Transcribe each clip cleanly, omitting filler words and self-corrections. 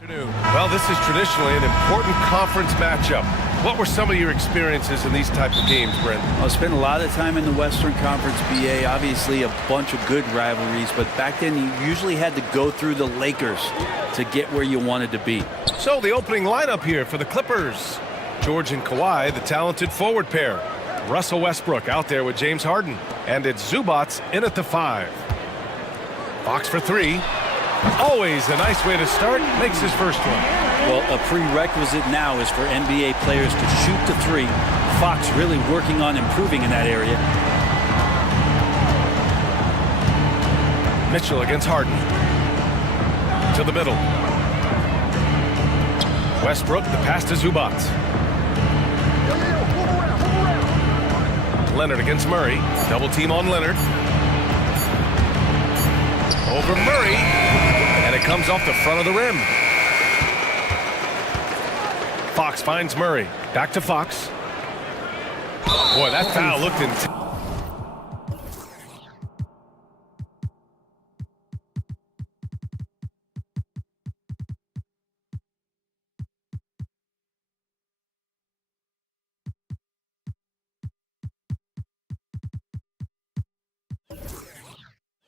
Well, this is traditionally an important conference matchup. What were some of your experiences in these type of games, Brent? I spent a lot of time in the Western Conference, BA. Obviously, a bunch of good rivalries, but back then you usually had to go through the Lakers to get where you wanted to be. So the opening lineup here for the Clippers. George and Kawhi, the talented forward pair. Russell Westbrook out there with James Harden. And it's Zubats in at the 5. Fox for 3. Always a nice way to start. Makes his first one. Well, a prerequisite now is for NBA players to shoot the 3. Fox really working on improving in that area. Mitchell against Harden. To the middle. Westbrook, the pass to Zubats. Leonard against Murray. Double team on Leonard. Over Murray. And it comes off the front of the rim. Fox finds Murray. Back to Fox. Boy, that foul looked intense.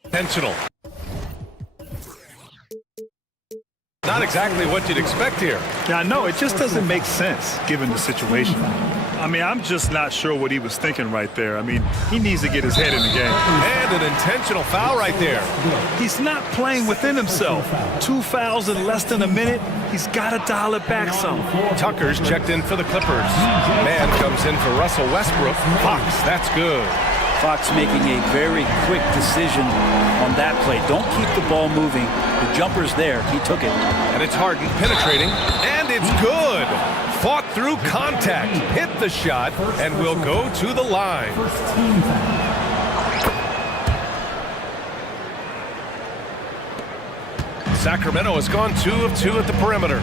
Intentional. Not exactly what you'd expect here. Yeah, no, it just doesn't make sense given the situation. I mean, I'm just not sure what he was thinking right there. I mean, he needs to get his head in the game. And an intentional foul right there. He's not playing within himself. 2 fouls in less than a minute. He's got to dial it back some. Tucker's checked in for the Clippers. Man comes in for Russell Westbrook. Fox, that's good. Fox making a very quick decision on that play. Don't keep the ball moving. The jumper's there. He took it. And it's Harden penetrating. And it's good. Fought through contact. Hit the shot. And will go to the line. Sacramento has gone 2 of 2 at the perimeter.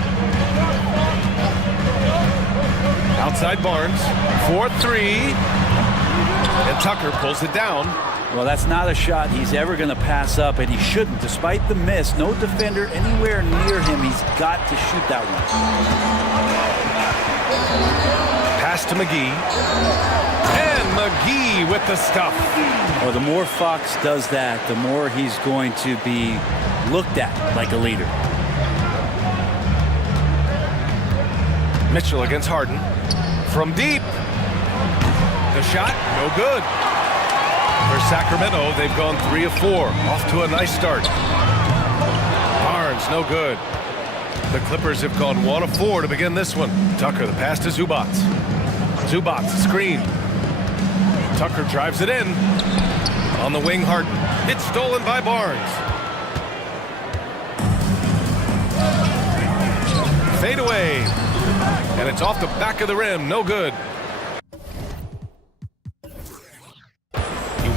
Outside Barnes. 4-3. And Tucker pulls it down. Well, that's not a shot he's ever going to pass up, and he shouldn't. Despite the miss, no defender anywhere near him. He's got to shoot that one. Pass to McGee. And McGee with the stuff. Well, the more Fox does that, the more he's going to be looked at like a leader. Mitchell against Harden. From deep. The shot, no good. For Sacramento, they've gone 3 of 4. Off to a nice start. Barnes, no good. The Clippers have gone 1 of 4 to begin this one. Tucker, the pass to Zubats. Zubats, screen. Tucker drives it in. On the wing, Harden. It's stolen by Barnes. Fade away. And it's off the back of the rim, no good.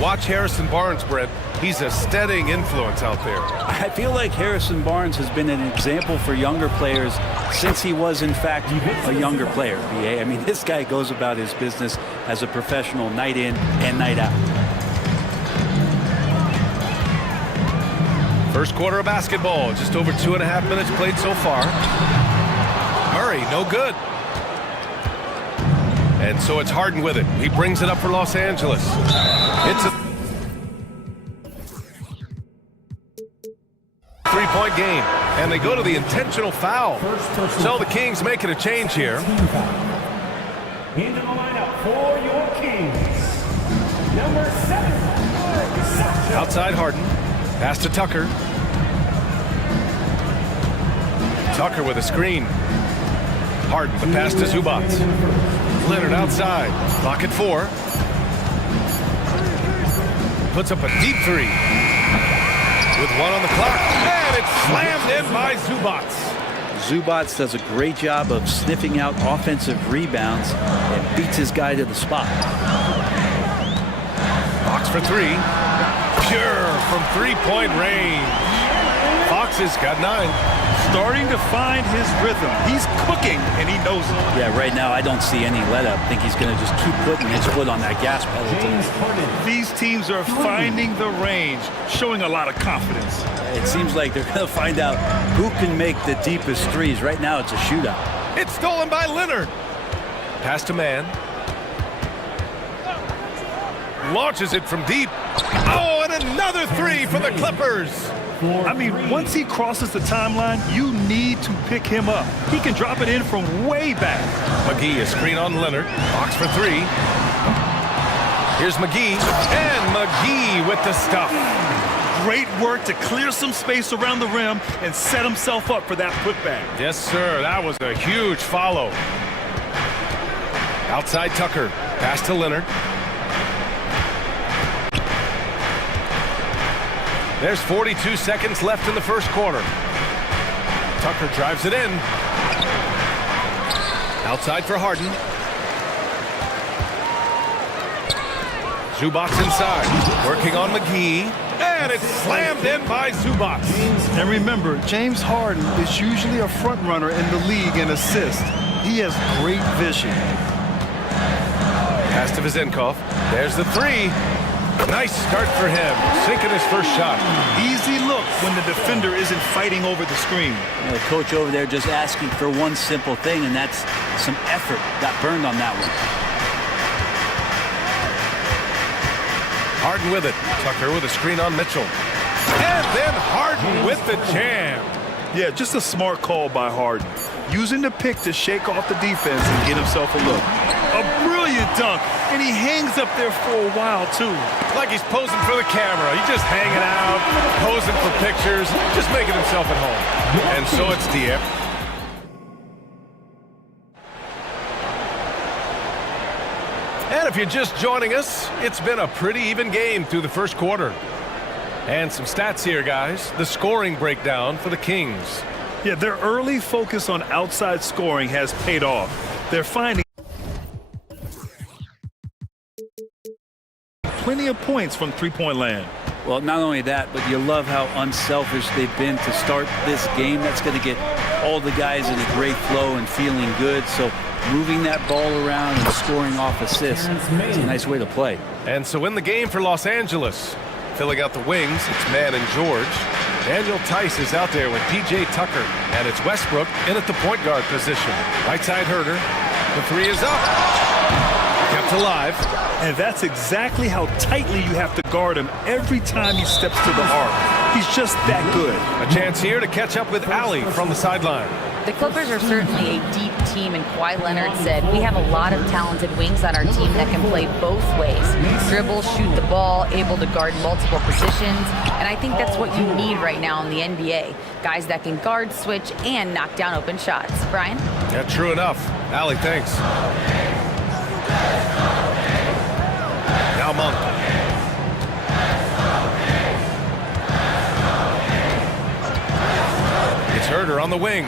Watch Harrison Barnes, Brett. He's a steadying influence out there. I feel like Harrison Barnes has been an example for younger players since he was, in fact, a younger player, BA. I mean, this guy goes about his business as a professional night in and night out. First quarter of basketball. Just over 2.5 minutes played so far. Murray, no good. And so it's Harden with it. He brings it up for Los Angeles. It's a 3-point game. And they go to the intentional foul. So the Kings making a change here. Into the lineup for your Kings. Number 7. Outside Harden. Pass to Tucker. Tucker with a screen. Harden, the pass to Zubats. Leonard outside. Clock at 4. Puts up a deep 3. With 1 on the clock. And it's slammed in by Zubats. Zubats does a great job of sniffing out offensive rebounds and beats his guy to the spot. Fox for 3. Pure from 3-point range. Fox finishes, got 9. Starting to find his rhythm. He's cooking, and he knows it. Yeah, right now I don't see any let up. I think he's going to just keep putting his foot on that gas pedal. James Harden. These teams are finding the range, showing a lot of confidence. It seems like they're going to find out who can make the deepest threes. Right now it's a shootout. It's stolen by Leonard. Pass to man. Launches it from deep. Oh, and another 3 for the Clippers. I mean, once he crosses the timeline, you need to pick him up. He can drop it in from way back. McGee, a screen on Leonard. Box for 3. Here's McGee. And McGee with the stuff. Great work to clear some space around the rim and set himself up for that putback. Yes, sir. That was a huge follow. Outside Tucker. Pass to Leonard. There's 42 seconds left in the first quarter. Tucker drives it in. Outside for Harden. Zubac inside. Working on McGee. And it's slammed in by Zubac. And remember, James Harden is usually a front runner in the league in assists. He has great vision. Pass to Vezenkov. There's the 3. Nice start for him. Sinking his first shot. Easy look when the defender isn't fighting over the screen. The coach over there just asking for one simple thing, and that's some effort. Got burned on that one. Harden with it. Tucker with a screen on Mitchell. And then Harden with the jam. Yeah, just a smart call by Harden. Using the pick to shake off the defense and get himself a look. A brilliant dunk, and he hangs up there for a while, too. Like he's posing for the camera. He's just hanging out, posing for pictures, just making himself at home. And so it's Dieppe. And if you're just joining us, it's been a pretty even game through the first quarter. And some stats here, guys. The scoring breakdown for the Kings. Yeah, their early focus on outside scoring has paid off. They're finding plenty of points from three-point land. Well, not only that, but you love how unselfish they've been to start this game. That's going to get all the guys in a great flow and feeling good. So moving that ball around and scoring off assists, it's a nice way to play. And so in the game for Los Angeles, filling out the wings, it's Mann and George. Daniel Tice is out there with P.J. Tucker, and it's Westbrook in at the point guard position. Right side Herder. The 3 is up. Kept alive. And that's exactly how tightly you have to guard him every time he steps to the arc. He's just that good. A chance here to catch up with Allie from the sideline. The Clippers are certainly a deep team, and Kawhi Leonard said, we have a lot of talented wings on our team that can play both ways. Dribble, shoot the ball, able to guard multiple positions, and I think that's what you need right now in the NBA. Guys that can guard, switch, and knock down open shots. Brian? Yeah, true enough. Allie, thanks. Now Monk. It's Herder on the wing.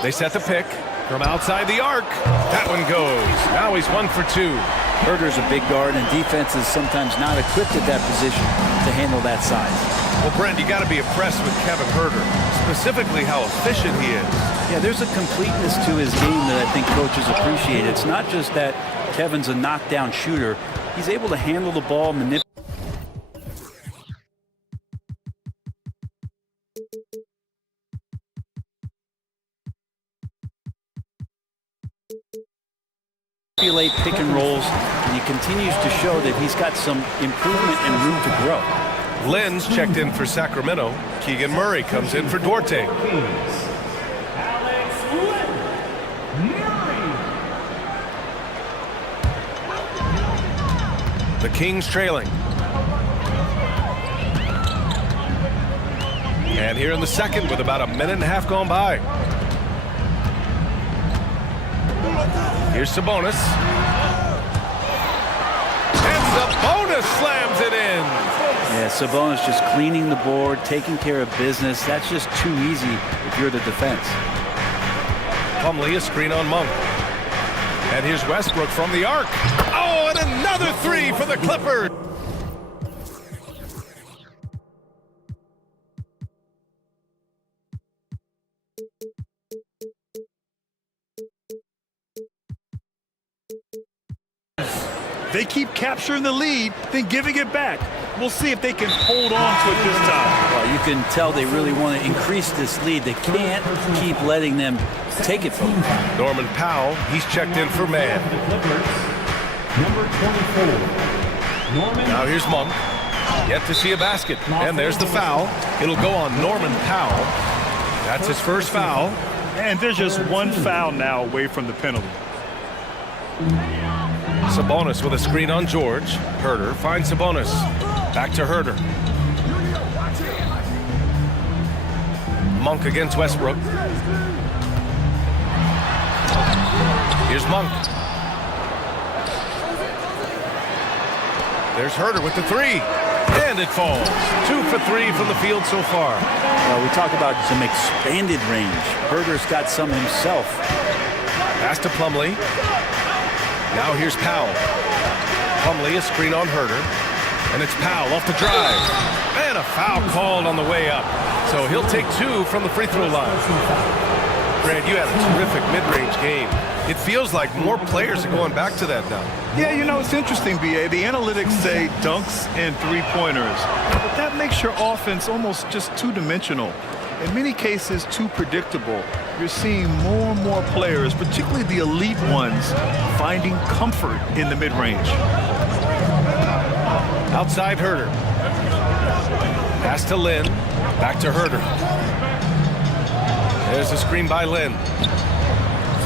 They set the pick from outside the arc. That one goes. Now he's 1 for 2. Herder's a big guard, and defense is sometimes not equipped at that position to handle that size. Well, Brent, you got to be impressed with Kevin Herder, specifically how efficient he is. Yeah, there's a completeness to his game that I think coaches appreciate. It's not just that Kevin's a knockdown shooter. He's able to handle the ball, manipulate. Pick and rolls, and he continues to show that he's got some improvement and room to grow. Lynn's checked in for Sacramento. Keegan Murray comes in for Duarte. Alex Murray. The Kings trailing. And here in the second with about a minute and a half gone by. Here's Sabonis. And Sabonis slams it in. Yeah, Sabonis just cleaning the board, taking care of business. That's just too easy if you're the defense. Plumlee, a screen on Monk. And here's Westbrook from the arc. Oh, and another 3 for the Clippers. They keep capturing the lead, then giving it back. We'll see if they can hold on to it this time. Well, you can tell they really want to increase this lead. They can't keep letting them take it from them. Norman Powell, he's checked in for man. Number 24. Norman. Now here's Monk. Yet to see a basket. And there's the foul. It'll go on Norman Powell. That's his first foul. And there's just one foul now away from the penalty. Sabonis with a screen on George. Herder finds Sabonis. Back to Herder. Monk against Westbrook. Here's Monk. There's Herder with the three. And it falls. 2 for 3 from the field so far. Well, we talk about some expanded range. Herder's got some himself. Pass to Plumlee. Now here's Powell. Plumlee, a screen on Herder. And it's Powell off the drive. And a foul called on the way up. So he'll take 2 from the free throw line. Grant, you had a terrific mid-range game. It feels like more players are going back to that now. Yeah, you know, it's interesting, B.A. The analytics say dunks and three-pointers. But that makes your offense almost just two-dimensional. In many cases, too predictable. You're seeing more and more players, particularly the elite ones, finding comfort in the mid-range. Outside Herder. Pass to Lynn. Back to Herder. There's a screen by Lynn.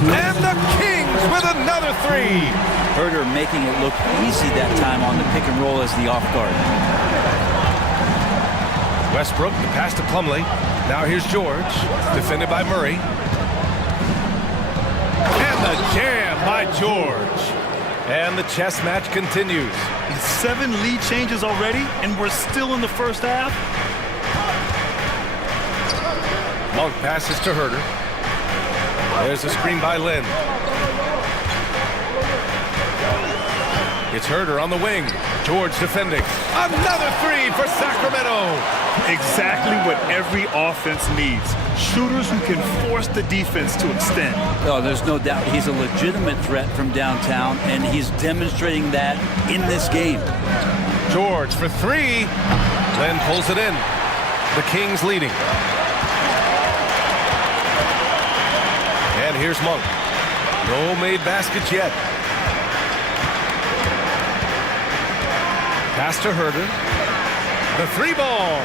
And the Kings with another three. Herder making it look easy that time on the pick and roll as the off guard. Westbrook, the pass to Plumlee. Now here's George, defended by Murray. And the jam by George. And the chess match continues. 7 lead changes already, and we're still in the first half. Monk passes to Herder. There's a screen by Lynn. It's Herder on the wing. George defending. Another three for Sacramento. Exactly what every offense needs. Shooters who can force the defense to extend. Oh, there's no doubt he's a legitimate threat from downtown, and he's demonstrating that in this game. George for three. Lynn pulls it in. The Kings leading. And here's Monk. No made baskets yet. Pass to Herder. The three ball.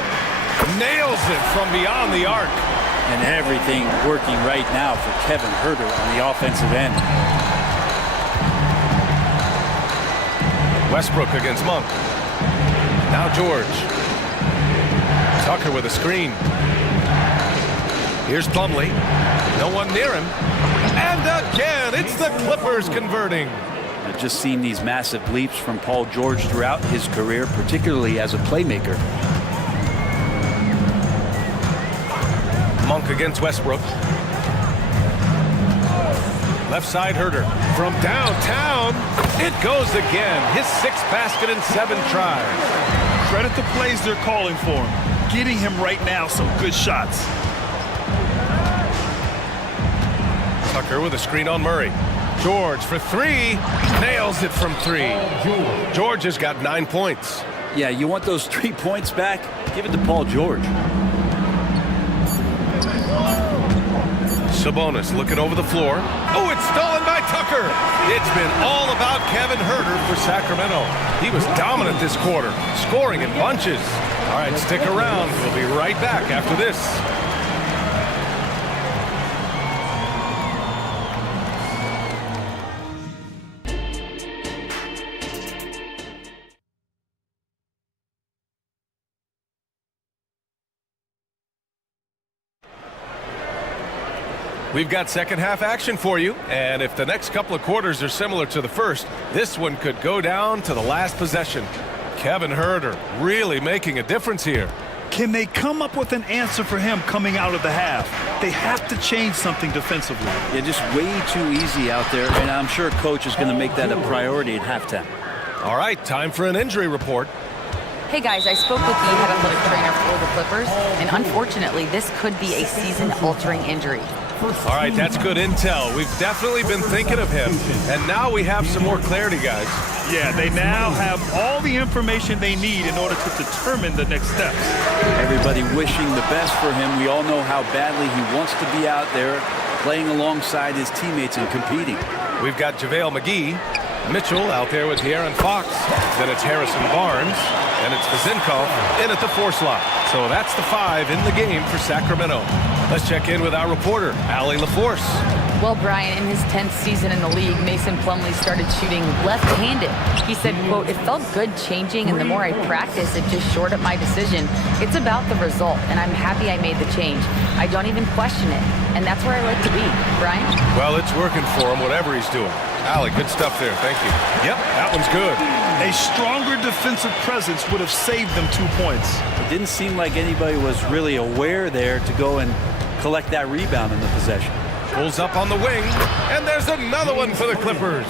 Nails it from beyond the arc. And everything working right now for Kevin Herder on the offensive end. Westbrook against Monk. Now George. Tucker with a screen. Here's Plumlee. No one near him. And again, it's the Clippers converting. I've just seen these massive leaps from Paul George throughout his career, particularly as a playmaker. Monk against Westbrook. Left side Herder. From downtown, it goes again. His 6th basket in 7 tries. Credit the plays they're calling for him. Getting him right now some good shots. Tucker with a screen on Murray. George for three. Nails it from 3. George has got 9 points. Yeah, you want those 3 points back? Give it to Paul George. Sabonis looking over the floor. Oh, it's stolen by Tucker. It's been all about Kevin Herder for Sacramento. He was dominant this quarter, scoring in bunches. All right, stick around. We'll be right back after this. We've got second half action for you, and if the next couple of quarters are similar to the first, this one could go down to the last possession. Kevin Herder really making a difference here. Can they come up with an answer for him coming out of the half? They have to change something defensively. Yeah, just way too easy out there, and I'm sure coach is going to make that a priority at halftime. All right, time for an injury report. Hey guys, I spoke with the head athletic trainer for the Clippers, and unfortunately, this could be a season-altering injury. All right, that's good intel. We've definitely been thinking of him, and now we have some more clarity, guys. Yeah, they now have all the information they need in order to determine the next steps. Everybody wishing the best for him. We all know how badly he wants to be out there playing alongside his teammates and competing. We've got JaVale McGee, Mitchell out there with De'Aaron Fox. Then it's Harrison Barnes, and it's Vizinkov in at the 4 slot. So that's the 5 in the game for Sacramento. Let's check in with our reporter, Allie LaForce. Well, Brian, in his 10th season in the league, Mason Plumlee started shooting left-handed. He said, quote, "It felt good changing, and the more I practice, it just shored up my decision. It's about the result, and I'm happy I made the change. I don't even question it, and that's where I like to be." Brian? Well, it's working for him, whatever he's doing. Allie, good stuff there. Thank you. Yep, that one's good. A stronger defensive presence would have saved them 2 points. It didn't seem like anybody was really aware there to go and collect that rebound in the possession. Pulls up on the wing, and there's another one for the Clippers.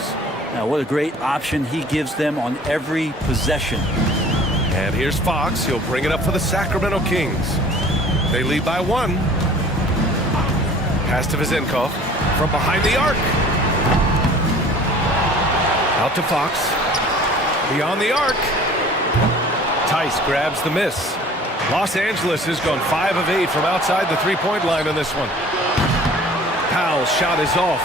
Now, what a great option he gives them on every possession. And here's Fox. He'll bring it up for the Sacramento Kings. They lead by 1. Pass to Vizinkov from behind the arc. Out to Fox. Beyond the arc. Tice grabs the miss. Los Angeles has gone 5 of 8 from outside the three-point line in this one. Powell's shot is off.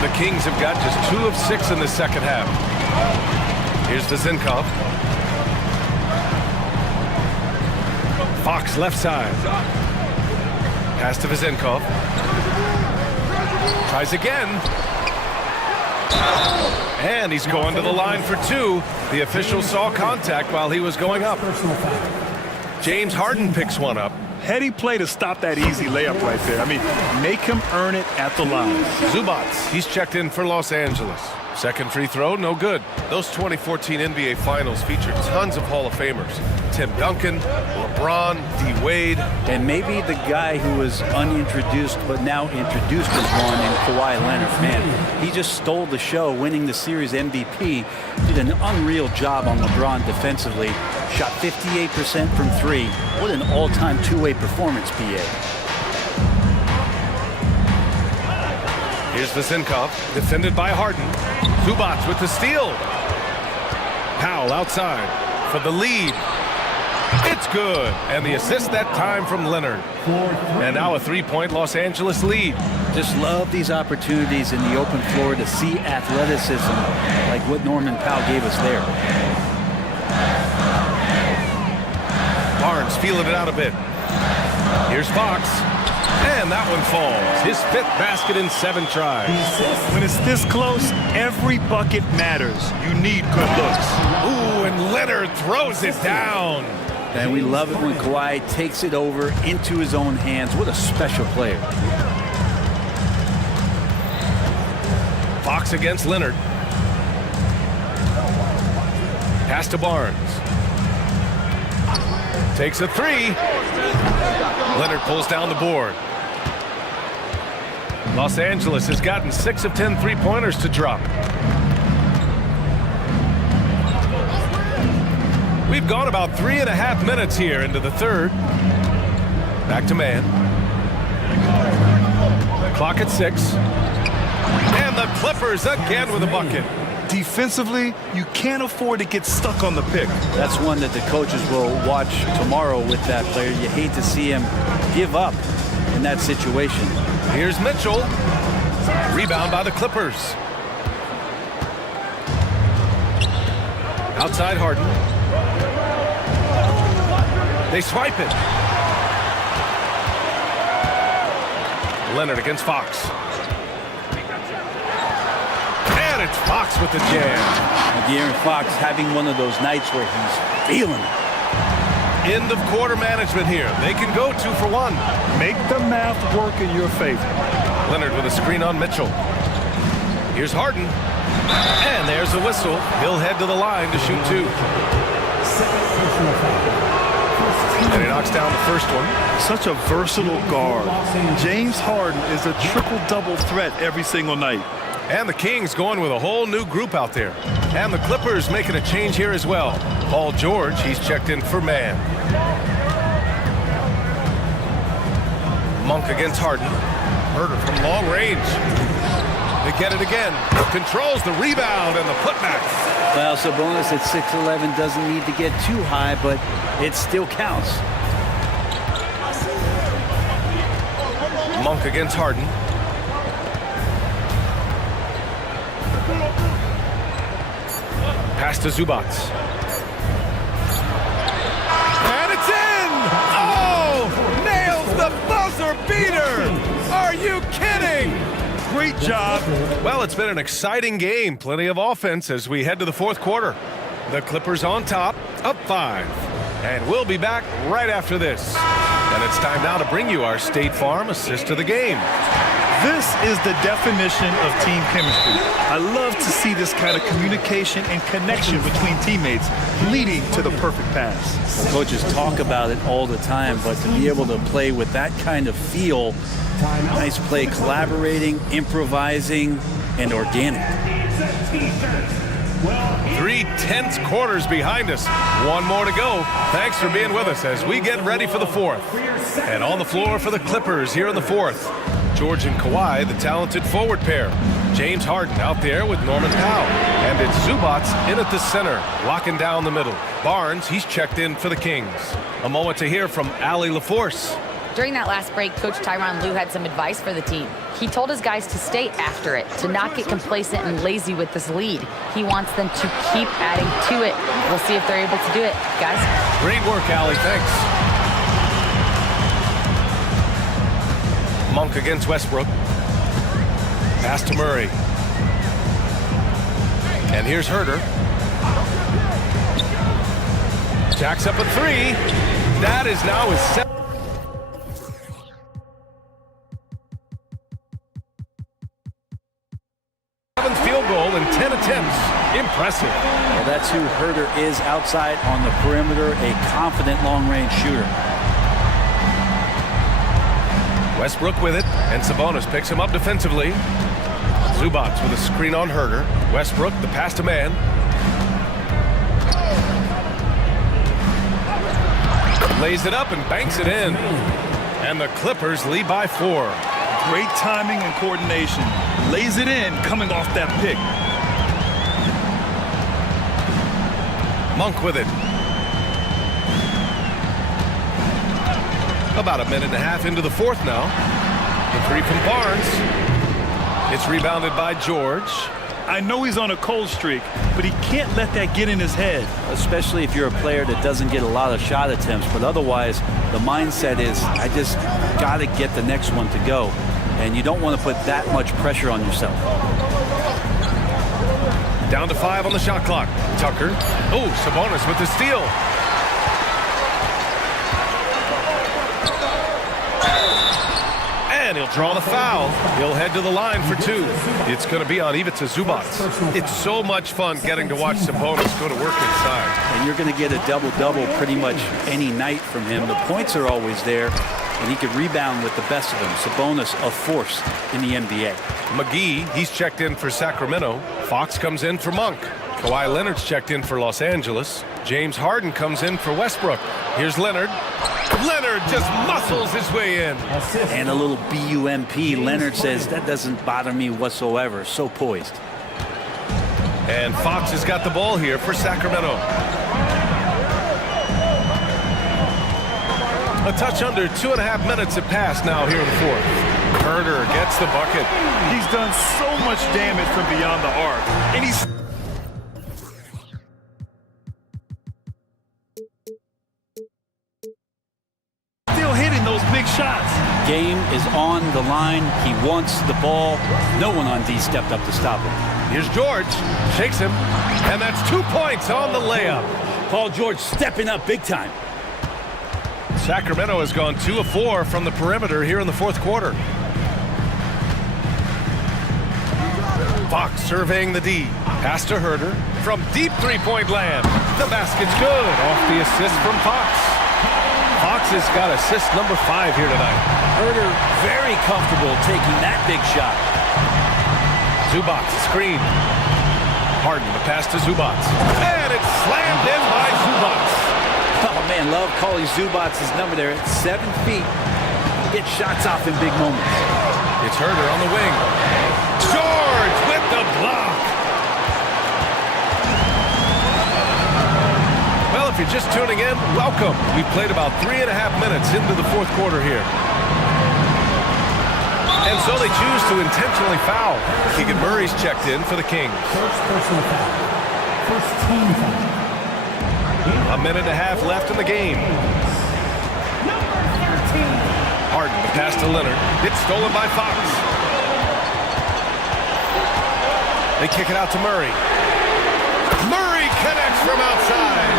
The Kings have got just 2 of 6 in the second half. Here's Vizinkov. Fox left side. Pass to Vizinkov. Tries again. And he's going to the line for 2. The official saw contact while he was going up. James Harden picks one up. Heady play to stop that easy layup right there. I mean, make him earn it at the line. Zubats, he's checked in for Los Angeles. Second free throw, no good. Those 2014 NBA Finals featured tons of Hall of Famers. Tim Duncan, LeBron, D. Wade. And maybe the guy who was unintroduced but now introduced as one in Kawhi Leonard. Man, he just stole the show, winning the series MVP. Did an unreal job on LeBron defensively. Shot 58% from 3. What an all-time two-way performance, PA. Here's Vizinkov, defended by Harden. Zubats with the steal. Powell outside for the lead. It's good. And the assist that time from Leonard. And now a 3-point Los Angeles lead. Just love these opportunities in the open floor to see athleticism like what Norman Powell gave us there. Barnes feeling it out a bit. Here's Fox. And that one falls. His 5th basket in 7 tries. When it's this close, every bucket matters. You need good looks. Ooh, and Leonard throws it down. And we love it when Kawhi takes it over into his own hands. What a special player. Fox against Leonard. Pass to Barnes. Takes a 3. Leonard pulls down the board. Los Angeles has gotten 6 of 10 three-pointers to drop. We've gone about 3.5 minutes here into the third. Back to man. Clock at 6. And the Clippers again with a bucket. Defensively, you can't afford to get stuck on the pick. That's one that the coaches will watch tomorrow with that player. You hate to see him give up in that situation. Here's Mitchell. Rebound by the Clippers. Outside Harden. They swipe it. Leonard against Fox. And it's Fox with the jam. De'Aaron Fox having one of those nights where he's feeling it. End of quarter management here. They can go 2 for 1. Make the math work in your favor. Leonard with a screen on Mitchell. Here's Harden. And there's the whistle. He'll head to the line to shoot 2. And he knocks down the first one. Such a versatile guard. James Harden is a triple-double threat every single night. And the Kings going with a whole new group out there. And the Clippers making a change here as well. Paul George, he's checked in for man. Monk against Harden. Herder from long range. They get it again. Controls the rebound and the putback. Well, Sabonis at 6'11" doesn't need to get too high, but it still counts. Monk against Harden. Pass to Zubac. And it's in! Oh! Nails the buzzer beater! Are you kidding? Great job. Well, it's been an exciting game. Plenty of offense as we head to the fourth quarter. The Clippers on top, up 5. And we'll be back right after this. And it's time now to bring you our State Farm assist of the game. This is the definition of team chemistry. I love to see this kind of communication and connection between teammates leading to the perfect pass. Well, coaches talk about it all the time, but to be able to play with that kind of feel, nice play, collaborating, improvising, and organic. 3 tense quarters behind us. One more to go. Thanks for being with us as we get ready for the fourth. And on the floor for the Clippers here in the fourth, George and Kawhi, the talented forward pair. James Harden out there with Norman Powell. And it's Zubac in at the center, locking down the middle. Barnes, he's checked in for the Kings. A moment to hear from Allie LaForce. During that last break, Coach Tyronn Lue had some advice for the team. He told his guys to stay after it, to not get complacent and lazy with this lead. He wants them to keep adding to it. We'll see if they're able to do it, guys. Great work, Allie. Thanks. Monk against Westbrook. Pass to Murray. And here's Herder. Jacks up a 3. That is now his 7th. Field goal in 10 attempts. Impressive. Well, that's who Herder is outside on the perimeter, a confident long-range shooter. Westbrook with it, and Sabonis picks him up defensively. Zubac with a screen on Herder. Westbrook, the pass to man. Lays it up and banks it in. And the Clippers lead by 4. Great timing and coordination. Lays it in, coming off that pick. Monk with it. About a minute and a half into the fourth now. The 3 from Barnes. It's rebounded by George. I know he's on a cold streak, but he can't let that get in his head. Especially if you're a player that doesn't get a lot of shot attempts, but otherwise the mindset is, I just got to get the next one to go. And you don't want to put that much pressure on yourself. Down to 5 on the shot clock. Tucker. Oh, Sabonis with the steal. And he'll draw the foul. He'll head to the line for 2. It's going to be on Ivica Zubac. It's so much fun getting to watch Sabonis go to work inside. And you're going to get a double-double pretty much any night from him. The points are always there, and he can rebound with the best of them. Sabonis, a force in the NBA. McGee, he's checked in for Sacramento. Fox comes in for Monk. Kawhi Leonard's checked in for Los Angeles. James Harden comes in for Westbrook. Here's Leonard. Leonard just muscles his way in. And a little BUMP. Leonard says, that doesn't bother me whatsoever. So poised. And Fox has got the ball here for Sacramento. A touch under 2.5 minutes have passed now here in the fourth. Herder gets the bucket. He's done so much damage from beyond the arc. And he's still hitting those big shots. Game is on the line. He wants the ball. No one on D stepped up to stop him. Here's George. Shakes him. And that's 2 points on the layup. Paul George stepping up big time. Sacramento has gone 2 of 4 from the perimeter here in the fourth quarter. Fox surveying the D. Pass to Herder from deep three-point land. The basket's good off the assist from Fox. Fox has got assist number 5 here tonight. Herder very comfortable taking that big shot. Zubac screen. Harden the pass to Zubac. And it's slammed in by Zubac. Oh man, love calling Zubac's number there at 7 feet. get shots off in big moments. It's Herder on the wing. George with the block. Well, if you're just tuning in, welcome. We've played about 3.5 minutes into the fourth quarter here. And so they choose to intentionally foul. Keegan Murray's checked in for the Kings. First personal foul. First team foul. 1.5 minutes left in the game. Number 13. Harden, the pass to Leonard. It's stolen by Fox. They kick it out to Murray. Murray connects from outside.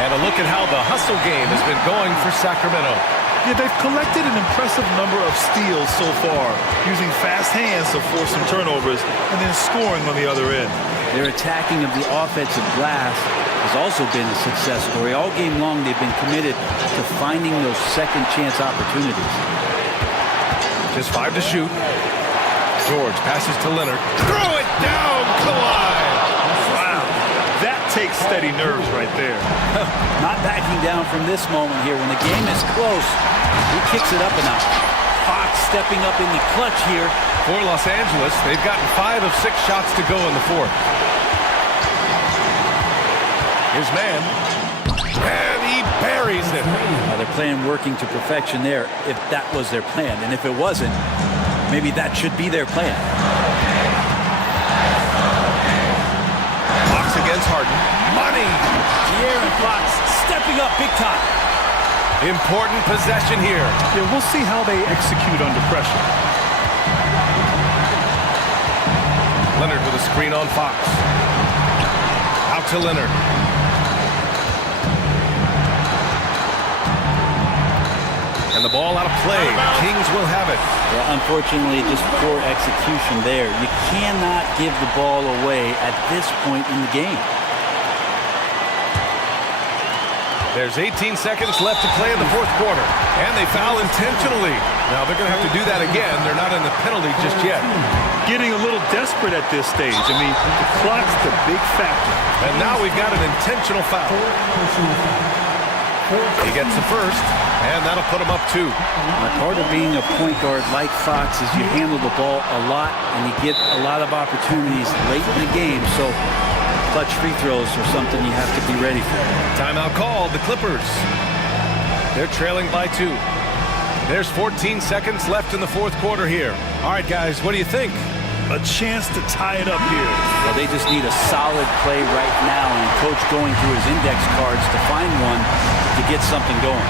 And a look at how the hustle game has been going for Sacramento. Yeah, they've collected an impressive number of steals so far, using fast hands to force some turnovers and then scoring on the other end. Their attacking of the offensive glass has also been a success story. All game long, they've been committed to finding those second chance opportunities. Just 5 to shoot. George passes to Leonard. Throw it down, Kawhi! Wow, that takes steady nerves right there. Not backing down from this moment here. When the game is close, he kicks it up a notch. Fox stepping up in the clutch here. For Los Angeles, they've gotten 5 of 6 shots to go in the fourth. His man, and he buries it. Their plan working to perfection there, if that was their plan. And if it wasn't, maybe that should be their plan. Fox against Harden. Money! De'Aaron Fox stepping up big time. Important possession here. Yeah, we'll see how they execute under pressure. Leonard with a screen on Fox. Out to Leonard. And the ball out of play. Kings will have it. Well, unfortunately, just poor execution there. You cannot give the ball away at this point in the game. There's 18 seconds left to play in the fourth quarter. And they foul intentionally. Now they're going to have to do that again. They're not in the penalty just yet. Getting a little desperate at this stage. I mean, the clock's the big factor. And now we've got an intentional foul. He gets the first, and that'll put him up 2. Now, part of being a point guard like Fox is you handle the ball a lot, and you get a lot of opportunities late in the game. So clutch free throws are something you have to be ready for. Timeout called, the Clippers. They're trailing by 2. There's 14 seconds left in the fourth quarter here. All right, guys, what do you think? A chance to tie it up here. Well, they just need a solid play right now, and coach going through his index cards to find one to get something going.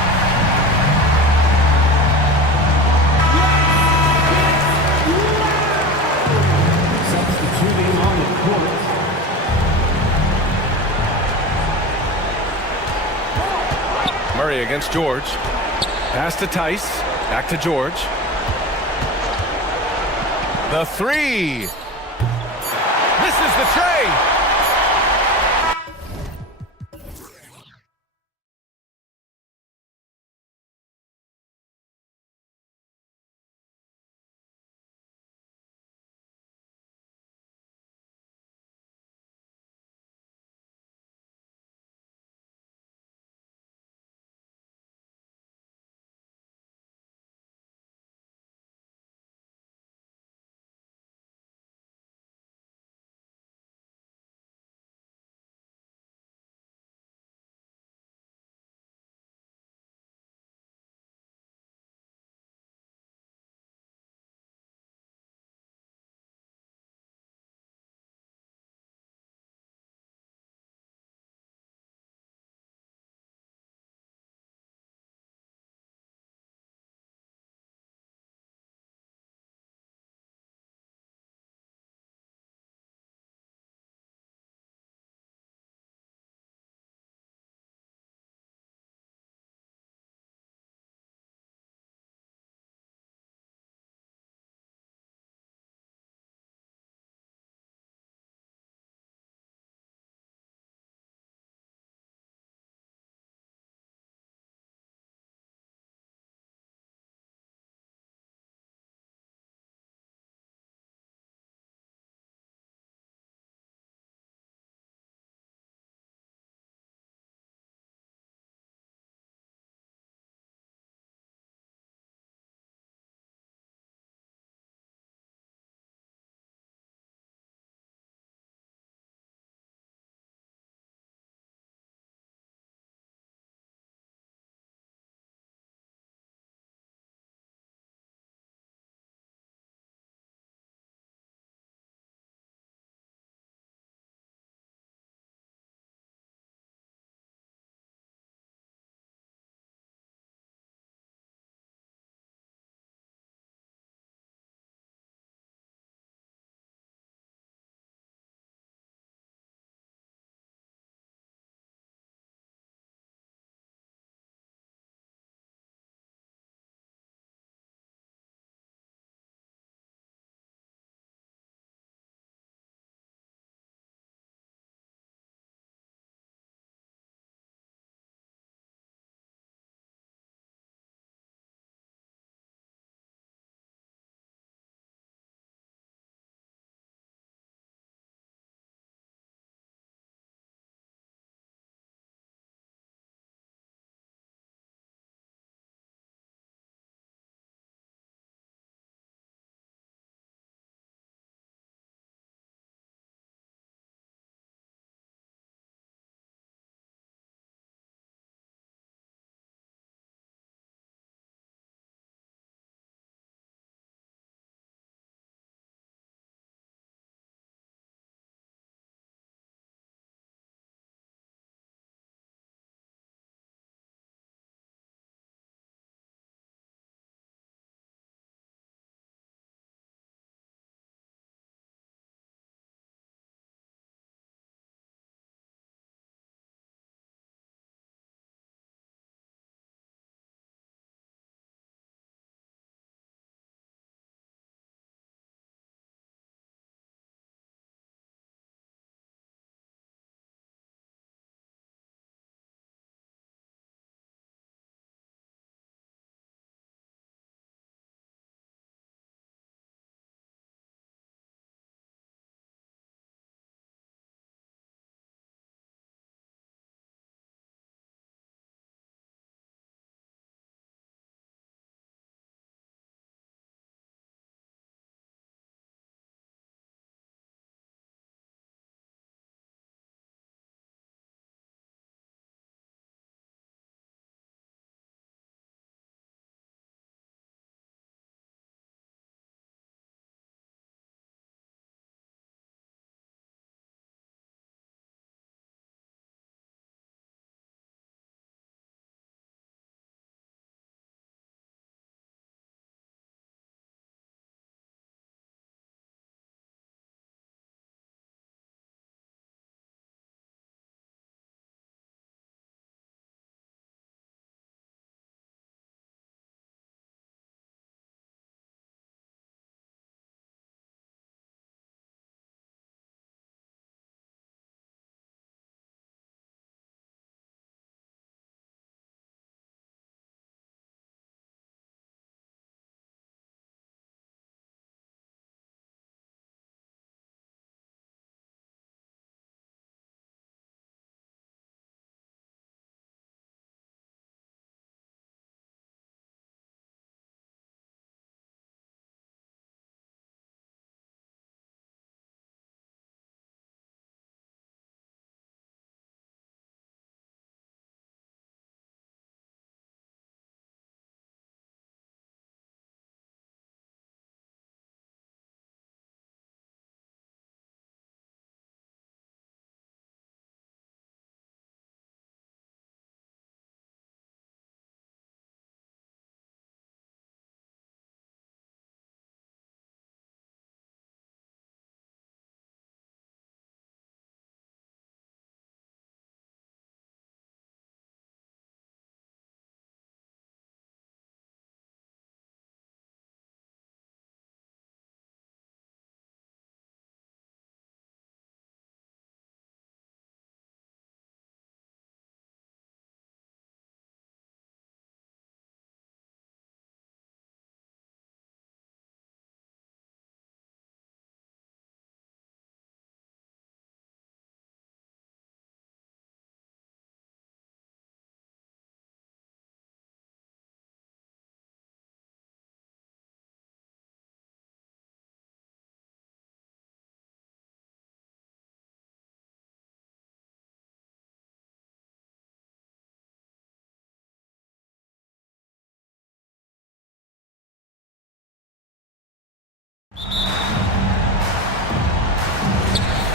Substituting on the court. Murray against George. Pass to Tice. Back to George. The 3. Misses the tray.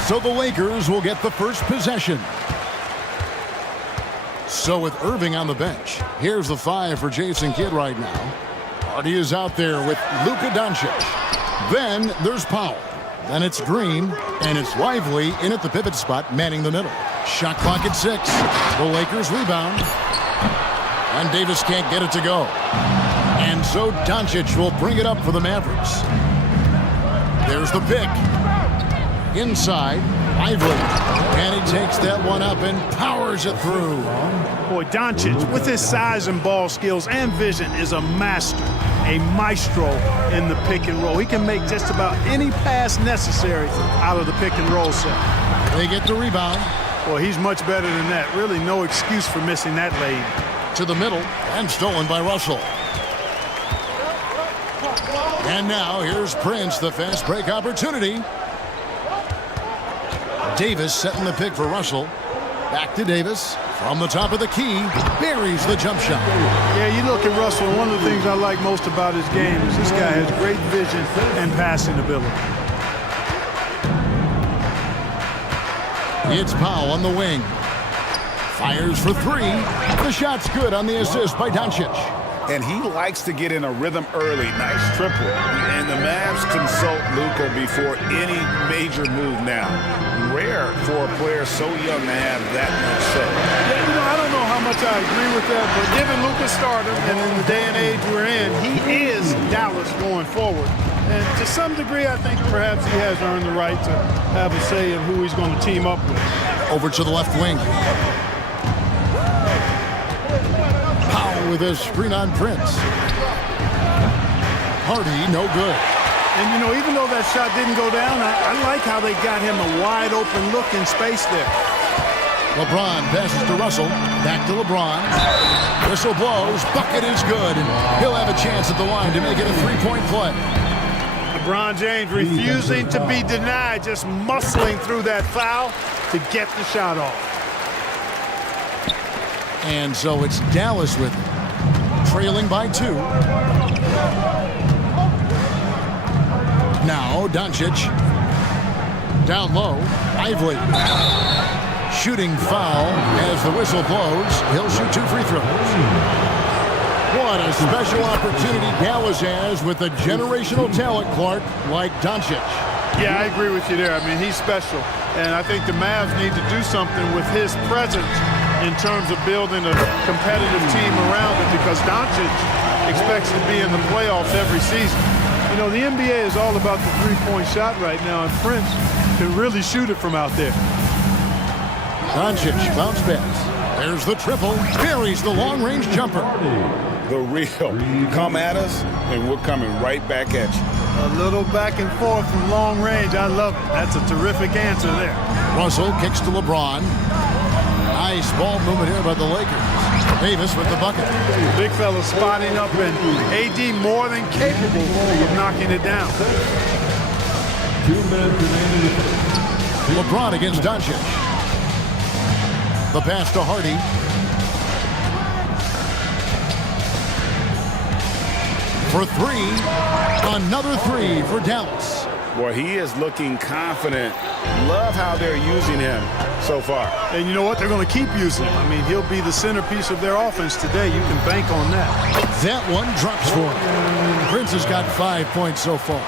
So the Lakers will get the first possession. So with Irving on the bench, here's the 5 for Jason Kidd right now. Hardy is out there with Luka Doncic. Then there's Powell. Then it's Green, and it's Lively in at the pivot spot, manning the middle. Shot clock at 6. The Lakers rebound. And Davis can't get it to go. And so Doncic will bring it up for the Mavericks. There's the pick. Inside, Lively. And he takes that one up and powers it through. Boy, Doncic, with his size and ball skills and vision, is a master, a maestro in the pick and roll. He can make just about any pass necessary out of the pick and roll set. They get the rebound. Boy, he's much better than that. Really no excuse for missing that lane. To the middle, and stolen by Russell. And now here's Prince, the fast break opportunity. Davis setting the pick for Russell. Back to Davis. From the top of the key, buries the jump shot. Yeah, you look at Russell, one of the things I like most about his game is this guy has great vision and passing ability. It's Powell on the wing. Fires for 3. The shot's good on the assist by Doncic. And he likes to get in a rhythm early. Nice triple. And the Mavs consult Luka before any major move now. Rare for a player so young to have that much say. Yeah, you know, I don't know how much I agree with that, but given Luka's stardom and in the day and age we're in, he is Dallas going forward. And to some degree, I think perhaps he has earned the right to have a say in who he's going to team up with. Over to the left wing. Powell with a screen on Prince. Hardy, no good. And, you know, even though that shot didn't go down, I like how they got him a wide open look in space there. LeBron passes to Russell. Back to LeBron. Whistle blows. Bucket is good. And he'll have a chance at the line to make it a 3-point play. LeBron James refusing to be denied, just muscling through that foul to get the shot off. And so it's Dallas with it, trailing by 2. Now Doncic. Down low. Lively. Shooting foul as the whistle blows. He'll shoot 2 free throws. What a special opportunity Dallas has with a generational talent, Clark, like Doncic. Yeah, I agree with you there. I mean, he's special. And I think the Mavs need to do something with his presence in terms of building a competitive team around it, because Doncic expects to be in the playoffs every season. You know, the NBA is all about the three-point shot right now, and Prince can really shoot it from out there. Doncic bounce pass. There's the triple. Buries the long-range jumper. The real. Come at us, and we're coming right back at you. A little back and forth from long range. I love it. That's a terrific answer there. Russell kicks to LeBron. Nice ball movement here by the Lakers. Davis with the bucket. Big fella spotting up, and AD more than capable of knocking it down. 2 minutes remaining. LeBron against Doncic. The pass to Hardy. For 3. Another 3 for Dallas. Boy, he is looking confident. Love how they're using him so far. And you know what? They're going to keep using him. I mean, he'll be the centerpiece of their offense today. You can bank on that. That one drops for him. Prince has got 5 points so far.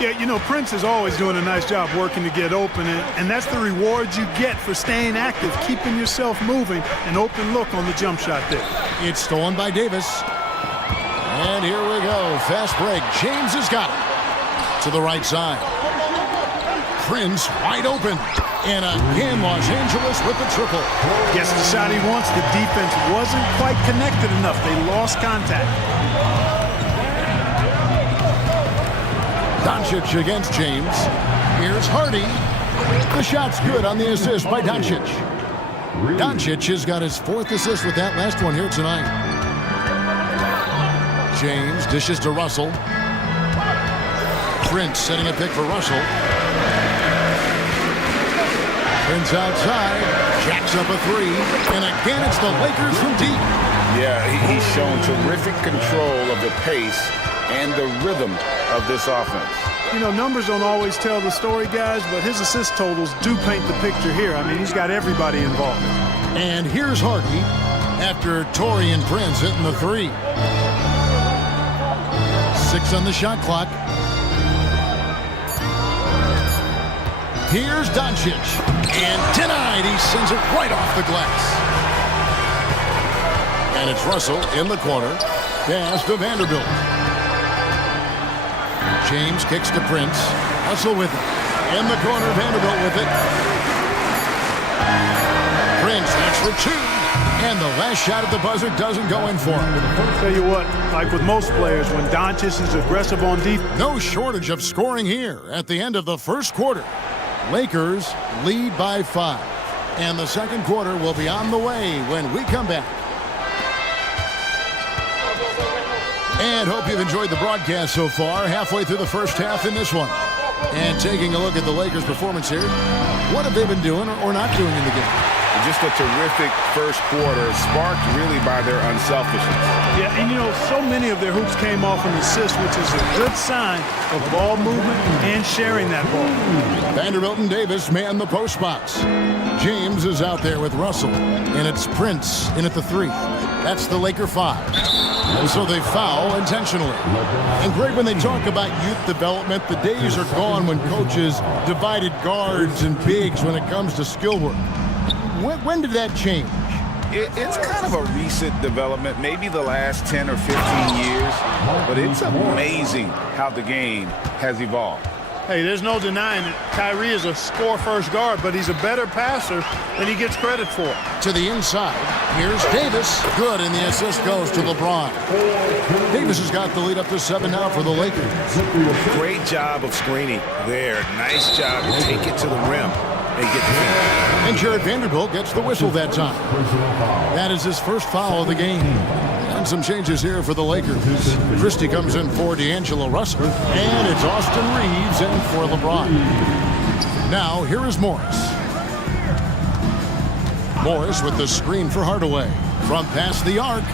Yeah, you know, Prince is always doing a nice job working to get open, and that's the reward you get for staying active, keeping yourself moving, an open look on the jump shot there. It's stolen by Davis. And here we go. Fast break. James has got it. To the right side. Prince wide open. And again, Los Angeles with the triple. Gets the shot he wants. The defense wasn't quite connected enough. They lost contact. Doncic against James. Here's Hardy. The shot's good on the assist by Doncic. Doncic has got his 4th assist with that last one here tonight. James dishes to Russell. Prince setting a pick for Russell. Prince outside. Jacks up a 3. And again, it's the Lakers from deep. Yeah, he's shown terrific control of the pace and the rhythm of this offense. You know, numbers don't always tell the story, guys, but his assist totals do paint the picture here. I mean, he's got everybody involved. And here's Hardy after Torian Prince hitting the three. 6 on the shot clock. Here's Doncic. And denied. He sends it right off the glass. And it's Russell in the corner. Pass to Vanderbilt. James kicks to Prince. Russell with it. In the corner, Vanderbilt with it. Prince, that's for 2. And the last shot at the buzzer doesn't go in for him. Tell you what, like with most players, when Doncic is aggressive on defense. No shortage of scoring here at the end of the first quarter. Lakers lead by 5. And the second quarter will be on the way when we come back. And hope you've enjoyed the broadcast so far. Halfway through the first half in this one. And taking a look at the Lakers' performance here. What have they been doing or not doing in the game? Just a terrific first quarter, sparked really by their unselfishness. Yeah, and you know, so many of their hoops came off an assist, which is a good sign of ball movement and sharing that ball. Vanderbilt and Davis man the post spots. James is out there with Russell, and it's Prince in at the 3. That's the Laker 5. And so they foul intentionally. And great when they talk about youth development, the days are gone when coaches divided guards and bigs when it comes to skill work. When did that change? It's kind of a recent development, maybe the last 10 or 15 years, but it's amazing how the game has evolved. Hey, there's no denying it. Kyrie is a score-first guard, but he's a better passer than he gets credit for. To the inside, here's Davis. Good, and the assist goes to LeBron. Davis has got the lead up to 7 now for the Lakers. Great job of screening there. Nice job to take it to the rim and get the finish. And Jared Vanderbilt gets the whistle that time. That is his first foul of the game. And some changes here for the Lakers. Christie comes in for D'Angelo Russell. And it's Austin Reeves in for LeBron. Now, here is Morris. Morris with the screen for Hardaway. From past the arc.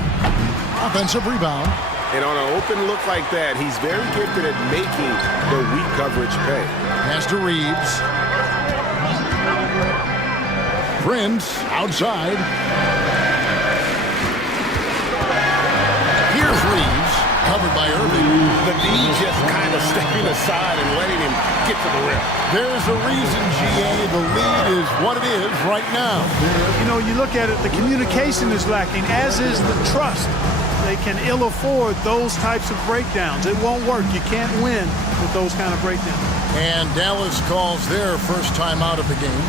Offensive rebound. And on an open look like that, he's very gifted at making the weak coverage pay. Pass to Reeves. Prince outside. Here's Reeves, covered by Irving. The D just kind of stepping aside and letting him get to the rim. There's a reason, GA, the lead is what it is right now. You know, you look at it, the communication is lacking, as is the trust. They can ill afford those types of breakdowns. It won't work. You can't win with those kind of breakdowns. And Dallas calls their first time out of the game.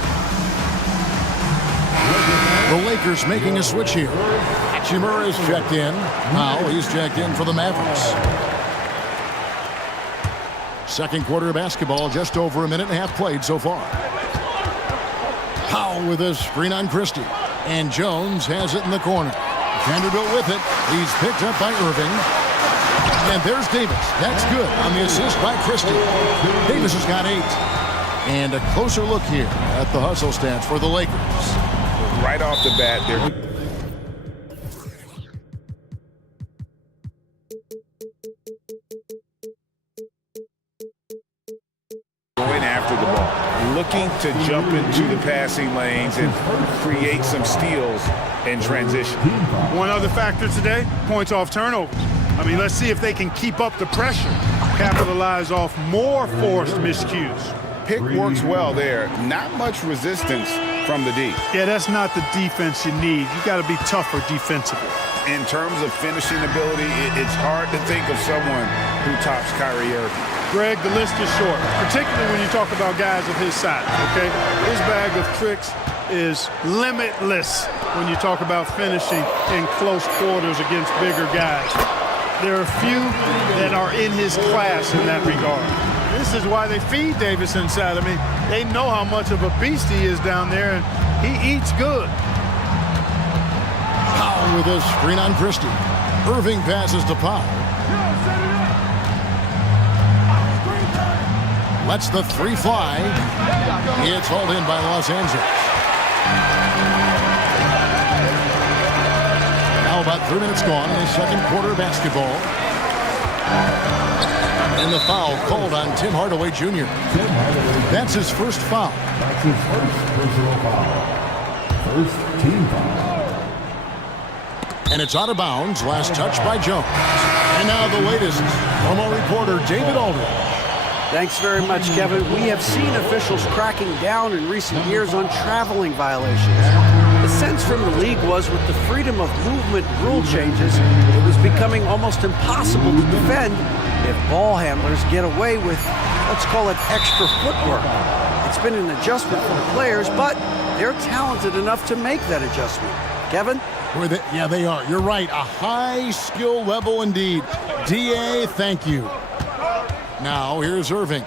The Lakers making a switch here. Hachimura is checked in. Now he's checked in for the Mavericks. Second quarter of basketball, just over a minute and a half played so far. Powell with a screen on Christie. And Jones has it in the corner. Vanderbilt with it. He's picked up by Irving. And there's Davis. That's good on the assist by Christie. Davis has got 8. And a closer look here at the hustle stats for the Lakers. Right off the bat, they're going after the ball, looking to jump into the passing lanes and create some steals in transition. One other factor today, points off turnovers. I mean, let's see if they can keep up the pressure, capitalize off more forced miscues. Pick works well there. Not much resistance from the D. Yeah, that's not the defense you need. You got to be tougher defensively. In terms of finishing ability, it's hard to think of someone who tops Kyrie Irving. Greg, the list is short, particularly when you talk about guys of his size, okay? His bag of tricks is limitless when you talk about finishing in close quarters against bigger guys. There are few that are in his class in that regard. This is why they feed Davis inside. I mean, they know how much of a beast he is down there, and he eats good. Powell with a screen on Christie. Irving passes to Powell. Lets the 3 fly. It's hauled in by Los Angeles. Now about 3 minutes gone in the second quarter of basketball. And the foul called on Tim Hardaway Jr. That's his first foul. That's his first personal foul. First team foul. And it's out of bounds. Last touch by Jones. And now the latest from our reporter, David Aldridge. Thanks very much, Kevin. We have seen officials cracking down in recent years on traveling violations. The sense from the league was with the freedom of movement rule changes, it was becoming almost impossible to defend if ball handlers get away with, let's call it, extra footwork. It's been an adjustment for the players, but they're talented enough to make that adjustment. Kevin? Yeah, they are. You're right. A high skill level indeed. DA, thank you. Now, here's Irving.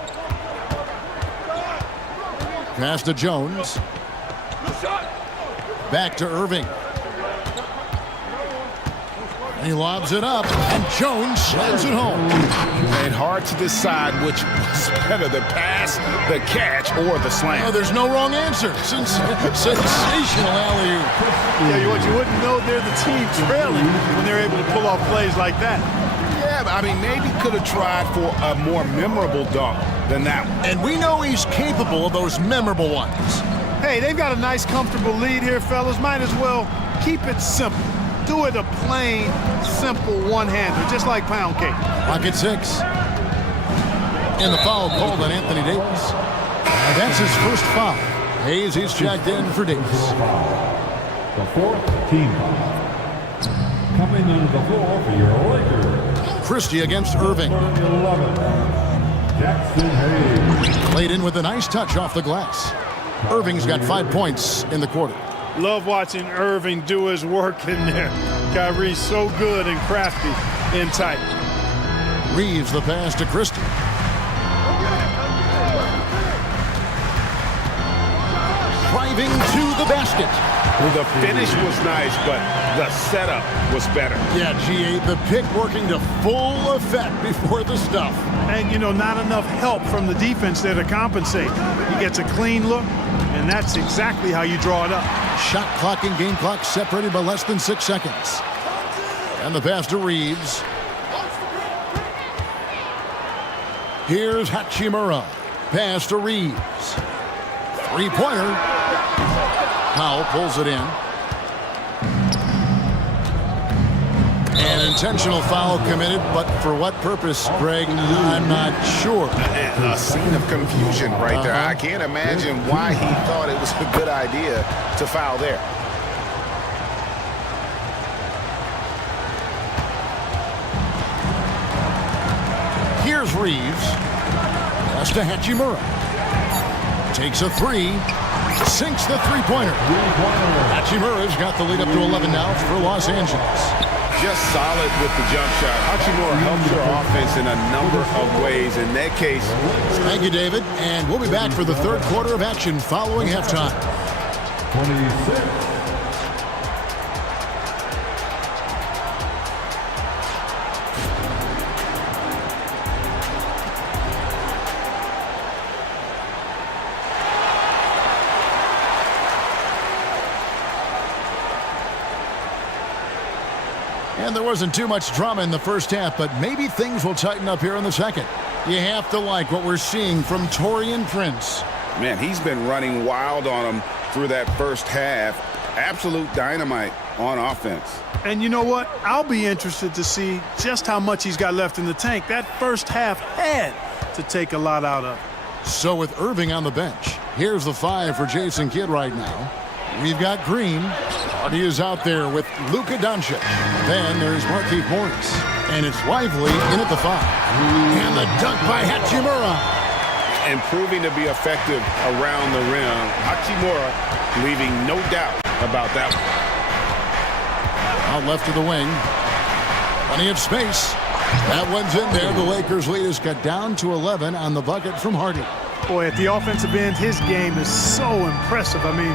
Pass to Jones. Back to Irving. And he lobs it up, and Jones slams it home. And hard to decide which was better, the pass, the catch, or the slam. Oh, there's no wrong answer. Sensational alley-oop. Yeah, what you wouldn't know they're the team trailing when they're able to pull off plays like that. Yeah, I mean, maybe could have tried for a more memorable dunk than that one. And we know he's capable of those memorable ones. Hey, they've got a nice, comfortable lead here, fellas. Might as well keep it simple. Do it a plain, simple one-hander, just like pound cake. Clock at 6. And the foul called on Anthony Davis. And that's his first foul. Hayes, he's checked in for Davis. The fourth team foul. Coming into the floor for your Lakers. Christie against Irving. 11. Jackson Hayes. Played in with a nice touch off the glass. Irving's got 5 points in the quarter. Love watching Irving do his work in there. Kyrie's so good and crafty in tight. Reeves the pass to Christie. Driving to the basket. Well, the finish was nice, but the setup was better. Yeah, G8, the pick working to full effect before the stuff. And, you know, not enough help from the defense there to compensate. He gets a clean look, and that's exactly how you draw it up. Shot clock and game clock separated by less than 6 seconds. And the pass to Reeves. Here's Hachimura. Pass to Reeves. Three-pointer. Powell pulls it in. An intentional foul committed, but for what purpose, Greg, I'm not sure. A scene of confusion right there. I can't imagine why he thought it was a good idea to foul there. Here's Reeves. Pass to Hachimura. Takes a three. Sinks the three-pointer. Hachimura's got the lead up to 11 now for Los Angeles. Just solid with the jump shot. Hachimura helps your offense in a number of ways. In that case, thank you, David. And we'll be back for the third quarter of action following halftime. 26. And there wasn't too much drama in the first half, but maybe things will tighten up here in the second. You have to like what we're seeing from Taurean Prince. man, he's been running wild on him through that first half. Absolute dynamite on offense. And you know what? I'll be interested to see just how much he's got left in the tank. That first half had to take a lot out of. So with Irving on the bench, here's the 5 for Jason Kidd right now. We've got Green. Hardy is out there with Luka Doncic. Then there's Markieff Morris. And it's Lively in at the 5. And the dunk by Hachimura. And proving to be effective around the rim. Hachimura leaving no doubt about that one. Out left to the wing. Plenty of space. That one's in there. The Lakers' lead is cut down to 11 on the bucket from Hardy. Boy, at the offensive end, his game is so impressive. I mean,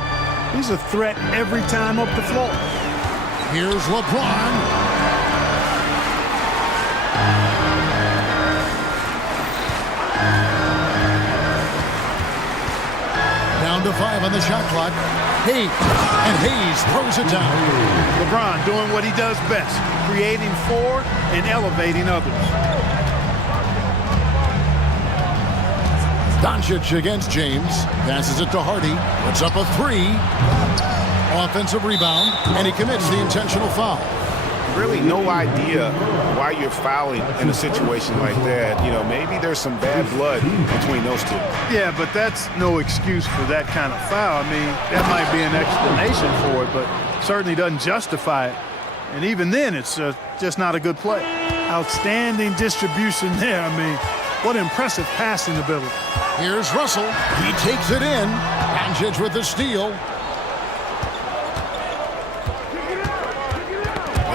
he's a threat every time up the floor. Here's LeBron. Down to 5 on the shot clock. Hayes. And Hayes throws it down. LeBron doing what he does best, creating for and elevating others. Doncic against James. Passes it to Hardy. Puts up a three. Offensive rebound. And he commits the intentional foul. Really no idea why you're fouling in a situation like that. You know, maybe there's some bad blood between those two. Yeah, but that's no excuse for that kind of foul. I mean, that might be an explanation for it, but certainly doesn't justify it. And even then, it's just not a good play. Outstanding distribution there. I mean, what impressive passing ability. Here's Russell. He takes it in. Doncic with the steal.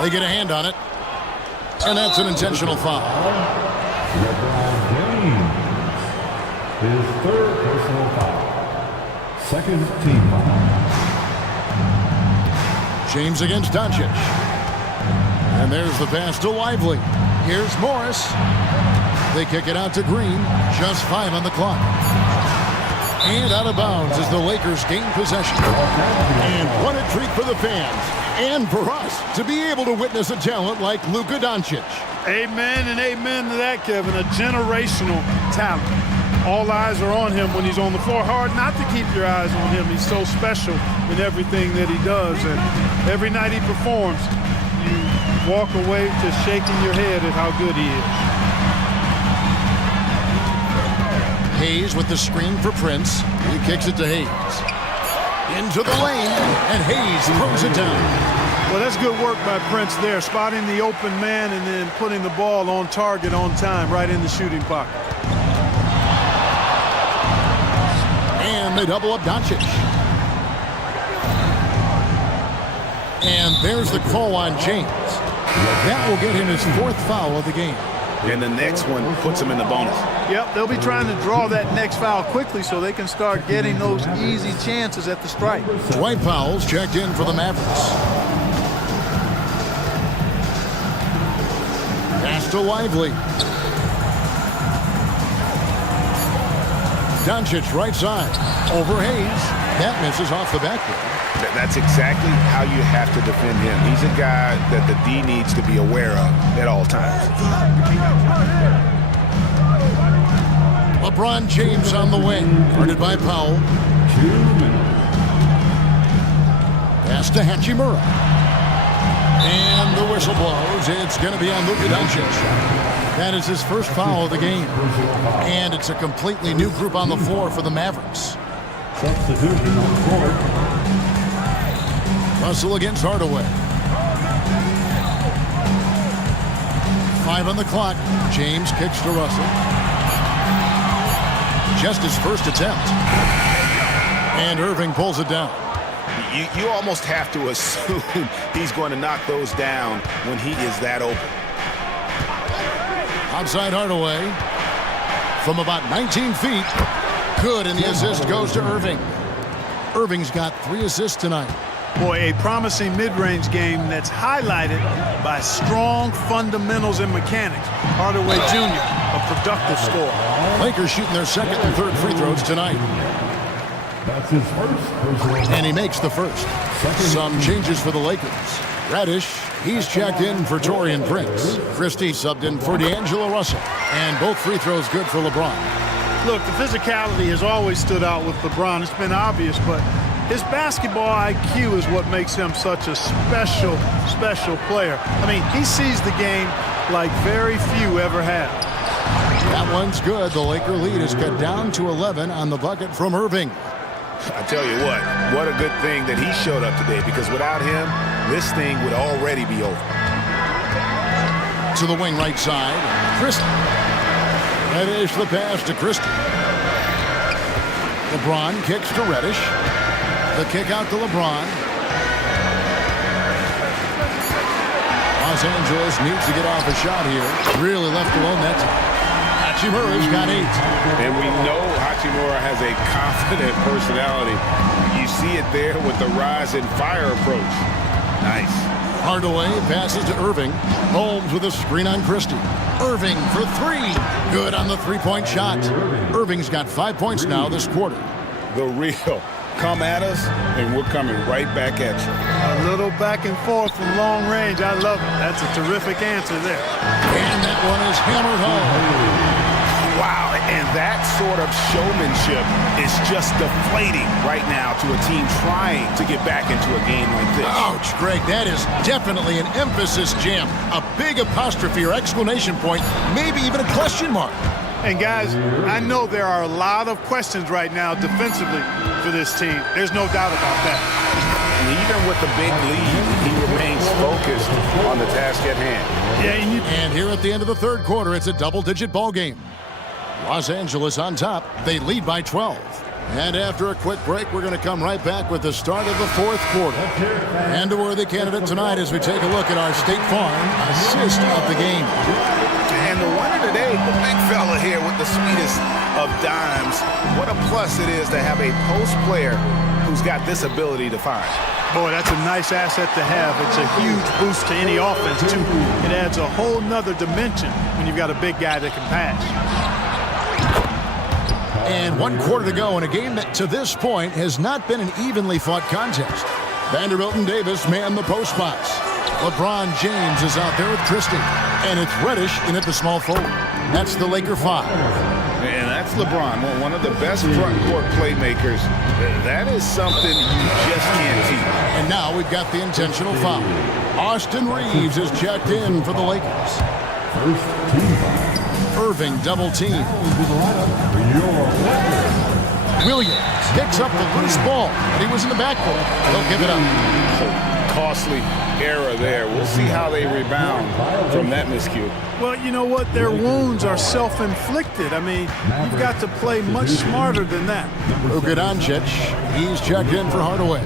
They get a hand on it. And that's an intentional foul. LeBron James. His third personal foul. Second team foul. James against Doncic. And there's the pass to Lively. Here's Morris. They kick it out to Green. Just 5 on the clock. And out of bounds as the Lakers gain possession. And what a treat for the fans. And for us to be able to witness a talent like Luka Doncic. Amen and amen to that, Kevin. A generational talent. All eyes are on him when he's on the floor. Hard not to keep your eyes on him. He's so special in everything that he does. And every night he performs, you walk away just shaking your head at how good he is. Hayes with the screen for Prince. He kicks it to Hayes. Into the lane, and Hayes throws it down. Well, that's good work by Prince there, spotting the open man and then putting the ball on target on time, right in the shooting pocket. And they double up Doncic. And there's the call on James. That will get him his 4th foul of the game. And the next one puts him in the bonus. Yep, they'll be trying to draw that next foul quickly so they can start getting those easy chances at the strike. Dwight Powell's checked in for the Mavericks. Pass to Lively. Doncic right side. Over Hayes. That misses off the backboard. That's exactly how you have to defend him. He's a guy that the D needs to be aware of at all times. LeBron James on the wing. Guarded by Powell. Pass to Hachimura. And the whistle blows. It's going to be on Luka Doncic. That is his first foul of the game. And it's a completely new group on the floor for the Mavericks. Substitution on the court. Russell against Hardaway. 5 on the clock. James kicks to Russell. Just his first attempt. And Irving pulls it down. You almost have to assume he's going to knock those down when he is that open. Outside Hardaway. From about 19 feet. Good, and the assist goes to Irving. Irving's got 3 assists tonight. Boy, a promising mid-range game that's highlighted by strong fundamentals and mechanics. Hardaway Jr., a productive scorer. Lakers shooting their 2nd and 3rd free throws tonight. That's his first personal. And he makes the first. Some changes for the Lakers. Reddish, he's checked in for Taurean Prince. Christie subbed in for D'Angelo Russell. And both free throws good for LeBron. Look, the physicality has always stood out with LeBron. It's been obvious, but his basketball IQ is what makes him such a special, special player. I mean, he sees the game like very few ever have. That one's good. The Laker lead is cut down to 11 on the bucket from Irving. I tell you what a good thing that he showed up today, because without him, this thing would already be over. To the wing right side, Christie. Reddish the pass to Christie. LeBron kicks to Reddish. The kick out to LeBron. Los Angeles needs to get off a shot here. Really left alone that time. Hachimura's got 8. And we know Hachimura has a confident personality. You see it there with the rise and fire approach. Nice. Hardaway passes to Irving. Holmes with a screen on Christie. Irving for 3. Good on the 3-point shot. Irving's got 5 points now this quarter. The real. Come at us, and we're coming right back at you. A little back and forth from long range. I love it. That's a terrific answer there. And that one is hammered home. Wow, and that sort of showmanship is just deflating right now to a team trying to get back into a game like this. Ouch, Greg, that is definitely an emphasis jam. A big apostrophe or exclamation point, maybe even a question mark. And guys, I know there are a lot of questions right now defensively for this team. There's no doubt about that. And even with the big lead, he remains focused on the task at hand. Yeah, and here at the end of the third quarter, it's a double-digit ball game. Los Angeles on top. They lead by 12. And after a quick break, we're going to come right back with the start of the fourth quarter. And a worthy candidate tonight as we take a look at our State Farm assist of the game. And the winner today, the big fella here with the sweetest of dimes. What a plus it is to have a post player who's got this ability to find. boy, that's a nice asset to have. It's a huge boost to any offense, too. It adds a whole nother dimension when you've got a big guy that can pass. And 1 quarter to go in a game that to this point has not been an evenly fought contest. Vanderbilt and Davis man the post spots. LeBron James is out there with Christie. And it's Reddish in at the small forward. That's the Laker 5. And that's LeBron, one of the best front court playmakers. That is something you just can't teach. And now we've got the intentional foul. Austin Reeves is checked in for the Lakers. Irving double team. Williams picks up the loose ball, but he was in the backcourt. They'll give it up. Costly error there. We'll see how they rebound from that miscue. Well, you know what? Their wounds are self-inflicted. I mean, you've got to play much smarter than that. Luka Doncic, he's checked in for Hardaway.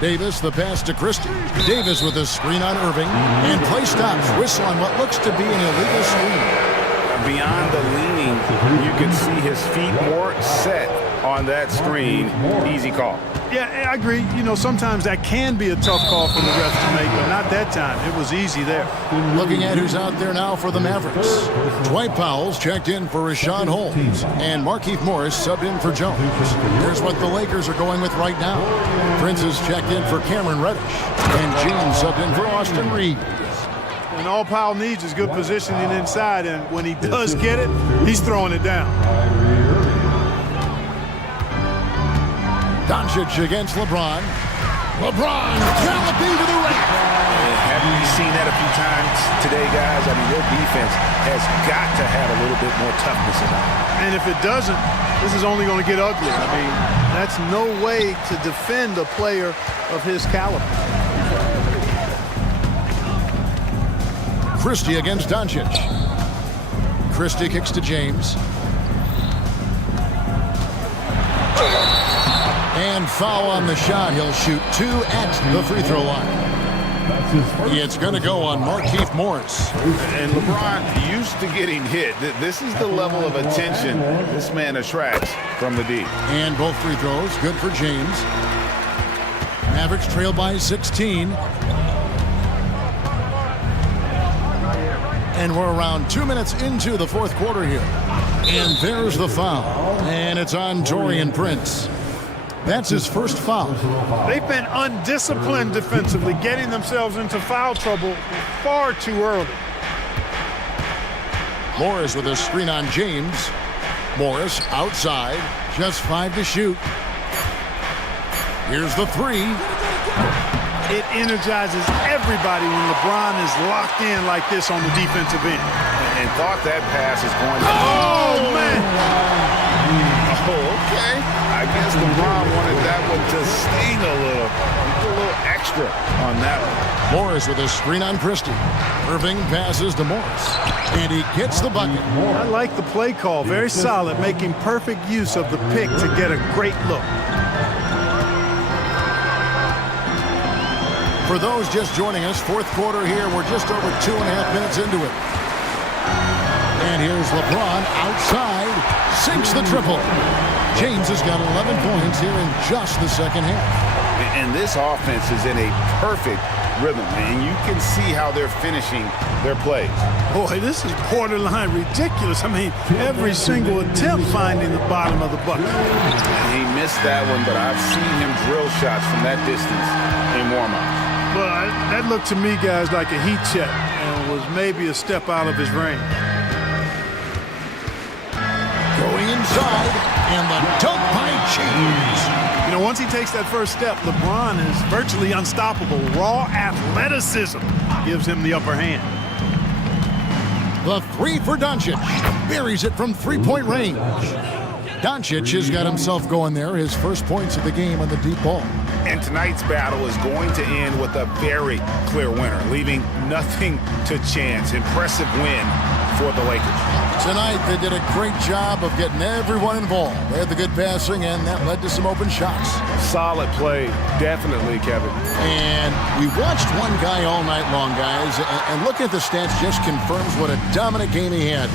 Davis, the pass to Christie. Davis with a screen on Irving. And play stops. Whistle on what looks to be an illegal screen. Beyond the leaning, you can see his feet more set on that screen. Easy call. Yeah, I agree. You know, sometimes that can be a tough call for the refs to make, but not that time. It was easy there. Looking at who's out there now for the Mavericks. Dwight Powell's checked in for Rashawn Holmes. And Markieff Morris subbed in for Jones. Here's what the Lakers are going with right now. Prince is checked in for Cameron Reddish. And James subbed in for Austin Reeves. And all Powell needs is good positioning inside, and when he does get it, he's throwing it down. Doncic against LeBron. LeBron galloping to the rim. Haven't we seen that a few times today, guys? I mean, their defense has got to have a little bit more toughness about it. And if it doesn't, this is only going to get ugly. I mean, that's no way to defend a player of his caliber. Christie against Doncic. Christie kicks to James. And foul on the shot. He'll shoot 2 at the free throw line. It's going to go on Markieff Morris. And LeBron used to getting hit. This is the level of attention this man attracts from the D. And both free throws good for James. Mavericks trail by 16. And we're around 2 minutes into the fourth quarter here. And there's the foul. And it's on Taurean Prince. That's his first foul. They've been undisciplined defensively, getting themselves into foul trouble far too early. Morris with a screen on James. Morris outside, just 5 to shoot. Here's the 3. It energizes everybody when LeBron is locked in like this on the defensive end. And thought that pass is going to... Oh, man! Oh, okay. I guess LeBron wanted that one to sting a little. A little extra on that one. Morris with a screen on Christie. Irving passes to Morris. And he gets the bucket. I like the play call. Very solid, making perfect use of the pick to get a great look. For those just joining us, fourth quarter here, we're just over 2.5 minutes into it. And here's LeBron outside, sinks the triple. James has got 11 points here in just the second half. And this offense is in a perfect rhythm, and you can see how they're finishing their plays. Boy, this is borderline ridiculous. I mean, every single attempt finding the bottom of the bucket. And he missed that one, but I've seen him drill shots from that distance in warm-ups. Well, that looked to me, guys, like a heat check and was maybe a step out of his range. inside, and the dunk by James. You know, once he takes that first step, LeBron is virtually unstoppable. Raw athleticism gives him the upper hand. The three for Doncic. Buries it from three-point range. Doncic has got himself going there. His first points of the game on the deep ball. And tonight's battle is going to end with a very clear winner, leaving nothing to chance. Impressive win for the Lakers. Tonight, they did a great job of getting everyone involved. They had the good passing, and that led to some open shots. Solid play, definitely, Kevin. And we watched one guy all night long, guys, and looking at the stats just confirms what a dominant game he had.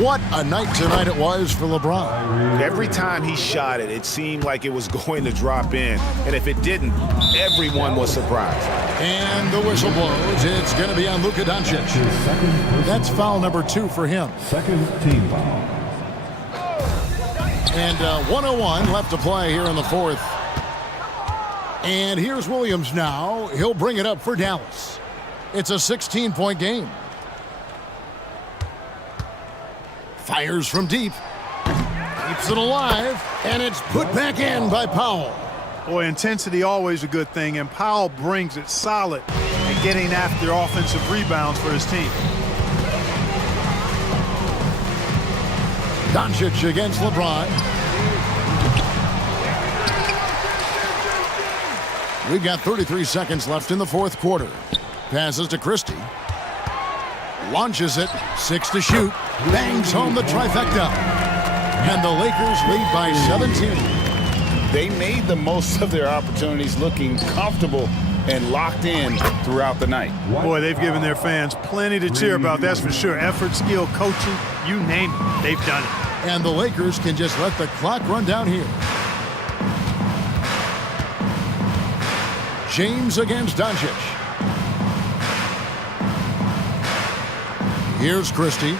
What a night tonight it was for LeBron. Every time he shot it, it seemed like it was going to drop in. And if it didn't, everyone was surprised. And the whistle blows. It's going to be on Luka Doncic. That's foul number 2 for him. Second team foul. And 1:01 left to play here in the fourth. And here's Williams now. He'll bring it up for Dallas. It's a 16-point game. Fires from deep. Keeps it alive. And it's put back in by Powell. Boy, intensity always a good thing, and Powell brings it solid and getting after offensive rebounds for his team. Doncic against LeBron. We've got 33 seconds left in the fourth quarter. Passes to Christie. Launches it. 6 to shoot. Bangs home the trifecta. And the Lakers lead by 17. They made the most of their opportunities, looking comfortable and locked in throughout the night. Boy, they've given their fans plenty to cheer about, that's for sure. Effort, skill, coaching, you name it, they've done it. And the Lakers can just let the clock run down here. James against Doncic. Here's Christie.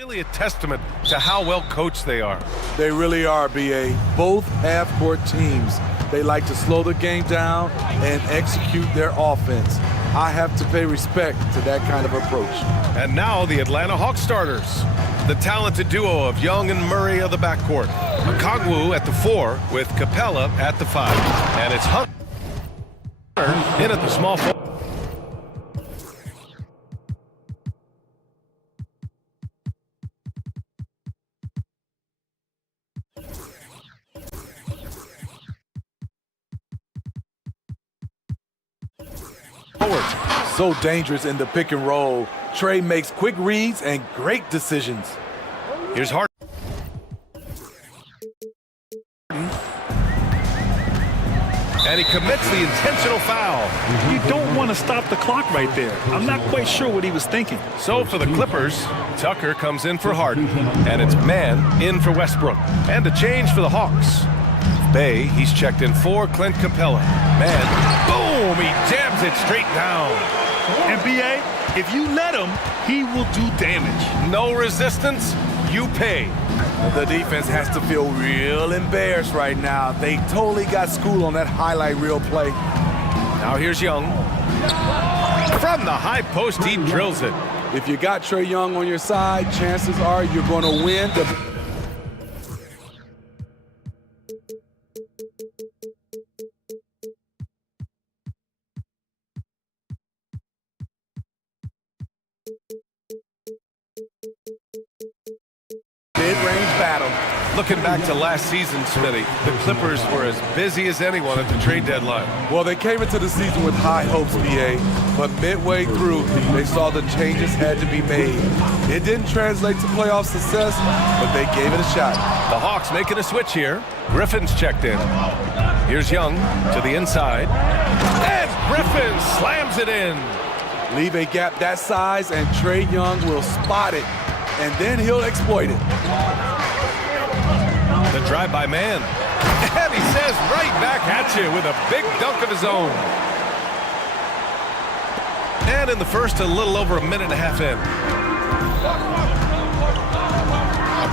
Really a testament to how well coached they are. They really are, B.A. Both half-court teams. They like to slow the game down and execute their offense. I have to pay respect to that kind of approach. And now the Atlanta Hawks starters. The talented duo of Young and Murray of the backcourt. Kongwu at the 4 with Capella at the 5. And it's Hunter in at the small forward. So dangerous in the pick and roll. Trey makes quick reads and great decisions. Here's Harden. And he commits the intentional foul. You don't want to stop the clock right there. I'm not quite sure what he was thinking. So for the Clippers, Tucker comes in for Harden. And it's Man in for Westbrook. And a change for the Hawks. Bay, he's checked in for Clint Capella. Man, boom, he jams it straight down. And B.A., if you let him, he will do damage. No resistance, you pay. The defense has to feel real embarrassed right now. They totally got schooled on that highlight reel play. Now here's Young. From the high post, he drills it. If you got Trae Young on your side, chances are you're going to win. Mid-range battle. Looking back to last season, Smitty, the Clippers were as busy as anyone at the trade deadline. Well, they came into the season with high hopes, BA, but midway through, they saw the changes had to be made. It didn't translate to playoff success, but they gave it a shot. The Hawks making a switch here. Griffin's checked in. Here's Young to the inside. And Griffin slams it in. Leave a gap that size, and Trae Young will spot it, and then he'll exploit it. The drive by Man. And he says right back at you with a big dunk of his own. And in the first, a little over a minute and a half in.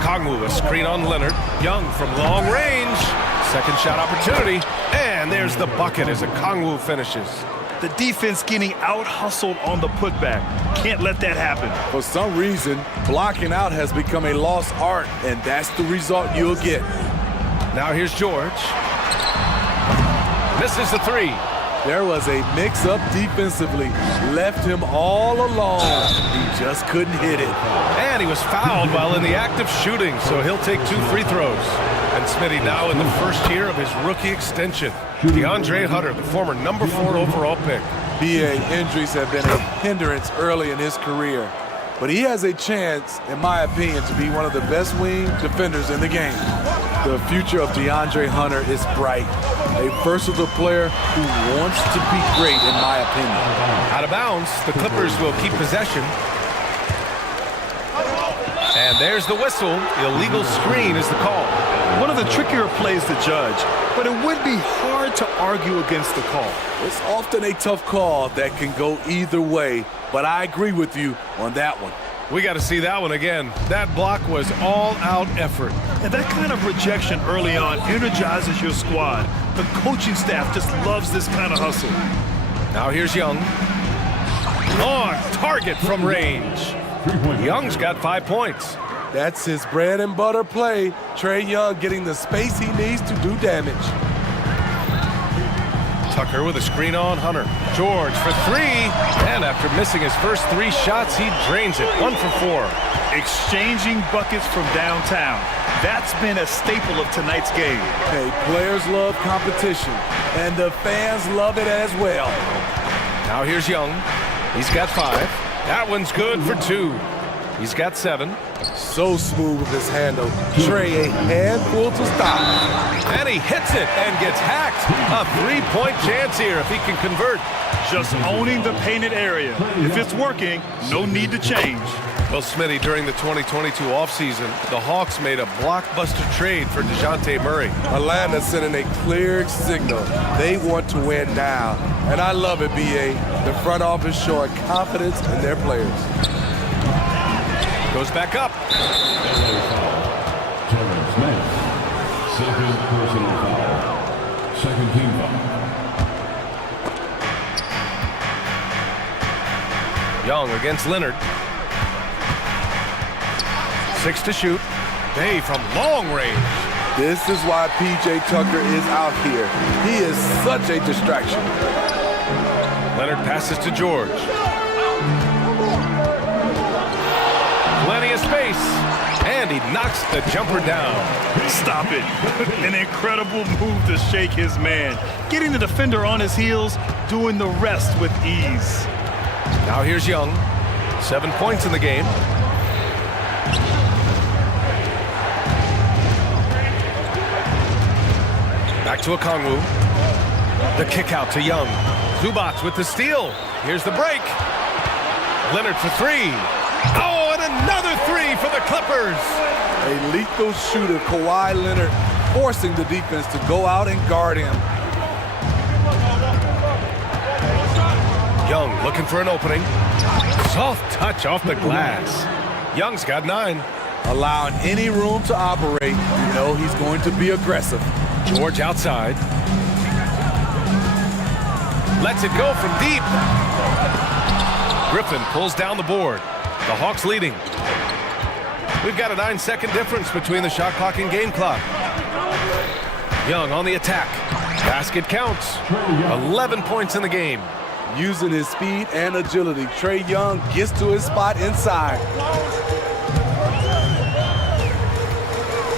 Kongwu, a screen on Leonard. Young from long range. Second shot opportunity. And there's the bucket as Kongwu finishes. The defense getting out-hustled on the putback. Can't let that happen. For some reason, blocking out has become a lost art, and that's the result you'll get. Now here's George. Misses the 3. There was a mix-up defensively. Left him all alone. He just couldn't hit it. And he was fouled while in the act of shooting, so he'll take 2 free throws. And Smitty now in the first year of his rookie extension. DeAndre Hunter, the former number 4 overall pick. BA, injuries have been a hindrance early in his career. But he has a chance, in my opinion, to be one of the best wing defenders in the game. The future of DeAndre Hunter is bright. A versatile player who wants to be great, in my opinion. Out of bounds, the Clippers will keep possession. And there's the whistle. Illegal screen is the call. One of the trickier plays to judge, but it would be hard to argue against the call. It's often a tough call that can go either way, but I agree with you on that one. We got to see that one again. That block was all-out effort. And that kind of rejection early on energizes your squad. The coaching staff just loves this kind of hustle. Now here's Young. On target from range. Young's got 5 points. That's his bread and butter play. Trae Young getting the space he needs to do damage. Tucker with a screen on Hunter. George for 3. And after missing his first 3 shots, he drains it. 1 for 4. Exchanging buckets from downtown. That's been a staple of tonight's game. Hey, players love competition, and the fans love it as well. Now here's Young. He's got 5. That one's good for 2. He's got 7. So smooth with his handle. Trae, a handful to stop. And he hits it and gets hacked. A 3-point chance here if he can convert. Just owning the painted area. If it's working, no need to change. Well, Smitty, during the 2022 offseason, the Hawks made a blockbuster trade for DeJounte Murray. Atlanta sending a clear signal. They want to win now. And I love it, B.A. The front office showing confidence in their players. Goes back up. Terrence Smith. Second personal foul. Second team foul. Young against Leonard. 6 to shoot. Day from long range. This is why P.J. Tucker is out here. He is such a distraction. Leonard passes to George. Plenty of space. And he knocks the jumper down. Stop it. An incredible move to shake his man. Getting the defender on his heels, doing the rest with ease. Now here's Young. 7 points in the game. Back to Okongwu. The kick out to Young. Zubac with the steal. Here's the break. Leonard for 3. Oh, and another 3 for the Clippers. A lethal shooter, Kawhi Leonard, forcing the defense to go out and guard him. Young looking for an opening. Soft touch off the glass. Young's got 9. Allowing any room to operate, you know he's going to be aggressive. George outside. Lets it go from deep. Griffin pulls down the board. The Hawks leading. We've got a 9-second difference between the shot clock and game clock. Young on the attack. Basket counts. 11 points in the game. Using his speed and agility, Trae Young gets to his spot inside.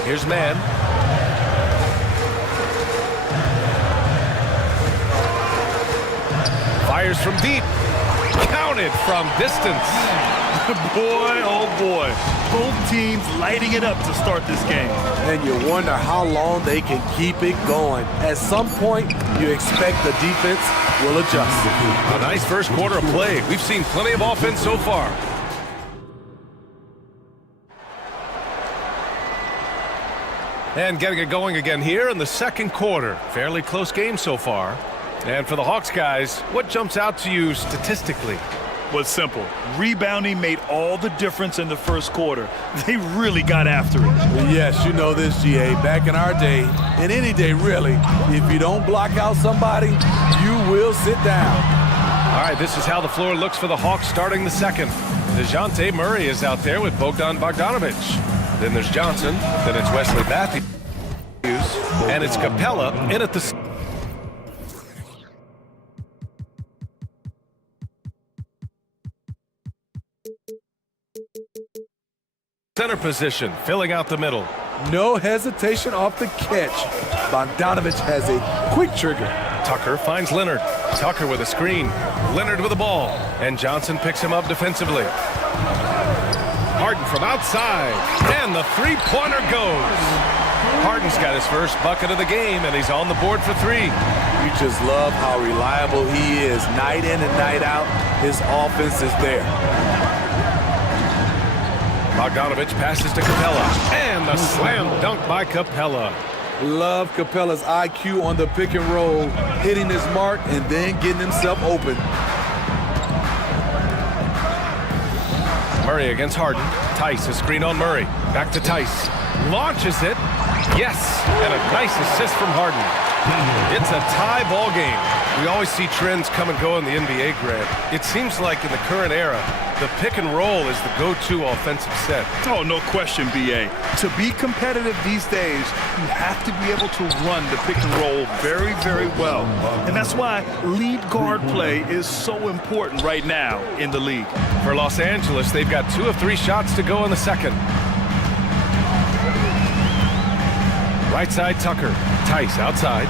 Here's Man. Fires from deep. Counted from distance. Boy, oh boy. Both teams lighting it up to start this game. And you wonder how long they can keep it going. At some point, you expect the defense will adjust. A nice first quarter of play. We've seen plenty of offense so far. And getting it going again here in the second quarter. Fairly close game so far. And for the Hawks guys, what jumps out to you statistically? Was simple. Rebounding made all the difference in the first quarter. They really got after it. Yes, you know this, GA. Back in our day, and any day really, if you don't block out somebody, you will sit down. All right, this is how the floor looks for the Hawks starting the second. DeJounte Murray is out there with Bogdan Bogdanovic. Then there's Johnson. Then it's Wesley Matthews. And it's Capella in at the center position, filling out the middle. No hesitation off the catch. Bogdanovic has a quick trigger. Tucker finds Leonard. Tucker with a screen. Leonard with the ball. And Johnson picks him up defensively. Harden from outside. And the three-pointer goes. Harden's got his first bucket of the game, and he's on the board for 3. You just love how reliable he is. Night in and night out, his offense is there. Bogdanovic passes to Capella. And the slam dunk by Capella. Love Capella's IQ on the pick and roll, hitting his mark and then getting himself open. Murray against Harden. Tice, a screen on Murray. Back to Tice. Launches it. Yes, and a nice assist from Harden. It's a tie ball game. We always see trends come and go in the NBA, Grant. It seems like in the current era, the pick and roll is the go-to offensive set. Oh, no question, BA. To be competitive these days, you have to be able to run the pick and roll very, very well. And that's why lead guard play is so important right now in the league. For Los Angeles, they've got 2 of 3 shots to go in the second. Right side, Tucker. Tice outside.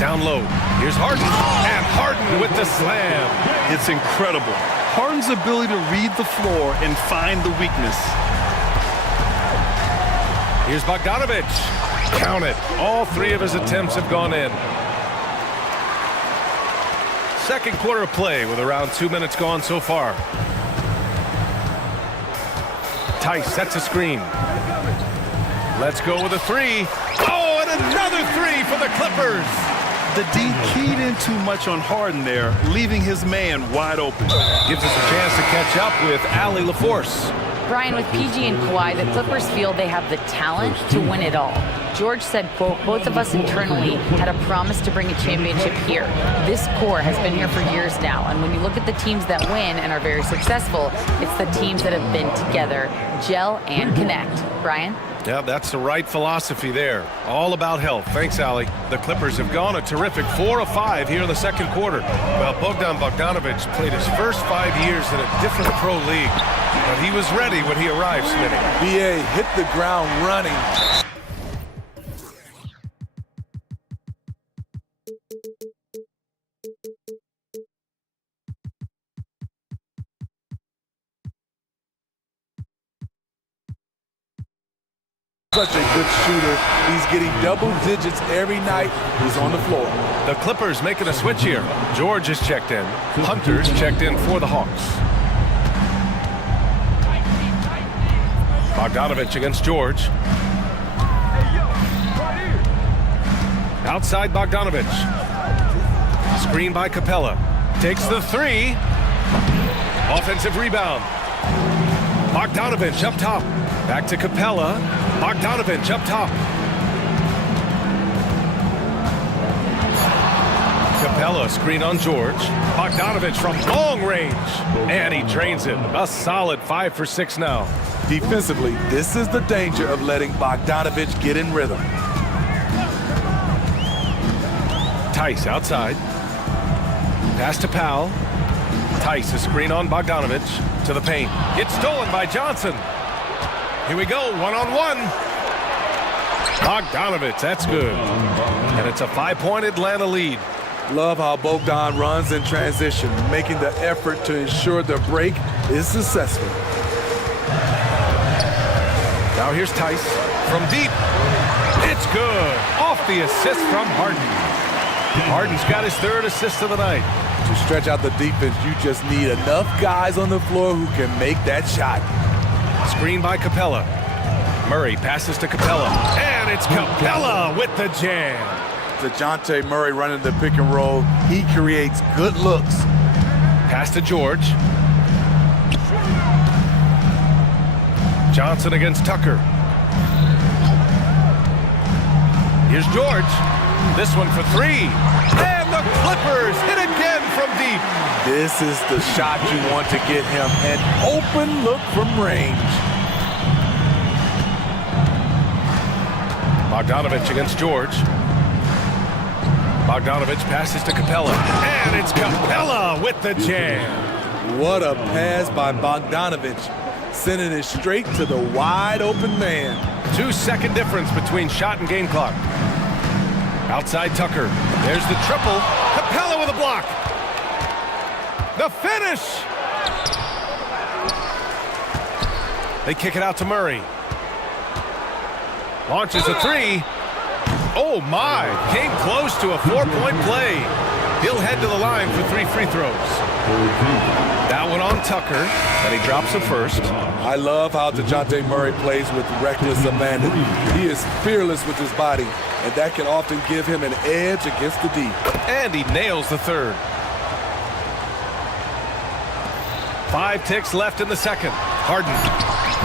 Down low. Here's Harden. And Harden with the slam. It's incredible. Harden's ability to read the floor and find the weakness. Here's Bogdanovic. Count it. All 3 of his attempts have gone in. Second quarter of play with around 2 minutes gone so far. Tice sets a screen. Let's go with a 3. Oh, and another 3 for the Clippers. The D keyed in too much on Harden there, leaving his man wide open. Gives us a chance to catch up with Allie LaForce. Brian, with PG and Kawhi, the Clippers feel they have the talent to win it all. George said, quote, both of us internally had a promise to bring a championship here. This core has been here for years now, and when you look at the teams that win and are very successful, it's the teams that have been together, gel and connect. Brian? Yeah, that's the right philosophy there. All about health. Thanks, Allie. The Clippers have gone a terrific 4 of 5 here in the second quarter. Well, Bogdan Bogdanovic played his first 5 years in a different pro league, but he was ready when he arrived, Smitty. BA hit the ground running. Such a good shooter. He's getting double digits every night he's on the floor. The Clippers making a switch here. George is checked in. Hunter's checked in for the Hawks. Bogdanovic against George. Outside Bogdanovic. Screen by Capella. Takes the three. Offensive rebound. Bogdanovic up top. Back to Capella. Bogdanovic up top. Capella screen on George. Bogdanovic from long range. And he drains it. A solid 5 for 6 now. Defensively, this is the danger of letting Bogdanovic get in rhythm. Tice outside. Pass to Powell. Tice, a screen on Bogdanovic. To the paint. It's stolen by Johnson. Here we go, one-on-one. Bogdanovic, that's good. And it's a 5-point Atlanta lead. Love how Bogdan runs in transition, making the effort to ensure the break is successful. Now here's Tice from deep. It's good. Off the assist from Harden. Harden's got his 3rd assist of the night. To stretch out the defense, you just need enough guys on the floor who can make that shot. Screen by Capella. Murray passes to Capella. And it's Capella with the jam. DeJounte Murray running the pick and roll. He creates good looks. Pass to George. Johnson against Tucker. Here's George. This one for 3. And the Clippers hit again from deep. This is the shot you want to get him. An open look from range. Bogdanovic against George. Bogdanovic passes to Capella. And it's Capella with the jam. What a pass by Bogdanovic. Sending it straight to the wide open man. 2-second difference between shot and game clock. Outside Tucker. There's the triple. Capella with a block. The finish. They kick it out to Murray. Launches a 3. Oh my, came close to a 4-point play. He'll head to the line for 3 free throws. That one on Tucker, and he drops a first. I love how DeJounte Murray plays with reckless abandon. He is fearless with his body, and that can often give him an edge against the D. And he nails the 3rd. 5 ticks left in the second. Harden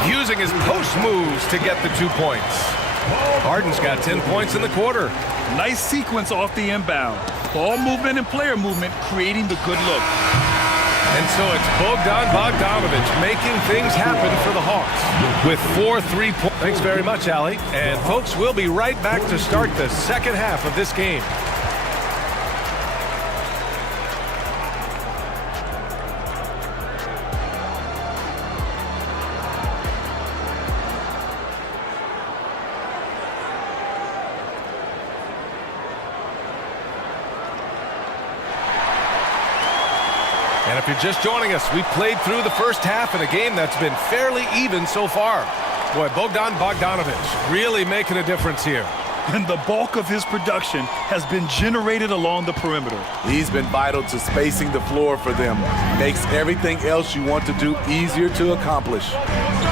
using his post moves to get the 2 points. Harden's got 10 points in the quarter. Nice sequence off the inbound. Ball movement and player movement creating the good look. And so it's Bogdan Bogdanovic making things happen for the Hawks with 4 3-point. Thanks very much, Allie. And folks, we'll be right back to start the second half of this game. And if you're just joining us, we played through the first half in a game that's been fairly even so far. Boy, Bogdan Bogdanovic really making a difference here. And the bulk of his production has been generated along the perimeter. He's been vital to spacing the floor for them. Makes everything else you want to do easier to accomplish.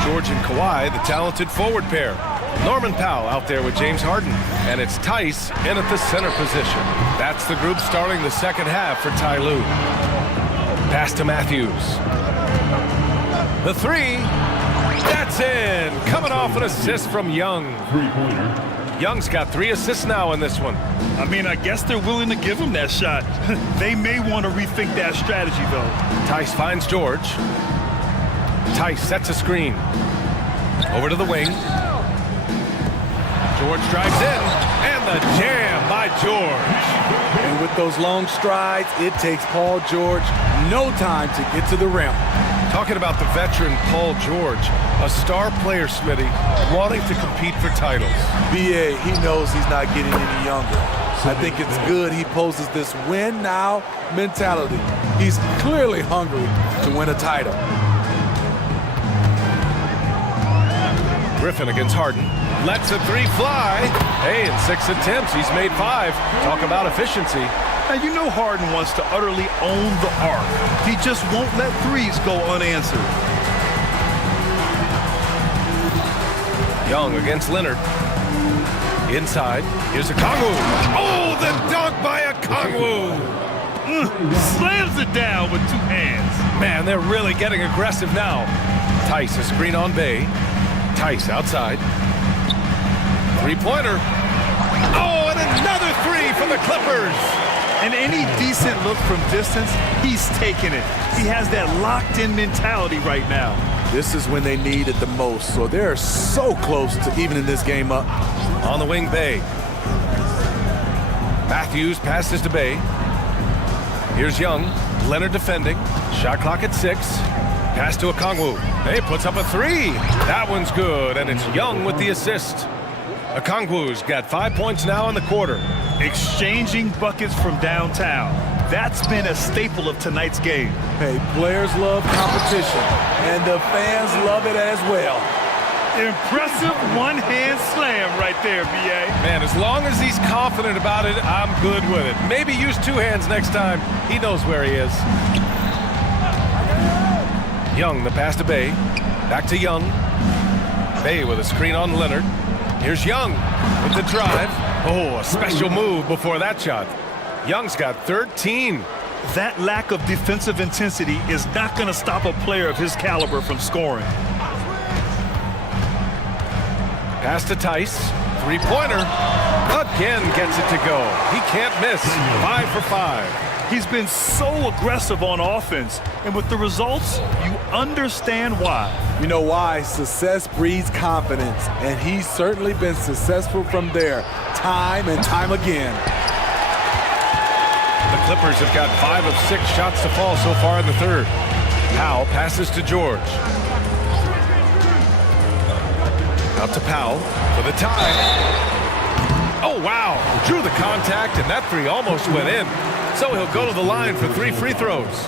George and Kawhi, the talented forward pair. Norman Powell out there with James Harden. And it's Tice in at the center position. That's the group starting the second half for Ty Lue. Pass to Matthews. The 3. That's in. Coming off an assist from Young. Three-pointer. Young's got 3 assists now in this one. I mean, I guess they're willing to give him that shot. They may want to rethink that strategy, though. Tice finds George. Tice sets a screen. Over to the wing. George drives in, and the jam by George. And with those long strides, it takes Paul George no time to get to the rim. Talking about the veteran Paul George, a star player, Smitty, wanting to compete for titles. BA, he knows he's not getting any younger. I think it's good he poses this win now mentality. He's clearly hungry to win a title. Griffin against Harden. Lets a 3 fly. Hey, in 6 attempts, he's made 5. Talk about efficiency. Now, you know Harden wants to utterly own the arc. He just won't let threes go unanswered. Young against Leonard. Inside. Here's a Kongwu. Oh, the dunk by a Kongwu. Slams it down with 2 hands. Man, they're really getting aggressive now. Tice, a screen on Bay. Tice outside. 3-pointer. Oh, and another 3 for the Clippers. And any decent look from distance, he's taking it. He has that locked-in mentality right now. This is when they need it the most, so they're so close to evening this game up. On the wing, Bay. Matthews passes to Bay. Here's Young. Leonard defending. Shot clock at 6. Pass to Okongwu. Hey, puts up a 3. That one's good, and it's Young with the assist. Okongwu's got 5 points now in the quarter. Exchanging buckets from downtown. That's been a staple of tonight's game. Hey, players love competition, and the fans love it as well. Impressive one-hand slam right there, B.A. Man, as long as he's confident about it, I'm good with it. Maybe use 2 hands next time. He knows where he is. Young, the pass to Bay. Back to Young. Bay with a screen on Leonard. Here's Young with the drive. Oh, a special move before that shot. Young's got 13. That lack of defensive intensity is not going to stop a player of his caliber from scoring. Pass to Tice. 3-pointer. Again gets it to go. He can't miss. 5 for 5. He's been so aggressive on offense, and with the results, you understand why. You know why? Success breeds confidence, and he's certainly been successful from there, time and time again. The Clippers have got 5 of 6 shots to fall so far in the third. Powell passes to George. Out to Powell for the tie. Oh, wow. Drew the contact, and that 3 almost went in. So he'll go to the line for 3 free throws.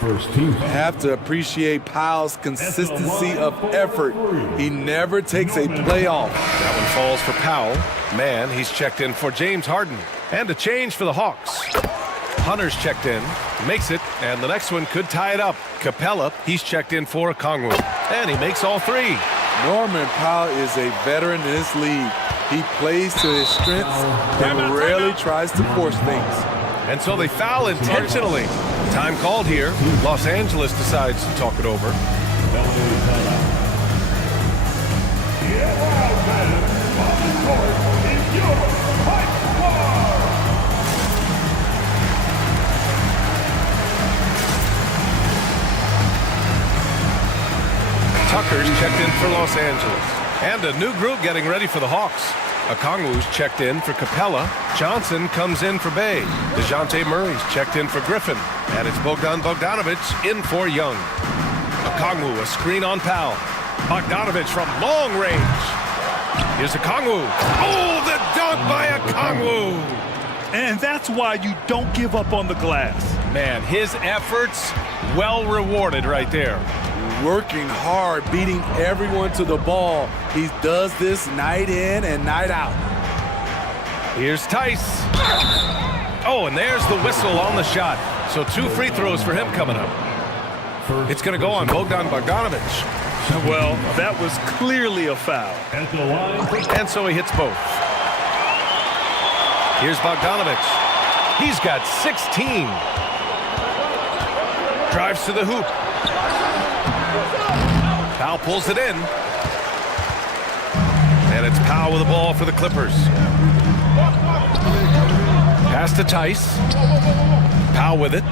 First team. Have to appreciate Powell's consistency of effort. He never takes a play off. That one falls for Powell. Man, he's checked in for James Harden. And a change for the Hawks. Hunter's checked in, makes it, and the next one could tie it up. Capella, he's checked in for Okongwu. And he makes all 3. Norman Powell is a veteran in this league. He plays to his strengths and rarely tries to force things. And so they foul intentionally. Time called here. Los Angeles decides to talk it over. Tucker's checked in for Los Angeles. And a new group getting ready for the Hawks. Okongwu's checked in for Capella. Johnson comes in for Bay. DeJounte Murray's checked in for Griffin. And it's Bogdan Bogdanovic in for Young. Okongwu, a screen on Powell. Bogdanovic from long range. Here's Okongwu. Oh, the dunk by Okongwu! And that's why you don't give up on the glass. Man, his efforts well rewarded right there. Working hard, beating everyone to the ball. He does this night in and night out. Here's Tice. Oh, and there's the whistle on the shot. So 2 free throws for him coming up. It's going to go on Bogdan Bogdanovic. Well, that was clearly a foul. And so he hits both. Here's Bogdanovic. He's got 16. Drives to the hoop. Powell pulls it in. And it's Powell with the ball for the Clippers. Pass to Tice. Powell with it.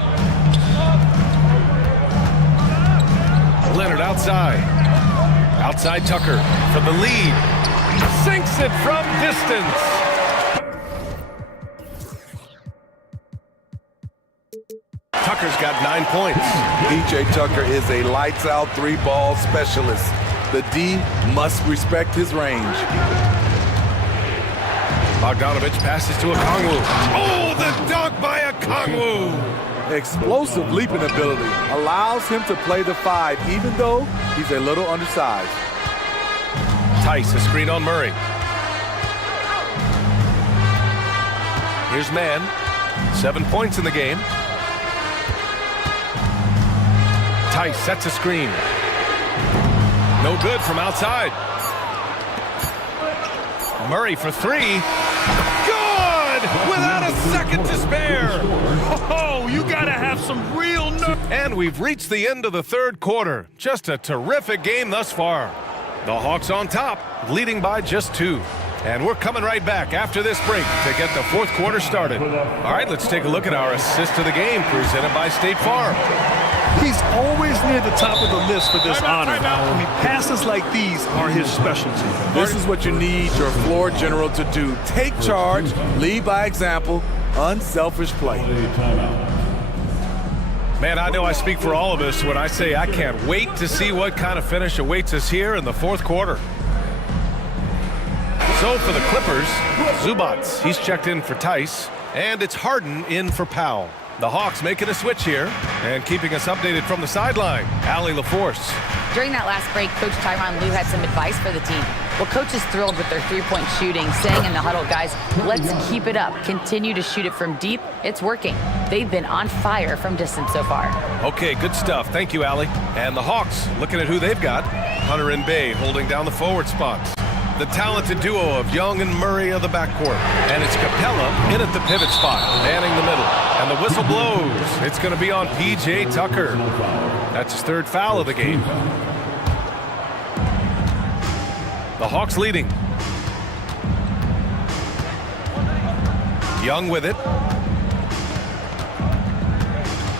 Leonard outside. Outside Tucker for the lead. Sinks it from distance. Tucker's got 9 points. PJ Tucker is a lights-out three-ball specialist. The D must respect his range. Bogdanovich passes to Okongwu. Oh, the dunk by Okongwu! Explosive leaping ability allows him to play the 5, even though he's a little undersized. Tice, a screen on Murray. Here's Mann. 7 points in the game. Tice sets a screen. No good from outside. Murray for 3. Good! Without a second to spare. Oh, you gotta have some real nerve. And we've reached the end of the third quarter. Just a terrific game thus far. The Hawks on top, leading by just 2. And we're coming right back after this break to get the fourth quarter started. All right, let's take a look at our assist of the game presented by State Farm. He's always near the top of the list for this honor. I mean, passes like these are his specialty. This is what you need your floor general to do. Take charge, lead by example, unselfish play. Man, I know I speak for all of us when I say I can't wait to see what kind of finish awaits us here in the fourth quarter. So for the Clippers, Zubats, he's checked in for Tice, and it's Harden in for Powell. The Hawks making a switch here and keeping us updated from the sideline. Allie LaForce. During that last break, Coach Tyronn Lue had some advice for the team. Well, Coach is thrilled with their three-point shooting, saying in the huddle, guys, let's keep it up. Continue to shoot it from deep. It's working. They've been on fire from distance so far. Okay, good stuff. Thank you, Allie. And the Hawks, looking at who they've got. Hunter and Bay holding down the forward spots. The talented duo of Young and Murray of the backcourt. And it's Capella in at the pivot spot, manning the middle. And the whistle blows. It's going to be on P.J. Tucker. That's his third foul of the game. The Hawks leading. Young with it.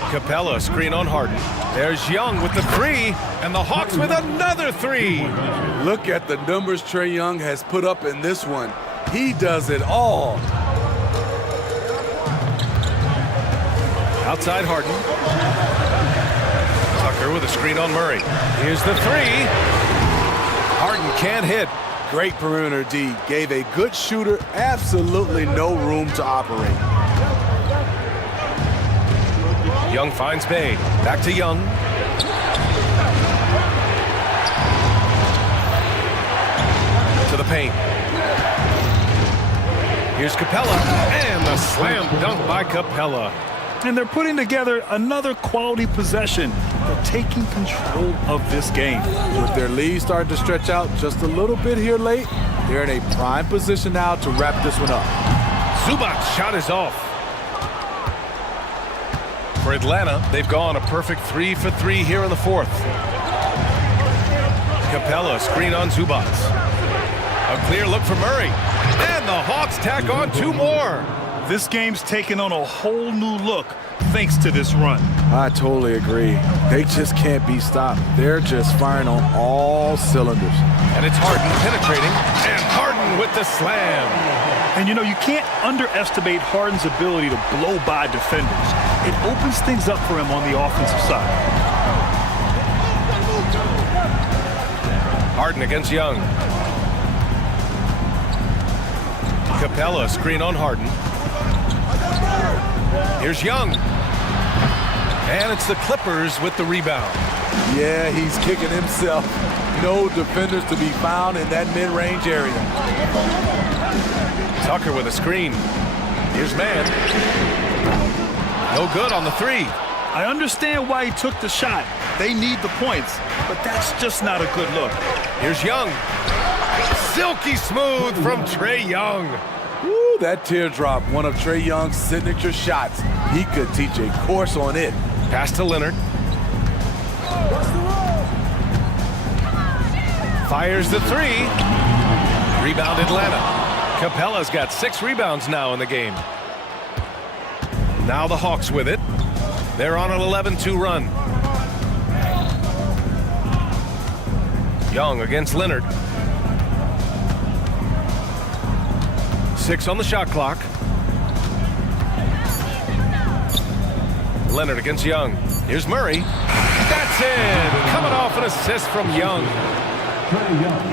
Capella, screen on Harden. There's Young with the 3, and the Hawks with another 3. Look at the numbers Trae Young has put up in this one. He does it all. Outside Harden. Tucker with a screen on Murray. Here's the 3. Harden can't hit. Great perimeter D. Gave a good shooter absolutely no room to operate. Young finds Bay. Back to Young. To the paint. Here's Capella. And the slam dunk by Capella. And they're putting together another quality possession. They're taking control of this game. With their lead starting to stretch out just a little bit here late, they're in a prime position now to wrap this one up. Zubac's shot is off. For Atlanta, they've gone a perfect 3 for 3 here in the fourth. Capella, screen on Zubac. A clear look for Murray. And the Hawks tack on 2 more. This game's taken on a whole new look thanks to this run. I totally agree. They just can't be stopped. They're just firing on all cylinders. And it's Harden penetrating. And Harden with the slam. And you know, you can't underestimate Harden's ability to blow by defenders. It opens things up for him on the offensive side. Harden against Young. Capella, screen on Harden. Here's Young. And it's the Clippers with the rebound. Yeah, he's kicking himself. No defenders to be found in that mid-range area. Tucker with a screen. Here's Mann. No good on the 3. I understand why he took the shot. They need the points, but that's just not a good look. Here's Young. Silky smooth from Trae Young. Woo, that teardrop, one of Trae Young's signature shots. He could teach a course on it. Pass to Leonard. Fires the three. Rebound Atlanta. Capella's got 6 rebounds now in the game. Now the Hawks with it. They're on an 11-2 run. Young against Leonard. 6 on the shot clock. Leonard against Young. Here's Murray. That's in. Coming off an assist from Young.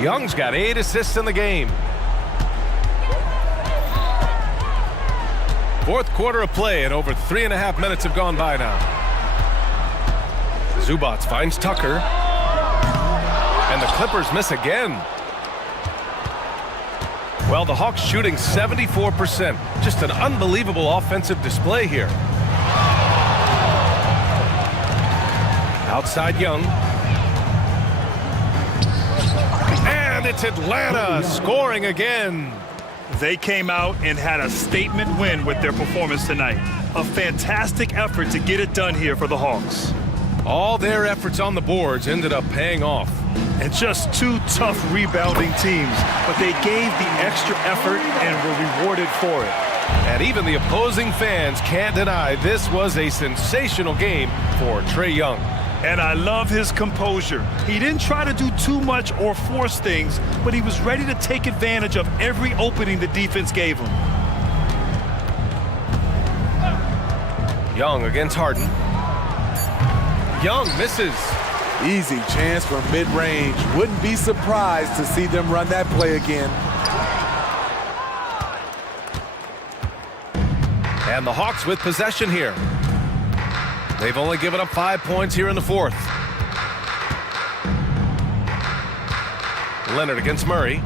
Young's got 8 assists in the game. Fourth quarter of play and over 3.5 minutes have gone by now. Zubats finds Tucker. And the Clippers miss again. Well, the Hawks shooting 74%. Just an unbelievable offensive display here. Outside Young. And it's Atlanta scoring again. They came out and had a statement win with their performance tonight. A fantastic effort to get it done here for the Hawks. All their efforts on the boards ended up paying off. And just 2 tough rebounding teams, but they gave the extra effort and were rewarded for it. And even the opposing fans can't deny this was a sensational game for Trae Young. And I love his composure. He didn't try to do too much or force things, but he was ready to take advantage of every opening the defense gave him. Young against Harden. Young misses. Easy chance for mid-range. Wouldn't be surprised to see them run that play again. And the Hawks with possession here. They've only given up 5 points here in the fourth. Leonard against Murray.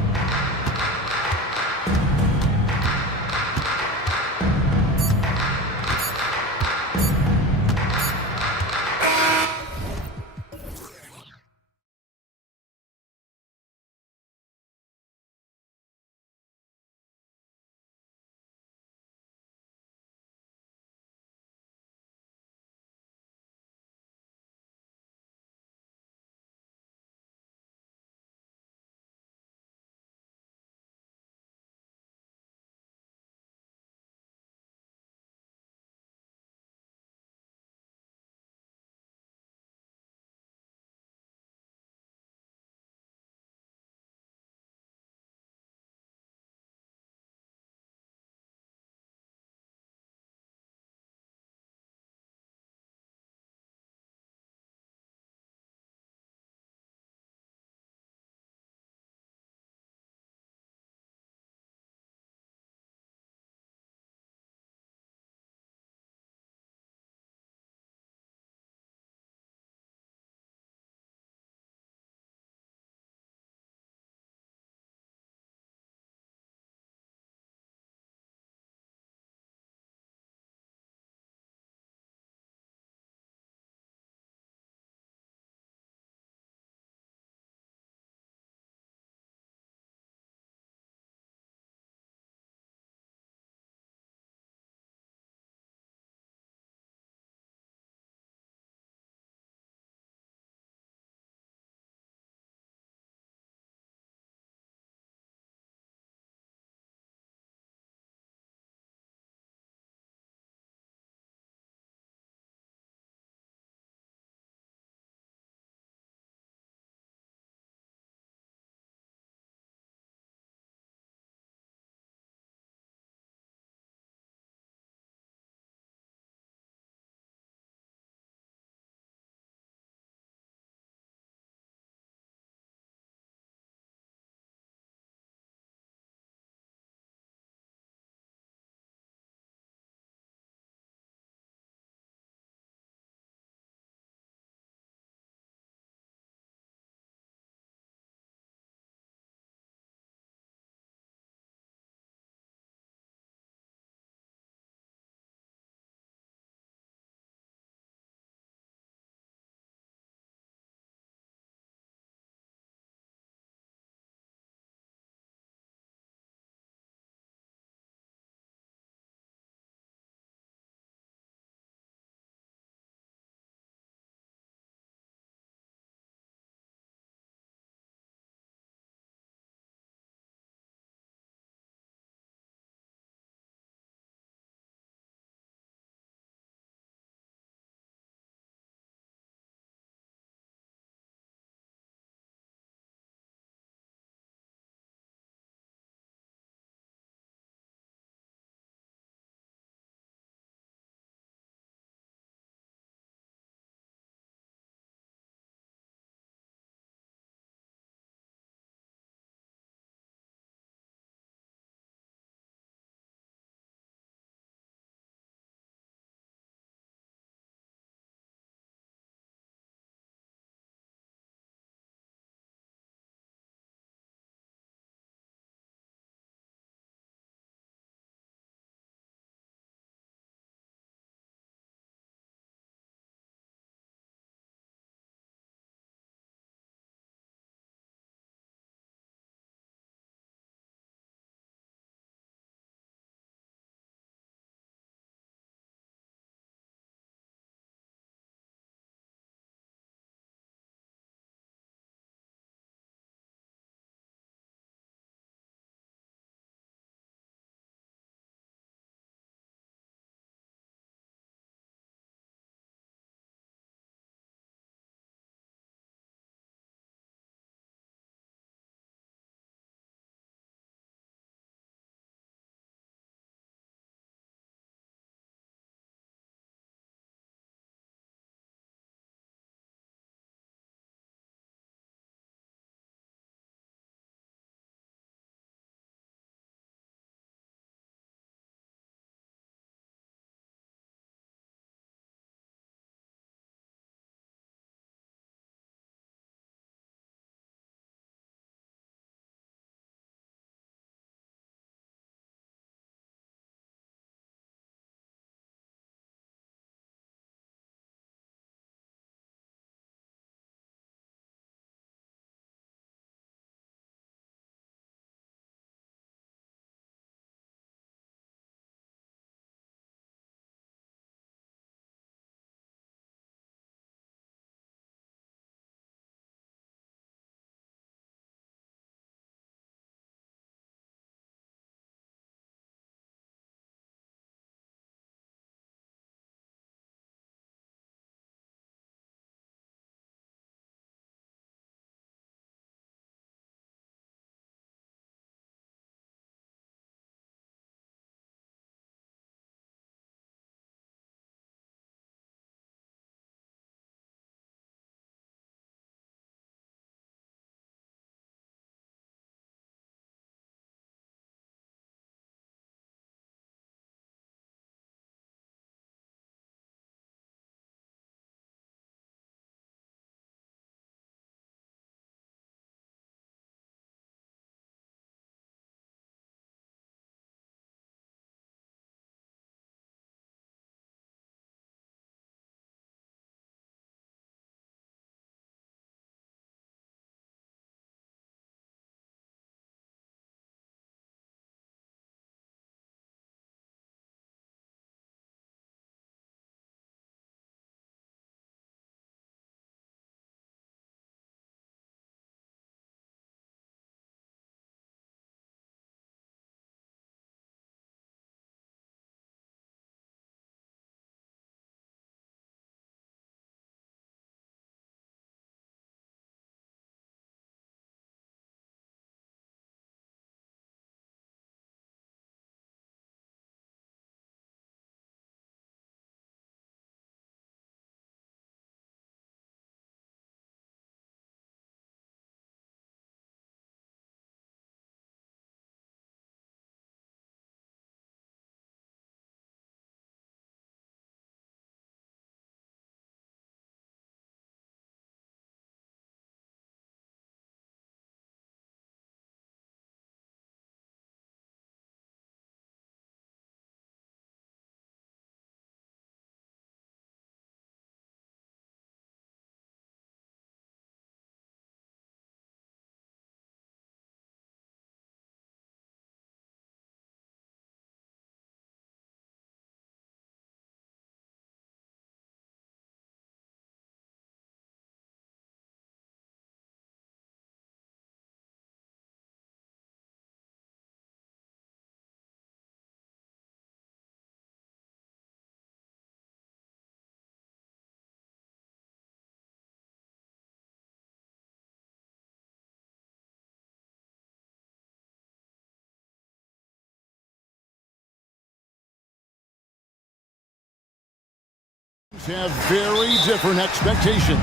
have very different expectations.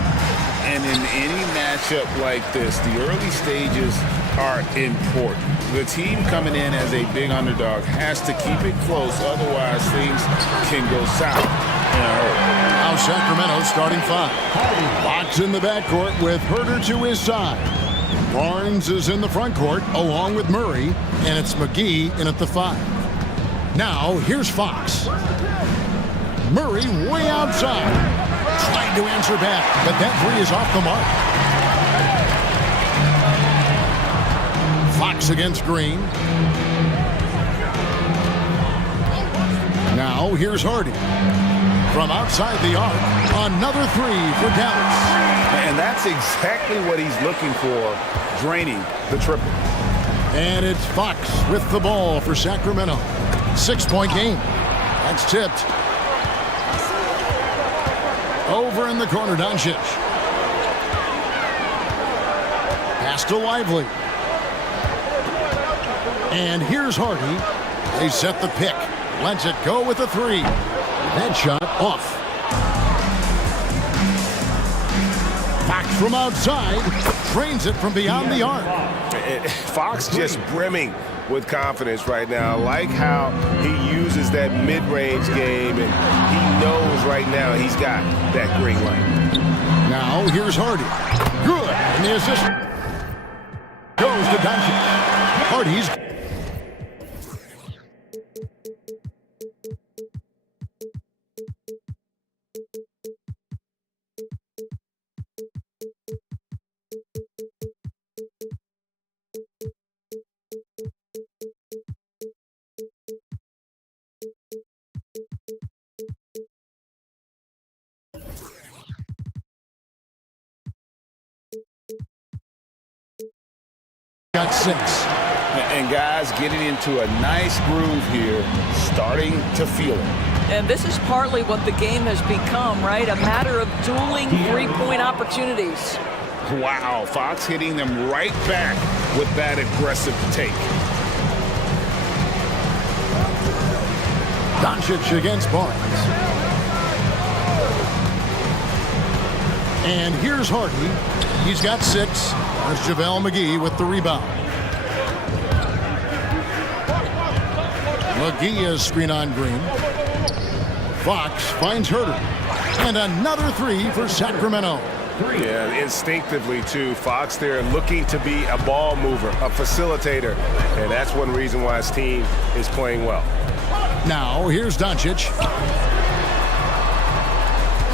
And in any matchup like this, the early stages are important. The team coming in as a big underdog has to keep it close, otherwise things can go south in a hurry. Now Sacramento starting 5. Fox in the backcourt with Herter to his side. Barnes is in the front court along with Murray, and it's McGee in at the 5. Now here's Fox. Murray way outside. Trying to answer back, but that three is off the mark. Fox against Green. Now here's Hardy. From outside the arc, another three for Dallas. And that's exactly what he's looking for, draining the triple. And it's Fox with the ball for Sacramento. 6-point game. That's tipped. Over in the corner, Doncic. Pass to Lively. And here's Hardy. They set the pick. Lets it go with a three. That shot off. Fox from outside. Drains it from beyond the arc. Fox just brimming with confidence right now. I like how he uses that mid-range game, and he knows right now he's got that green light. Now here's Hardy. Good. And the assist goes to Doncic. Hardy's. Got 6. And guys getting into a nice groove here, starting to feel it. And this is partly what the game has become, right? A matter of dueling three-point opportunities. Wow, Fox hitting them right back with that aggressive take. Doncic against Barnes. And here's Hardy. He's got 6. There's JaVale McGee with the rebound. McGee is screen on Green. Fox finds Herter. And another three for Sacramento. Yeah, instinctively, too. Fox there looking to be a ball mover, a facilitator. And that's one reason why his team is playing well. Now, here's Doncic.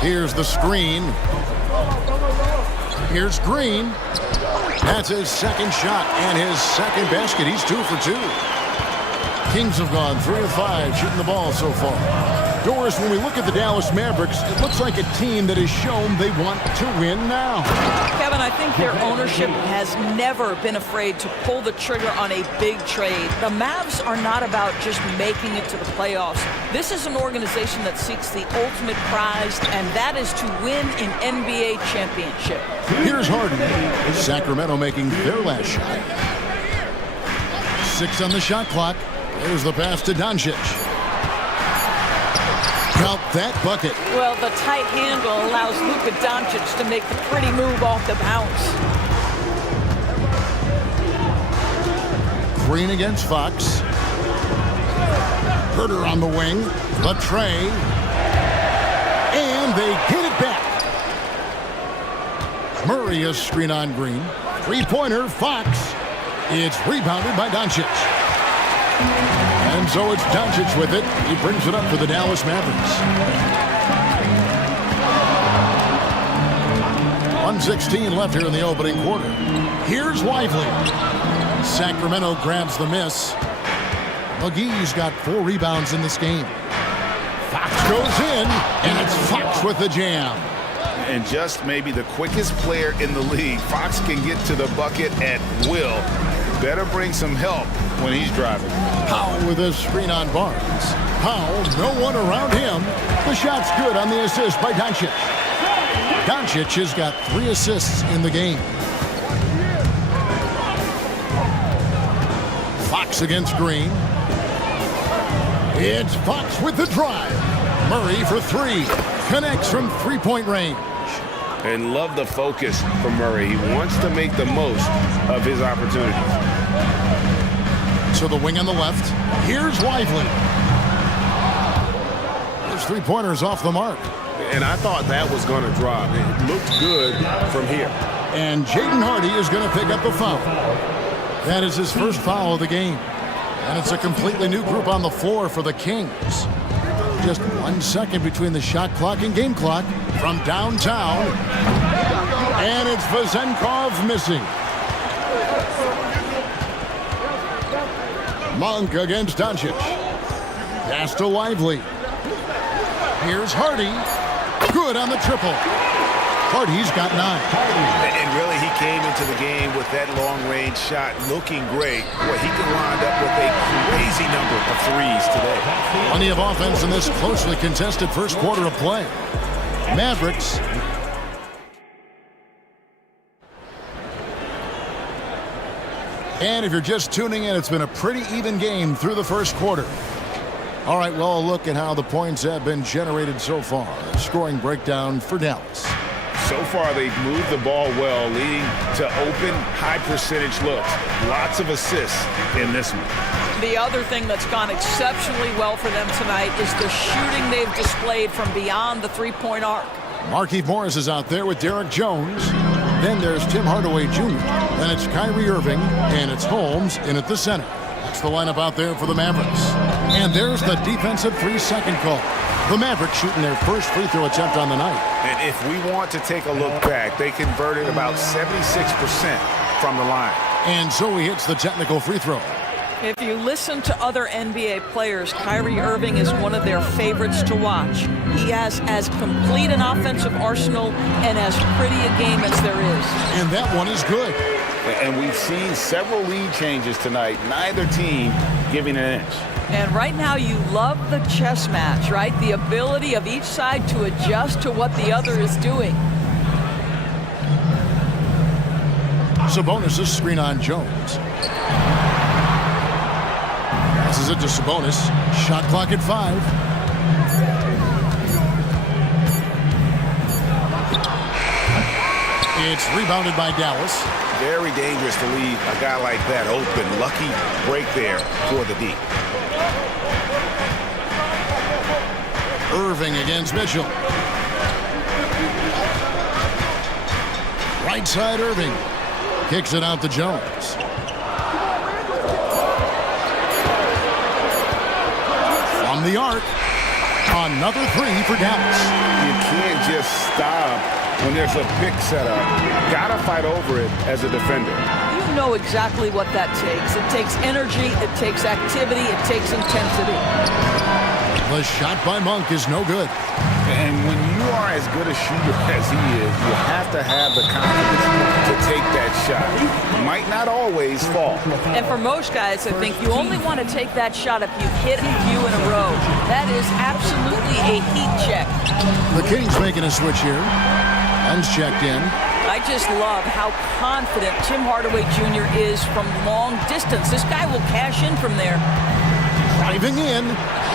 Here's the screen. Here's Green. That's his second shot and his second basket. He's 2 for 2. Kings have gone 3 of 5 shooting the ball so far. Doris, when we look at the Dallas Mavericks, it looks like a team that has shown they want to win now. Kevin, I think their ownership has never been afraid to pull the trigger on a big trade. The Mavs are not about just making it to the playoffs. This is an organization that seeks the ultimate prize, and that is to win an NBA championship. Here's Harden. Sacramento making their last shot. 6 on the shot clock. There's the pass to Doncic. Count that bucket. Well, the tight handle allows Luka Doncic to make the pretty move off the bounce. Green against Fox. Herter on the wing. The tray. And they get it back. Murray is screen on Green. Three-pointer, Fox. It's rebounded by Doncic. And so it's Doncic with it. He brings it up for the Dallas Mavericks. 1:16 left here in the opening quarter. Here's Lively. Sacramento grabs the miss. McGee's got 4 rebounds in this game. Fox goes in, and it's Fox with the jam. And just maybe the quickest player in the league. Fox can get to the bucket at will. Better bring some help when he's driving. Powell with a screen on Barnes. Powell, no one around him. The shot's good on the assist by Doncic. Doncic has got 3 assists in the game. Fox against Green. It's Fox with the drive. Murray for 3. connects from three-point range. And love the focus from Murray. He wants to make the most of his opportunities. So the wing on the left. Here's Lively. There's three-pointers off the mark. And I thought that was going to drop. It looked good from here. And Jaden Hardy is going to pick up the foul. That is his first foul of the game. And it's a completely new group on the floor for the Kings. Just 1 second between the shot clock and game clock from downtown. And it's Vazenkov missing. Monk against Doncic. Pass to Lively. Here's Hardy. Good on the triple. Hardy's got 9. And really, he came into the game with that long-range shot looking great. Boy, he could wind up with a crazy number of threes today. Plenty of offense in this closely contested first quarter of play. Mavericks. And if you're just tuning in, it's been a pretty even game through the first quarter. All right, well, a look at how the points have been generated so far. A scoring breakdown for Dallas. So far, they've moved the ball well, leading to open, high-percentage looks. Lots of assists in this one. The other thing that's gone exceptionally well for them tonight is the shooting they've displayed from beyond the three-point arc. Markieff Morris is out there with Derek Jones. Then there's Tim Hardaway Jr. Then it's Kyrie Irving, and it's Holmes in at the center. That's the lineup out there for the Mavericks. And there's the defensive 3-second call. The Mavericks shooting their first free throw attempt on the night. And if we want to take a look back, they converted about 76% from the line. And so he hits the technical free throw. If you listen to other NBA players, Kyrie Irving is one of their favorites to watch. He has as complete an offensive arsenal and as pretty a game as there is. And that one is good. And we've seen several lead changes tonight, neither team giving an inch. And right now you love the chess match, right? The ability of each side to adjust to what the other is doing. Sabonis' screen on Jones. Passes it to Sabonis. Shot clock at 5. It's rebounded by Dallas. Very dangerous to leave a guy like that open. Lucky break there for the D. Irving against Mitchell. Right side Irving. Kicks it out to Jones. From the arc. Another 3 for Dallas. You can't just stop when there's a pick set up. Gotta fight over it as a defender. You know exactly what that takes. It takes energy, it takes activity, it takes intensity. The shot by Monk is no good. And when you are as good a shooter as he is, you have to have the confidence to take that shot. It might not always fall. And for most guys, I think you only want to take that shot if you hit a few in a row. That is absolutely a heat check. The Kings making a switch here. Un's checked in. I just love how confident Tim Hardaway Jr. is from long distance. This guy will cash in from there. Driving in,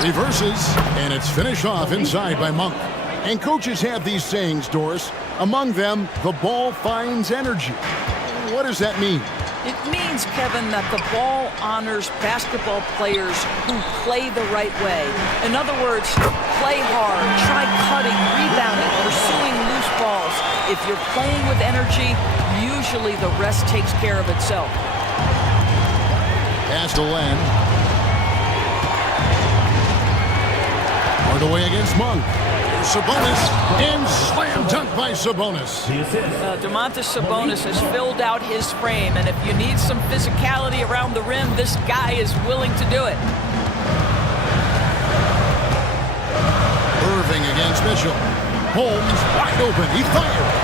reverses, and it's finished off inside by Monk. And coaches have these sayings, Doris. Among them, the ball finds energy. What does that mean? It means, Kevin, that the ball honors basketball players who play the right way. In other words, play hard, try cutting, rebounding, pursuing loose balls. If you're playing with energy, usually the rest takes care of itself. Pass to Len. Hardaway against Monk. Sabonis, and slam dunk by Sabonis. Domantas Sabonis has filled out his frame, and if you need some physicality around the rim, this guy is willing to do it. Irving against Mitchell. Holmes wide open. He fires.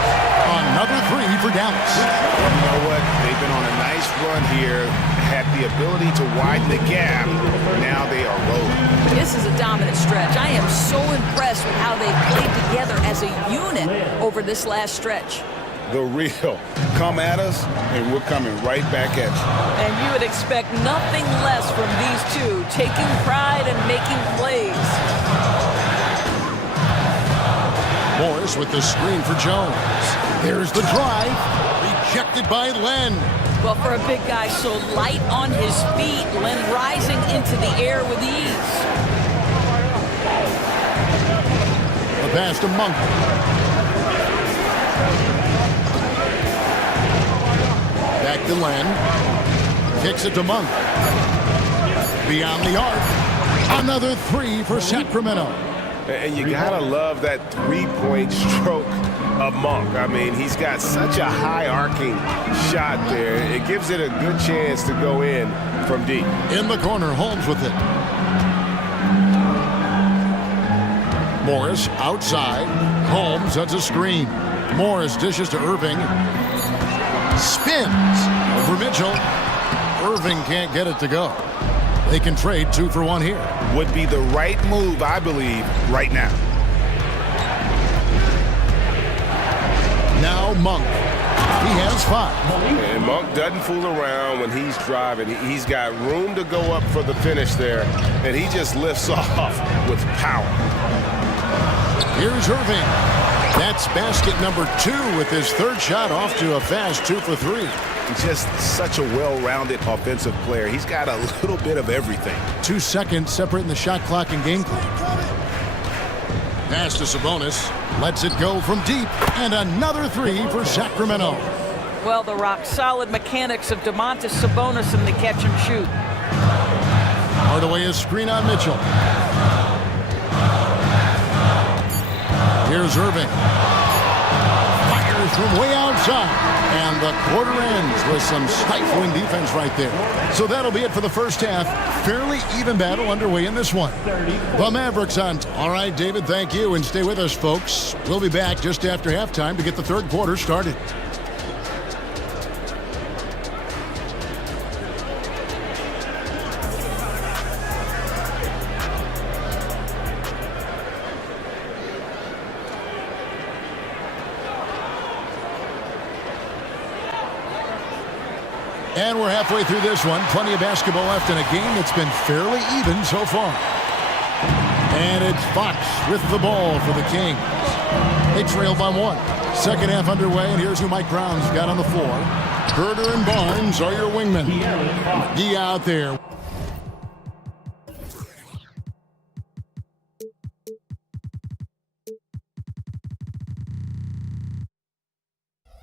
Another 3 for Dallas. You know what? They've been on a nice run here. Had the ability to widen the gap. Now they are rolling. This is a dominant stretch. I am so impressed with how they played together as a unit over this last stretch. The real. Come at us, and we're coming right back at you. And you would expect nothing less from these two, taking pride and making plays. Morris with the screen for Jones. There's the drive. Rejected by Len. Well, for a big guy so light on his feet, Len rising into the air with ease. The pass to Monk. Back to Len. Kicks it to Monk. Beyond the arc. Another three for Sacramento. And you gotta love that three-point stroke of Monk. I mean, he's got such a high arcing shot there. It gives it a good chance to go in from deep. In the corner, Holmes with it. Morris outside. Holmes sets a screen. Morris dishes to Irving. Spins over Mitchell. Irving can't get it to go. They can trade 2 for 1 here. Would be the right move, I believe, right now. Now Monk. He has 5. And Monk doesn't fool around when he's driving. He's got room to go up for the finish there, and he just lifts off with power. Here's Irving. That's basket number 2 with his third shot off to a fast 2 for 3. Just such a well-rounded offensive player. He's got a little bit of everything. 2 seconds separating the shot clock and game clock. Pass to Sabonis. Lets it go from deep. And another 3 for Sacramento. Well, the rock-solid mechanics of Domantas Sabonis in the catch and shoot. Hardaway is screen on Mitchell. Here's Irving. Fires from way outside. And the quarter ends with some stifling defense right there. So that'll be it for the first half. Fairly even battle underway in this one. The Mavericks on. All right, David, thank you. And stay with us, folks. We'll be back just after halftime to get the third quarter started. And we're halfway through this one. Plenty of basketball left in a game that's been fairly even so far. And it's Fox with the ball for the Kings. They trail by 1. Second half underway, and here's who Mike Brown's got on the floor. Herder and Barnes are your wingmen. McGee out there.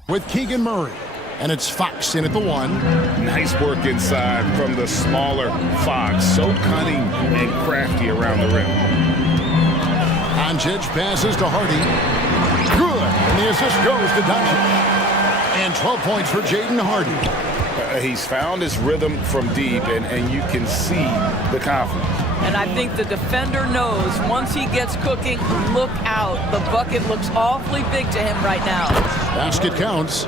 With Keegan Murray. And it's Fox in at the 1. Nice work inside from the smaller Fox. So cunning and crafty around the rim. Doncic passes to Hardy. Good. And the assist goes to Doncic. And 12 points for Jaden Hardy. He's found his rhythm from deep, and you can see the confidence. And I think the defender knows once he gets cooking, look out. The bucket looks awfully big to him right now. Basket counts.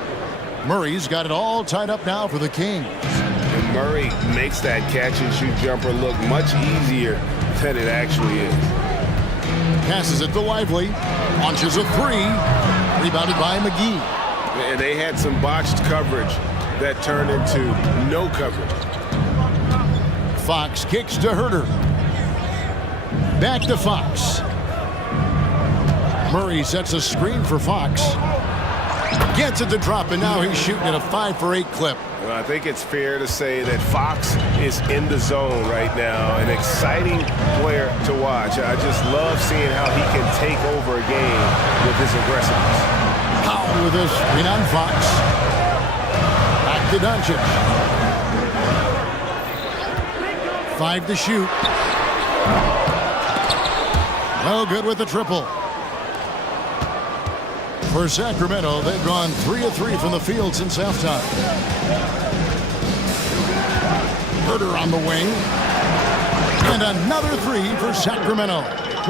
Murray's got it all tied up now for the Kings. And Murray makes that catch-and-shoot jumper look much easier than it actually is. Passes it to Lively. Launches a 3. Rebounded by McGee. And they had some botched coverage that turned into no coverage. Fox kicks to Herder. Back to Fox. Murray sets a screen for Fox. Gets it to drop, and now he's shooting at a 5 for 8 clip. Well, I think it's fair to say that Fox is in the zone right now. An exciting player to watch. I just love seeing how he can take over a game with his aggressiveness. Powell with this screen on Fox. Back to Doncic. 5 to shoot. No good with the triple. For Sacramento, they've gone 3 of 3 from the field since halftime. Herder on the wing. And another 3 for Sacramento.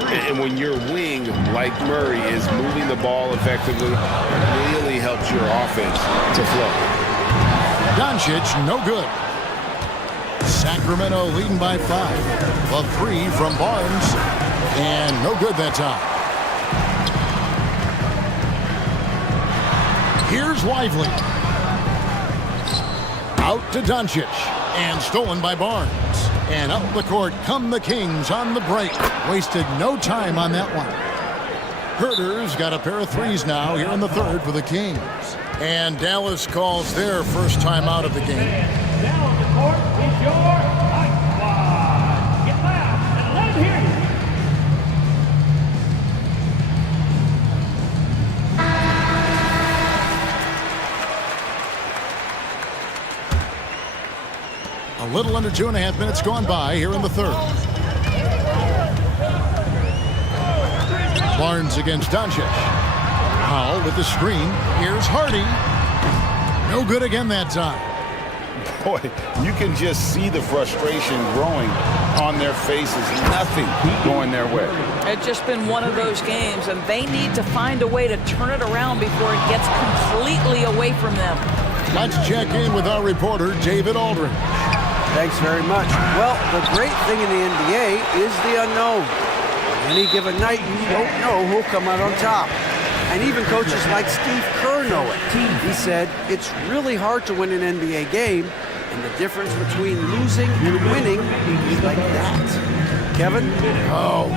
And when your wing, like Murray, is moving the ball effectively, it really helps your offense to flow. Doncic, no good. Sacramento leading by 5. A 3 from Barnes. And no good that time. Here's Lively. Out to Doncic. And stolen by Barnes. And up the court come the Kings on the break. Wasted no time on that one. Herder's got a pair of threes now here in the third for the Kings. And Dallas calls their first time out of the game. Now on the court is your Ice Squad. Get loud and let them hear you. A little under 2.5 minutes gone by here in the third. Barnes against Doncic. Powell with the screen. Here's Hardy. No good again that time. Boy, you can just see the frustration growing on their faces. Nothing going their way. It's just been one of those games, and they need to find a way to turn it around before it gets completely away from them. Let's check in with our reporter, David Aldridge. Thanks very much. Well, the great thing in the NBA is the unknown. On any given night, you don't know who'll come out on top. And even coaches like Steve Kerr know it. He said, it's really hard to win an NBA game, and the difference between losing and winning is like that. Kevin? Oh,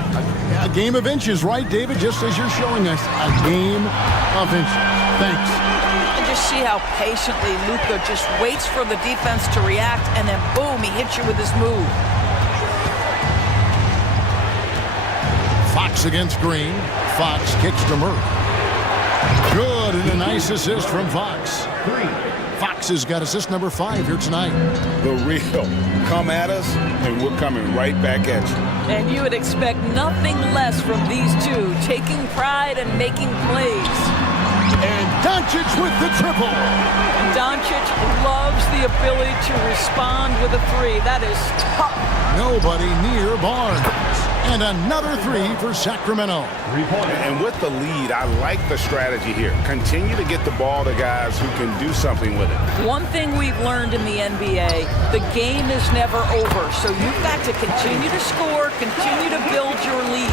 a game of inches, right, David? Just as you're showing us, a game of inches. Thanks. And just see how patiently Luka just waits for the defense to react, and then boom, he hits you with his move. Fox against Green. Fox kicks to Murray. Good, and a nice assist from Fox. Fox has got assist number 5 here tonight. The real. Come at us, and we're coming right back at you. And you would expect nothing less from these two, taking pride and making plays. And Doncic with the triple. And Doncic loves the ability to respond with a three. That is tough. Nobody near Barnes. And another 3 for Sacramento. And with the lead, I like the strategy here. Continue to get the ball to guys who can do something with it. One thing we've learned in the NBA, the game is never over. So you've got to continue to score, continue to build your lead.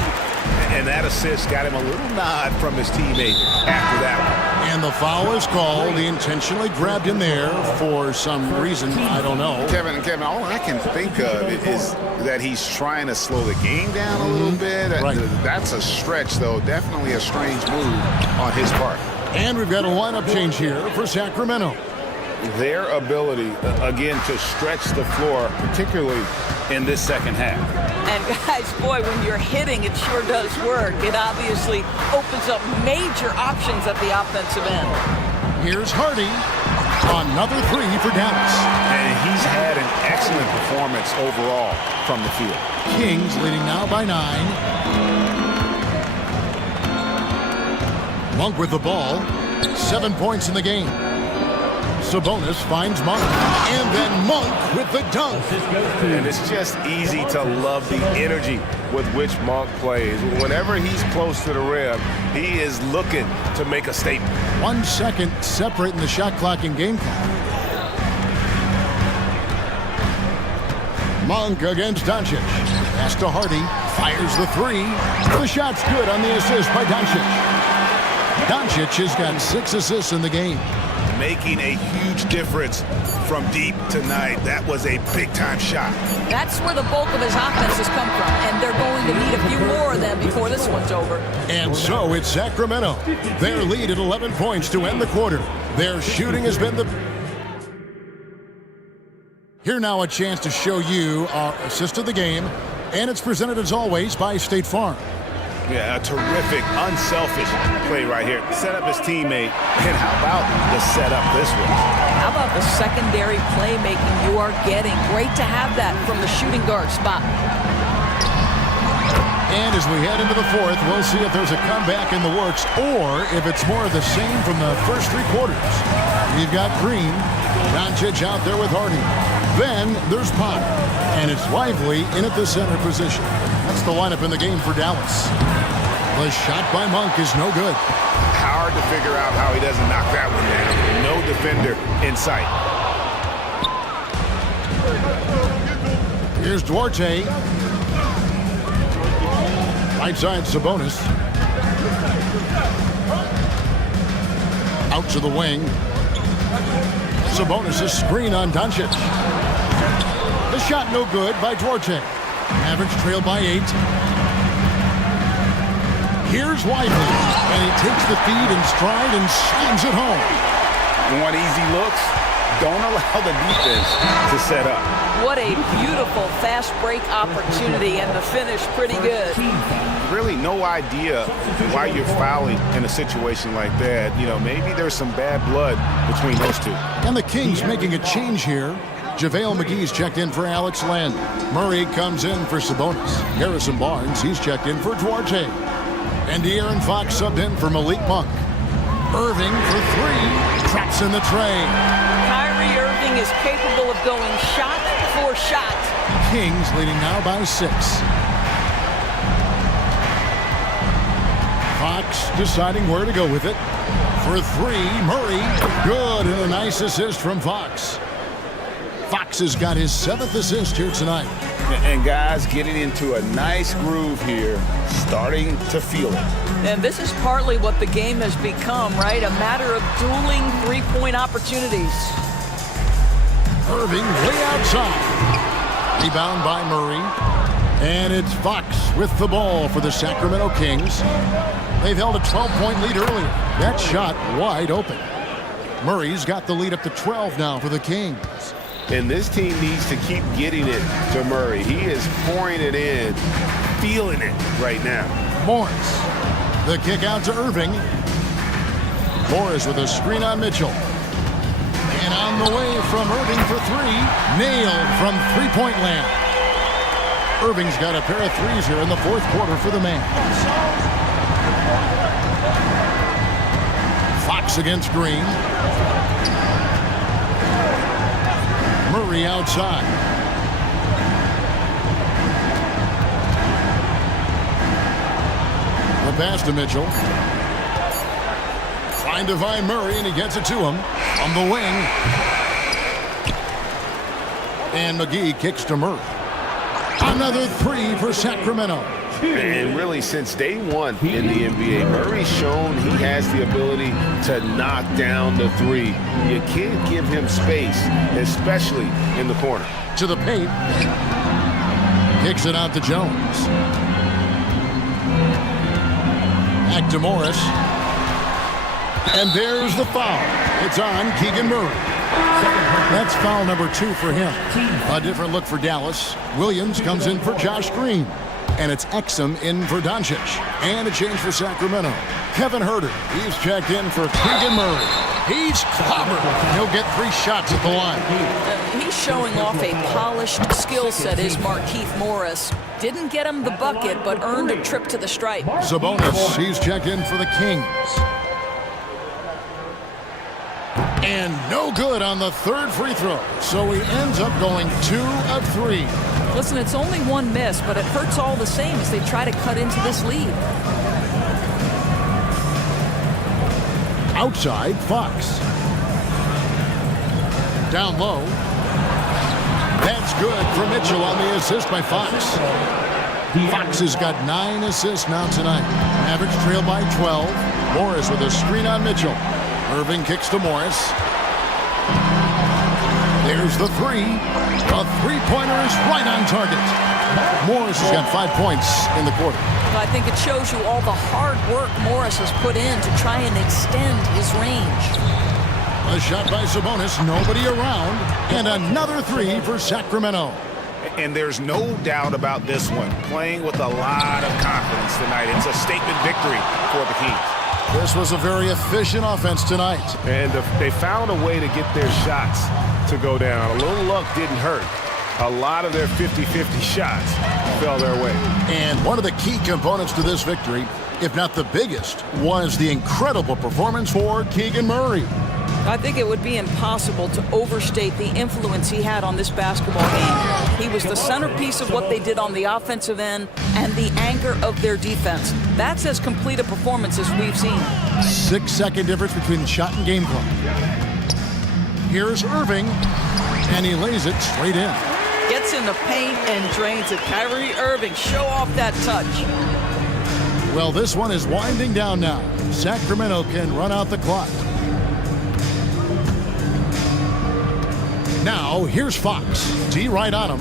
And that assist got him a little nod from his teammate after that one. And the foul is called. He intentionally grabbed him there for some reason. I don't know. Kevin, all I can think of is that he's trying to slow the game down a little bit. Right. That's a stretch, though. Definitely a strange move on his part. And we've got a lineup change here for Sacramento. Their ability, again, to stretch the floor, particularly in this second half. And guys, boy, when you're hitting, it sure does work. It obviously opens up major options at the offensive end. Here's Hardy. Another 3 for Dallas. And he's had an excellent performance overall from the field. Kings leading now by 9. Monk with the ball. 7 points in the game. Sabonis finds Monk. And then Monk with the dunk. And it's just easy to love the energy with which Monk plays. Whenever he's close to the rim, he is looking to make a statement. 1 second separating the shot clock and game clock. Monk against Doncic. Pass to Hardy. Fires the 3. The shot's good on the assist by Doncic. Doncic has got 6 assists in the game. Making a huge difference from deep tonight. That was a big-time shot. That's where the bulk of his offense has come from, and they're going to need a few more of them before this one's over. And so it's Sacramento. Their lead at 11 points to end the quarter. Their shooting has been the... Here now a chance to show you our assist of the game, and it's presented as always by State Farm. Yeah, a terrific, unselfish play right here. Set up his teammate, and how about the setup this one? How about the secondary playmaking you are getting? Great to have that from the shooting guard spot. And as we head into the fourth, we'll see if there's a comeback in the works or if it's more of the same from the first 3 quarters. We've got Green, Doncic out there with Hardy. Then there's Potter, and it's Lively in at the center position. That's the lineup in the game for Dallas. The shot by Monk is no good. Hard to figure out how he doesn't knock that one down. No defender in sight. Here's Duarte. Right side Sabonis. Out to the wing. Sabonis' screen on Doncic. The shot no good by Duarte. Mavericks trail by 8. Here's Lively, and he takes the feed in stride and slams it home. Want easy looks? Don't allow the defense to set up. What a beautiful fast break opportunity, and the finish pretty good. Really no idea why you're fouling in a situation like that. You know, maybe there's some bad blood between those two. And the Kings making a change here. JaVale McGee's checked in for Alex Len. Murray comes in for Sabonis. Harrison Barnes, he's checked in for Duarte. And De'Aaron Fox subbed in for Malik Monk. Irving for three, traps in the tray. Kyrie Irving is capable of going shot for shot. Kings leading now by 6. Fox deciding where to go with it. For three, Murray, good, and a nice assist from Fox. Fox has got his 7th assist here tonight. And guys getting into a nice groove here, starting to feel it. And this is partly what the game has become, right? A matter of dueling three-point opportunities. Irving way outside. Rebound by Murray. And it's Fox with the ball for the Sacramento Kings. They've held a 12-point lead earlier. That shot wide open. Murray's got the lead up to 12 now for the Kings. And this team needs to keep getting it to Murray. He is pouring it in, feeling it right now. Morris. The kick out to Irving. Morris with a screen on Mitchell. And on the way from Irving for three. Nailed from three-point land. Irving's got a pair of threes here in the 4th quarter for the Mavs. Fox against Green. Murray outside. The pass to Mitchell. Trying to find Murray, and he gets it to him on the wing. And McGee kicks to Murray. Another three for Sacramento. And really, since day one in the NBA, Murray's shown he has the ability to knock down the three. You can't give him space, especially in the corner. To the paint. Kicks it out to Jones. Back to Morris. And there's the foul. It's on Keegan Murray. That's foul number 2 for him. A different look for Dallas. Williams comes in for Josh Green. And it's Exum in for Doncic. And a change for Sacramento. Kevin Huerter, he's checked in for Keegan Murray. He's clobbered. He'll get 3 shots at the line. He's showing off a polished skill set, is Markieff Morris. Didn't get him the bucket, but earned a trip to the stripe. Sabonis, he's checked in for the Kings. And no good on the 3rd free throw. So he ends up going 2 of 3. Listen, it's only 1 miss, but it hurts all the same as they try to cut into this lead. Outside, Fox. Down low. That's good for Mitchell on the assist by Fox. Fox has got 9 assists now tonight. Mavericks trail by 12. Morris with a screen on Mitchell. Irving kicks to Morris. There's the three. The three-pointer is right on target. Morris has got 5 points in the quarter. I think it shows you all the hard work Morris has put in to try and extend his range. A shot by Sabonis, nobody around, and another 3 for Sacramento. And there's no doubt about this one. Playing with a lot of confidence tonight. It's a statement victory for the Kings. This was a very efficient offense tonight. And they found a way to get their shots to go down. A little luck didn't hurt. A lot of their 50-50 shots fell their way. And one of the key components to this victory, if not the biggest, was the incredible performance for Keegan Murray. I think it would be impossible to overstate the influence he had on this basketball game. He was the centerpiece of what they did on the offensive end and the anchor of their defense. That's as complete a performance as we've seen. 6-second difference between shot and game clock. Here's Irving, and he lays it straight in. Gets in the paint and drains it. Kyrie Irving, show off that touch. Well, this one is winding down now. Sacramento can run out the clock. Now, here's Fox. D right on him.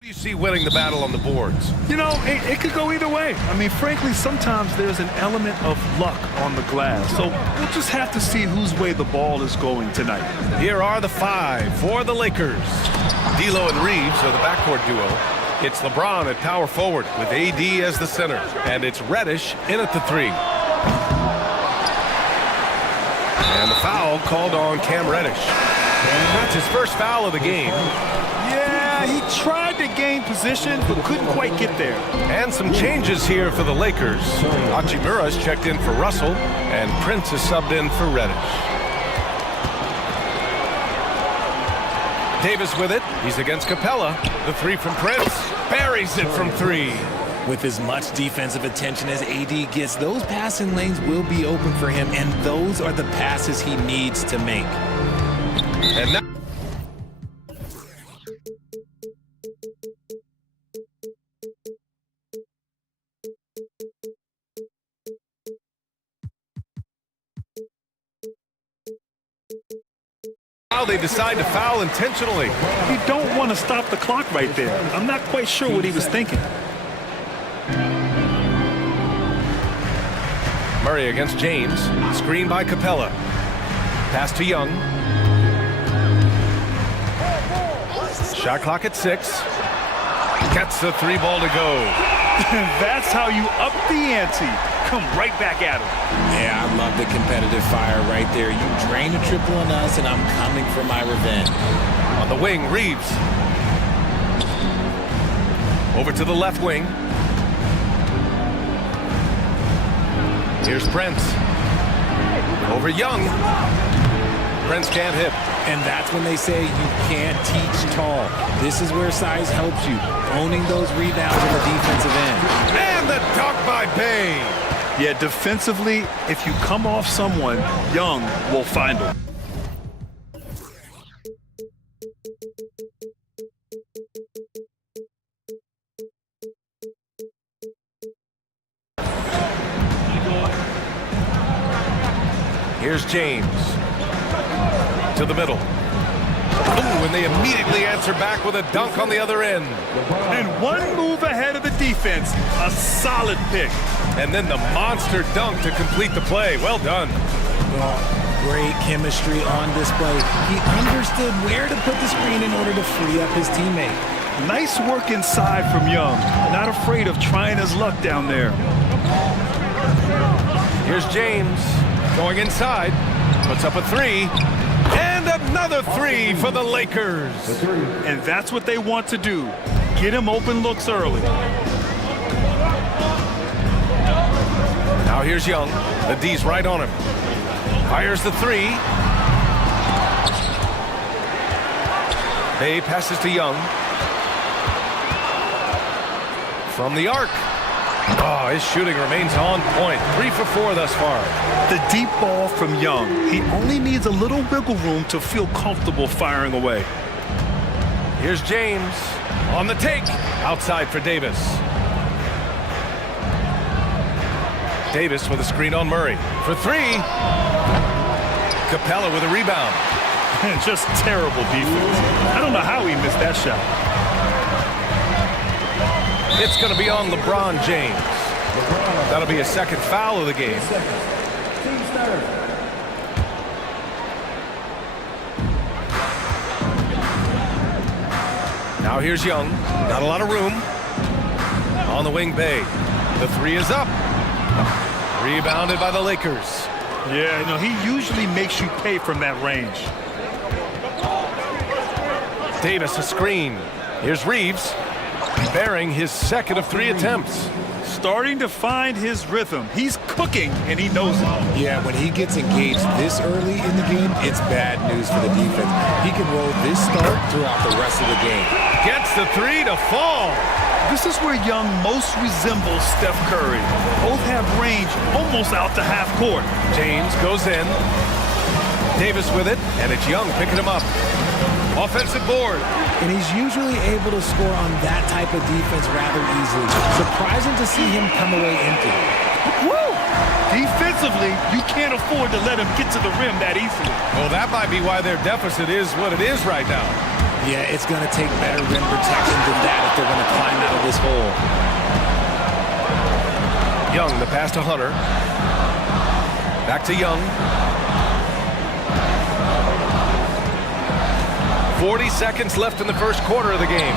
Who do you see winning the battle on the boards? You know, it could go either way. I mean, frankly, sometimes there's an element of luck on the glass. So we'll just have to see whose way the ball is going tonight. Here are the 5 for the Lakers. D'Lo and Reeves are the backcourt duo. It's LeBron at power forward with AD as the center. And it's Reddish in at the 3. And the foul called on Cam Reddish. And that's his first foul of the game. Yeah, he tried to gain position, but couldn't quite get there. And some changes here for the Lakers. Hachimura's checked in for Russell, and Prince is subbed in for Reddish. Davis with it. He's against Capella. The 3 from Prince. Buries it from 3. With as much defensive attention as AD gets, those passing lanes will be open for him, and those are the passes he needs to make. And now they decide to foul intentionally. You don't want to stop the clock right there. I'm not quite sure what he was thinking. Murray against James. Screen by Capella. Pass to Young. Shot clock at 6. Gets the 3 ball to go. That's how you up the ante. Come right back at him. Yeah, I love the competitive fire right there. You drain a triple on us, and I'm coming for my revenge. On the wing, Reeves. Over to the left wing. Here's Prince. Over Young. Prince can't hit. And that's when they say you can't teach tall. This is where size helps you. Owning those rebounds on the defensive end. And the dunk by Bay. Yeah, defensively, if you come off someone, Young will find him. Here's James. To the middle. Ooh, and they immediately answer back with a dunk on the other end. And one move ahead of the defense. A solid pick. And then the monster dunk to complete the play. Well done. Well, great chemistry on display. He understood where to put the screen in order to free up his teammate. Nice work inside from Young. Not afraid of trying his luck down there. Here's James. Going inside. Puts up a 3. And another 3 for the Lakers. And that's what they want to do. Get him open looks early. Now here's Young. The D's right on him. Fires the 3. Bay passes to Young. From the arc. Oh, his shooting remains on point. 3 for 4 thus far. The deep ball from Young. He only needs a little wiggle room to feel comfortable firing away. Here's James on the take. Outside for Davis. Davis with a screen on Murray. For 3. Capella with a rebound. Just terrible defense. I don't know how he missed that shot. It's going to be on LeBron James. That'll be a second foul of the game. Now here's Young. Not a lot of room. On the wing, Bay. The 3 is up. Rebounded by the Lakers. Yeah, you know, he usually makes you pay from that range. Davis a screen. Here's Reeves. Bearing his second of 3 attempts. Starting to find his rhythm. He's cooking, and he knows it. Yeah, when he gets engaged this early in the game, it's bad news for the defense. He can roll this start throughout the rest of the game. Gets the 3 to fall. This is where Young most resembles Steph Curry. Both have range almost out to half court. James goes in. Davis with it, and it's Young picking him up. Offensive board. And he's usually able to score on that type of defense rather easily. Surprising to see him come away empty. Woo! Defensively, you can't afford to let him get to the rim that easily. Well, that might be why their deficit is what it is right now. Yeah, it's going to take better rim protection than that if they're going to climb out of this hole. Young, the pass to Hunter. Back to Young. 40 seconds left in the first quarter of the game.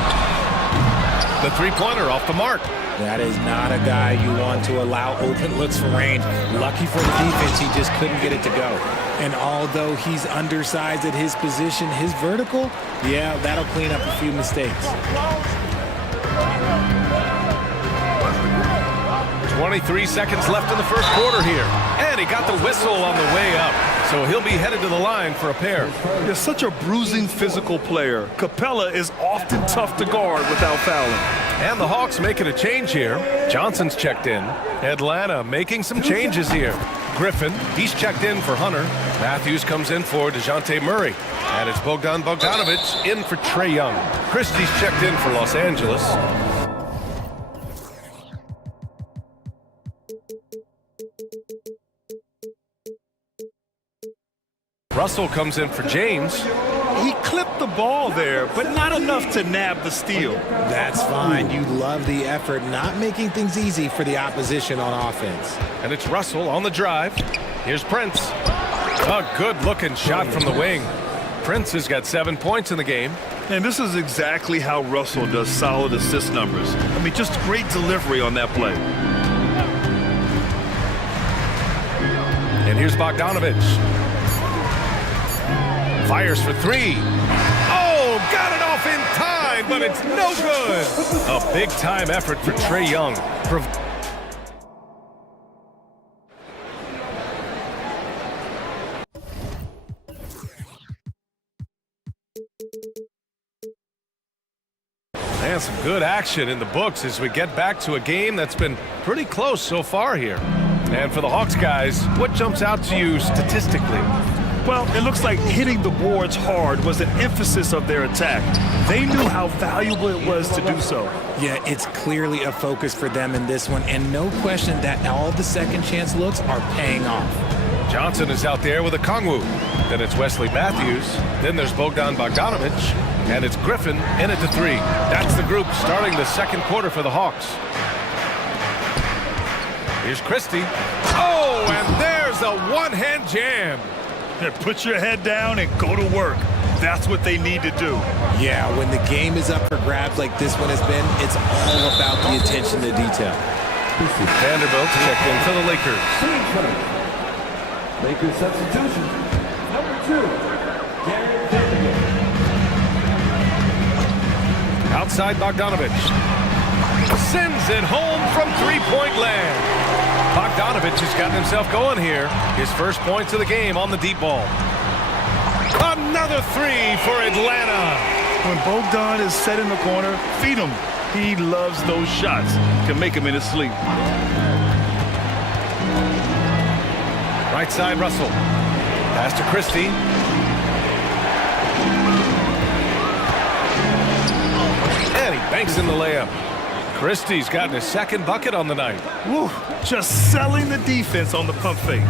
The three-pointer off the mark. That is not a guy you want to allow open looks from range. Lucky for the defense, he just couldn't get it to go. And although he's undersized at his position, his vertical, yeah, that'll clean up a few mistakes. 23 seconds left in the first quarter here. And he got the whistle on the way up. So he'll be headed to the line for a pair. You're such a bruising physical player. Capella is often tough to guard without fouling. And the Hawks making a change here. Johnson's checked in. Atlanta making some changes here. Griffin, he's checked in for Hunter. Matthews comes in for DeJounte Murray. And it's Bogdan Bogdanovic in for Trae Young. Christie's checked in for Los Angeles. Russell comes in for James. He clipped the ball there, but not enough to nab the steal. That's fine. You love the effort, not making things easy for the opposition on offense. And it's Russell on the drive. Here's Prince. A good-looking shot from the wing. Prince has got 7 points in the game. And this is exactly how Russell does solid assist numbers. I mean, just great delivery on that play. And here's Bogdanovic. Fires for three. Oh, got it off in time, but it's no good. A big-time effort for Trae Young. And some good action in the books as we get back to a game that's been pretty close so far here. And for the Hawks guys, what jumps out to you statistically? Well, it looks like hitting the boards hard was an emphasis of their attack. They knew how valuable it was to do so. Yeah, it's clearly a focus for them in this one, and no question that all the second chance looks are paying off. Johnson is out there with a Kongwu. Then it's Wesley Matthews. Then there's Bogdan Bogdanovic. And it's Griffin in at the three. That's the group starting the second quarter for the Hawks. Here's Christie. Oh, and there's a one-hand jam. Put your head down and go to work. That's what they need to do. Yeah, when the game is up for grabs like this one has been, it's all about the attention to detail. Vanderbilt checked in for the Lakers. Lakers substitution. Number 2, Jared Vanderbilt. Outside Bogdanovic. Sends it home from three-point land. Bogdanovic has gotten himself going here. His first points of the game on the deep ball. Another three for Atlanta. When Bogdan is set in the corner, feed him. He loves those shots. Can make him in his sleep. Right side, Russell. Pass to Christie. And he banks in the layup. Christie's gotten his second bucket on the night. Woo, just selling the defense on the pump fake.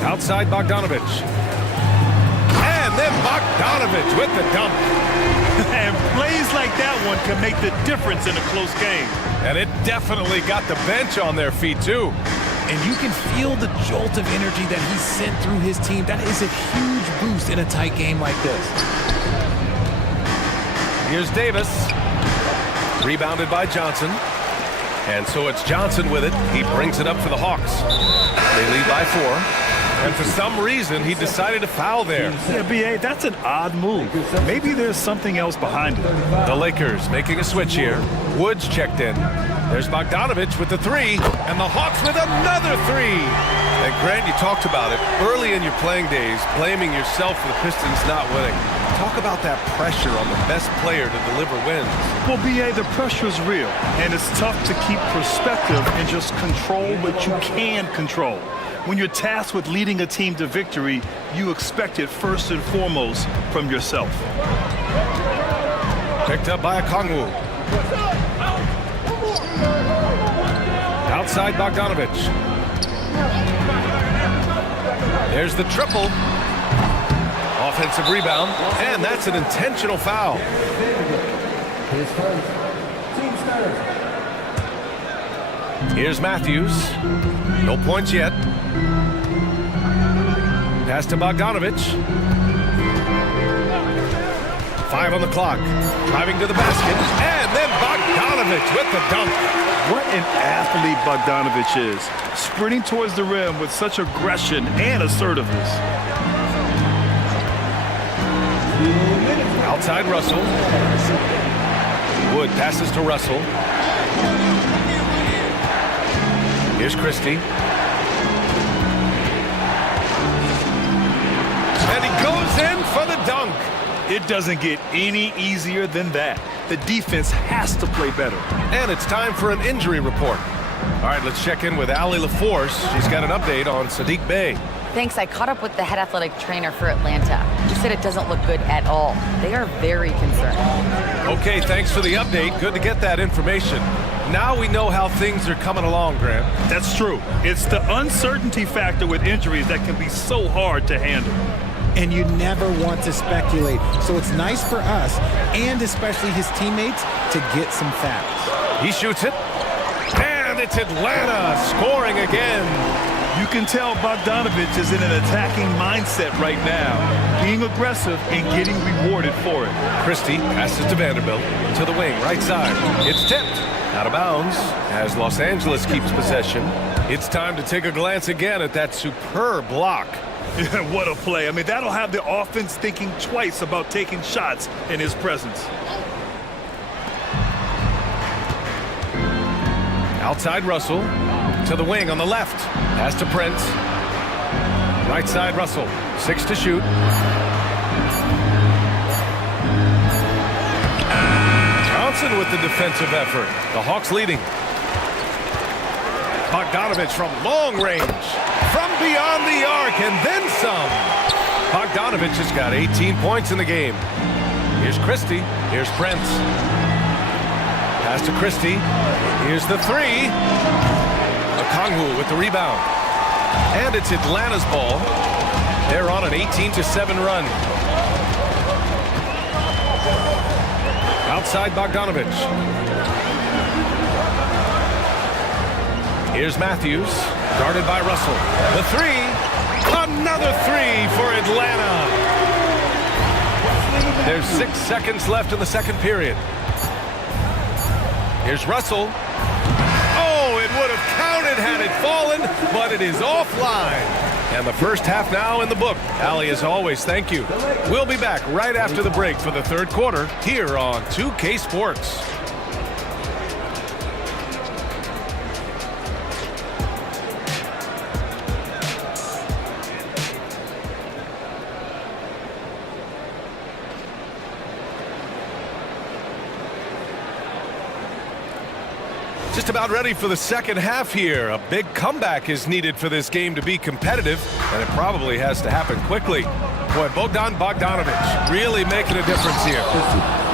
Outside Bogdanovic. And then Bogdanovic with the dunk. And plays like that one can make the difference in a close game. And it definitely got the bench on their feet, too. And you can feel the jolt of energy that he sent through his team. That is a huge boost in a tight game like this. Here's Davis. Rebounded by Johnson. And so it's Johnson with it. He brings it up for the Hawks. They lead by 4. And for some reason, he decided to foul there. Yeah, B.A., that's an odd move. Maybe there's something else behind it. The Lakers making a switch here. Woods checked in. There's Bogdanovic with the three. And the Hawks with another three. And Grant, you talked about it early in your playing days, blaming yourself for the Pistons not winning. Talk about that pressure on the best player to deliver wins. Well, B.A., the pressure is real. And it's tough to keep perspective and just control what you can control. When you're tasked with leading a team to victory, you expect it first and foremost from yourself. Picked up by a Kongwu. Outside Bogdanovic. There's the triple. Offensive rebound, and that's an intentional foul. Here's Matthews. No points yet. Pass to Bogdanovich. 5 on the clock. Driving to the basket. And then Bogdanovich with the dunk. What an athlete Bogdanovich is. Sprinting towards the rim with such aggression and assertiveness. Outside Russell. Wood passes to Russell. Here's Christie. And he goes in for the dunk. It doesn't get any easier than that. The defense has to play better. And it's time for an injury report. All right, let's check in with Allie LaForce. She's got an update on Sadiq Bey. Thanks. I caught up with the head athletic trainer for Atlanta. He said it doesn't look good at all. They are very concerned. Okay, thanks for the update. Good to get that information. Now we know how things are coming along, Grant. That's true. It's the uncertainty factor with injuries that can be so hard to handle. And you never want to speculate. So it's nice for us, and especially his teammates, to get some facts. He shoots it. And it's Atlanta scoring again. You can tell Bogdanovich is in an attacking mindset right now, being aggressive and getting rewarded for it. Christie passes to Vanderbilt to the wing, right side. It's tipped. Out of bounds as Los Angeles keeps possession. It's time to take a glance again at that superb block. What a play. I mean, that'll have the offense thinking twice about taking shots in his presence. Outside Russell to the wing on the left. Pass to Prince. Right side Russell. 6 to shoot. Johnson with the defensive effort. The Hawks leading. Bogdanovich from long range. From beyond the arc and then some. Bogdanovich has got 18 points in the game. Here's Christie. Here's Prince. Pass to Christie. Here's the 3. Okongwu with the rebound. And it's Atlanta's ball. They're on an 18-7 run. Outside Bogdanovich. Here's Matthews, guarded by Russell. The 3. Another 3 for Atlanta. There's 6 seconds left in the second period. Here's Russell. Oh, it would have counted had it fallen, but it is offline. And the first half now in the book. Allie, as always, thank you. We'll be back right after the break for the third quarter here on 2K Sports. Just about ready for the second half here. A big comeback is needed for this game to be competitive, and it probably has to happen quickly. Boy, Bogdanovich really making a difference here.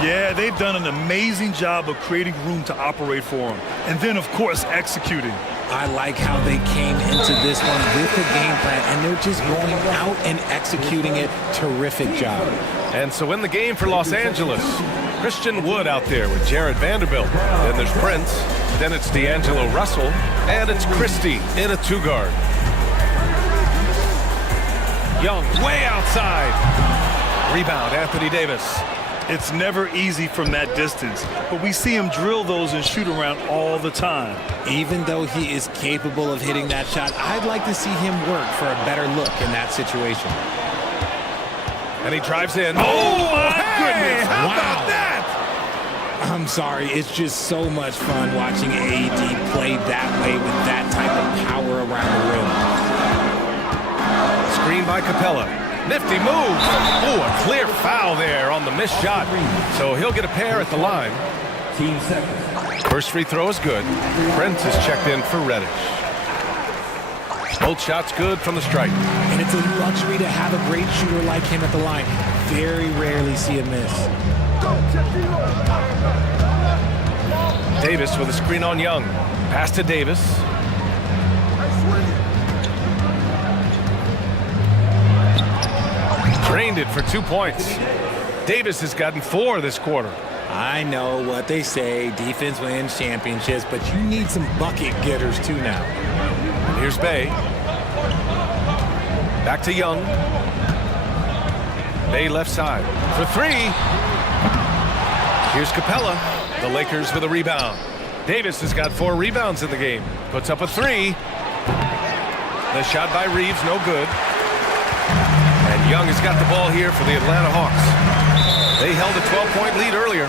Yeah, they've done an amazing job of creating room to operate for him. And then, of course, executing. I like how they came into this one with a game plan, and they're just going out and executing it. Terrific job. And so in the game for Los Angeles, Christian Wood out there with Jared Vanderbilt. Then there's Prince. Then it's D'Angelo Russell. And it's Christie in a 2-guard. Young way outside. Rebound, Anthony Davis. It's never easy from that distance, but we see him drill those and shoot around all the time. Even though he is capable of hitting that shot, I'd like to see him work for a better look in that situation. And he drives in. Oh, my goodness. How about that? I'm sorry. It's just so much fun watching AD play that way with that type of power around the rim. Screen by Capella. Nifty move. Ooh, a clear foul there on the missed shot. So he'll get a pair at the line. First free throw is good. Prince is checked in for Reddish. Both shots good from the stripe. And it's a luxury to have a great shooter like him at the line. Very rarely see a miss. Davis with a screen on Young. Pass to Davis. Drained it for 2 points. Davis has gotten 4 this quarter. I know what they say, defense wins championships, but you need some bucket getters too now. And here's Bay. Back to Young. Bay left side for 3. Here's Capella. The Lakers with a rebound. Davis has got 4 rebounds in the game. Puts up a 3. The shot by Reeves, no good. And Young has got the ball here for the Atlanta Hawks. They held a 12-point lead earlier.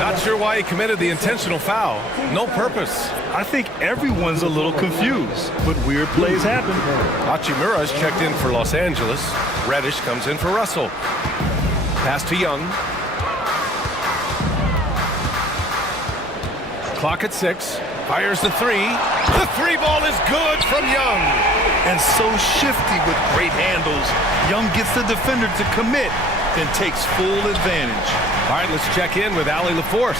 Not sure why he committed the intentional foul. No purpose. I think everyone's a little confused, but weird plays happen. Hachimura's checked in for Los Angeles. Reddish comes in for Russell. Pass to Young. Clock at 6. Fires the 3. The 3 ball is good from Young. And so shifty with great handles. Young gets the defender to commit, then takes full advantage. All right, let's check in with Allie LaForce.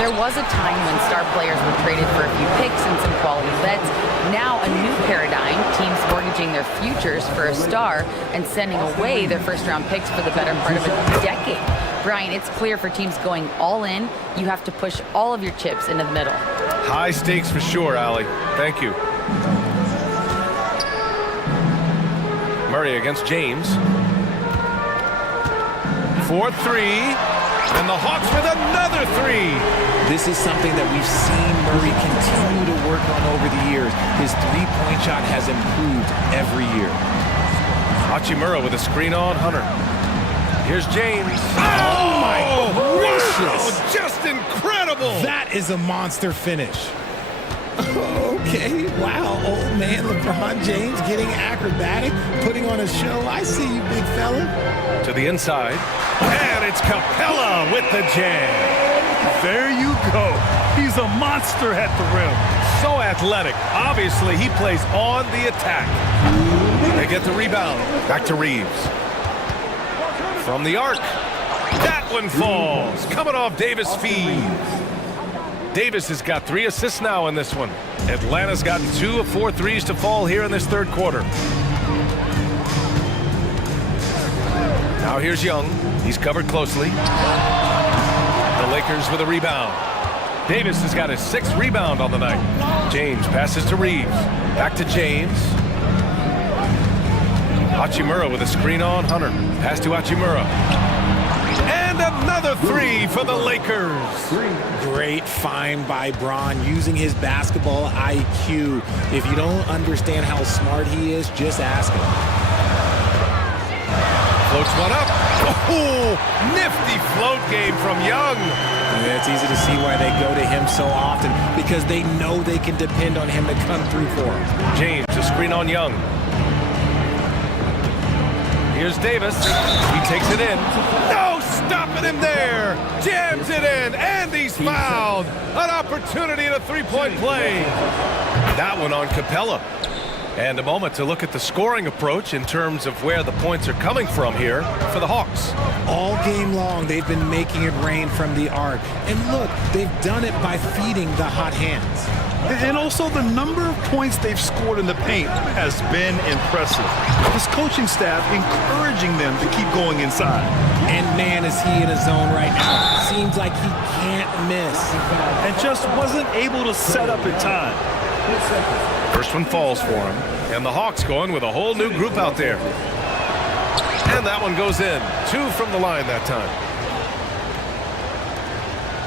There was a time when star players were traded for a few picks and some quality vets. Now a new paradigm, teams mortgaging their futures for a star and sending away their first-round picks for the better part of a decade. Brian, it's clear for teams going all in, you have to push all of your chips into the middle. High stakes for sure, Allie. Thank you. Murray against James. 4-3. And the Hawks with another 3. This is something that we've seen Murray continue to work on over the years. His three-point shot has improved every year. Hachimura with a screen on Hunter. Here's James. Oh my gracious! Wow, just incredible! That is a monster finish. Okay, wow, old man LeBron James getting acrobatic, putting on a show. I see you, big fella. To the inside, and it's Capella with the jam. There you go. He's a monster at the rim. So athletic. Obviously, he plays on the attack. They get the rebound. Back to Reeves. From the arc. That one falls. Coming off Davis' feed. Davis has got 3 assists now in this one. Atlanta's gotten 2 of 4 threes to fall here in this third quarter. Now here's Young. He's covered closely. The Lakers with a rebound. Davis has got his 6th rebound on the night. James passes to Reeves. Back to James. Hachimura with a screen on Hunter. Pass to Hachimura. And another 3 for the Lakers. Great find by Bron using his basketball IQ. If you don't understand how smart he is, just ask him. Floats one up. Oh, nifty float game from Young. And it's easy to see why they go to him so often, because they know they can depend on him to come through for them. James, a screen on Young. Here's Davis. He takes it in. No stopping him there. Jams it in, and he's fouled. An opportunity in a 3-point play. That one on Capella. And a moment to look at the scoring approach in terms of where the points are coming from here for the Hawks. All game long, they've been making it rain from the arc. And look, they've done it by feeding the hot hands. And also the number of points they've scored in the paint has been impressive. His coaching staff encouraging them to keep going inside. And man, is he in a zone right now. Seems like he can't miss. And just wasn't able to set up in time. First one falls for him. And the Hawks going with a whole new group out there. And that one goes in. 2 from the line that time.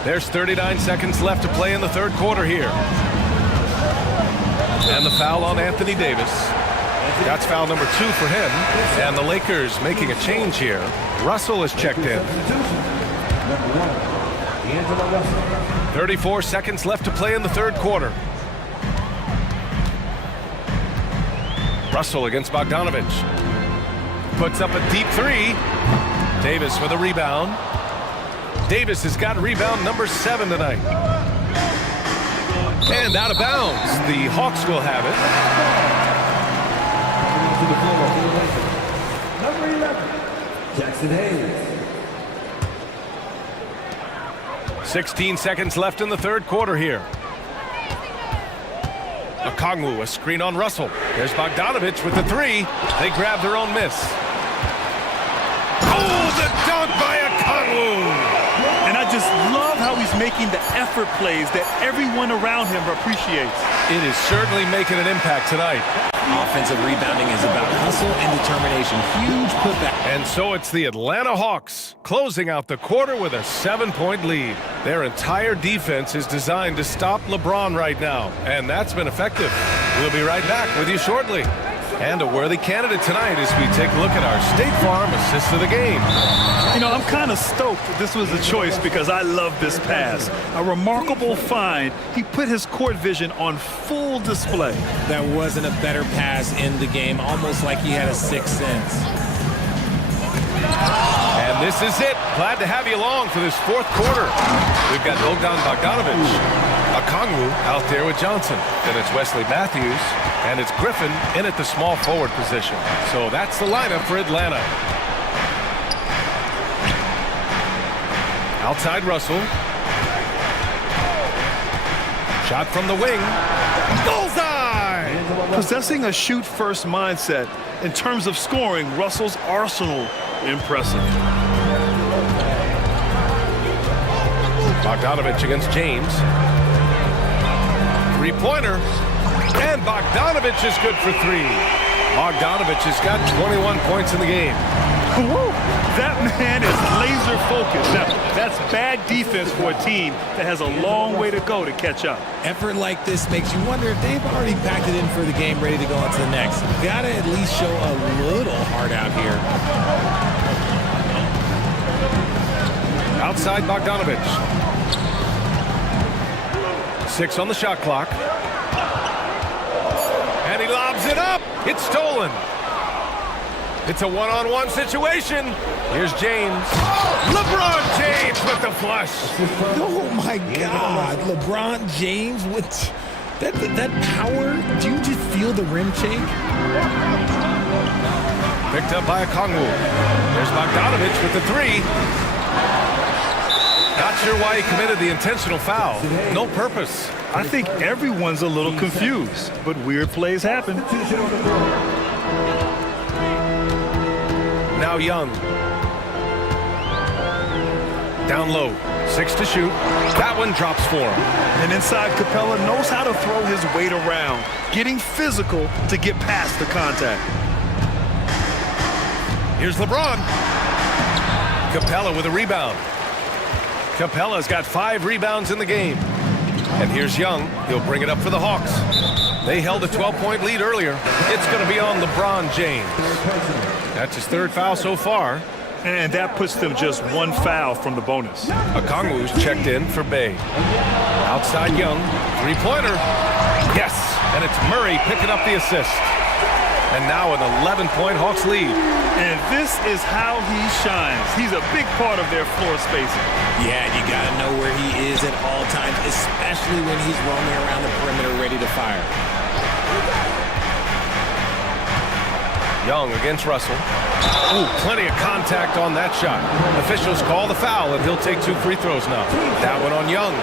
There's 39 seconds left to play in the third quarter here. And the foul on Anthony Davis. That's foul number 2 for him. And the Lakers making a change here. Russell is checked in. 34 seconds left to play in the third quarter. Russell against Bogdanovich. Puts up a deep 3. Davis with a rebound. Davis has got rebound number 7 tonight. And out of bounds. The Hawks will have it. Number 11, Jackson Hayes. 16 seconds left in the third quarter here. Okongwu, a screen on Russell. There's Bogdanovich with the 3. They grab their own miss. the dunk by Okongwu. And I just love how he's making the effort plays that everyone around him appreciates. It is certainly making an impact tonight. Offensive rebounding is about hustle and determination. Huge putback. And so it's the Atlanta Hawks closing out the quarter with a 7-point lead. Their entire defense is designed to stop LeBron right now, and that's been effective. We'll be right back with you shortly. And a worthy candidate tonight as we take a look at our State Farm assist of the game. You know, I'm kind of stoked that this was a choice because I love this pass. A remarkable find. He put his court vision on full display. That wasn't a better pass in the game, almost like he had a sixth sense. And this is it. Glad to have you along for this fourth quarter. We've got Bogdan Bogdanovic, Okongwu out there with Johnson. Then it's Wesley Matthews, and it's Griffin in at the small forward position. So that's the lineup for Atlanta. Outside Russell. Shot from the wing. Bullseye! Possessing a shoot-first mindset. In terms of scoring, Russell's arsenal impressive. Bogdanovic against James. Three-pointer. And Bogdanovic is good for three. Bogdanovic has got 21 points in the game. Woo! That man is laser focused. Now, that's bad defense for a team that has a long way to go to catch up. Effort like this makes you wonder if they've already packed it in for the game, ready to go on to the next. Gotta at least show a little heart out here. Outside Bogdanovic. 6 on the shot clock. And he lobs it up. It's stolen. It's a one-on-one situation. Here's James. LeBron James with the flush. Oh my God, LeBron James with that power. Do you just feel the rim shake? Picked up by Okongwu. There's Bogdanovic with the three. Not sure why he committed the intentional foul. No purpose. I think everyone's a little confused, but weird plays happen. Now Young. Down low. 6 to shoot. That one drops for him. And inside, Capella knows how to throw his weight around, getting physical to get past the contact. Here's LeBron. Capella with a rebound. Capella's got 5 rebounds in the game. And here's Young. He'll bring it up for the Hawks. They held a 12-point lead earlier. It's going to be on LeBron James. That's his 3rd foul so far. And that puts them just 1 foul from the bonus. Okongwu's checked in for Bay. Outside Young. 3-pointer. Yes. And it's Murray picking up the assist. And now an 11-point Hawks lead. And this is how he shines. He's a big part of their floor spacing. Yeah, you got to know where he is at all times, especially when he's roaming around the perimeter ready to fire. Young against Russell. Ooh, plenty of contact on that shot. Officials call the foul, and he'll take 2 free throws now. That one on Young.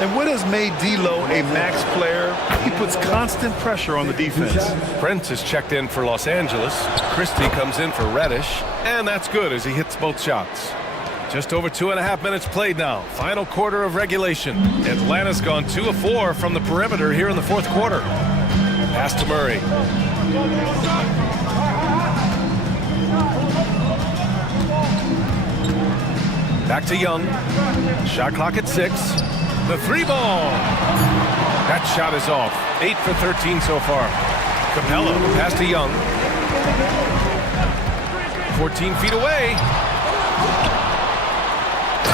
And what has made D'Lo a max player? He puts constant pressure on the defense. Prince is checked in for Los Angeles. Christie comes in for Reddish. And that's good as he hits both shots. Just over 2.5 minutes played now. Final quarter of regulation. Atlanta's gone 2 of 4 from the perimeter here in the 4th quarter. Pass to Murray. Back to Young. Shot clock at 6. The 3-ball. That shot is off. 8 for 13 so far. Capella, pass to Young. 14 feet away.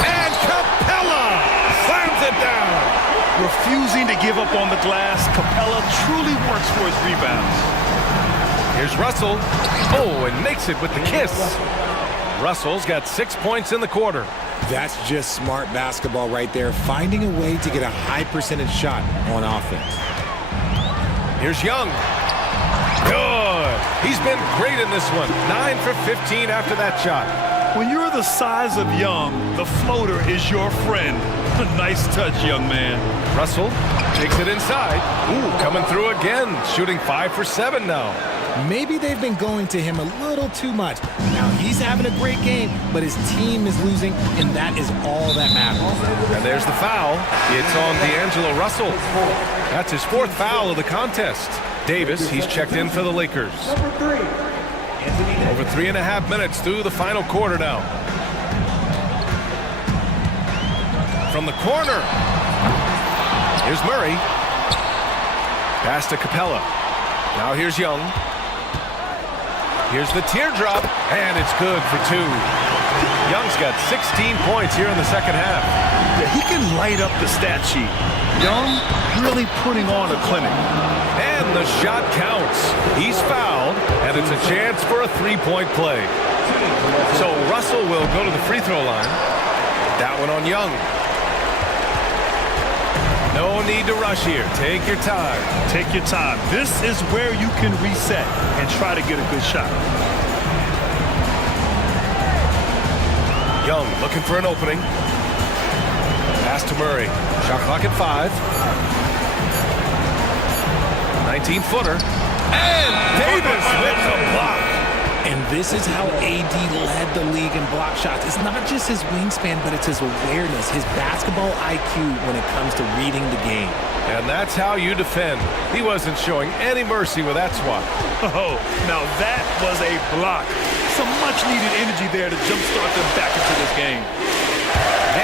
And Capella slams it down. Refusing to give up on the glass, Capella truly works for his rebounds. Here's Russell. Oh, and makes it with the kiss. Russell's got 6 points in the quarter. That's just smart basketball right there, finding a way to get a high percentage shot on offense. Here's Young. Good. He's been great in this one. 9 for 15 after that shot. When you're the size of Young, the floater is your friend. Nice touch, young man. Russell takes it inside. Ooh, coming through again. Shooting 5 for 7 now. Maybe they've been going to him a little too much. Now, he's having a great game, but his team is losing, and that is all that matters. And there's the foul. It's on D'Angelo Russell. That's his 4th foul of the contest. Davis, he's checked in for the Lakers. Over 3.5 minutes through the final quarter now. From the corner. Here's Murray. Pass to Capella. Now here's Young. Here's the teardrop, and it's good for 2. Young's got 16 points here in the second half. Yeah, he can light up the stat sheet. Young really putting on a clinic. And the shot counts. He's fouled, and it's a chance for a 3-point play. So Russell will go to the free throw line. That one on Young. No need to rush here. Take your time. Take your time. This is where you can reset and try to get a good shot. Young looking for an opening. Pass to Murray. Shot clock at 5. 19-footer. And Davis with the block. And this is how AD led the league in block shots. It's not just his wingspan, but it's his awareness, his basketball IQ when it comes to reading the game. And that's how you defend. He wasn't showing any mercy with that swat. Oh, now that was a block. Some much-needed energy there to jumpstart them back into this game.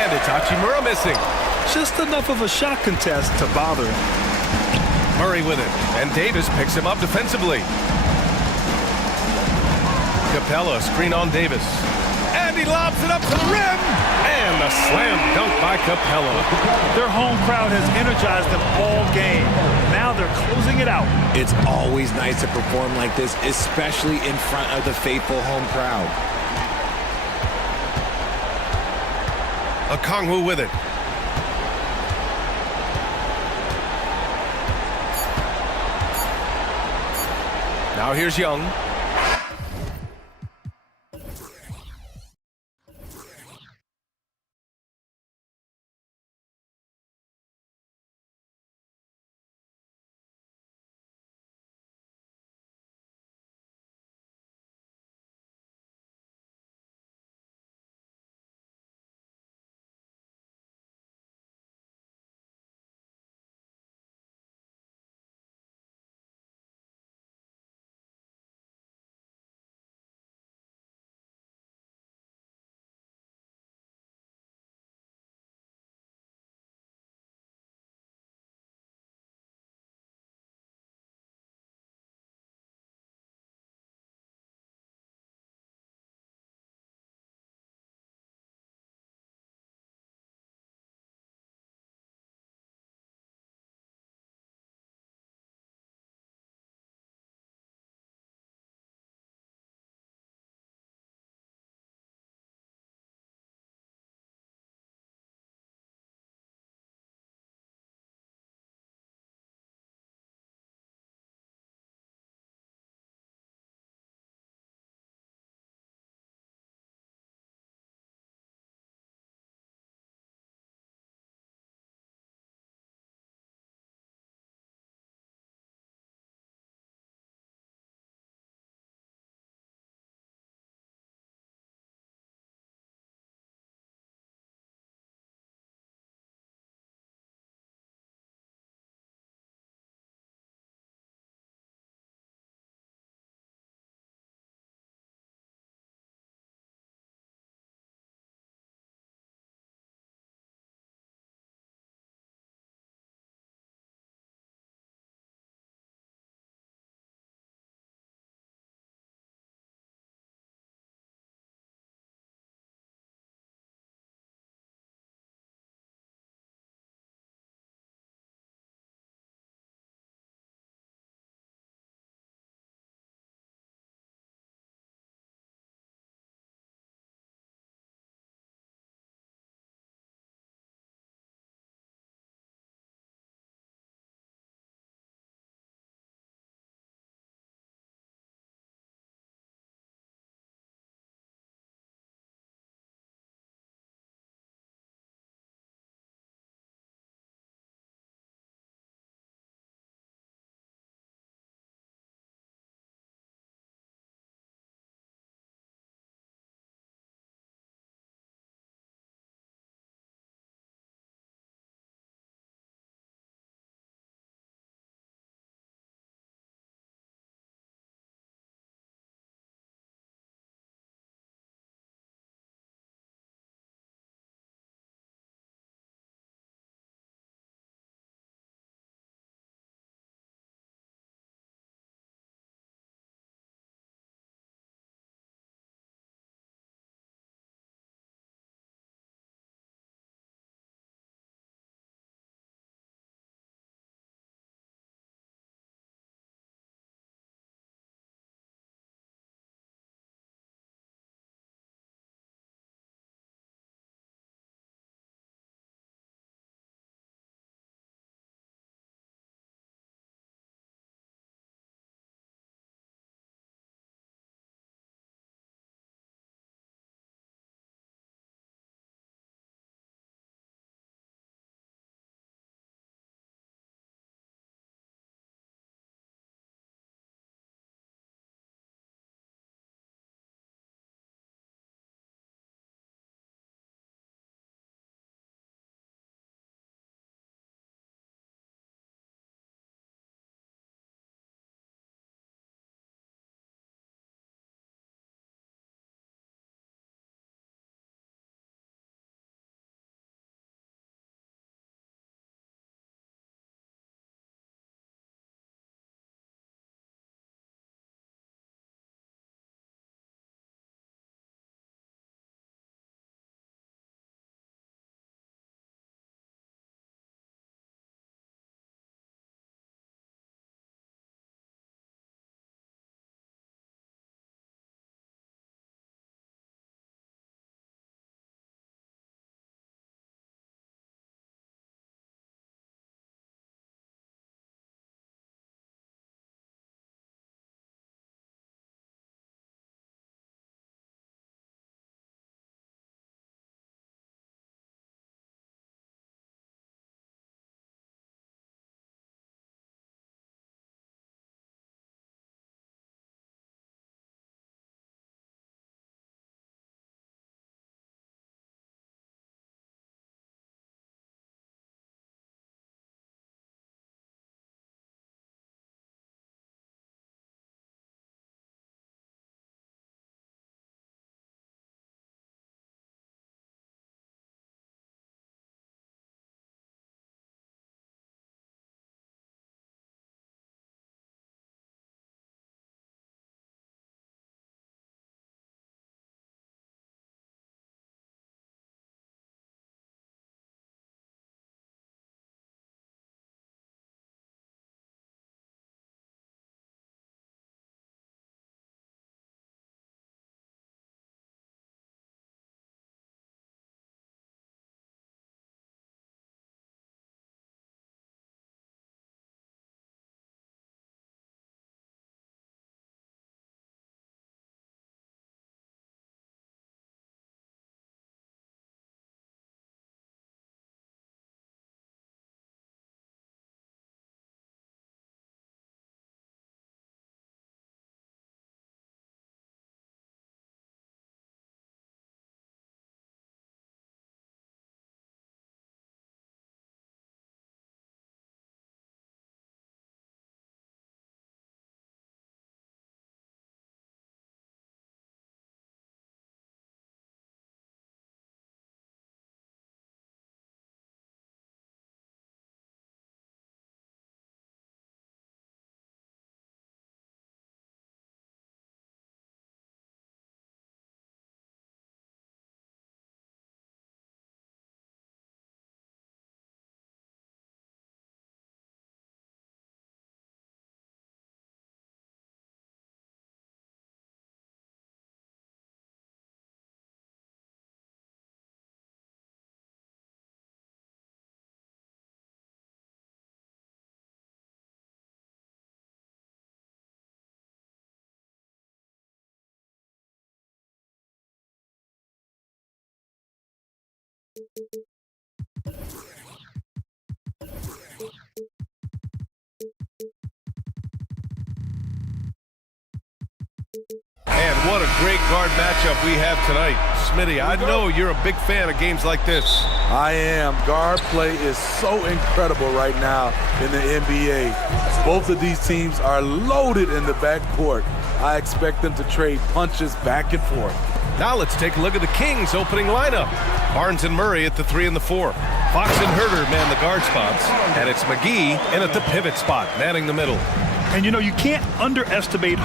And it's Hachimura missing. Just enough of a shot contest to bother him. Murray with it, and Davis picks him up defensively. Capella, screen on Davis. And he lobs it up to the rim. And a slam dunk by Capella. Their home crowd has energized them all game. Now they're closing it out. It's always nice to perform like this, especially in front of the faithful home crowd. Okongwu with it. Now here's Young. And what a great guard matchup we have tonight. Smitty, I know you're a big fan of games like this. I am. Guard play is so incredible right now in the NBA. Both of these teams are loaded in the backcourt. I expect them to trade punches back and forth. Now let's take a look at the Kings' opening lineup. Barnes and Murray at the 3 and the 4. Fox and Herter man the guard spots. And it's McGee in at the pivot spot, manning the middle. And you know, you can't underestimate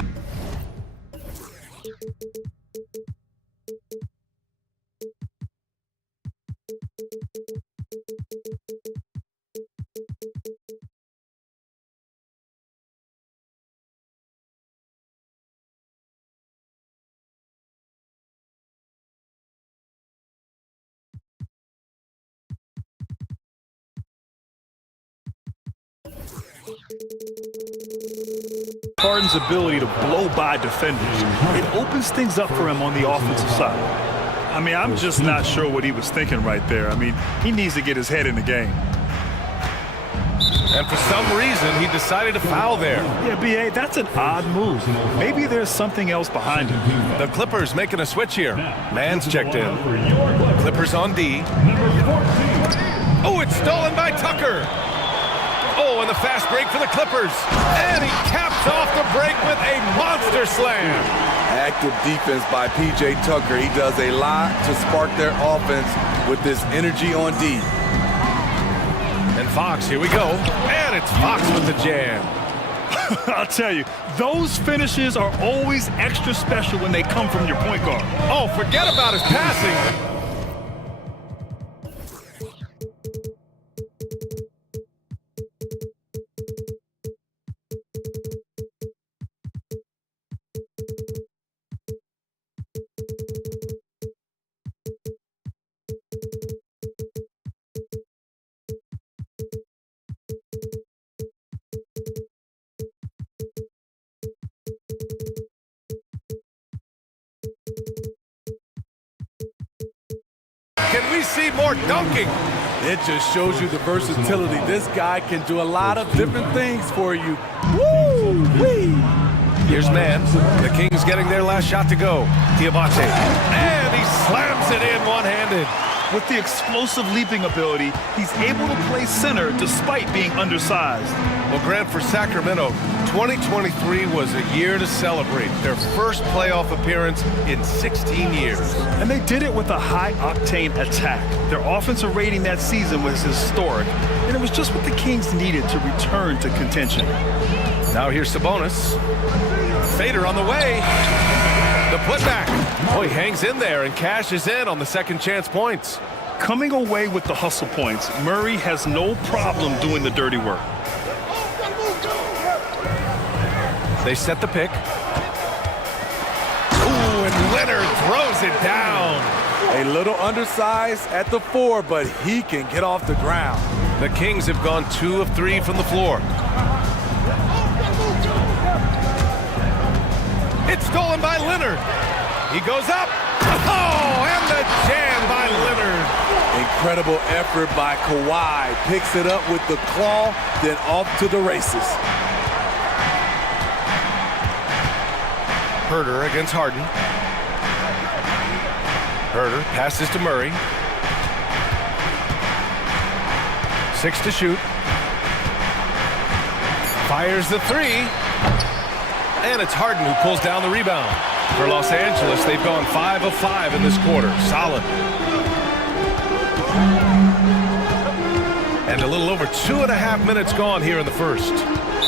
Harden's ability to blow by defenders. It opens things up for him on the offensive side. I mean, I'm just not sure what he was thinking right there. I mean, he needs to get his head in the game. And for some reason, he decided to foul there. Yeah, B.A., that's an odd move. Maybe there's something else behind it. The Clippers making a switch here. Man's checked in. Clippers on D. Oh, it's stolen by Tucker. Oh, and the fast break for the Clippers. And he caps off the break with a monster slam. Active defense by P.J. Tucker. He does a lot to spark their offense with this energy on D. And Fox, here we go. And it's Fox with the jam. I'll tell you, those finishes are always extra special when they come from your point guard. Oh, forget about his passing. Can we see more dunking? It just shows you the versatility. This guy can do a lot of different things for you. Woo-wee! Here's man. The Kings getting their last shot to go. Diabate. And he slams it in one-handed. With the explosive leaping ability, he's able to play center despite being undersized. Well, Grant, for Sacramento, 2023 was a year to celebrate. Their first playoff appearance in 16 years. And they did it with a high-octane attack. Their offensive rating that season was historic, and it was just what the Kings needed to return to contention. Now here's Sabonis. Fader on the way. The putback. Oh, he hangs in there and cashes in on the second chance points. Coming away with the hustle points, Murray has no problem doing the dirty work. They set the pick. Ooh, and Leonard throws it down. A little undersized at the 4, but he can get off the ground. The Kings have gone 2 of 3 from the floor. It's stolen by Leonard. He goes up. Oh, and the jam by Leonard. Incredible effort by Kawhi. Picks it up with the claw, then off to the races. Herter against Harden. Herter passes to Murray. 6 to shoot. Fires the 3. And it's Harden who pulls down the rebound. For Los Angeles, they've gone 5 of 5 in this quarter. Solid. And a little over 2.5 minutes gone here in the first.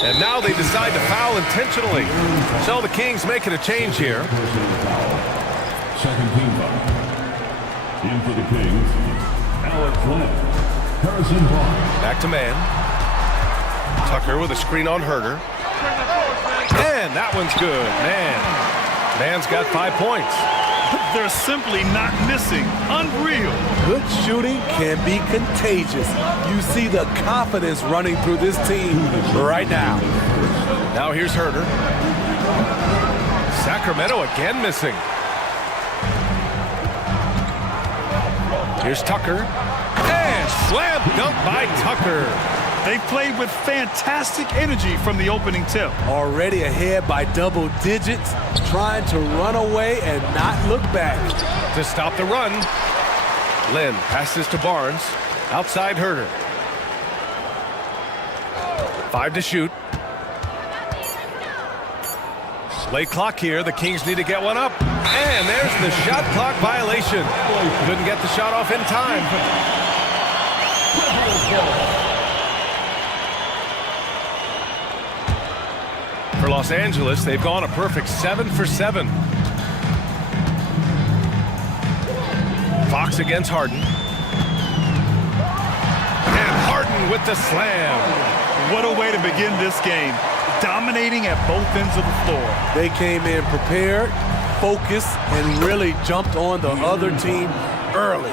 And now they decide to foul intentionally. So the Kings making a change here. Second team foul. In for the Kings, Alex Leonard, Harrison Barnes. Back to man. Tucker with a screen on Herter. And that one's good. Man's got 5 points. They're simply not missing. Unreal. Good shooting can be contagious. You see the confidence running through this team right now. Now here's Herter. Sacramento again missing. Here's Tucker. And slam dunk by Tucker. They played with fantastic energy from the opening tip. Already ahead by double digits, trying to run away and not look back. To stop the run, Lynn passes to Barnes. Outside Herder. 5 to shoot. Late clock here. The Kings need to get one up. And there's the shot clock violation. Couldn't get the shot off in time. For Los Angeles, they've gone a perfect 7 for 7. Fox against Harden. And Harden with the slam. What a way to begin this game. Dominating at both ends of the floor. They came in prepared, focused, and really jumped on the other team early.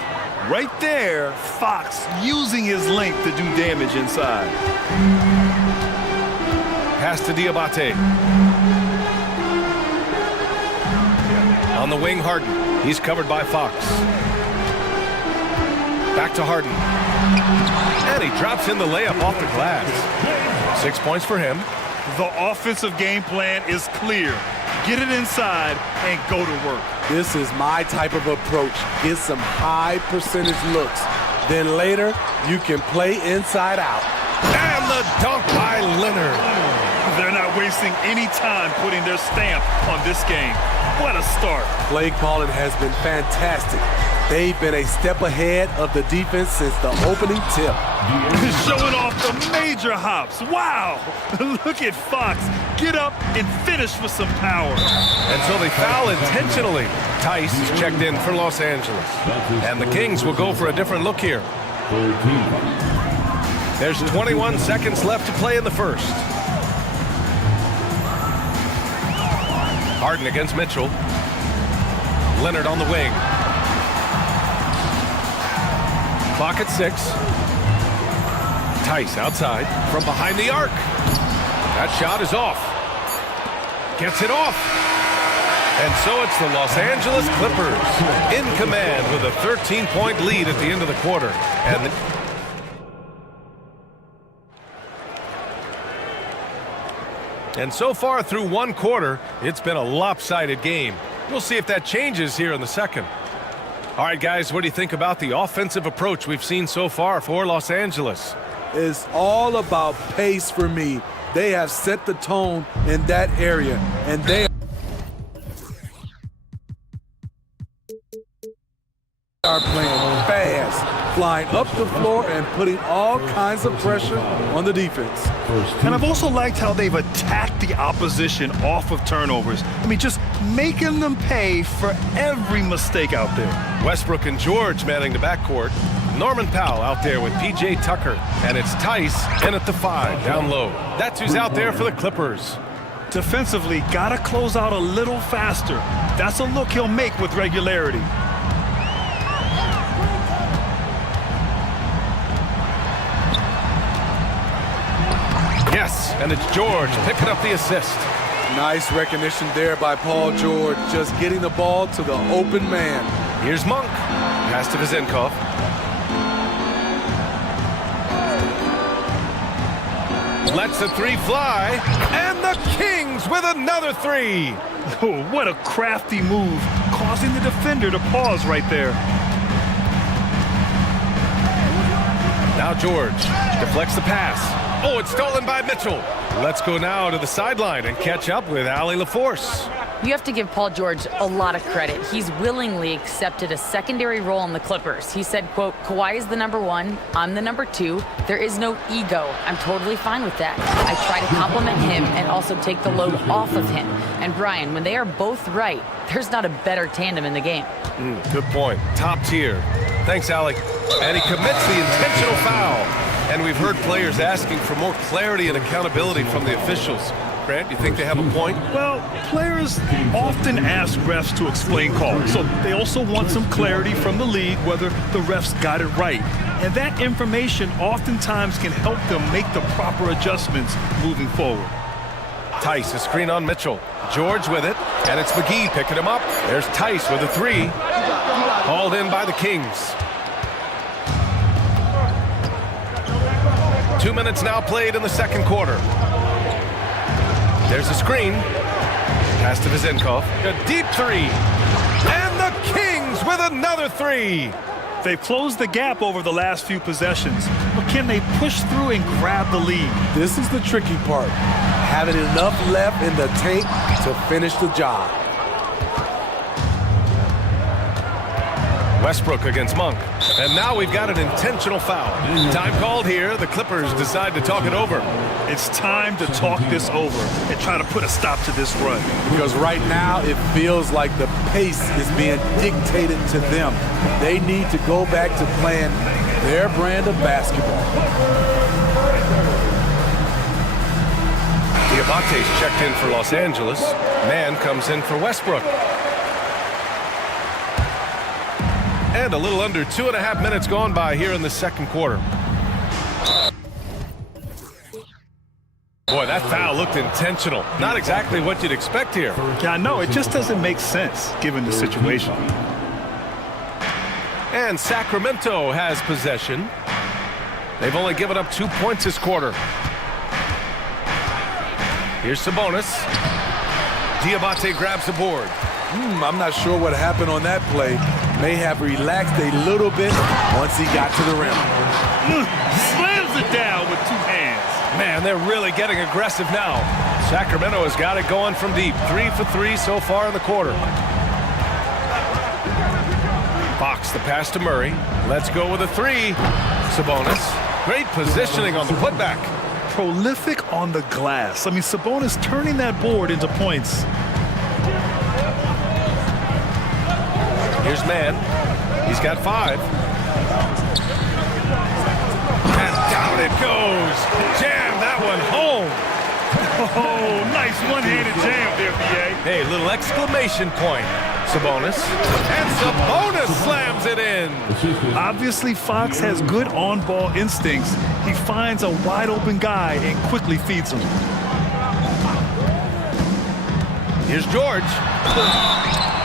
Right there, Fox using his length to do damage inside. Pass to Diabate. On the wing, Harden. He's covered by Fox. Back to Harden. And he drops in the layup off the glass. 6 points for him. The offensive game plan is clear. Get it inside and go to work. This is my type of approach. Get some high percentage looks. Then later, you can play inside out. And the dunk by Leonard. They're not wasting any time putting their stamp on this game. What a start. Play calling has been fantastic. They've been a step ahead of the defense since the opening tip. Showing off the major hops. Wow. Look at Fox. Get up and finish with some power. And so they foul intentionally. Tice is checked in for Los Angeles. And the Kings will go for a different look here. There's 21 seconds left to play in the first. Harden against Mitchell. Leonard on the wing. Clock at 6. Tice outside from behind the arc. That shot is off. Gets it off. And so it's the Los Angeles Clippers in command with a 13-point lead at the end of the quarter. And so far through one quarter, it's been a lopsided game. We'll see if that changes here in the second. All right, guys, what do you think about the offensive approach we've seen so far for Los Angeles? It's all about pace for me. They have set the tone in that area, and they are playing fast, flying up the floor and putting all kinds of pressure on the defense. And I've also liked how they've attacked the opposition off of turnovers. I mean, just making them pay for every mistake out there. Westbrook and George manning the backcourt. Norman Powell out there with P.J. Tucker. And it's Tice in at the 5, down low. That's who's out there for the Clippers. Defensively, gotta close out a little faster. That's a look he'll make with regularity. Yes, and it's George picking up the assist. Nice recognition there by Paul George, just getting the ball to the open man. Here's Monk. Pass to Vizenkov. Lets the 3 fly. And the Kings with another 3. Oh, what a crafty move, causing the defender to pause right there. Now George deflects the pass. Oh, it's stolen by Mitchell. Let's go now to the sideline and catch up with Allie LaForce. You have to give Paul George a lot of credit. He's willingly accepted a secondary role in the Clippers. He said, quote, Kawhi is the number 1, I'm the number 2. There is no ego. I'm totally fine with that. I try to compliment him and also take the load off of him. And Brian, when they are both right, there's not a better tandem in the game. Good point. Top tier. Thanks, Allie. And he commits the intentional foul. And we've heard players asking for more clarity and accountability from the officials. Grant, you think they have a point? Well, players often ask refs to explain calls, so they also want some clarity from the league whether the refs got it right. And that information oftentimes can help them make the proper adjustments moving forward. Tice, a screen on Mitchell. George with it, and it's McGee picking him up. There's Tice with a 3. Called in by the Kings. 2 minutes now played in the second quarter. There's a screen. Pass to Vizenkov. A deep three. And the Kings with another three. They've closed the gap over the last few possessions, but can they push through and grab the lead? This is the tricky part. Having enough left in the tank to finish the job. Westbrook against Monk. And now we've got an intentional foul. Time called here. The Clippers decide to talk it over. It's time to talk this over and try to put a stop to this run. Because right now it feels like the pace is being dictated to them. They need to go back to playing their brand of basketball. Diabate's checked in for Los Angeles. Man comes in for Westbrook. And a little under 2.5 minutes gone by here in the second quarter. Boy, that foul looked intentional. Not exactly what you'd expect here. Yeah, I know. It just doesn't make sense given the situation. And Sacramento has possession. They've only given up 2 points this quarter. Here's Sabonis. Diabate grabs the board. I'm not sure what happened on that play. May have relaxed a little bit once he got to the rim. Slams it down with 2 hands. Man, they're really getting aggressive now. Sacramento has got it going from deep. 3 for 3 so far in the quarter. Fox the pass to Murray. Let's go with a 3. Sabonis. Great positioning on the putback. Prolific on the glass. I mean, Sabonis turning that board into points. Here's Man. He's got 5. And down it goes. Jam that one home. Oh, nice one-handed jam there, B.A. Hey, little exclamation point. Sabonis. And Sabonis slams it in. Obviously, Fox has good on-ball instincts. He finds a wide-open guy and quickly feeds him. Here's George.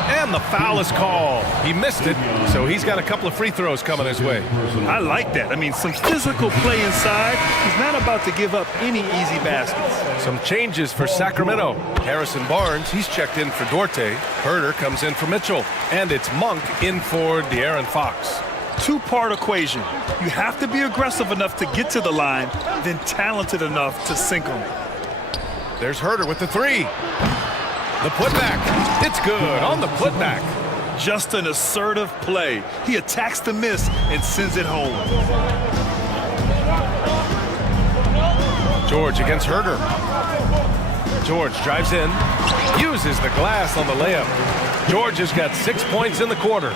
And the foul is called. He missed it, so he's got a couple of free throws coming his way. I like that. I mean, some physical play inside. He's not about to give up any easy baskets. Some changes for Sacramento. Harrison Barnes, he's checked in for Duarte. Herter comes in for Mitchell. And it's Monk in for De'Aaron Fox. 2-part equation. You have to be aggressive enough to get to the line, then talented enough to sink them. There's Herter with the 3. The putback. It's good on the putback. Just an assertive play. He attacks the miss and sends it home. George against Herter. George drives in. Uses the glass on the layup. George has got 6 points in the quarter.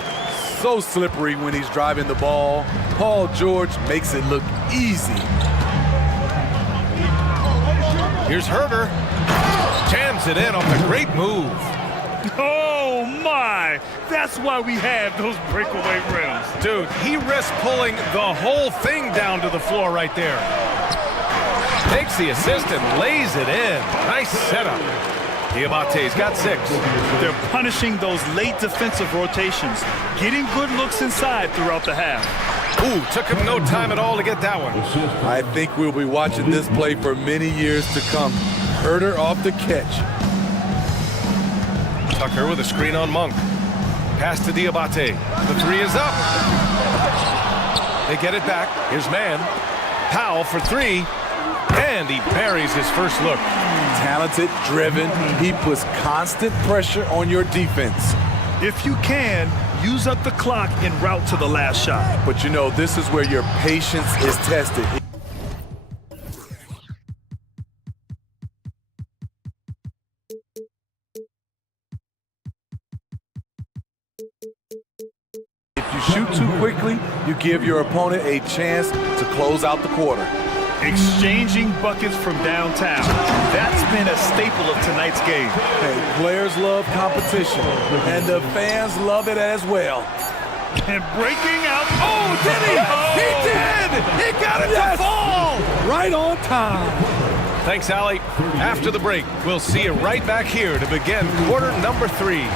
So slippery when he's driving the ball. Paul George makes it look easy. Here's Herter. Jams it in off a great move. Oh, my. That's why we have those breakaway rims. Dude, he risks pulling the whole thing down to the floor right there. Takes the assist and lays it in. Nice setup. Diabate's got 6. They're punishing those late defensive rotations, getting good looks inside throughout the half. Ooh, took him no time at all to get that one. I think we'll be watching this play for many years to come. Herter off the catch. Tucker with a screen on Monk. Pass to Diabate. The 3 is up. They get it back. Here's Man. Powell for 3. And he buries his first look. Talented, driven. He puts constant pressure on your defense. If you can, use up the clock en route to the last shot. But you know, this is where your patience is tested. If you shoot too quickly, you give your opponent a chance to close out the quarter. Exchanging buckets from downtown. That's been a staple of tonight's game. Hey, players love competition, and the fans love it as well. And breaking out. Oh, did he? Oh. He did! He got it to fall! Right on time. Thanks, Allie. After the break, we'll see you right back here to begin quarter number 3.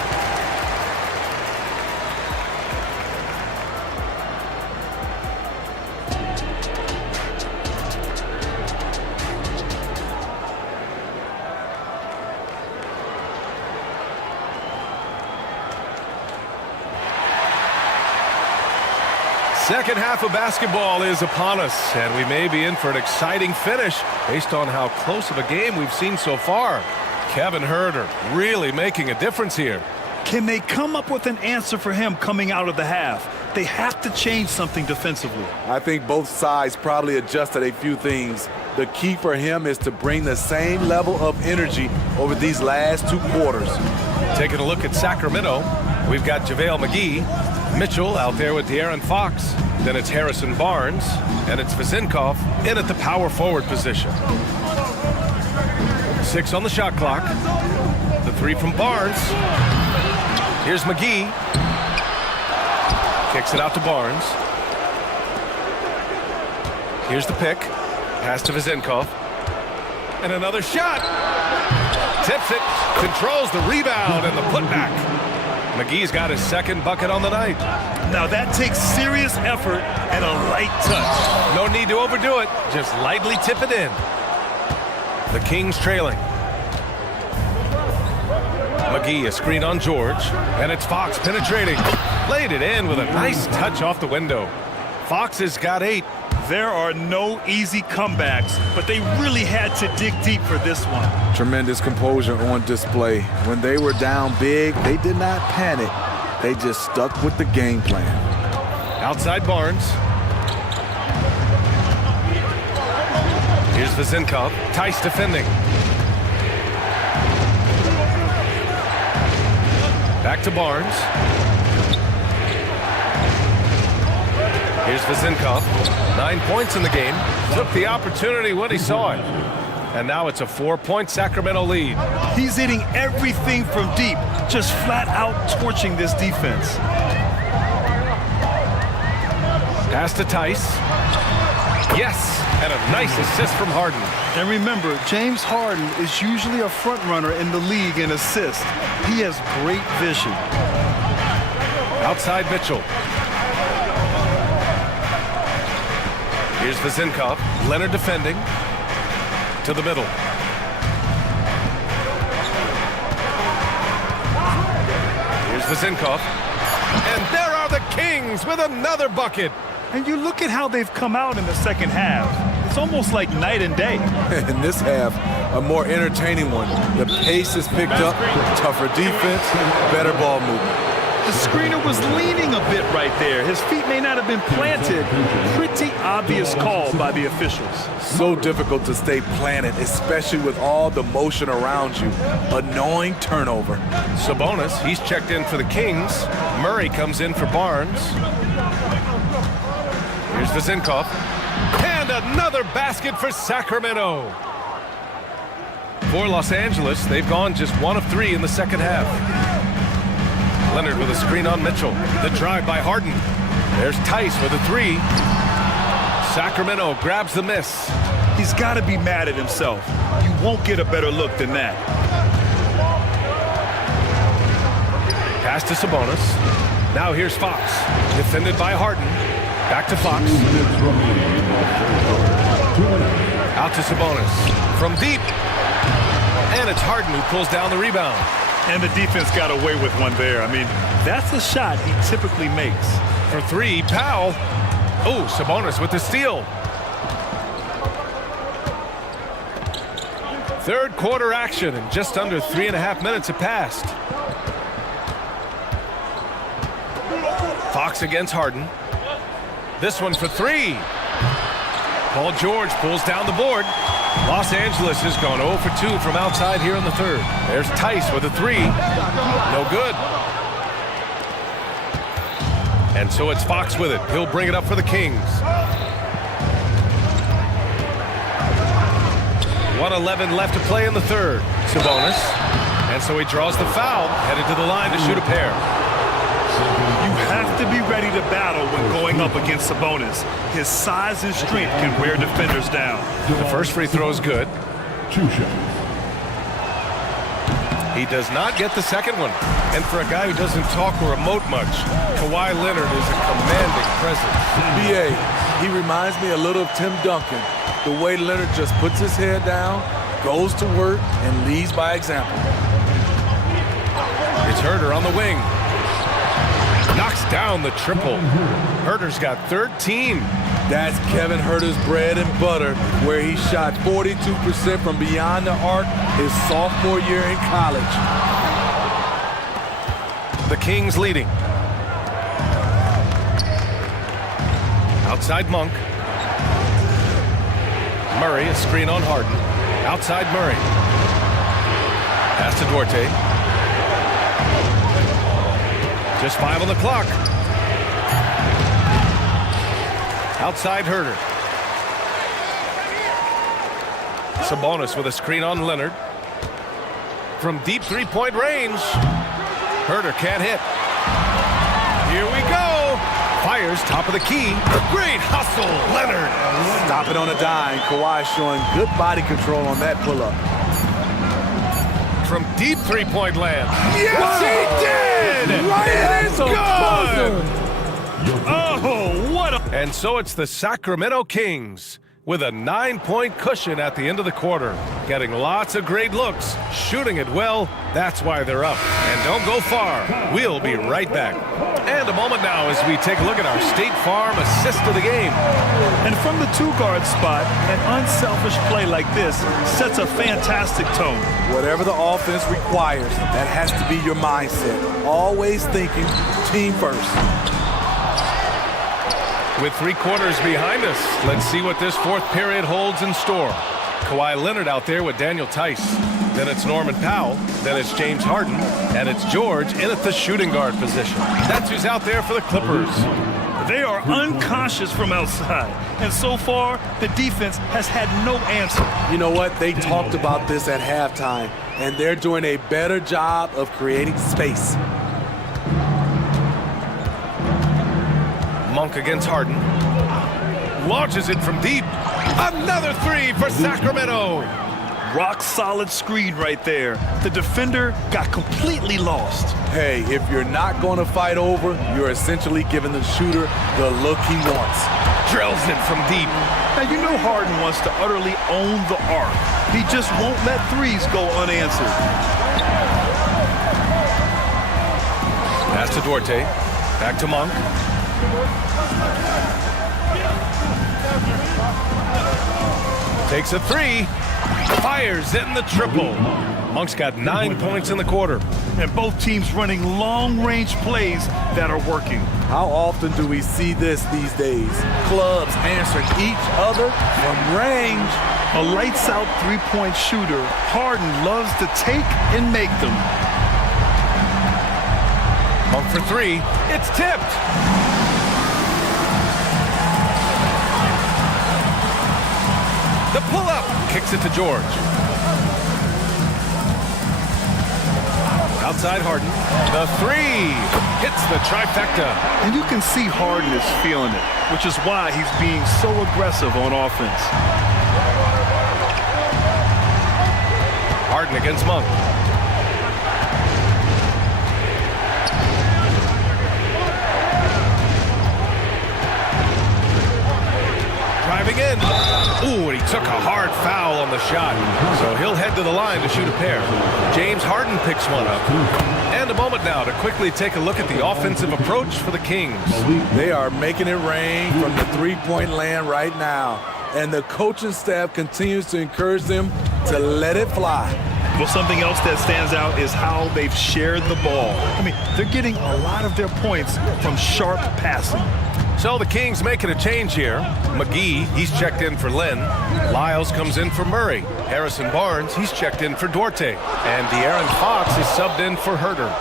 Second half of basketball is upon us, and we may be in for an exciting finish based on how close of a game we've seen so far. Kevin Huerter really making a difference here. Can they come up with an answer for him coming out of the half? They have to change something defensively. I think both sides probably adjusted a few things. The key for him is to bring the same level of energy over these last 2 quarters. Taking a look at Sacramento, we've got JaVale McGee, Mitchell out there with De'Aaron Fox. Then it's Harrison Barnes, and it's Vezinkov in at the power forward position. 6 on the shot clock. The 3 from Barnes. Here's McGee. Kicks it out to Barnes. Here's the pick. Pass to Vezinkov. And another shot. Tips it. Controls the rebound and the putback. McGee's got his second bucket on the night. Now that takes serious effort and a light touch. No need to overdo it. Just lightly tip it in. The Kings trailing. McGee, a screen on George. And it's Fox penetrating. Laid it in with a nice touch off the window. Fox has got 8. There are no easy comebacks, but they really had to dig deep for this one. Tremendous composure on display. When they were down big, they did not panic. They just stuck with the game plan. Outside Barnes. Here's Vezinkov. Tice defending. Back to Barnes. Here's Vezinkov. 9 points in the game. Took the opportunity when he saw it. And now it's a 4-point Sacramento lead. He's hitting everything from deep, just flat out torching this defense. Pass to Tice. Yes, and a nice assist from Harden. And remember, James Harden is usually a front runner in the league in assists. He has great vision. Outside Mitchell. Here's Vezinkov. Leonard defending. To the middle. Here's Vezinkov. And there are the Kings with another bucket. And you look at how they've come out in the second half. It's almost like night and day. In this half, a more entertaining one. The pace is picked up, tougher defense, better ball movement. The screener was leaning a bit right there. His feet may not have been planted. Pretty obvious call by the officials. So difficult to stay planted, especially with all the motion around you. Annoying turnover. Sabonis, he's checked in for the Kings. Murray comes in for Barnes. Here's Vezinkov. And another basket for Sacramento. For Los Angeles, they've gone just 1 of 3 in the second half. Leonard with a screen on Mitchell. The drive by Harden. There's Tice with a 3. Sacramento grabs the miss. He's got to be mad at himself. You won't get a better look than that. Pass to Sabonis. Now here's Fox. Defended by Harden. Back to Fox. Out to Sabonis. From deep. And it's Harden who pulls down the rebound. And the defense got away with one there. I mean, that's a shot he typically makes. For 3, Powell. Oh, Sabonis with the steal. Third quarter action, and just under 3.5 minutes have passed. Fox against Harden. This one for 3. Paul George pulls down the board. Los Angeles has gone 0 for 2 from outside here in the third. There's Tice with a 3. No good. And so it's Fox with it. He'll bring it up for the Kings. 1:11 left to play in the third. Sabonis. And so he draws the foul, headed to the line to shoot a pair. You have to be ready to battle when going up against Sabonis. His size and strength can wear defenders down. The first free throw is good. 2 shots. He does not get the second one. And for a guy who doesn't talk or emote much, Kawhi Leonard is a commanding presence. BA, he reminds me a little of Tim Duncan. The way Leonard just puts his head down, goes to work, and leads by example. It's Huerter on the wing. Knocks down the triple. Herter's got 13. That's Kevin Herter's bread and butter, where he shot 42% from beyond the arc his sophomore year in college. The Kings leading. Outside Monk. Murray, a screen on Harden. Outside Murray. Pass to Duarte. Just 5 on the clock. Outside Herter. Sabonis with a screen on Leonard. From deep three-point range. Herter can't hit. Here we go. Fires top of the key. Great hustle, Leonard. Stop it on a dime. Kawhi showing good body control on that pull-up. From deep three-point land. Yes, he did! Right It's good! Oh, what a... And so it's the Sacramento Kings with a 9-point cushion at the end of the quarter. Getting lots of great looks, shooting it well. That's why they're up. And don't go far. We'll be right back. And a moment now as we take a look at our State Farm assist of the game. And from the two-guard spot, an unselfish play like this sets a fantastic tone. Whatever the offense requires, that has to be your mindset. Always thinking team first. With 3 quarters behind us, let's see what this fourth period holds in store. Kawhi Leonard out there with Daniel Tice. Then it's Norman Powell. Then it's James Harden. And it's George in at the shooting guard position. That's who's out there for the Clippers. They are unconscious from outside. And so far, the defense has had no answer. You know what? They talked about this at halftime, and they're doing a better job of creating space. Monk against Harden. Launches it from deep. Another 3 for Sacramento. Rock solid screen right there. The defender got completely lost. Hey, if you're not going to fight over, you're essentially giving the shooter the look he wants. Drills it from deep. Now, you know Harden wants to utterly own the arc. He just won't let threes go unanswered. Pass to Duarte. Back to Monk. Takes a 3. Fires in the triple. Monk's got 9 points in the quarter. And both teams running long-range plays that are working. How often do we see this these days? Clubs answering each other from range. A lights-out three-point shooter, Harden loves to take and make them. Monk for 3. It's tipped. The pull-up kicks it to George. Outside Harden. The 3 hits the trifecta. And you can see Harden is feeling it, which is why he's being so aggressive on offense. Harden against Monk. Driving in. Ooh, and he took a hard foul on the shot. So he'll head to the line to shoot a pair. James Harden picks one up. And a moment now to quickly take a look at the offensive approach for the Kings. They are making it rain from the three-point land right now. And the coaching staff continues to encourage them to let it fly. Well, something else that stands out is how they've shared the ball. I mean, they're getting a lot of their points from sharp passing. So the Kings making a change here. McGee, he's checked in for Lynn. Lyles comes in for Murray. Harrison Barnes, he's checked in for Duarte. And De'Aaron Fox is subbed in for Herter.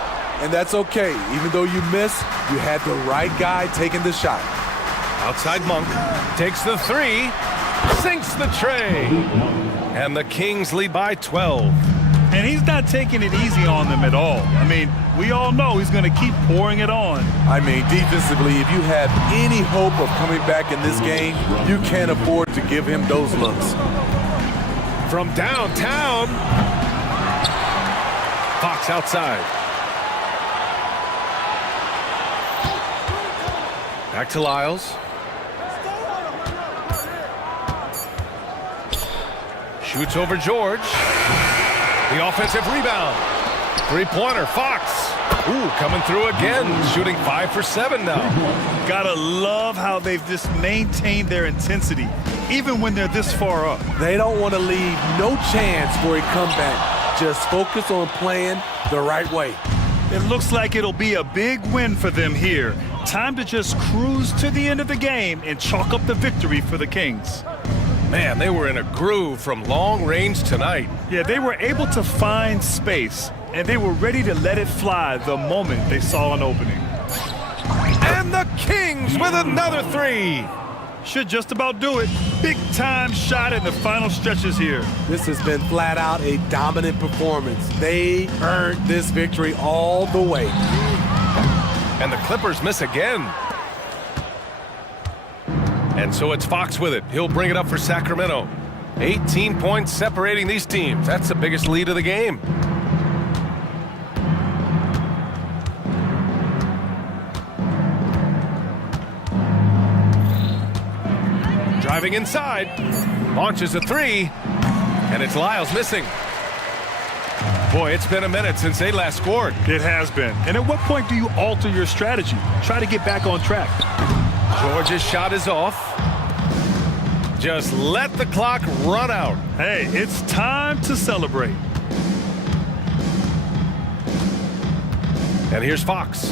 And that's okay. Even though you miss, you had the right guy taking the shot. Outside Monk, takes the 3, sinks the tray. And the Kings lead by 12. And he's not taking it easy on them at all. I mean, we all know he's going to keep pouring it on. I mean, defensively, if you have any hope of coming back in this game, you can't afford to give him those looks. From downtown, Fox outside. Back to Lyles. Shoots over George. The offensive rebound. Three-pointer, Fox. Ooh, coming through again, shooting 5 for 7 now. Gotta love how they've just maintained their intensity, even when they're this far up. They don't want to leave no chance for a comeback. Just focus on playing the right way. It looks like it'll be a big win for them here. Time to just cruise to the end of the game and chalk up the victory for the Kings. Man, they were in a groove from long range tonight. Yeah, they were able to find space, and they were ready to let it fly the moment they saw an opening. And the Kings with another 3. Should just about do it. Big time shot in the final stretches here. This has been flat out a dominant performance. They earned this victory all the way. And the Clippers miss again. And so it's Fox with it. He'll bring it up for Sacramento. 18 points separating these teams. That's the biggest lead of the game. Driving inside, launches a 3, and it's Lyles missing. Boy, it's been a minute since they last scored. It has been. And at what point do you alter your strategy? Try to get back on track. George's shot is off. Just let the clock run out. Hey, it's time to celebrate. And here's Fox.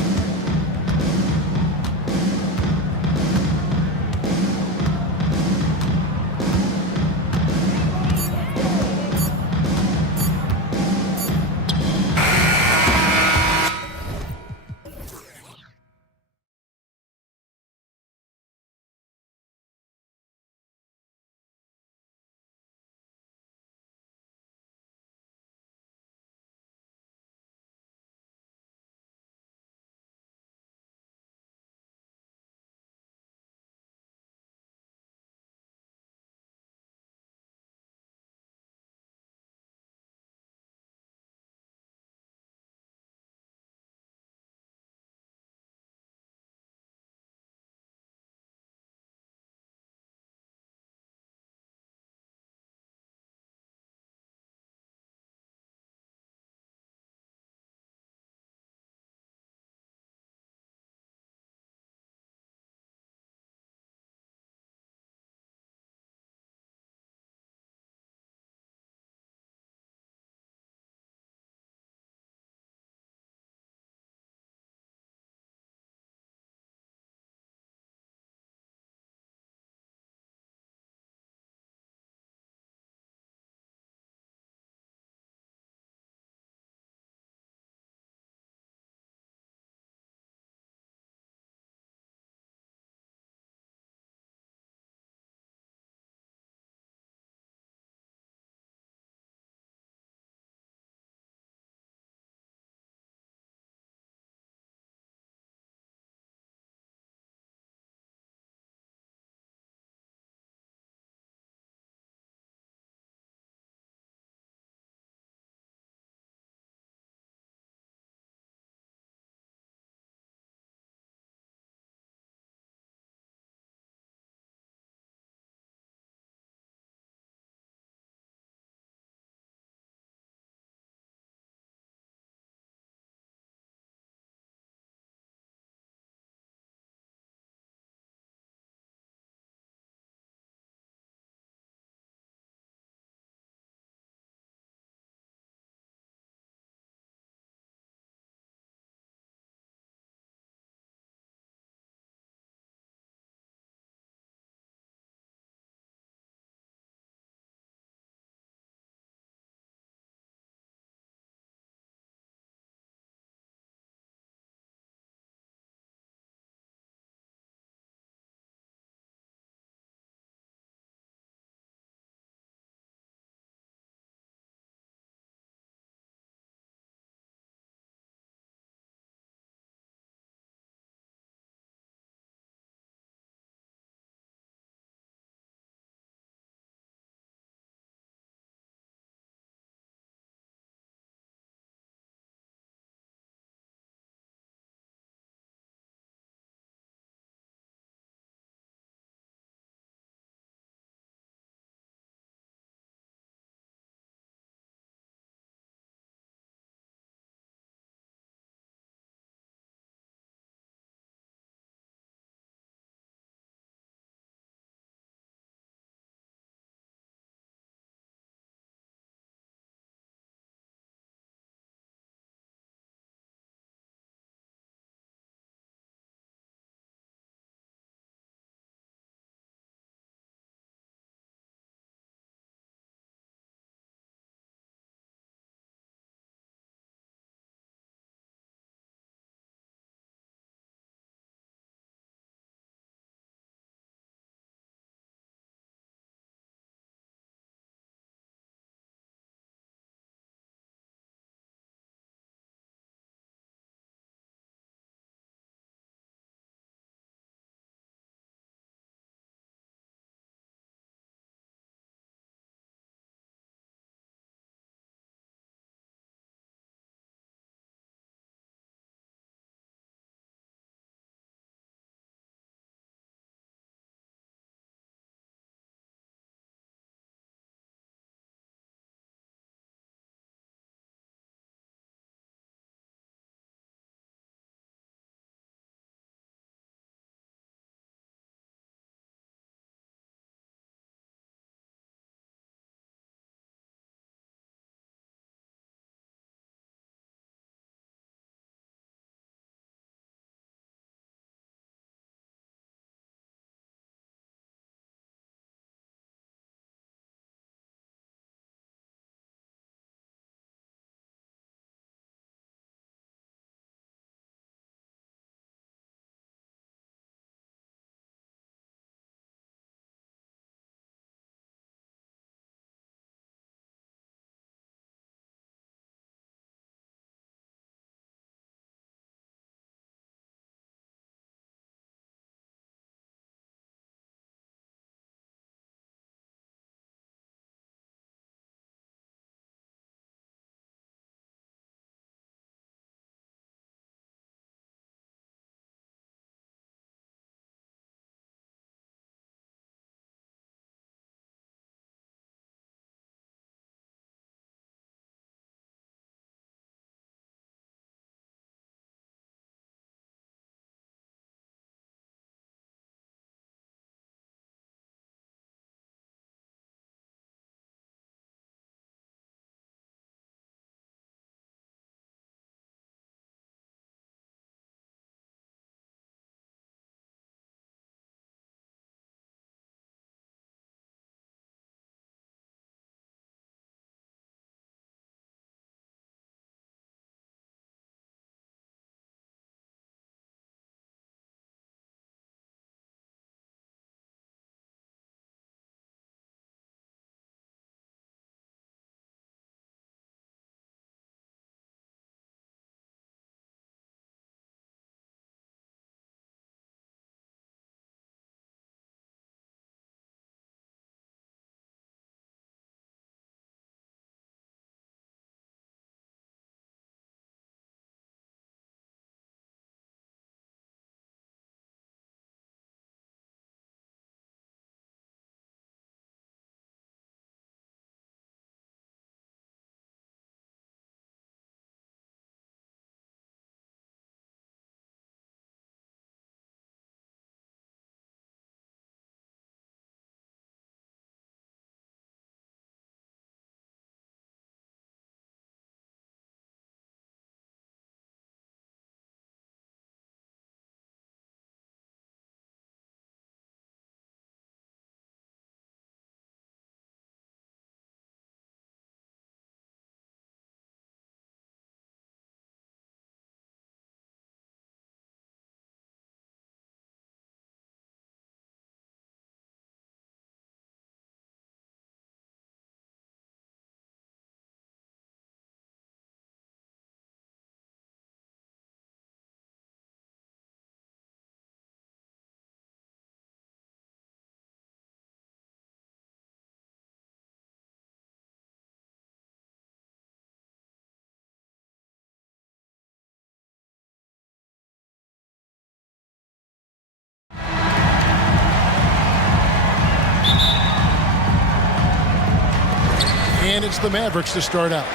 And it's the Mavericks to start out.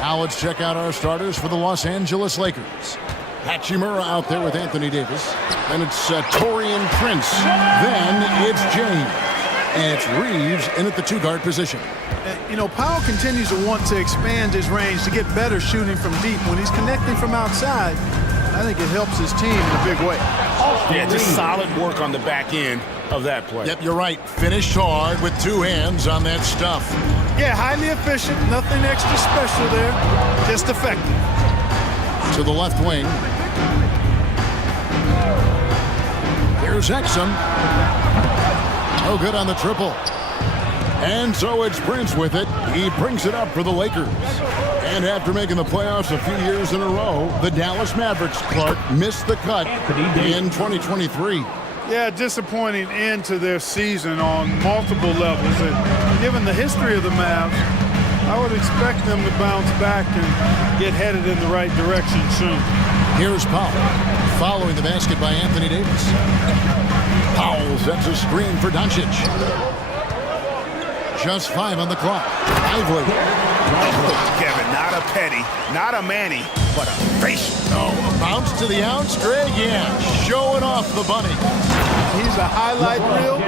Now let's check out our starters for the Los Angeles Lakers. Hachimura out there with Anthony Davis. Then it's Taurean Prince. Then it's James. And it's Reeves in at the two-guard position. You know, Powell continues to want to expand his range to get better shooting from deep. When he's connecting from outside, I think it helps his team in a big way. Yeah, just solid work on the back end of that play. Yep, you're right. Finished hard with two hands on that stuff. Yeah, highly efficient. Nothing extra special there. Just effective. To the left wing. Here's Exum. No good on the triple. And so it's Prince with it. He brings it up for the Lakers. And after making the playoffs a few years in a row, the Dallas Mavericks, Clark, missed the cut in 2023. Yeah, disappointing end to their season on multiple levels. And given the history of the Mavs, I would expect them to bounce back and get headed in the right direction soon. Here's Powell, following the basket by Anthony Davis. Powell sets a screen for Doncic. Just 5 on the clock. Lively. Kevin, not a petty, not a Manny, but a facial. Oh, a bounce to the ounce, Greg? Yeah, showing off the bunny. He's a highlight reel,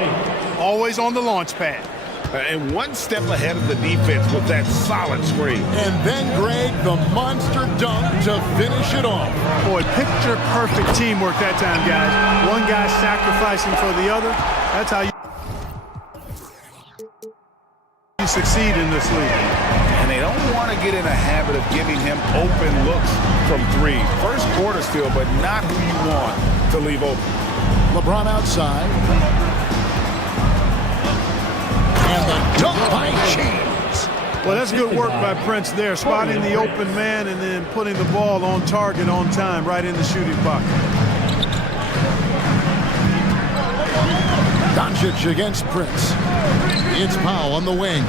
always on the launch pad. And one step ahead of the defense with that solid screen. And then, Greg, the monster dunk to finish it off. Boy, picture-perfect teamwork that time, guys. One guy sacrificing for the other. That's how you succeed in this league. And they don't want to get in a habit of giving him open looks from three. First quarter still, but not who you want to leave open. LeBron outside. And the dunk by James. Well, that's good work by Prince there, spotting the open man and then putting the ball on target on time right in the shooting pocket. Doncic against Prince. It's Powell on the wing.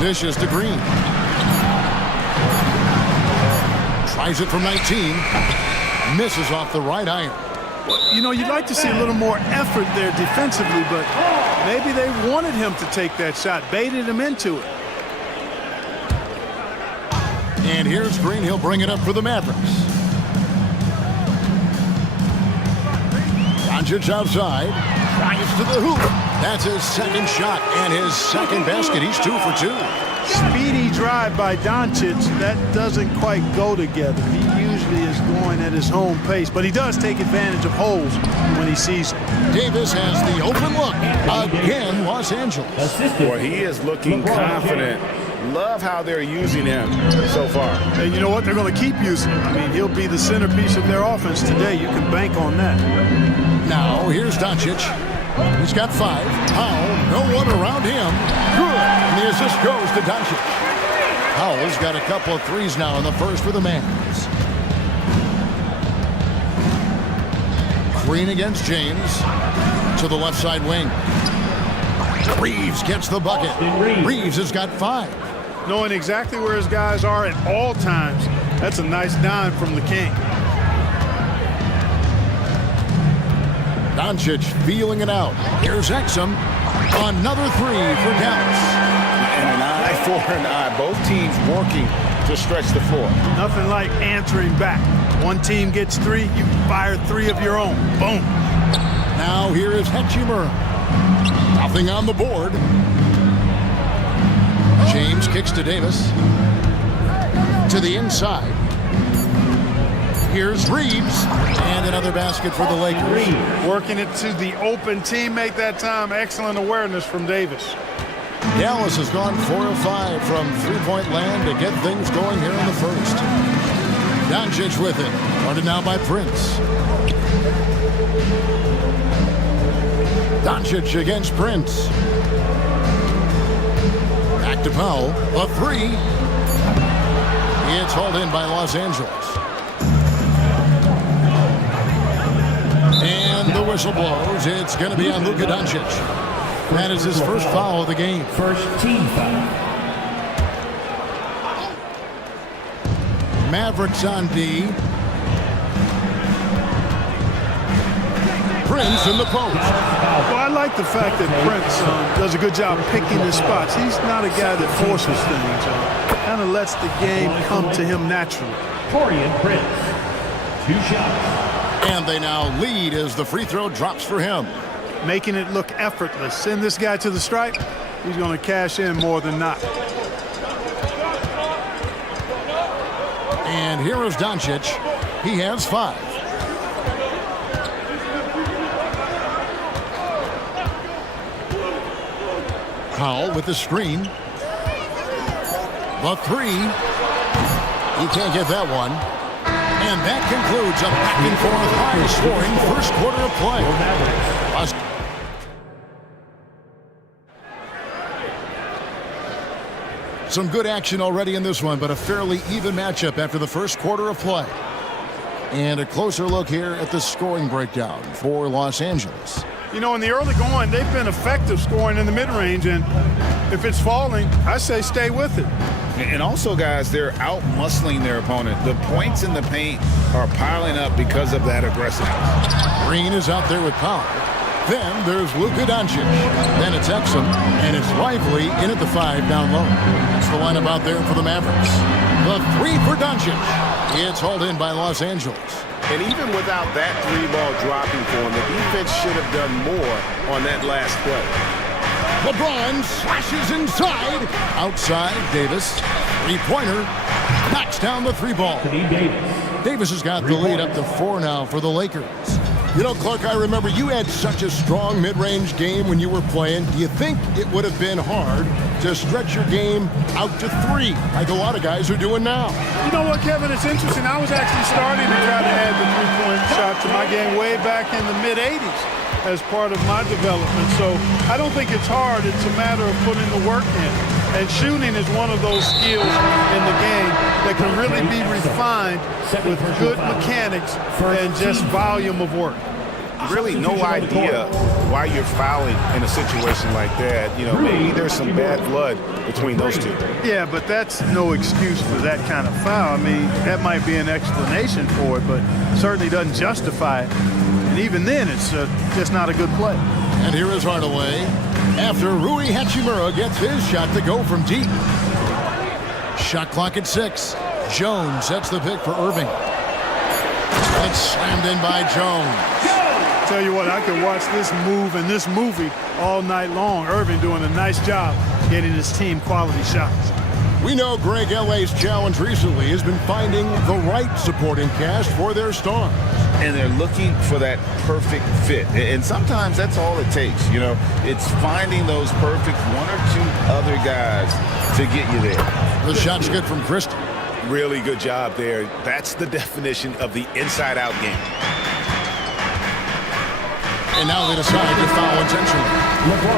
Dishes to Green. Tries it from 19. Misses off the right iron. Well, you know, you'd like to see a little more effort there defensively, but maybe they wanted him to take that shot, baited him into it. And here's Green. He'll bring it up for the Mavericks. Doncic outside. Drives to the hoop. That's his second shot and his second basket. He's 2 for 2. Speedy drive by Doncic. That doesn't quite go together. He usually is going at his home pace, but he does take advantage of holes when he sees it. Davis has the open look. Again, Los Angeles. Boy, he is looking confident. Love how they're using him so far. And you know what? They're going to keep using him. I mean, he'll be the centerpiece of their offense today. You can bank on that. Now, here's Doncic. He's got 5. Powell, no one around him. Good. And the assist goes to Doncic. Powell's got a couple of threes now in the first for the Mavs. Green against James. To the left side wing. Reeves gets the bucket. Reeves has got 5. Knowing exactly where his guys are at all times, that's a nice dime from the King. Doncic feeling it out. Here's Exum. Another 3 for Dallas. And an eye for an eye. Both teams working to stretch the floor. Nothing like answering back. One team gets 3, you fire 3 of your own. Boom. Now here is Hachimura. Nothing on the board. James kicks to Davis. To the inside. Here's Reeves. And another basket for the Lakers. Working it to the open teammate that time. Excellent awareness from Davis. Dallas has gone 4 of 5 from three-point land to get things going here in the first. Doncic with it. Guarded now by Prince. Doncic against Prince. Back to Powell. A 3. It's hauled in by Los Angeles. And the whistle blows. It's going to be on Luka Doncic. That is his first foul of the game. First team foul. Mavericks on D. Prince in the post. Well, I like the fact that Prince does a good job picking his spots. He's not a guy that forces things. Kind of lets the game come to him naturally. Torian Prince, 2 shots. And they now lead as the free throw drops for him. Making it look effortless. Send this guy to the stripe. He's going to cash in more than not. And here is Doncic. He has 5. Powell with the screen. The 3. He can't get that one. And that concludes a back-and-forth high-scoring first quarter of play. Some good action already in this one, but a fairly even matchup after the first quarter of play. And a closer look here at the scoring breakdown for Los Angeles. You know, in the early going, they've been effective scoring in the mid-range, and if it's falling, I say stay with it. And also, guys, they're out-muscling their opponent. The points in the paint are piling up because of that aggressiveness. Green is out there with Powell. Then there's Luka Doncic. Then it's Exum, and it's Lively in at the 5 down low. That's the lineup out there for the Mavericks. The 3 for Doncic. It's hauled in by Los Angeles. And even without that 3-ball dropping for him, the defense should have done more on that last play. LeBron slashes inside. Outside, Davis. 3-pointer. Knocks down the 3-ball. Davis has got the lead up to 4 now for the Lakers. You know, Clark, I remember you had such a strong mid-range game when you were playing. Do you think it would have been hard to stretch your game out to 3 like a lot of guys are doing now? You know what, Kevin? It's interesting. I was actually starting to try to add the 3-point shot to my game way back in the mid-'80s as part of my development. So I don't think it's hard. It's a matter of putting the work in. And shooting is one of those skills in the game that can really be refined with good mechanics and just volume of work. Really no idea why you're fouling in a situation like that. You know, maybe there's some bad blood between those two. Yeah, but that's no excuse for that kind of foul. I mean, that might be an explanation for it, but certainly doesn't justify it. And even then, it's just not a good play. And here is Hardaway after Rui Hachimura gets his shot to go from deep. Shot clock at 6. Jones sets the pick for Irving. It's slammed in by Jones. Tell you what, I could watch this move and this movie all night long. Irving doing a nice job getting his team quality shots. We know Greg L.A.'s challenge recently has been finding the right supporting cast for their stars. And they're looking for that perfect fit. And sometimes that's all it takes. You know, it's finding those perfect 1 or 2 other guys to get you there. The shot's good from Christie. Really good job there. That's the definition of the inside-out game. And now they decide to foul intentionally.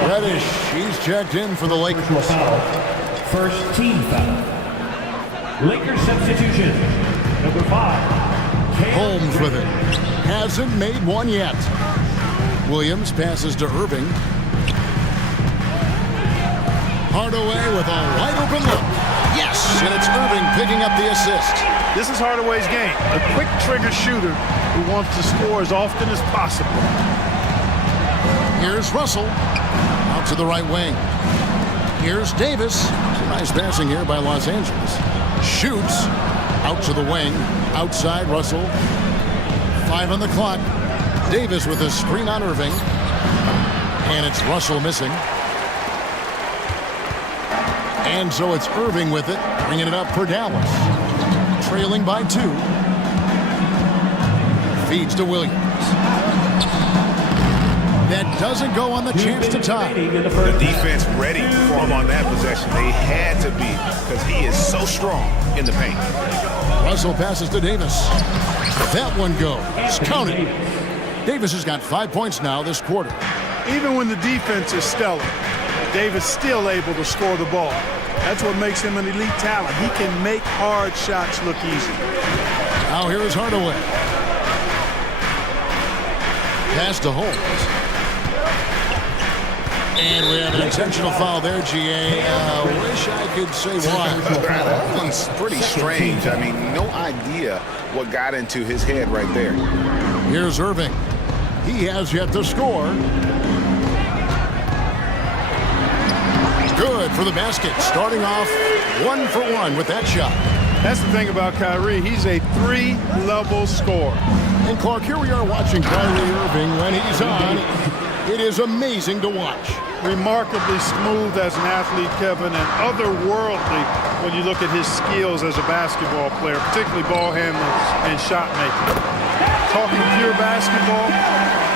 Reddish, he's checked in for the Lakers. First team foul. Lakers substitution. Number 5. Holmes with it. Hasn't made one yet. Williams passes to Irving. Hardaway with a wide open look. Yes, and it's Irving picking up the assist. This is Hardaway's game. A quick trigger shooter who wants to score as often as possible. Here's Russell. Out to the right wing. Here's Davis. Nice passing here by Los Angeles. Shoots. Out to the wing. Outside Russell. 5 on the clock. Davis with a screen on Irving. And it's Russell missing. And so it's Irving with it, bringing it up for Dallas. Trailing by 2. Feeds to Williams. That doesn't go on the chance to tie. The defense ready for him on that possession. They had to be because he is so strong in the paint. Russell passes to Davis. That one goes. Counted. Davis has got 5 points now this quarter. Even when the defense is stellar, Davis still able to score the ball. That's what makes him an elite talent. He can make hard shots look easy. Now here is Hardaway. Pass to Holmes. And we have an intentional foul there, GA. Wish I could say why. That one's pretty strange. I mean, no idea what got into his head right there. Here's Irving. He has yet to score. Good for the basket. Starting off 1 for 1 with that shot. That's the thing about Kyrie. He's a three-level scorer. And Clark, here we are watching Kyrie Irving when he's on. It is amazing to watch. Remarkably smooth as an athlete, Kevin, and otherworldly when you look at his skills as a basketball player, particularly ball handling and shot making. Talking pure basketball,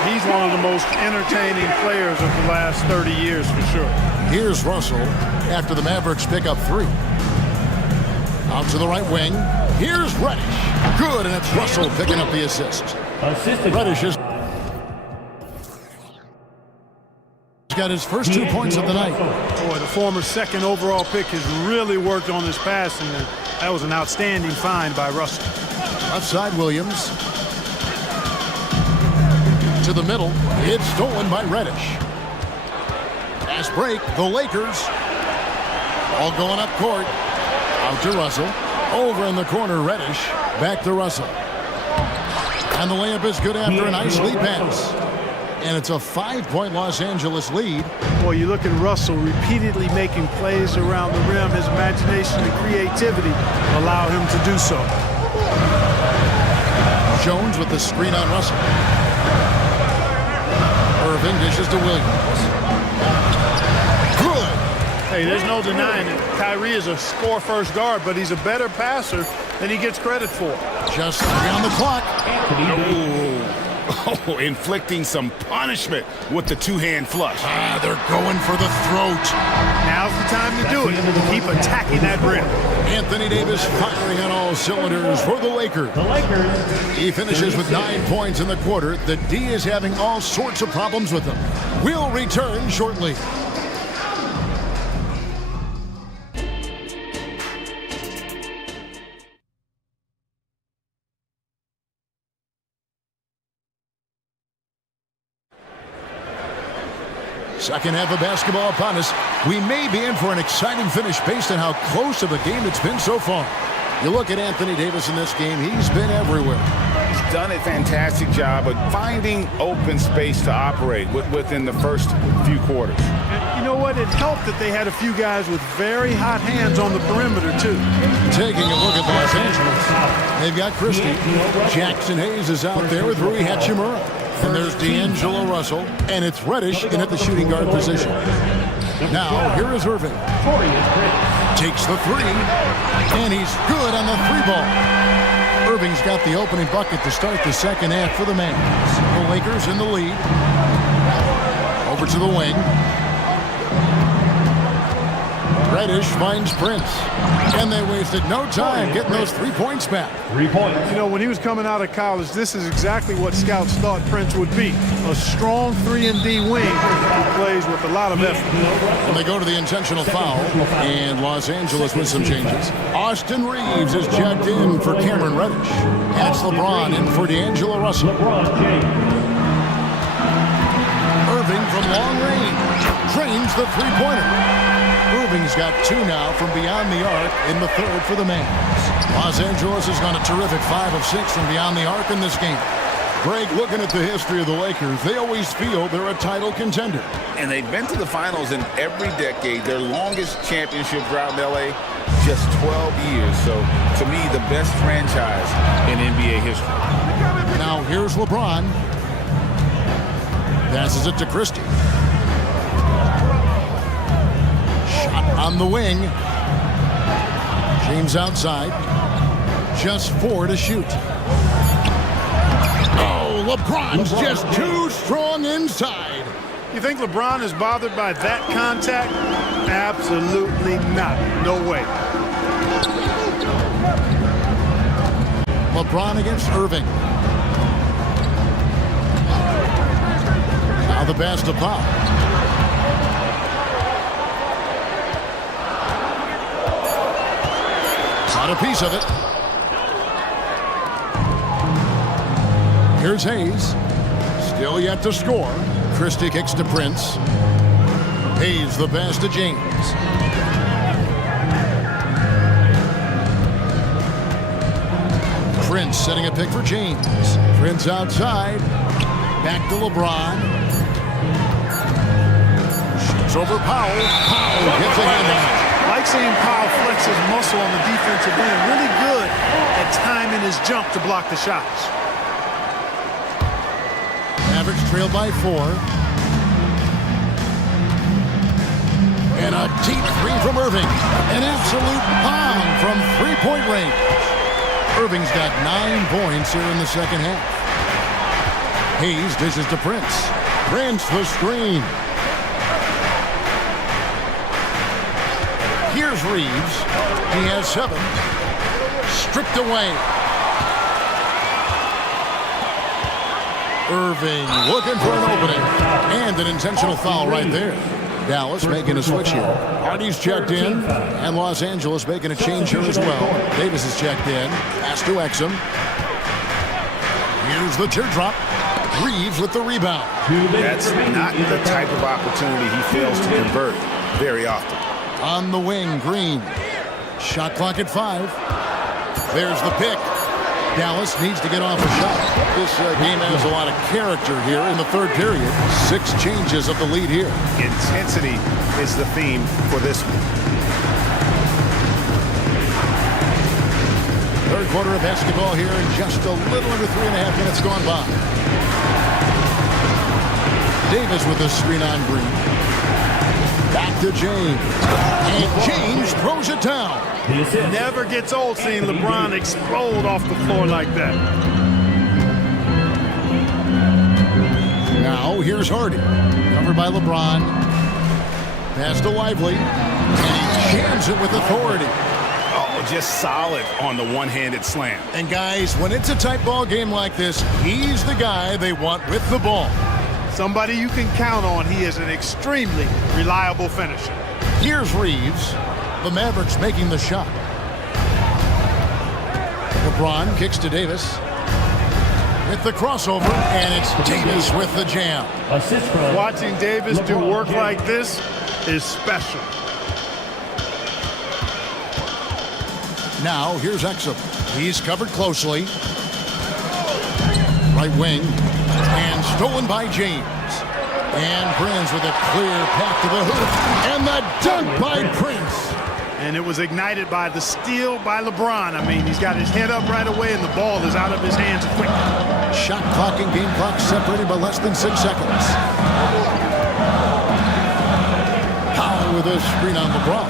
he's one of the most entertaining players of the last 30 years for sure. Here's Russell after the Mavericks pick up 3. Out to the right wing. Here's Reddish. Good, and it's Russell picking up the assist. Reddish has got his first 2 points of the night. Boy, the former second overall pick has really worked on his passing, and that was an outstanding find by Russell. Left side, Williams. To the middle. It's stolen by Reddish. Fast break, the Lakers. All going up court. Out to Russell. Over in the corner, Reddish. Back to Russell. And the layup is good after a nice lead pass. And it's a 5-point Los Angeles lead. Boy, you look at Russell repeatedly making plays around the rim. His imagination and creativity allow him to do so. Jones with the screen on Russell. Irving dishes to Williams. Good. Hey, there's no denying it. Kyrie is a score-first guard, but he's a better passer than he gets credit for. Just 3 on the clock. Oh, inflicting some punishment with the two-hand flush. They're going for the throat. Now's the time to do it. Keep attacking that rim. Anthony Davis firing on all cylinders for the Lakers. He finishes with 9 points in the quarter. The D is having all sorts of problems with him. We'll return shortly. Second half of basketball upon us. We may be in for an exciting finish based on how close of a game it's been so far. You look at Anthony Davis in this game, he's been everywhere. He's done a fantastic job of finding open space to operate within the first few quarters. And you know what? It helped that they had a few guys with very hot hands on the perimeter, too. Taking a look at Los Angeles. They've got Christie. Jackson Hayes is out there with Rui Hachimura. And there's D'Angelo Russell, and it's Reddish in at the shooting guard position. Now, here is Irving. Takes the 3, and he's good on the 3-ball. Irving's got the opening bucket to start the second half for the Mavs. The Lakers in the lead. Over to the wing. Reddish finds Prince. And they wasted no time getting those 3 points back. 3 points. You know, when he was coming out of college, this is exactly what scouts thought Prince would be. A strong 3-and-D wing who plays with a lot of effort. And they go to the intentional foul, and Los Angeles with some changes. Austin Reeves is checked in for Cameron Reddish. And it's LeBron in for D'Angelo Russell. Irving from long range drains the 3-pointer. Irving's got 2 now from beyond the arc in the third for the Mavs. Los Angeles has gone a terrific 5 of 6 from beyond the arc in this game. Greg, looking at the history of the Lakers, they always feel they're a title contender. And they've been to the finals in every decade. Their longest championship drought in L.A., just 12 years. So, to me, the best franchise in NBA history. Now, here's LeBron. Passes it to Christie. Shot on the wing. James outside. Just 4 to shoot. Oh, LeBron's just too strong inside. You think LeBron is bothered by that contact? Absolutely not. No way. LeBron against Irving. Now the pass to Pop. Got a piece of it. Here's Hayes. Still yet to score. Christie kicks to Prince. Hayes the pass to James. Prince setting a pick for James. Prince outside. Back to LeBron. Shoots over Powell. Powell gets a hand on it. Like seeing Powell flex his muscle on the defensive end. Really good at timing his jump to block the shots. Mavericks trail by 4. And a deep three from Irving. An absolute bomb from three-point range. Irving's got 9 points here in the second half. Hayes dishes to Prince. Prince the screen. Here's Reeves. He has 7. Stripped away. Irving looking for an opening. And an intentional foul right there. Dallas making a switch here. Hardy's checked in. And Los Angeles making a change here as well. Davis is checked in. Pass to Exum. Here's the teardrop. Reeves with the rebound. That's not the type of opportunity he fails to convert very often. On the wing, Green. Shot clock at 5. There's the pick. Dallas needs to get off a shot. This game has a lot of character here in the third period. 6 changes of the lead here. Intensity is the theme for this one. Third quarter of basketball here in just a little under 3.5 minutes gone by. Davis with a screen on Green. Back to James. And James throws it down. Never gets old seeing LeBron explode off the floor like that. Now here's Hardy. Covered by LeBron. Pass to Lively. And he jams it with authority. Oh, just solid on the one-handed slam. And guys, when it's a tight ball game like this, he's the guy they want with the ball. Somebody you can count on. He is an extremely reliable finisher. Here's Reeves. The Mavericks making the shot. LeBron kicks to Davis. With the crossover, and it's Davis with the jam. Watching Davis do work like this is special. Now, here's Exum. He's covered closely. Right wing. And stolen by James. And Prince with a clear path to the hoop. And the dunk by Prince. And it was ignited by the steal by LeBron. I mean, he's got his head up right away, and the ball is out of his hands quick. Shot clock and game clock separated by less than 6 seconds. Powell with a screen on LeBron.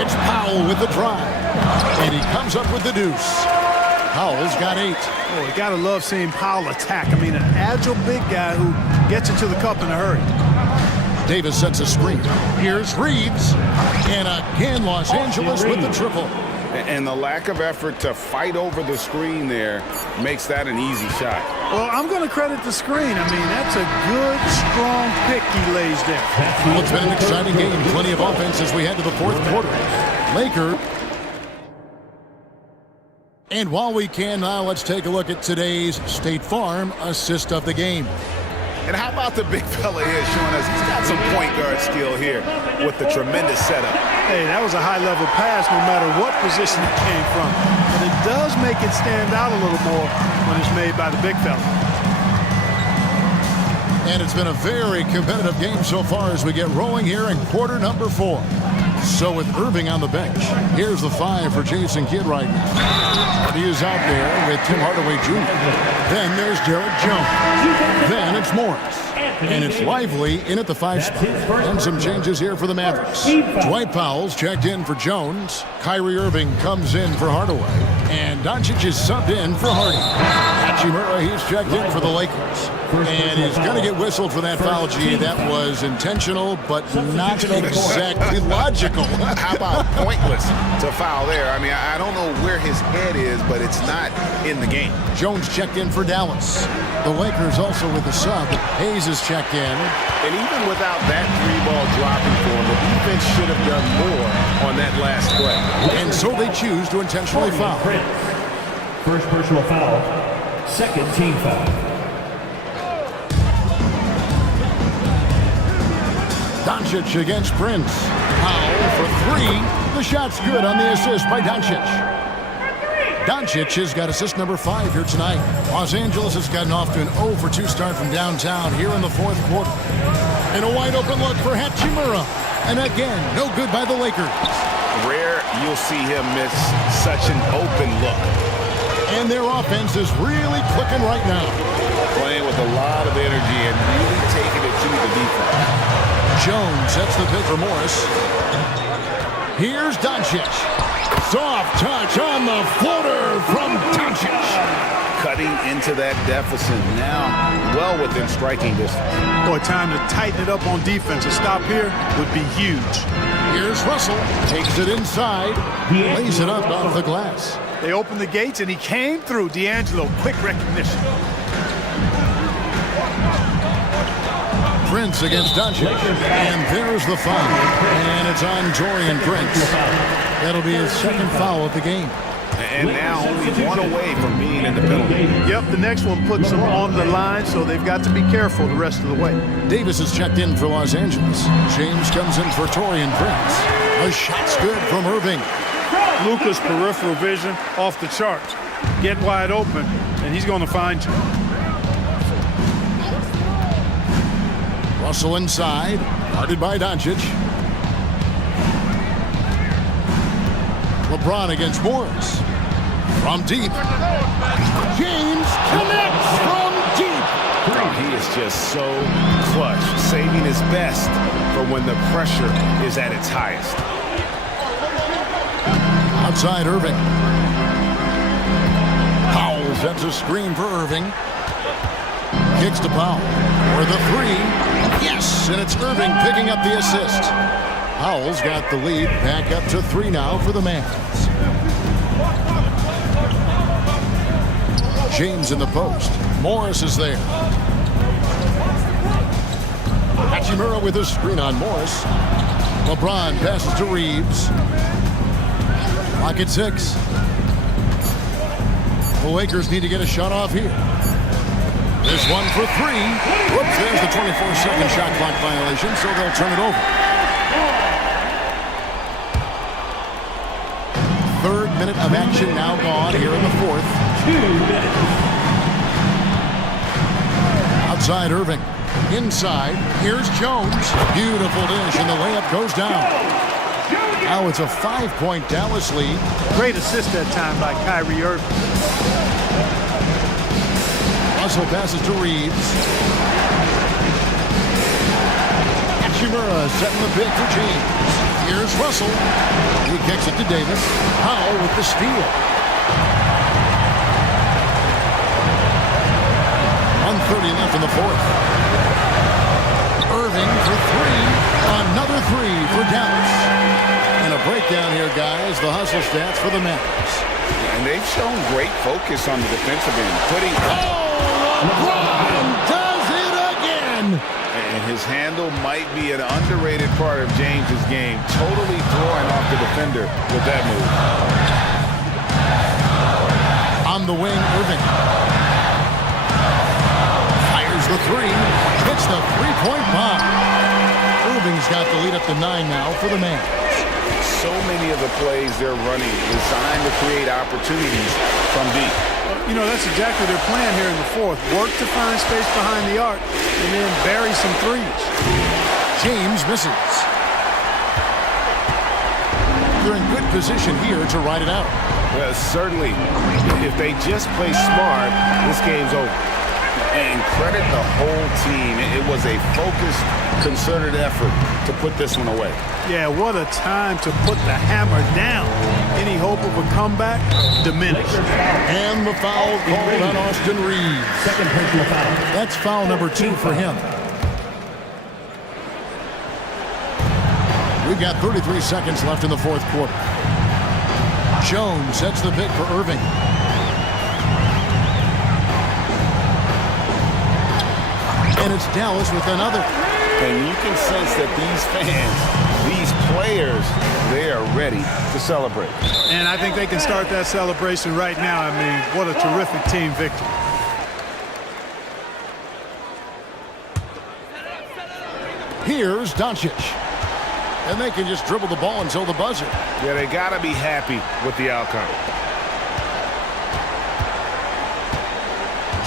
It's Powell with the drive. And he comes up with the deuce. Powell's got 8. Oh, you gotta love seeing Powell attack. I mean, an agile big guy who gets into the cup in a hurry. Davis sets a screen. Here's Reeves. And again, Los Angeles with the triple. And the lack of effort to fight over the screen there makes that an easy shot. Well, I'm going to credit the screen. I mean, that's a good, strong pick he lays there. Well, it's been an exciting game. Plenty of offense as we head to the fourth quarter. Laker. And while we can now, let's take a look at today's State Farm assist of the game. And how about the big fella here showing us he's got some point guard skill here with the tremendous setup. Hey, that was a high-level pass no matter what position it came from. But it does make it stand out a little more when it's made by the big fella. And it's been a very competitive game so far as we get rolling here in quarter number 4. So with Irving on the bench, here's the 5 for Jason Kidd right now. He is out there with Tim Hardaway Jr. Then there's Derek Jones. Then it's Morris. And it's Lively in at the 5 spot. And some changes here for the Mavericks. Dwight Powell's checked in for Jones. Kyrie Irving comes in for Hardaway. And Doncic is subbed in for Hardy. Hachimura, he's checked in for the Lakers. And he's going to get whistled for that foul, G. That was intentional, but not exactly logical. How about pointless to foul there? I mean, I don't know where his head is, but it's not in the game. Jones checked in for Dallas. The Lakers also with the sub. Hayes is checked in. And even without that 3-ball dropping for him, the defense should have done more on that last play. And so they choose to intentionally foul. First personal foul. Second team foul. Doncic against Prince. Powell for three. The shot's good on the assist by Doncic. Doncic has got assist number 5 here tonight. Los Angeles has gotten off to an 0 for 2 start from downtown here in the fourth quarter. And a wide open look for Hachimura. And again, no good by the Lakers. Rare you'll see him miss such an open look. And their offense is really clicking right now. Playing with a lot of energy and really taking it to the defense. Jones sets the pick for Morris. Here's Doncic. Soft touch on the floater from Doncic. Cutting into that deficit now, well within striking distance. Boy, time to tighten it up on defense. A stop here would be huge. Here's Russell. Takes it inside. Lays it up off the glass. They opened the gates and he came through. D'Angelo, quick recognition. Prince against Doncic. And there's the foul. And it's on Torian Prince. That'll be his second foul of the game. And now only one away from being in the penalty. Yep, the next one puts them on the line, so they've got to be careful the rest of the way. Davis is checked in for Los Angeles. James comes in for Torian Prince. A shot's good from Irving. Luka's peripheral vision off the charts. Get wide open, and he's going to find you. Russell inside, guarded by Doncic. LeBron against Morris. From deep. James connects from deep. He is just so clutch, saving his best for when the pressure is at its highest. Outside Irving. Powell sets a screen for Irving. Kicks to Powell. For the three. Yes, and it's Irving picking up the assist. Powell's got the lead. Back up to 3 now for the Mavs. James in the post. Morris is there. Hachimura with a screen on Morris. LeBron passes to Reeves. Clock at 6. The Lakers need to get a shot off here. This one for 3. Whoops, there's the 24-second shot clock violation, so they'll turn it over. Third minute of action now gone here in the fourth. 2 minutes. Outside Irving. Inside. Here's Jones. Beautiful dish, and the layup goes down. Now it's a 5-point Dallas lead. Great assist that time by Kyrie Irving. Russell passes to Reeves. Hachimura setting the pick for James. Here's Russell. He kicks it to Davis. Powell with the steal. 1:30 left in the fourth. Irving for 3. Another 3 for Dallas. And a breakdown here, guys. The hustle stats for the Mavs. And they've shown great focus on the defensive end. LeBron does it again. And his handle might be an underrated part of James's game. Totally throwing off the defender with that move. On the wing, Irving. Fires the 3. Hits the 3-point bomb. Irving's got the lead up to 9 now for the Mavs. So many of the plays they're running designed to create opportunities from deep. You know, that's exactly their plan here in the fourth. Work to find space behind the arc and then bury some threes. James misses. They're in good position here to ride it out. Well, certainly, if they just play smart, this game's over. And credit the whole team. It was a focused, concerted effort to put this one away. Yeah, what a time to put the hammer down. Any hope of a comeback diminished. And the foul called on Austin Reeves. Second personal foul. That's foul number 2 for him. We've got 33 seconds left in the fourth quarter. Jones sets the pick for Irving. And it's Dallas with another. And you can sense that these fans, these players, they are ready to celebrate. And I think they can start that celebration right now. I mean, what a terrific team victory. Here's Doncic. And they can just dribble the ball until the buzzer. Yeah, they got to be happy with the outcome.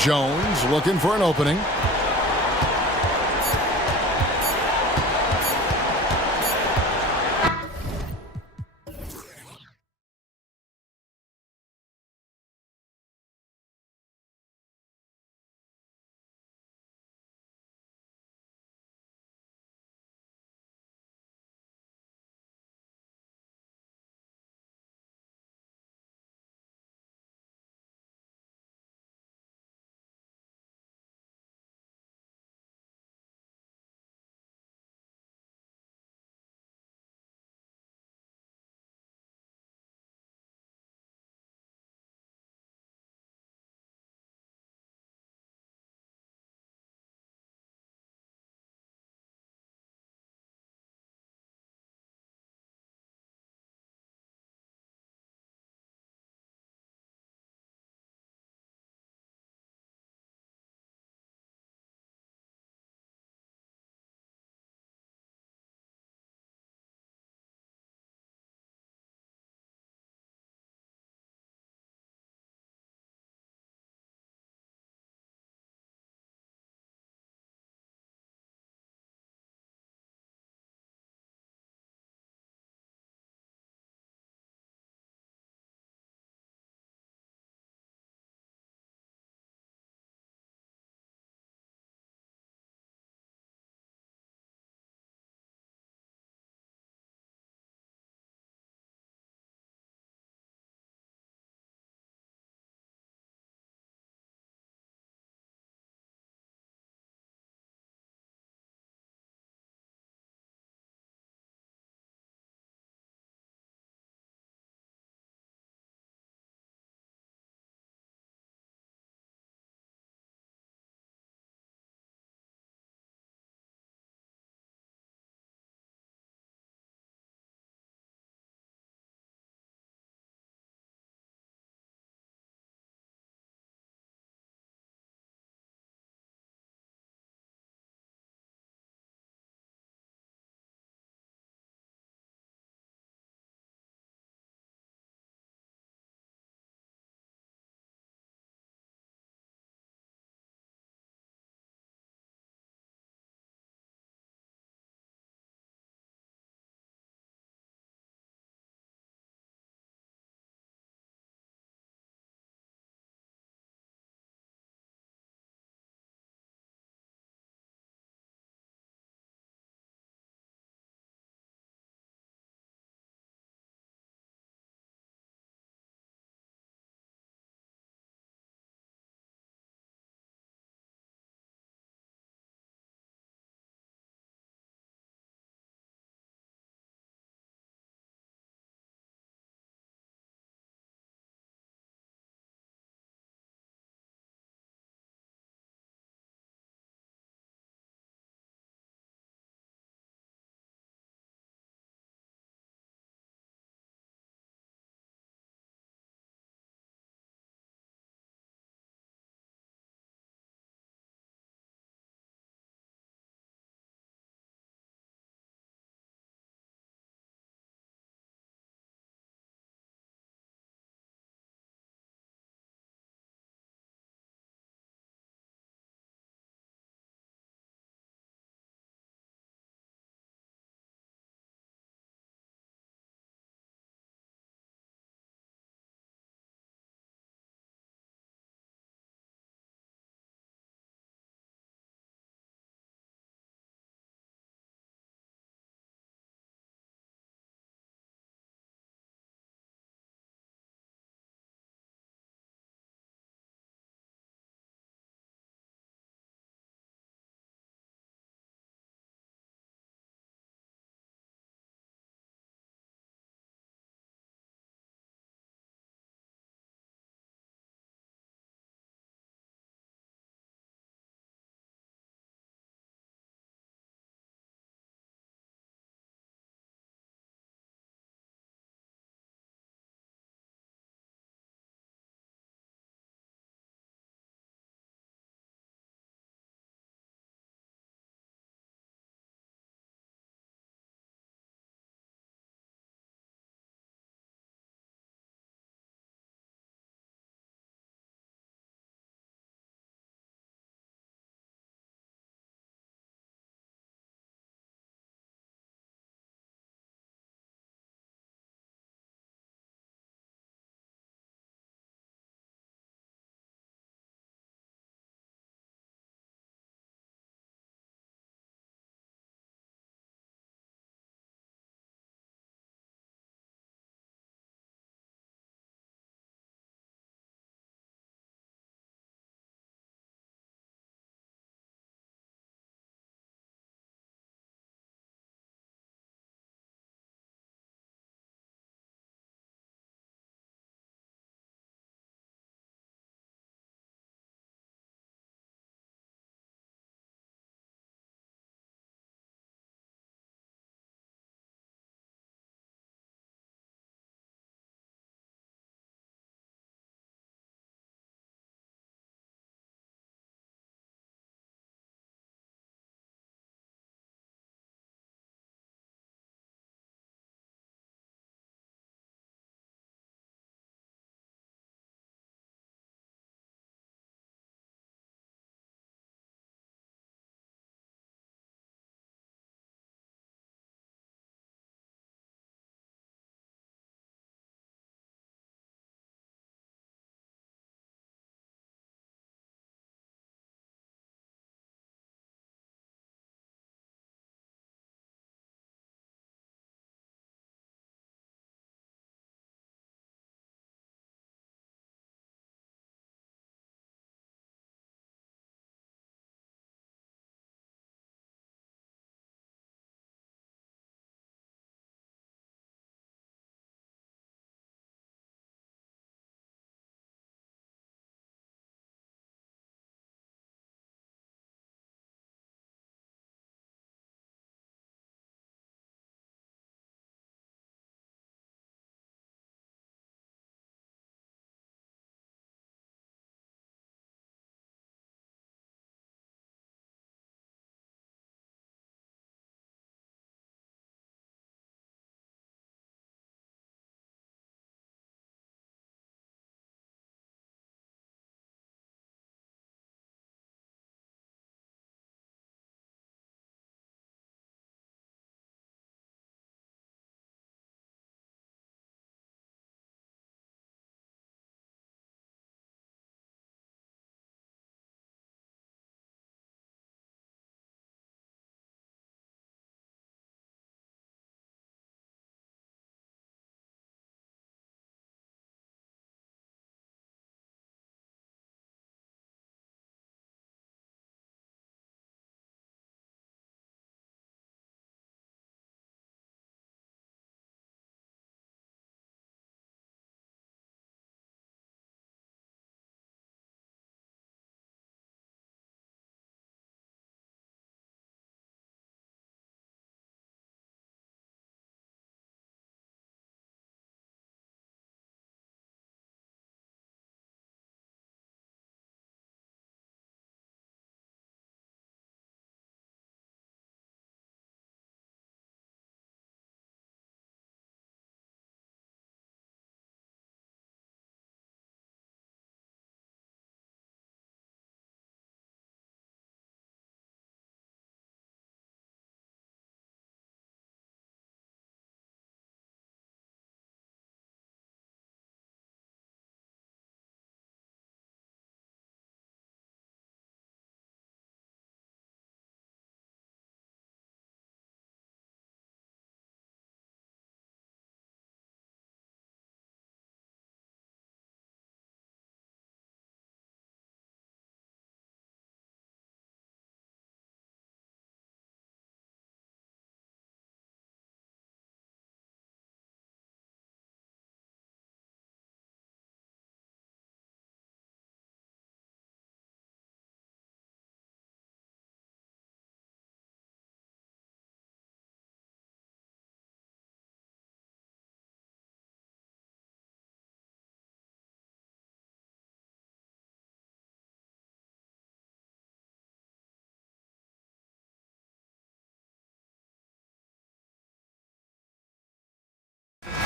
Jones looking for an opening.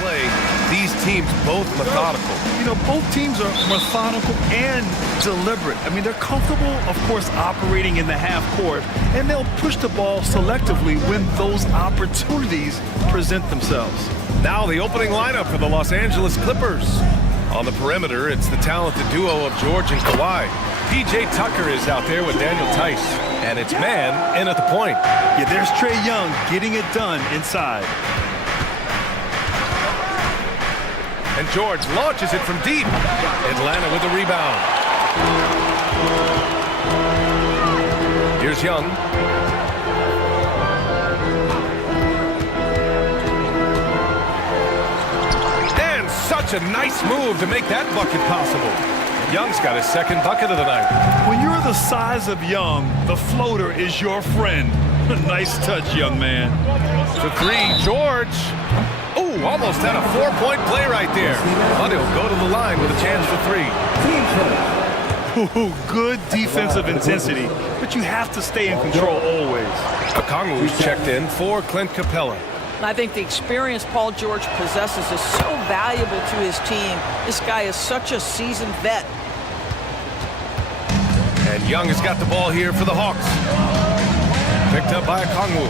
play, these teams both methodical. You know, both teams are methodical and deliberate. I mean, they're comfortable, of course, operating in the half court, and they'll push the ball selectively when those opportunities present themselves. Now the opening lineup for the Los Angeles Clippers. On the perimeter, it's the talented duo of George and Kawhi. P.J. Tucker is out there with Daniel Tice, and it's man in at the point. Yeah, there's Trae Young getting it done inside. And George launches it from deep. Atlanta with the rebound. Here's Young. And such a nice move to make that bucket possible. Young's got his second bucket of the night. When you're the size of Young, the floater is your friend. Nice touch, young man. For three, George. Ooh, almost had a 4-point play right there. But he'll go to the line with a chance for three. Ooh, good defensive intensity, but you have to stay in control always. Okongwu's checked in for Clint Capella. I think the experience Paul George possesses is so valuable to his team. This guy is such a seasoned vet. And Young has got the ball here for the Hawks. Picked up by Okongwu.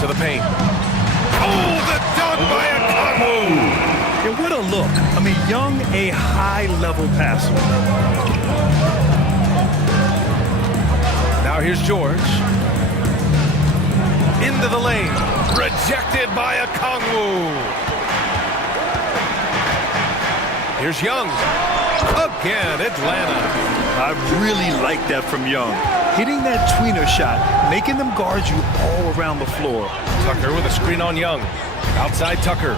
To the paint. Oh, the dunk by Okongwu! Yeah, what a look. I mean, Young, a high-level passer. Now here's George. Into the lane. Rejected by Okongwu. Here's Young. Again, Atlanta. I really like that from Young. Hitting that tweener shot, making them guard you all around the floor. Tucker with a screen on Young. Outside Tucker.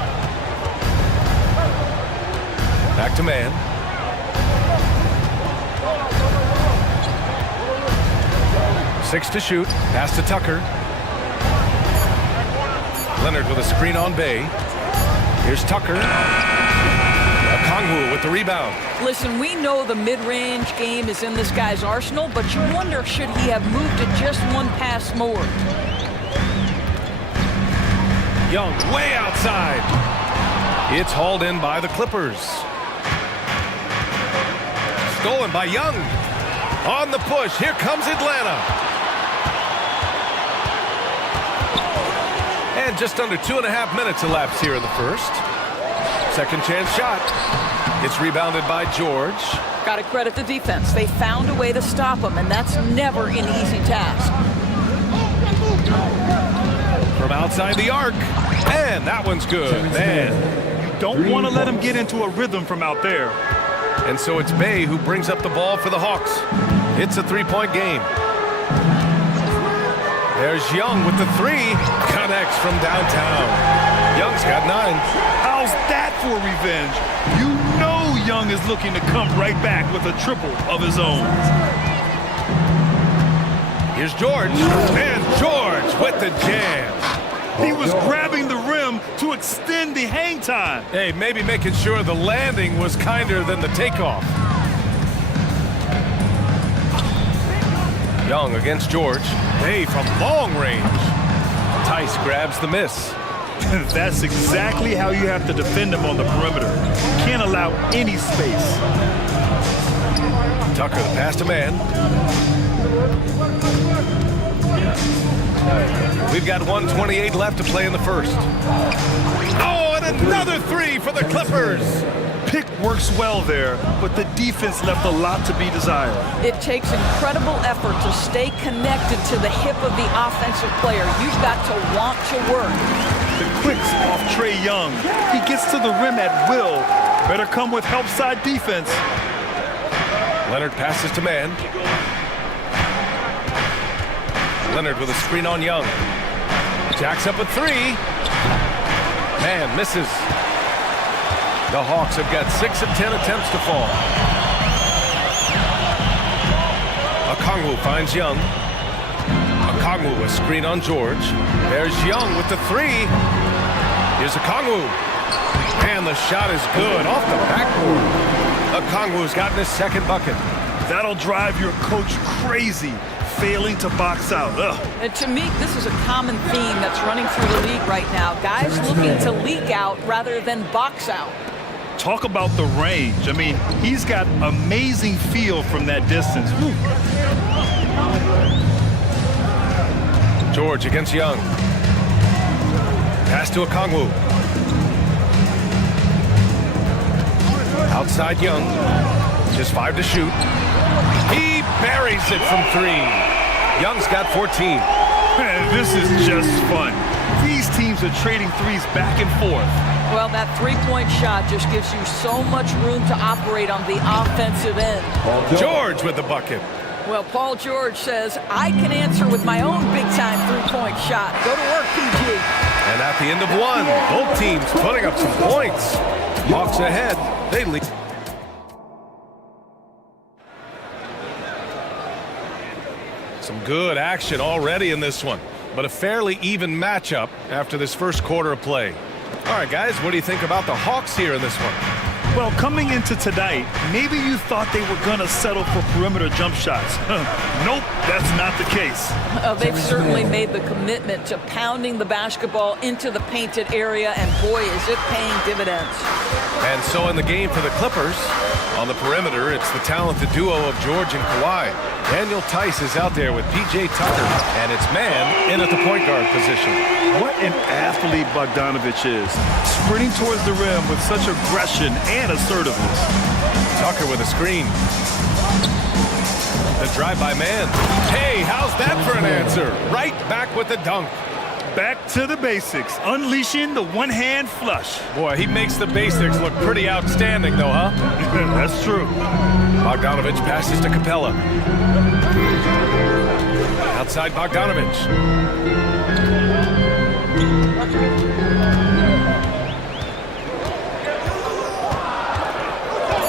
Back to man. Six to shoot. Pass to Tucker. Leonard with a screen on Bay. Here's Tucker. Okongwu with the rebound. Listen, we know the mid-range game is in this guy's arsenal, but you wonder, should he have moved it just one pass more? Young way outside. It's hauled in by the Clippers. Stolen by Young. On the push, here comes Atlanta. And just under 2.5 minutes elapsed here in the first. Second chance shot. It's rebounded by George. Got to credit the defense. They found a way to stop him, and that's never an easy task. From outside the arc. And that one's good. Man. You don't want to let him get into a rhythm from out there. And so it's Bay who brings up the ball for the Hawks. It's a 3-point game. There's Young with the three. Connects from downtown. Young's got 9. How's that for revenge? You know Young is looking to come right back with a triple of his own. Here's George. And George with the jam. He was grabbing the rim to extend the hang time. Hey, maybe making sure the landing was kinder than the takeoff. Young against George. Hey, from long range. Tice grabs the miss. That's exactly how you have to defend him on the perimeter. You can't allow any space. Tucker, the pass to man. We've got 1:28 left to play in the first. Oh, and another three for the Clippers. Pick works well there, but the defense left a lot to be desired. It takes incredible effort to stay connected to the hip of the offensive player. You've got to want to work. The quicks off Trae Young. He gets to the rim at will. Better come with help side defense. Leonard passes to man. Leonard with a screen on Young. Jacks up a three. Man misses. The Hawks have got 6 of 10 attempts to fall. Okongwu finds Young. Okongwu a screen on George. There's Young with the three. Here's Okongwu. And the shot is good off the backboard. Okongwu's gotten his second bucket. That'll drive your coach crazy. failing to box out. Ugh. And to me, this is a common theme that's running through the league right now. Guys looking to leak out rather than box out. Talk about the range. I mean, he's got amazing feel from that distance. Woo. George against Young. Pass to Okongwu. Outside Young. Just 5 to shoot. He buries it from 3. Young's got 14. Man, this is just fun. These teams are trading threes back and forth. Well, that three-point shot just gives you so much room to operate on the offensive end. George with the bucket. Well, Paul George says, I can answer with my own big-time three-point shot. Go to work, PG. And at the end of 1, both teams putting up some points. Hawks ahead. They lead. Some good action already in this one, but a fairly even matchup after this first quarter of play. All right, guys, what do you think about the Hawks here in this one? Well, coming into tonight, maybe you thought they were going to settle for perimeter jump shots. Nope, that's not the case. They've certainly made the commitment to pounding the basketball into the painted area, and boy, is it paying dividends. And so in the game for the Clippers, on the perimeter, it's the talented duo of George and Kawhi. Daniel Tice is out there with P.J. Tucker, and it's man in at the point guard position. What an athlete Bogdanovich is, sprinting towards the rim with such aggression and assertiveness. Tucker with a screen. The drive-by man. Hey, how's that for an answer? Right back with the dunk. Back to the basics, unleashing the one-hand flush. Boy, he makes the basics look pretty outstanding, though, huh? That's true. Bogdanovich passes to Capella. Outside Bogdanovich.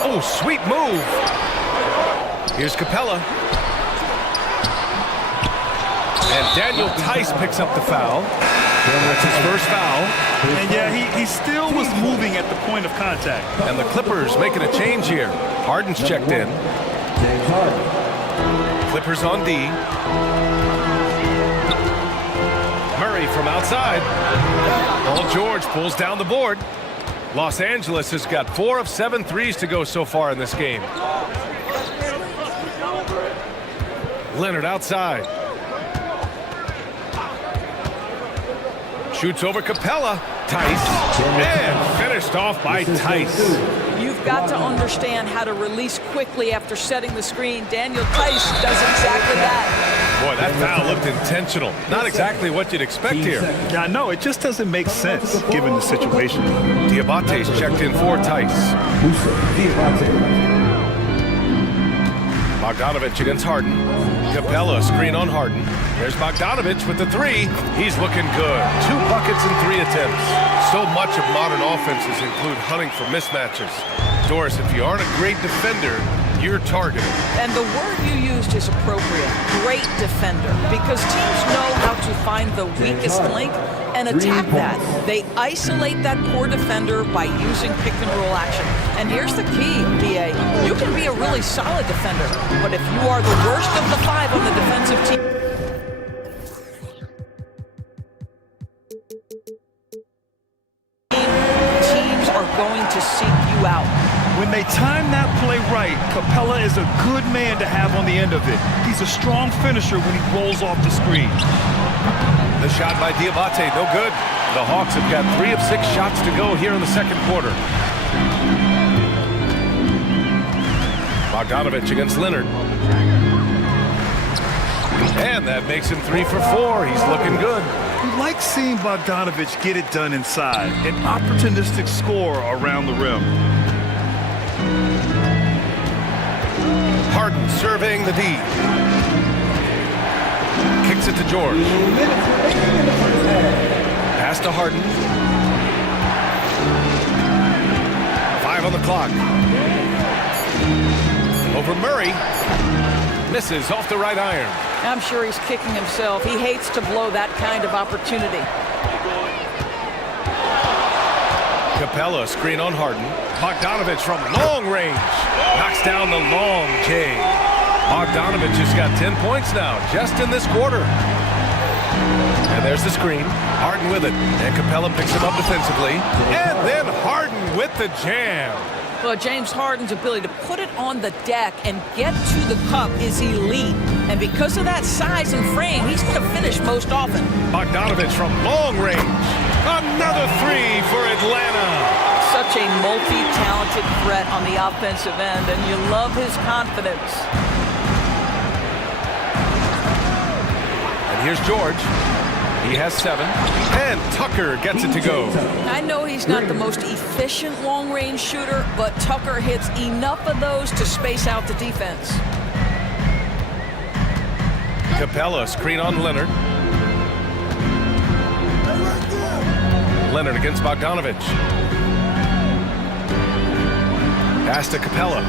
Oh, sweet move. Here's Capella. And Daniel Tice picks up the foul. That's his first foul. And yeah, he still was moving at the point of contact. And the Clippers making a change here. Harden's checked in. Clippers on D. Murray from outside. Paul George pulls down the board. Los Angeles has got 4 of 7 threes to go so far in this game. Leonard outside. Shoots over Capella. Tice. And finished off by Tice. You've got to understand how to release quickly after setting the screen. Daniel Tice does exactly that. Boy, that foul looked intentional. Not exactly what you'd expect here. Yeah, I know. It just doesn't make sense given the situation. Diabate's checked in for Tice. Bogdanovich against Harden. Capella screen on Harden. There's Bogdanovich with the 3. He's looking good. 2 buckets in 3 attempts. So much of modern offenses include hunting for mismatches. Doris, if you aren't a great defender, you're targeted. And the word you used is appropriate. Great defender. Because teams know how to find the weakest link and attack that. They isolate that poor defender by using pick and roll action. And here's the key, BA. You can be a really solid defender, but if you are the worst of the 5 on the defensive team, teams are going to seek you out. When they time that play right, Capella is a good man to have on the end of it. He's a strong finisher when he rolls off the screen. The shot by Diabate, no good. The Hawks have got 3 of 6 shots to go here in the second quarter. Bogdanovich against Leonard. And that makes him 3 for 4. He's looking good. You like seeing Bogdanovich get it done inside. An opportunistic scorer around the rim. Harden surveying the D. Kicks it to George. Pass to Harden. 5 on the clock. Over Murray. Misses off the right iron. I'm sure he's kicking himself. He hates to blow that kind of opportunity. Capella screen on Harden. Bogdanovich from long range. Knocks down the long J. Bogdanovich has got 10 points now, just in this quarter. And there's the screen. Harden with it. And Capella picks him up defensively. And then Harden with the jam. Well, James Harden's ability to put it on the deck and get to the cup is elite. And because of that size and frame, he's going to finish most often. Bogdanovich from long range. Another three for Atlanta. Such a multi-talented threat on the offensive end, and you love his confidence. And here's George. He has 7. And Tucker gets it to go. I know he's not the most efficient long-range shooter, but Tucker hits enough of those to space out the defense. Capella, screen on Leonard. Leonard against Bogdanovich. Pass to Capella.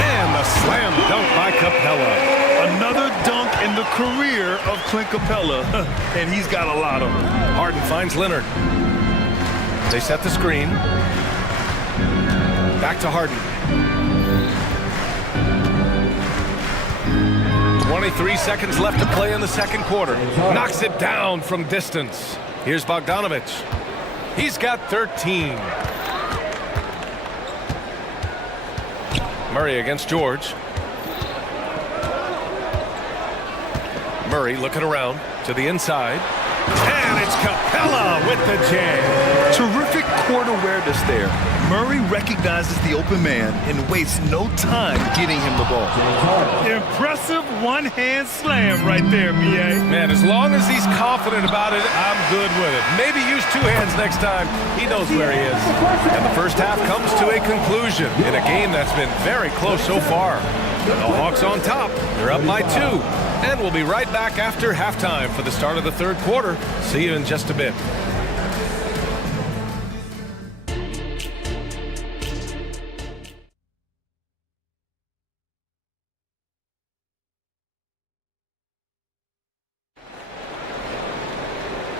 And the slam dunk by Capella. Another dunk in the career of Clint Capella, and he's got a lot of them. Harden finds Leonard. They set the screen. Back to Harden. 23 seconds left to play in the second quarter. Knocks it down from distance. Here's Bogdanovich. He's got 13. Murray against George. Murray looking around to the inside. And it's Capella with the jam. Terrific court awareness there. Murray recognizes the open man and wastes no time getting him the ball. Impressive one-hand slam right there, B.A. Man, as long as he's confident about it, I'm good with it. Maybe use 2 hands next time. He knows where he is. And the first half comes to a conclusion in a game that's been very close so far. The Hawks on top. They're up by 2. And we'll be right back after halftime for the start of the third quarter. See you in just a bit.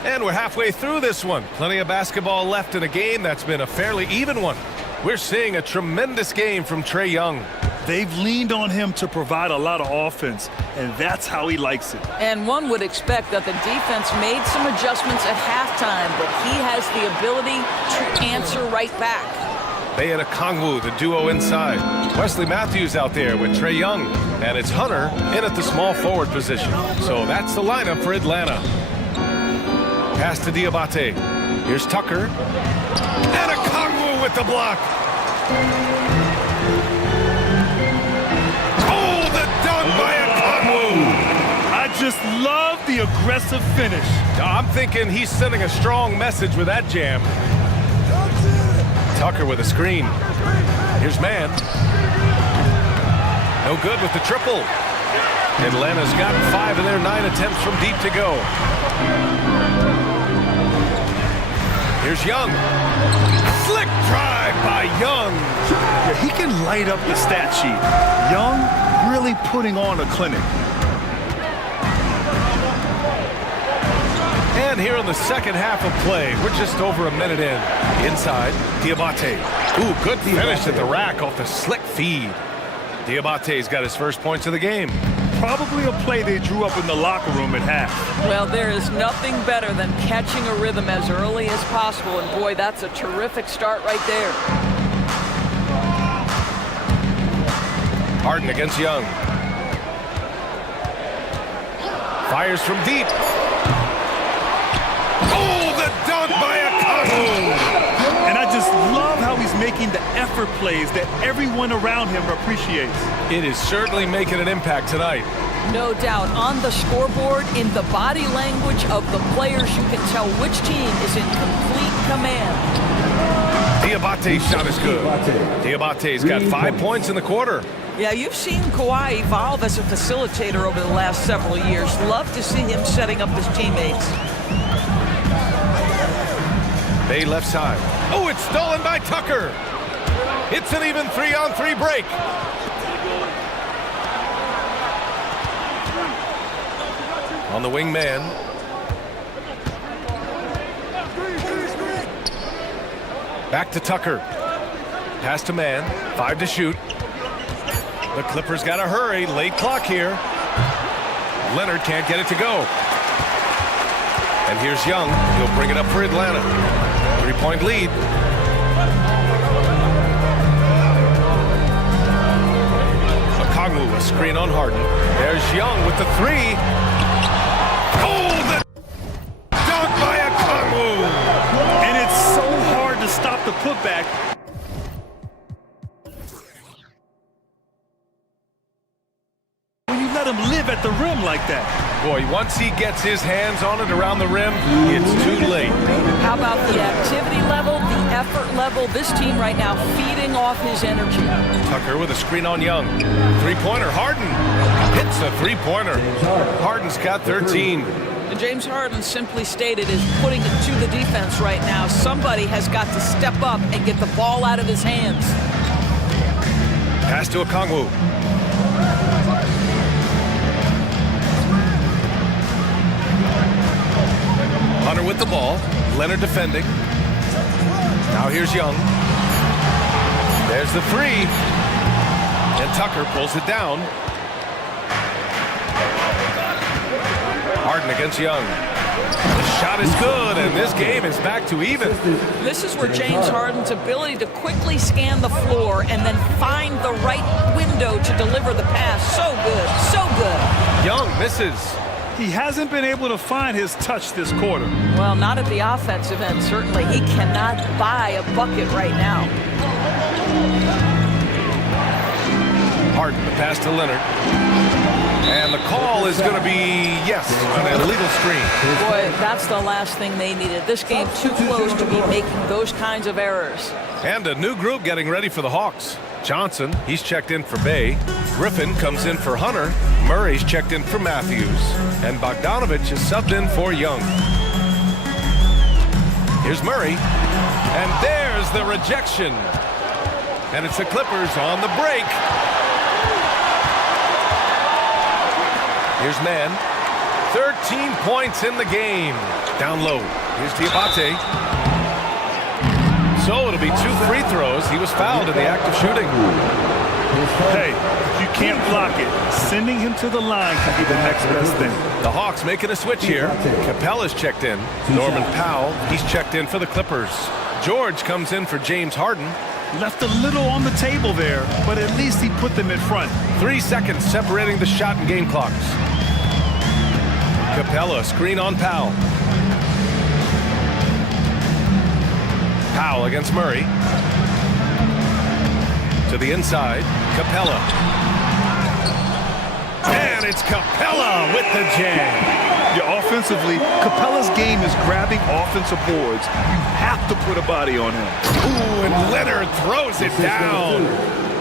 And we're halfway through this one. Plenty of basketball left in a game that's been a fairly even one. We're seeing a tremendous game from Trae Young. They've leaned on him to provide a lot of offense, and that's how he likes it. And one would expect that the defense made some adjustments at halftime, but he has the ability to answer right back. They had a Kongwu, the duo inside. Wesley Matthews out there with Trae Young, and it's Hunter in at the small forward position. So that's the lineup for Atlanta. Pass to Diabate. Here's Tucker. And a Kongwu with the block. Oh, the dunk by a Kongwu. I just love the aggressive finish. I'm thinking he's sending a strong message with that jam. Tucker with a screen. Here's Mann. No good with the triple. Atlanta's got 5 of their 9 attempts from deep to go. Here's Young. Slick drive by Young. Yeah, he can light up the stat sheet. Young really putting on a clinic. And here in the second half of play, we're just over a minute in. Inside, Diabate. Ooh, good finish at the rack off the slick feed. Diabate's got his first points of the game. Probably a play they drew up in the locker room at half. Well, there is nothing better than catching a rhythm as early as possible, and boy, that's a terrific start right there. Harden against Young. Fires from deep. Oh, the dunk by a Kongwu. And I just love how he's making the effort plays that everyone around him appreciates. It is certainly making an impact tonight. No doubt. On the scoreboard, in the body language of the players, you can tell which team is in complete command. Diabate's shot is good. Diabate's got 5 points in the quarter. Yeah, you've seen Kawhi evolve as a facilitator over the last several years. Love to see him setting up his teammates. Bay left side. Oh, it's stolen by Tucker. It's an even 3-on-3 break. On the wing man. Back to Tucker. Pass to Mann. 5 to shoot. The Clippers got to hurry. Late clock here. Leonard can't get it to go. And here's Young. He'll bring it up for Atlanta. 3-point lead. Okongwu, a screen on Harden. There's Young with the three. Oh, the dunk by Okongwu. And it's so hard to stop the putback. When you let him live at the rim like that. Boy, once he gets his hands on it around the rim, it's too late. How about the activity level, the effort level? This team right now feeding off his energy. Tucker with a screen on Young. Three-pointer, Harden hits a three-pointer. Harden's got 13. And James Harden, simply stated, is putting it to the defense right now. Somebody has got to step up and get the ball out of his hands. Pass to Okongwu. Hunter with the ball. Leonard defending. Now here's Young. There's the three. And Tucker pulls it down. Harden against Young. The shot is good, and this game is back to even. This is where James Harden's ability to quickly scan the floor and then find the right window to deliver the pass. So good, so good. Young misses. He hasn't been able to find his touch this quarter. Well, not at the offensive end, certainly. He cannot buy a bucket right now. Harden, the pass to Leonard. And the call is going to be, yes, an illegal screen. Boy, that's the last thing they needed. This game too close to be making those kinds of errors. And a new group getting ready for the Hawks. Johnson, he's checked in for Bay. Griffin comes in for Hunter. Murray's checked in for Matthews. And Bogdanovich is subbed in for Young. Here's Murray. And there's the rejection. And it's the Clippers on the break. Here's Mann. 13 points in the game. Down low. Here's Diabate. So it'll be 2 free throws. He was fouled in the act of shooting. Hey, if you can't block it, sending him to the line could be the next best thing. The Hawks making a switch here. Capella's checked in. Norman Powell, he's checked in for the Clippers. George comes in for James Harden. Left a little on the table there, but at least he put them in front. 3 seconds separating the shot and game clocks. Capella, screen on Powell. Powell against Murray. To the inside, Capella. And it's Capella with the jam. Yeah, offensively, Capella's game is grabbing offensive boards. You have to put a body on him. Ooh, and Leonard throws it down.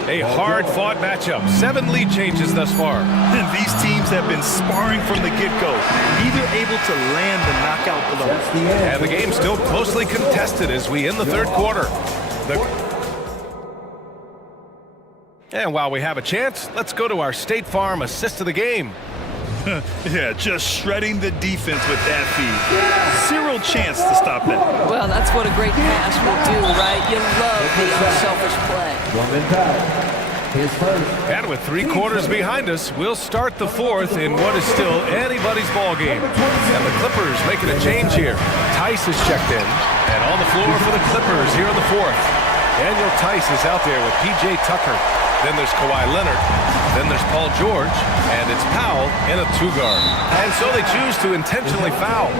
A hard-fought matchup. 7 lead changes thus far. And these teams have been sparring from the get-go. Neither able to land the knockout blow. And the game's still closely contested as we end the third quarter. And while we have a chance, let's go to our State Farm assist of the game. Yeah, just shredding the defense with that feed. 0 chance to stop that. Well, that's what a great pass will do, right? You love the unselfish play. And with 3 quarters behind us, we'll start the fourth in what is still anybody's ball game. And the Clippers making a change here. Tice is checked in. And on the floor for the Clippers here in the fourth. Daniel Tice is out there with P.J. Tucker. Then there's Kawhi Leonard. Then there's Paul George. And it's Powell in a 2-guard. And so they choose to intentionally foul.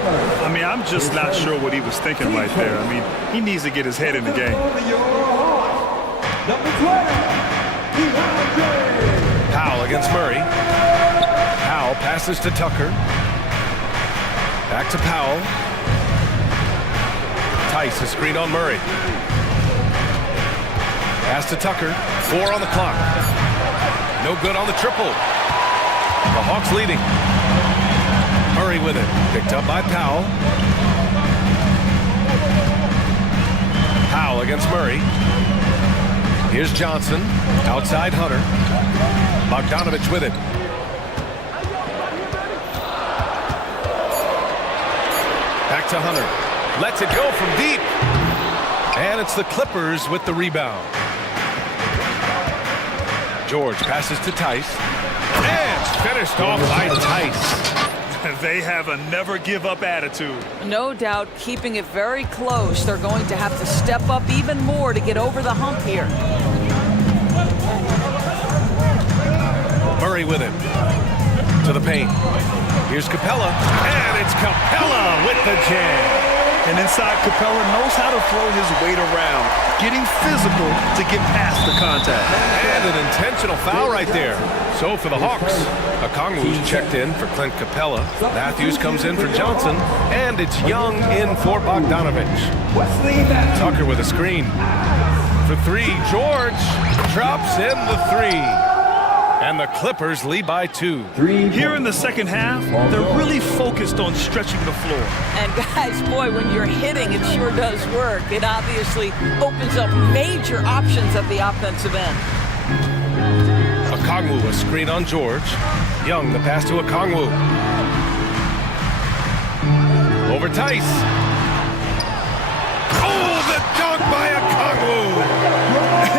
I mean, I'm just not sure what he was thinking right there. I mean, he needs to get his head in the game. Powell against Murray. Powell passes to Tucker. Back to Powell. Tice, a screen on Murray. Pass to Tucker. 4 on the clock. No good on the triple. The Hawks leading. Murray with it. Picked up by Powell. Powell against Murray. Here's Johnson. Outside Hunter. Bogdanovich with it. Back to Hunter. Lets it go from deep. And it's the Clippers with the rebound. George passes to Tice. And finished off by Tice. They have a never-give-up attitude. No doubt, keeping it very close. They're going to have to step up even more to get over the hump here. Murray with it. To the paint. Here's Capella. And it's Capella with the jam. And inside, Capella knows how to throw his weight around, getting physical to get past the contact. And an intentional foul right there. So for the Hawks, Okongwu's checked in for Clint Capella. Matthews comes in for Johnson. And it's Young in for Bogdanovich. Tucker with a screen. For three, George drops in the three. And the Clippers lead by 2. Here in the second half, they're really focused on stretching the floor. And guys, boy, when you're hitting, it sure does work. It obviously opens up major options at the offensive end. Okongwu, a screen on George. Young, the pass to Okongwu. Over Tice. Oh, the dunk by Okongwu!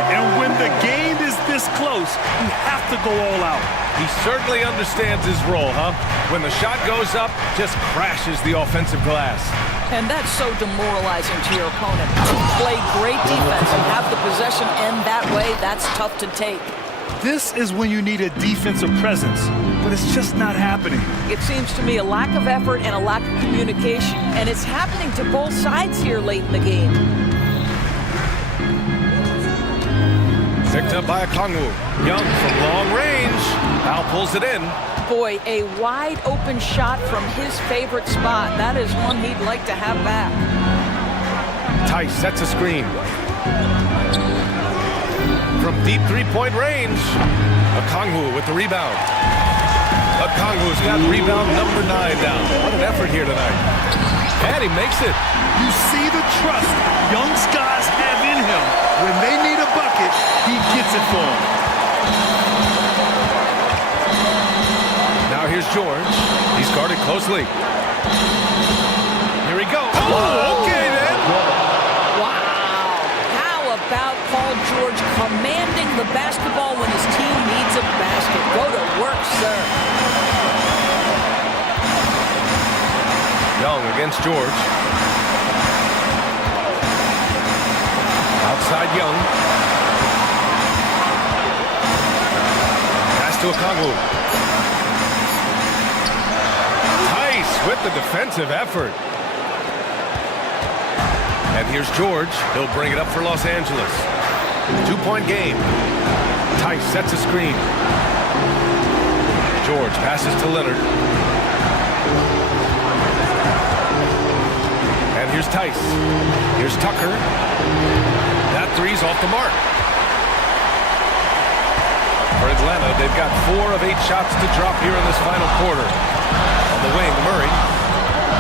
And when the game is this close, you have to go all out. He certainly understands his role, huh? When the shot goes up, just crashes the offensive glass. And that's so demoralizing to your opponent. To play great defense and have the possession end that way, that's tough to take. This is when you need a defensive presence, but it's just not happening. It seems to me a lack of effort and a lack of communication, and it's happening to both sides here late in the game. Picked up by Okongwu. Young from long range. Powell pulls it in. Boy, a wide open shot from his favorite spot. That is one he'd like to have back. Tice sets a screen. From deep three-point range. Okongwu with the rebound. Okongwu's got rebound number 9 down. What an effort here tonight. And he makes it. You see the trust young guys have in him. When they need a bucket, he gets it for them. Now here's George. He's guarded closely. Here he goes. Oh, okay then. Wow. How about Paul George commanding the basketball when his team needs a basket? Go to work, sir. Young against George. Outside Young. Pass to Okongwu. Tice with the defensive effort. And here's George. He'll bring it up for Los Angeles. 2-point game. Tice sets a screen. George passes to Leonard. And here's Tice. Here's Tucker. That three's off the mark. For Atlanta, they've got 4 of 8 shots to drop here in this final quarter. On the wing, Murray.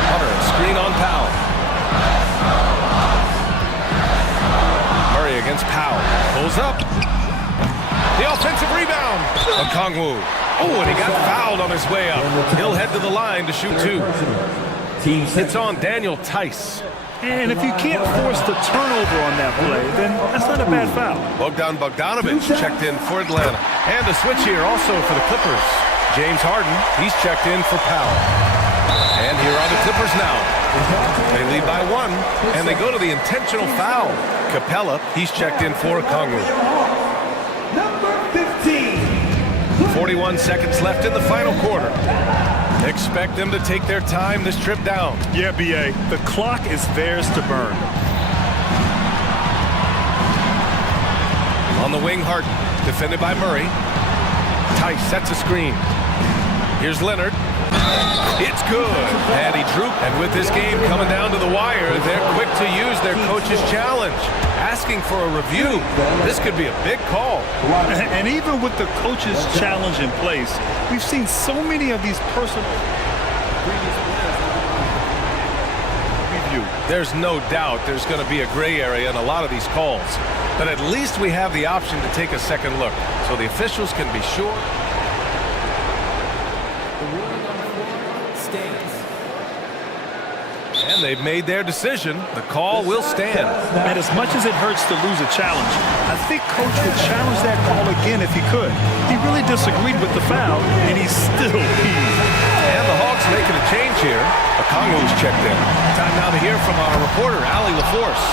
Hunter, screen on Powell. Murray against Powell. Pulls up. The offensive rebound. Okongwu. Oh, and he got fouled on his way up. He'll head to the line to shoot 2. It's on Daniel Tice. And if you can't force the turnover on that play, then that's not a bad foul. Bogdanovich checked in for Atlanta. And a switch here also for the Clippers. James Harden, he's checked in for Powell. And here are the Clippers now. They lead by 1, and they go to the intentional foul. Capella, he's checked in for Okongwu. Number 15. 41 seconds left in the final quarter. Expect them to take their time this trip down. Yeah, B.A., the clock is theirs to burn. On the wing, Harden, defended by Murray. Tice sets a screen. Here's Leonard. It's good. And he drew. And with this game coming down to the wire, they're quick to use their coach's challenge. Asking for a review. This could be a big call. And even with the coach's challenge in place, we've seen so many of these personal review. There's no doubt there's going to be a gray area in a lot of these calls. But at least we have the option to take a second look, so the officials can be sure. And they've made their decision. The call will stand. And as much as it hurts to lose a challenge, I think Coach would challenge that call again if he could. He really disagreed with the foul, and he's still peeved. And the Hawks making a change here. Okongwu's checked in. Time now to hear from our reporter, Allie LaForce.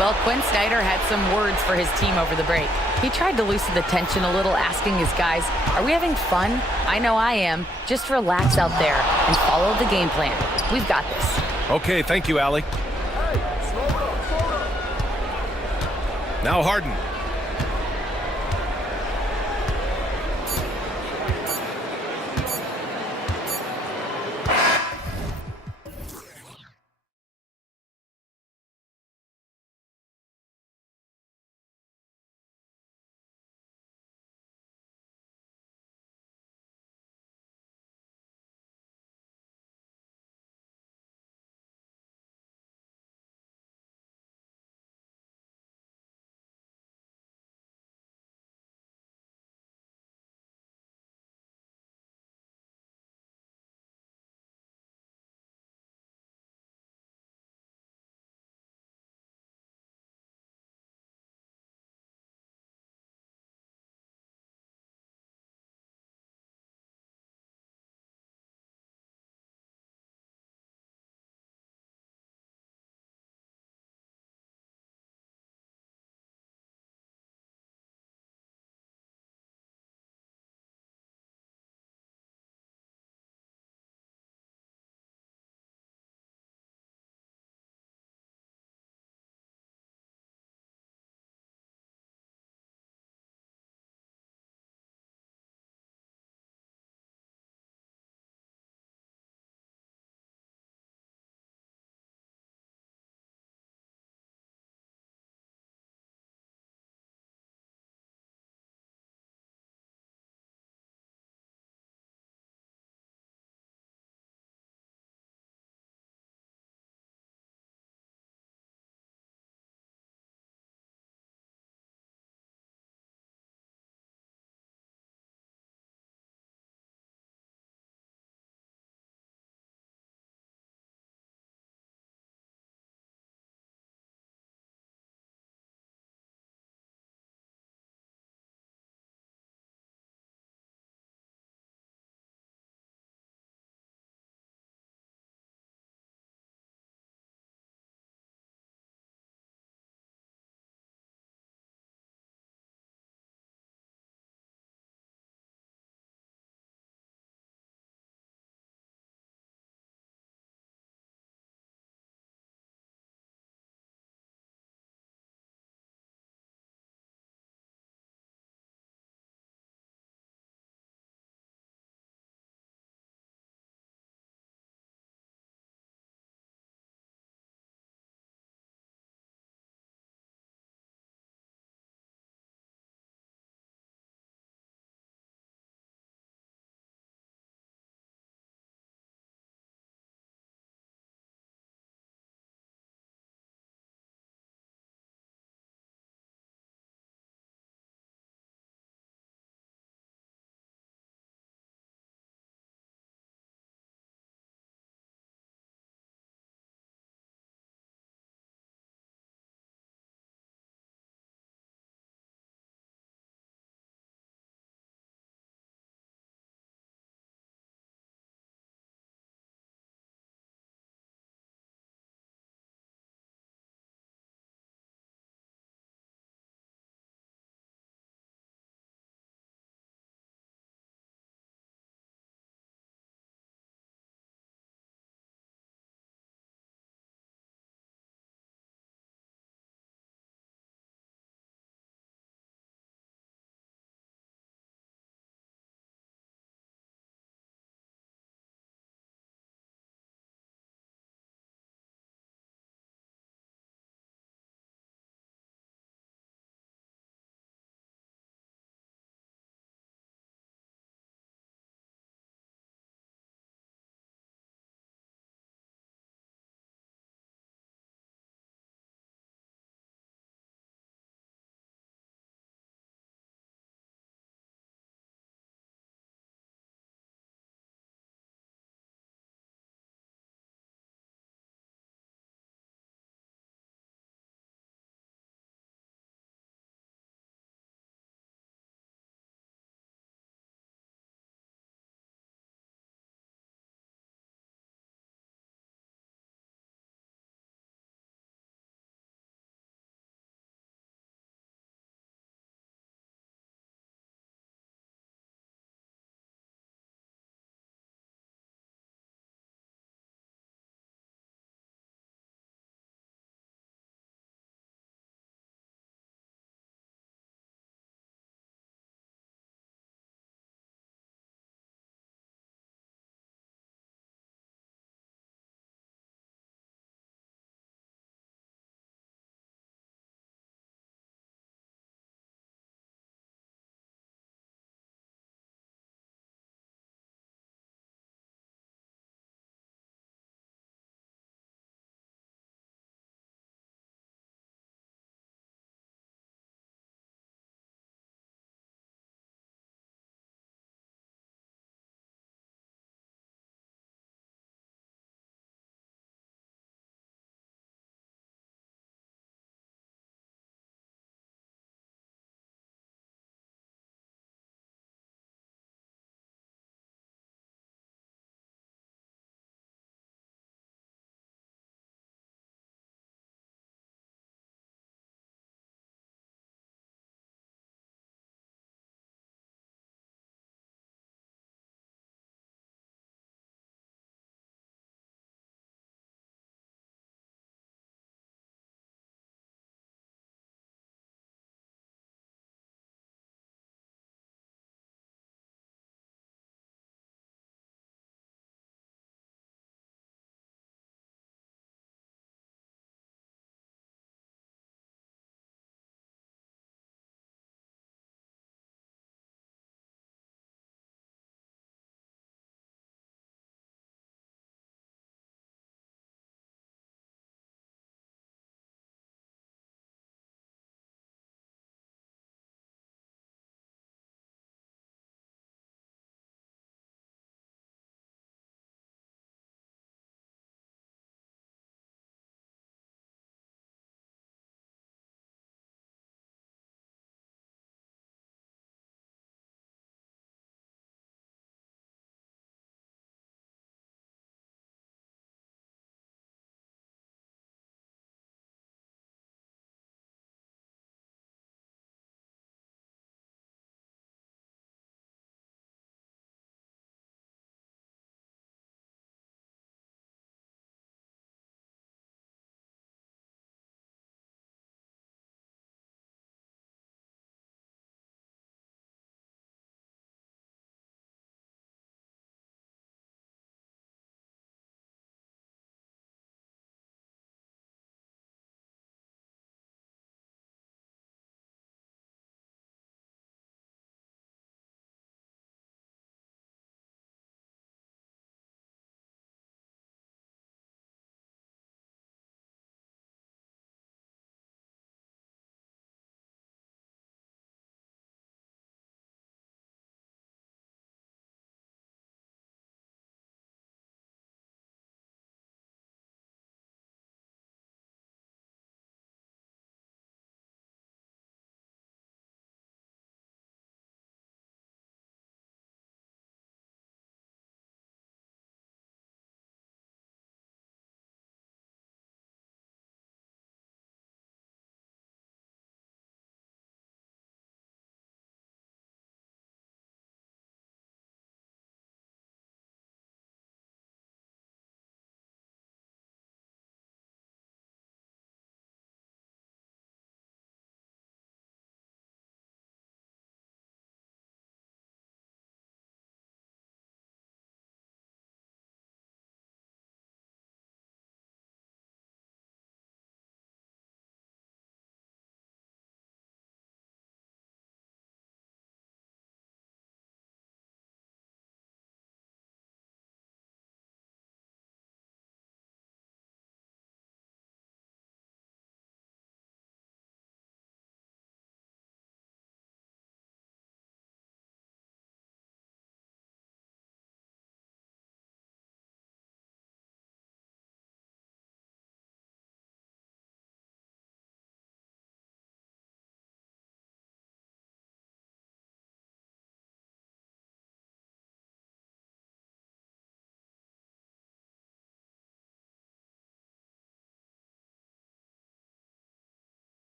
Well, Quinn Snyder had some words for his team over the break. He tried to loosen the tension a little, asking his guys, are we having fun? I know I am. Just relax out there and follow the game plan. We've got this. Okay, thank you, Allie. Now Harden.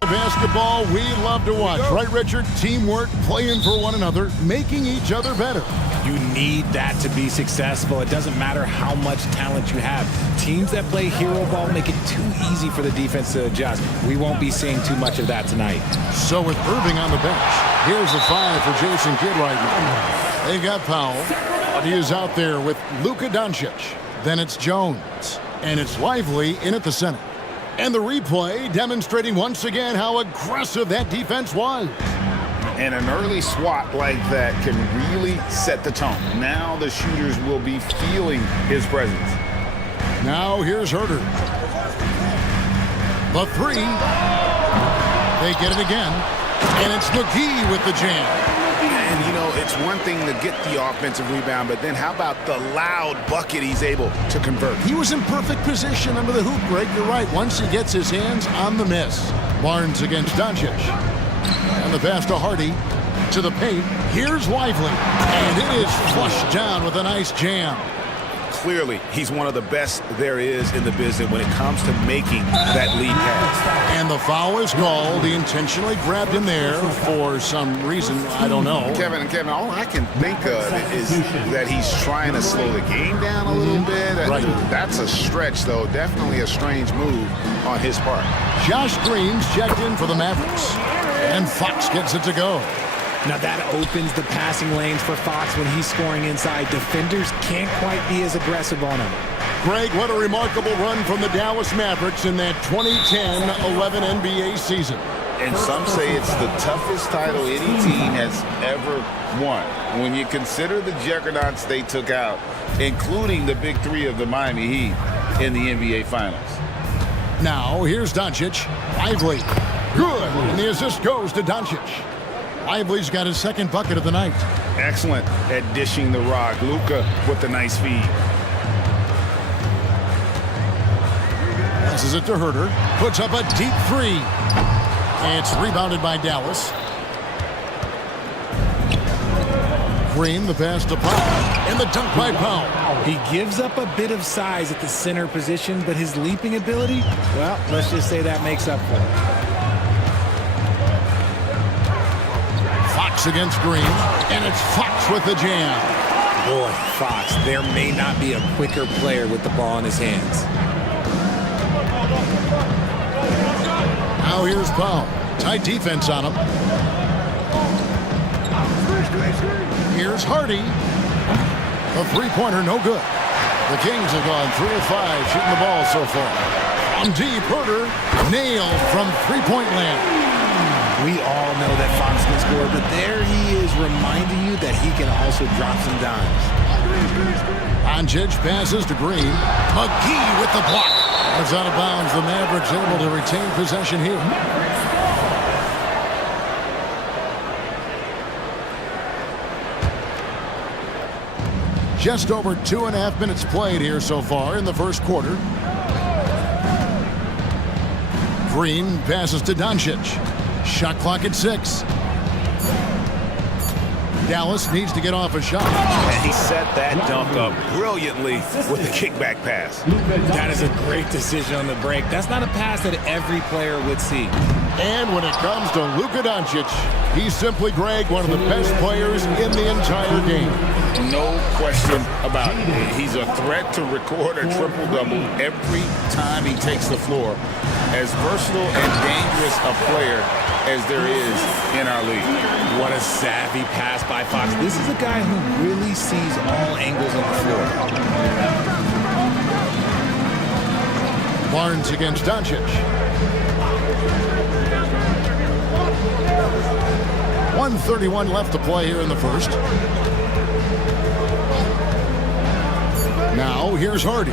Basketball we love to watch, right, Richard? Teamwork, playing for one another, making each other better. You need that to be successful. It doesn't matter how much talent you have. Teams that play hero ball make it too easy for the defense to adjust. We won't be seeing too much of that tonight. So with Irving on the bench, here's a 5 for Jason Kidd right now. They got Powell. He is out there with Luka Doncic. Then it's Jones. And it's Lively in at the center. And the replay demonstrating once again how aggressive that defense was. And an early swat like that can really set the tone. Now the shooters will be feeling his presence. Now here's Herter. The 3. They get it again. And it's McGee with the jam. And, you know, it's one thing to get the offensive rebound, but then how about the loud bucket he's able to convert? He was in perfect position under the hoop, Greg. You're right. Once he gets his hands on the miss. Barnes against Doncic. And the pass to Hardy. To the paint. Here's Lively. And it is flushed down with a nice jam. Clearly, he's one of the best there is in the business when it comes to making that lead pass. And the foul is called. He intentionally grabbed him there for some reason. I don't know. Kevin, all I can think of is that he's trying to slow the game down a little bit. Right. That's a stretch, though. Definitely a strange move on his part. Josh Green's checked in for the Mavericks. And Fox gets it to go. Now that opens the passing lanes for Fox when he's scoring inside. Defenders can't quite be as aggressive on him. Greg, what a remarkable run from the Dallas Mavericks in that 2010-11 NBA season. And some say it's the toughest title any team has ever won. When you consider the juggernauts they took out, including the big 3 of the Miami Heat in the NBA Finals. Now, here's Doncic. Lively. Good. And the assist goes to Doncic. Lively's got his second bucket of the night. Excellent at dishing the rock. Luka with the nice feed. Passes it to Herter. Puts up a deep 3. And it's rebounded by Dallas. Green, the pass to Powell. And the dunk by Powell. He gives up a bit of size at the center position, but his leaping ability, well, let's just say that makes up for it. Fox against Green, and it's Fox with the jam. Boy, Fox, there may not be a quicker player with the ball in his hands. Now here's Powell. Tight defense on him. Here's Hardy. A three-pointer, no good. The Kings have gone 3 of 5 shooting the ball so far. On deep, Herter nailed from three-point land. We all know that Fox can score, but there he is reminding you that he can also drop some dimes. Doncic passes to Green. McGee with the block. That's out of bounds. The Mavericks able to retain possession here. Just over 2.5 minutes played here so far in the first quarter. Green passes to Doncic. Shot clock at 6. Dallas needs to get off a shot. And he set that dunk up brilliantly with the kickback pass. That is a great decision on the break. That's not a pass that every player would see. And when it comes to Luka Doncic, he's simply, Greg, one of the best players in the entire game. No question about it. He's a threat to record a triple-double every time he takes the floor. As versatile and dangerous a player as there is in our league. What a savvy pass by Fox. This is a guy who really sees all angles on the floor. Barnes against Doncic. 1:31 left to play here in the first. Now, here's Hardy.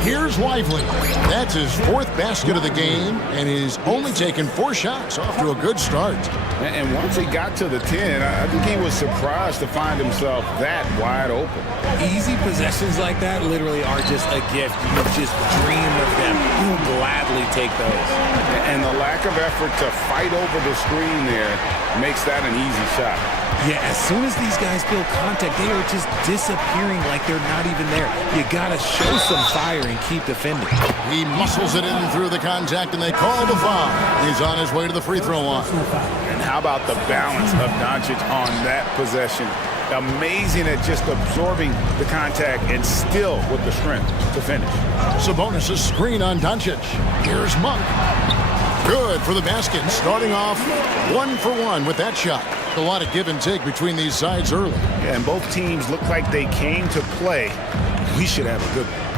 Here's Lively. That's his 4th basket of the game, and he's only taken 4 shots. Off to a good start. And once he got to the 10, I think he was surprised to find himself that wide open. Easy possessions like that literally are just a gift. You just dream of them. You'll gladly take those. And the lack of effort to fight over the screen there makes that an easy shot. Yeah, as soon as these guys feel contact, they are just disappearing like they're not even there. You got to show some fire and keep defending. He muscles it in through the contact, and they call the foul. He's on his way to the free throw line. And how about the balance of Doncic on that possession? Amazing at just absorbing the contact and still with the strength to finish. Sabonis' screen on Doncic. Here's Monk. Good for the basket. Starting off 1-for-1 with that shot. A lot of give and take between these sides early. Yeah, and both teams look like they came to play. We should have a good one.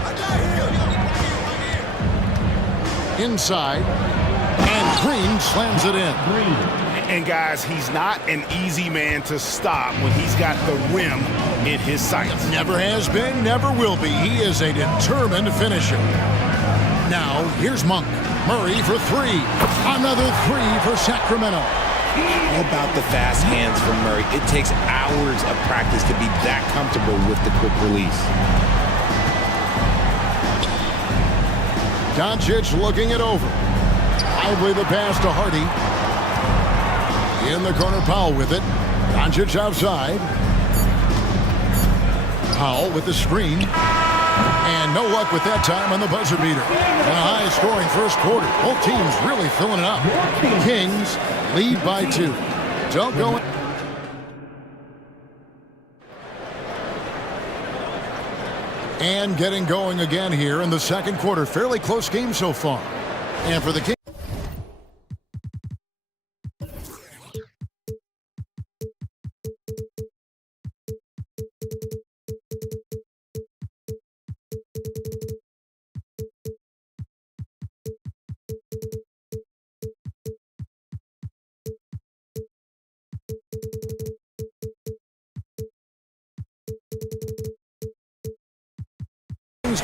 Inside. And Green slams it in. And guys, he's not an easy man to stop when he's got the rim in his sights. Never has been, never will be. He is a determined finisher. Now, here's Monk. Murray for three. Another three for Sacramento. How about the fast hands from Murray? It takes hours of practice to be that comfortable with the quick release. Doncic looking it over. Lively the pass to Hardy. In the corner, Powell with it. Doncic outside. Powell with the screen. And no luck with that time on the buzzer beater. And a high-scoring first quarter. Both teams really filling it up. Kings lead by 2. Don't go in. And getting going again here in the second quarter. Fairly close game so far. And for the Kings.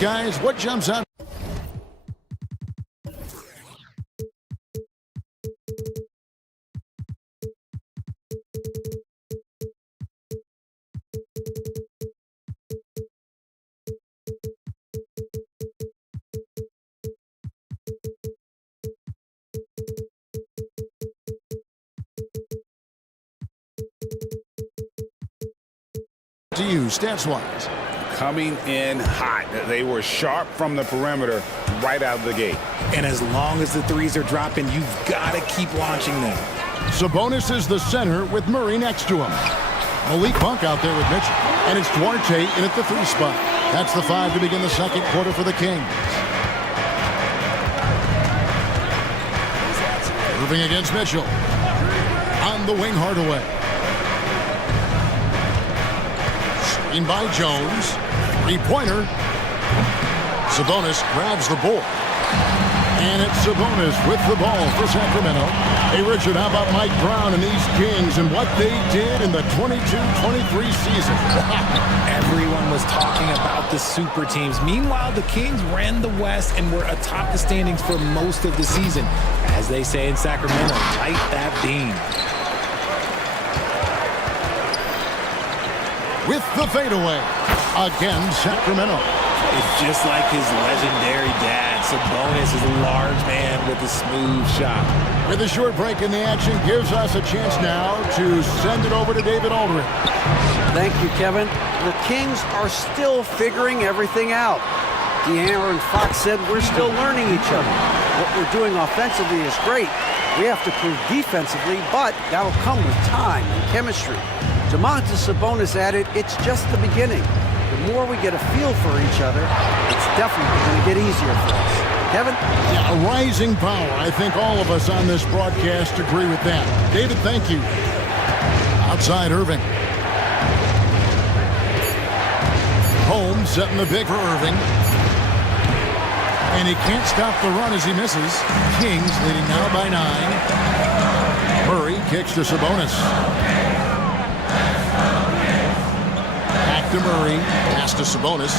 Guys, what jumps out? To you, stats-wise. Coming in hot. They were sharp from the perimeter right out of the gate. And as long as the threes are dropping, you've got to keep launching them. Sabonis is the center with Murray next to him. Malik Monk out there with Mitchell. And it's Duarte in at the 3 spot. That's the 5 to begin the second quarter for the Kings. Irving against Mitchell. On the wing, Hardaway. Screen by Jones. Three-pointer. Sabonis grabs the board. And it's Sabonis with the ball for Sacramento. Hey, Richard, how about Mike Brown and these Kings and what they did in the 22-23 season? Everyone was talking about the super teams. Meanwhile, the Kings ran the West and were atop the standings for most of the season. As they say in Sacramento, light that beam. With the fadeaway. Again, Sacramento. It's just like his legendary dad. Sabonis is a large man with a smooth shot. With a short break in the action, gives us a chance now to send it over to David Aldridge. Thank you, Kevin. The Kings are still figuring everything out. De'Aaron Fox said we're still learning each other. What we're doing offensively is great. We have to prove defensively, but that'll come with time and chemistry. Domantas Sabonis added, it's just the beginning. The more we get a feel for each other, it's definitely going to get easier for us. Kevin? Yeah, a rising power. I think all of us on this broadcast agree with that. David, thank you. Outside Irving. Holmes setting the big for Irving. And he can't stop the run as he misses. Kings leading now by 9. Murray kicks to Sabonis. Back to Murray. Pass to Sabonis.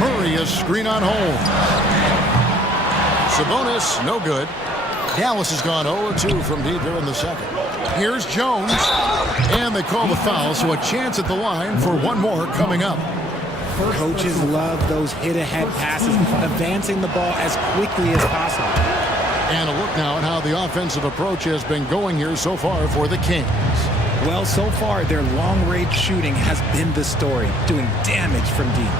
Murray is screen on hold. Sabonis, no good. Dallas has gone 0-2 from deep here in the second. Here's Jones. And they call the foul, so a chance at the line for one more coming up. Coaches love those hit-ahead passes, advancing the ball as quickly as possible. And a look now at how the offensive approach has been going here so far for the Kings. Well, so far, their long-range shooting has been the story, doing damage from deep.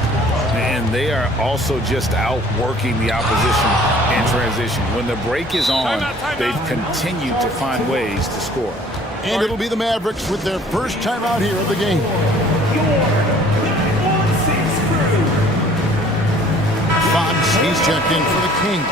And they are also just outworking the opposition in transition. When the break is on, they've continued to find ways to score. And it'll be the Mavericks with their first timeout here of the game. Fox, he's checked in for the Kings.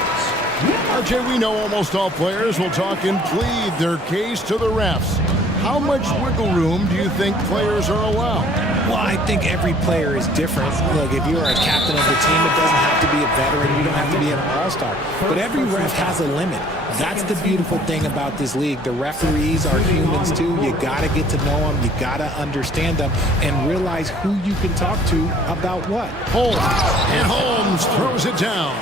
RJ, we know almost all players will talk and plead their case to the refs. How much wiggle room do you think players are allowed? Well, I think every player is different. Look, if you're a captain of the team, it doesn't have to be a veteran. You don't have to be an all-star. But every ref has a limit. That's the beautiful thing about this league. The referees are humans too. You got to get to know them. You got to understand them and realize who you can talk to about what. Holmes. And Holmes throws it down.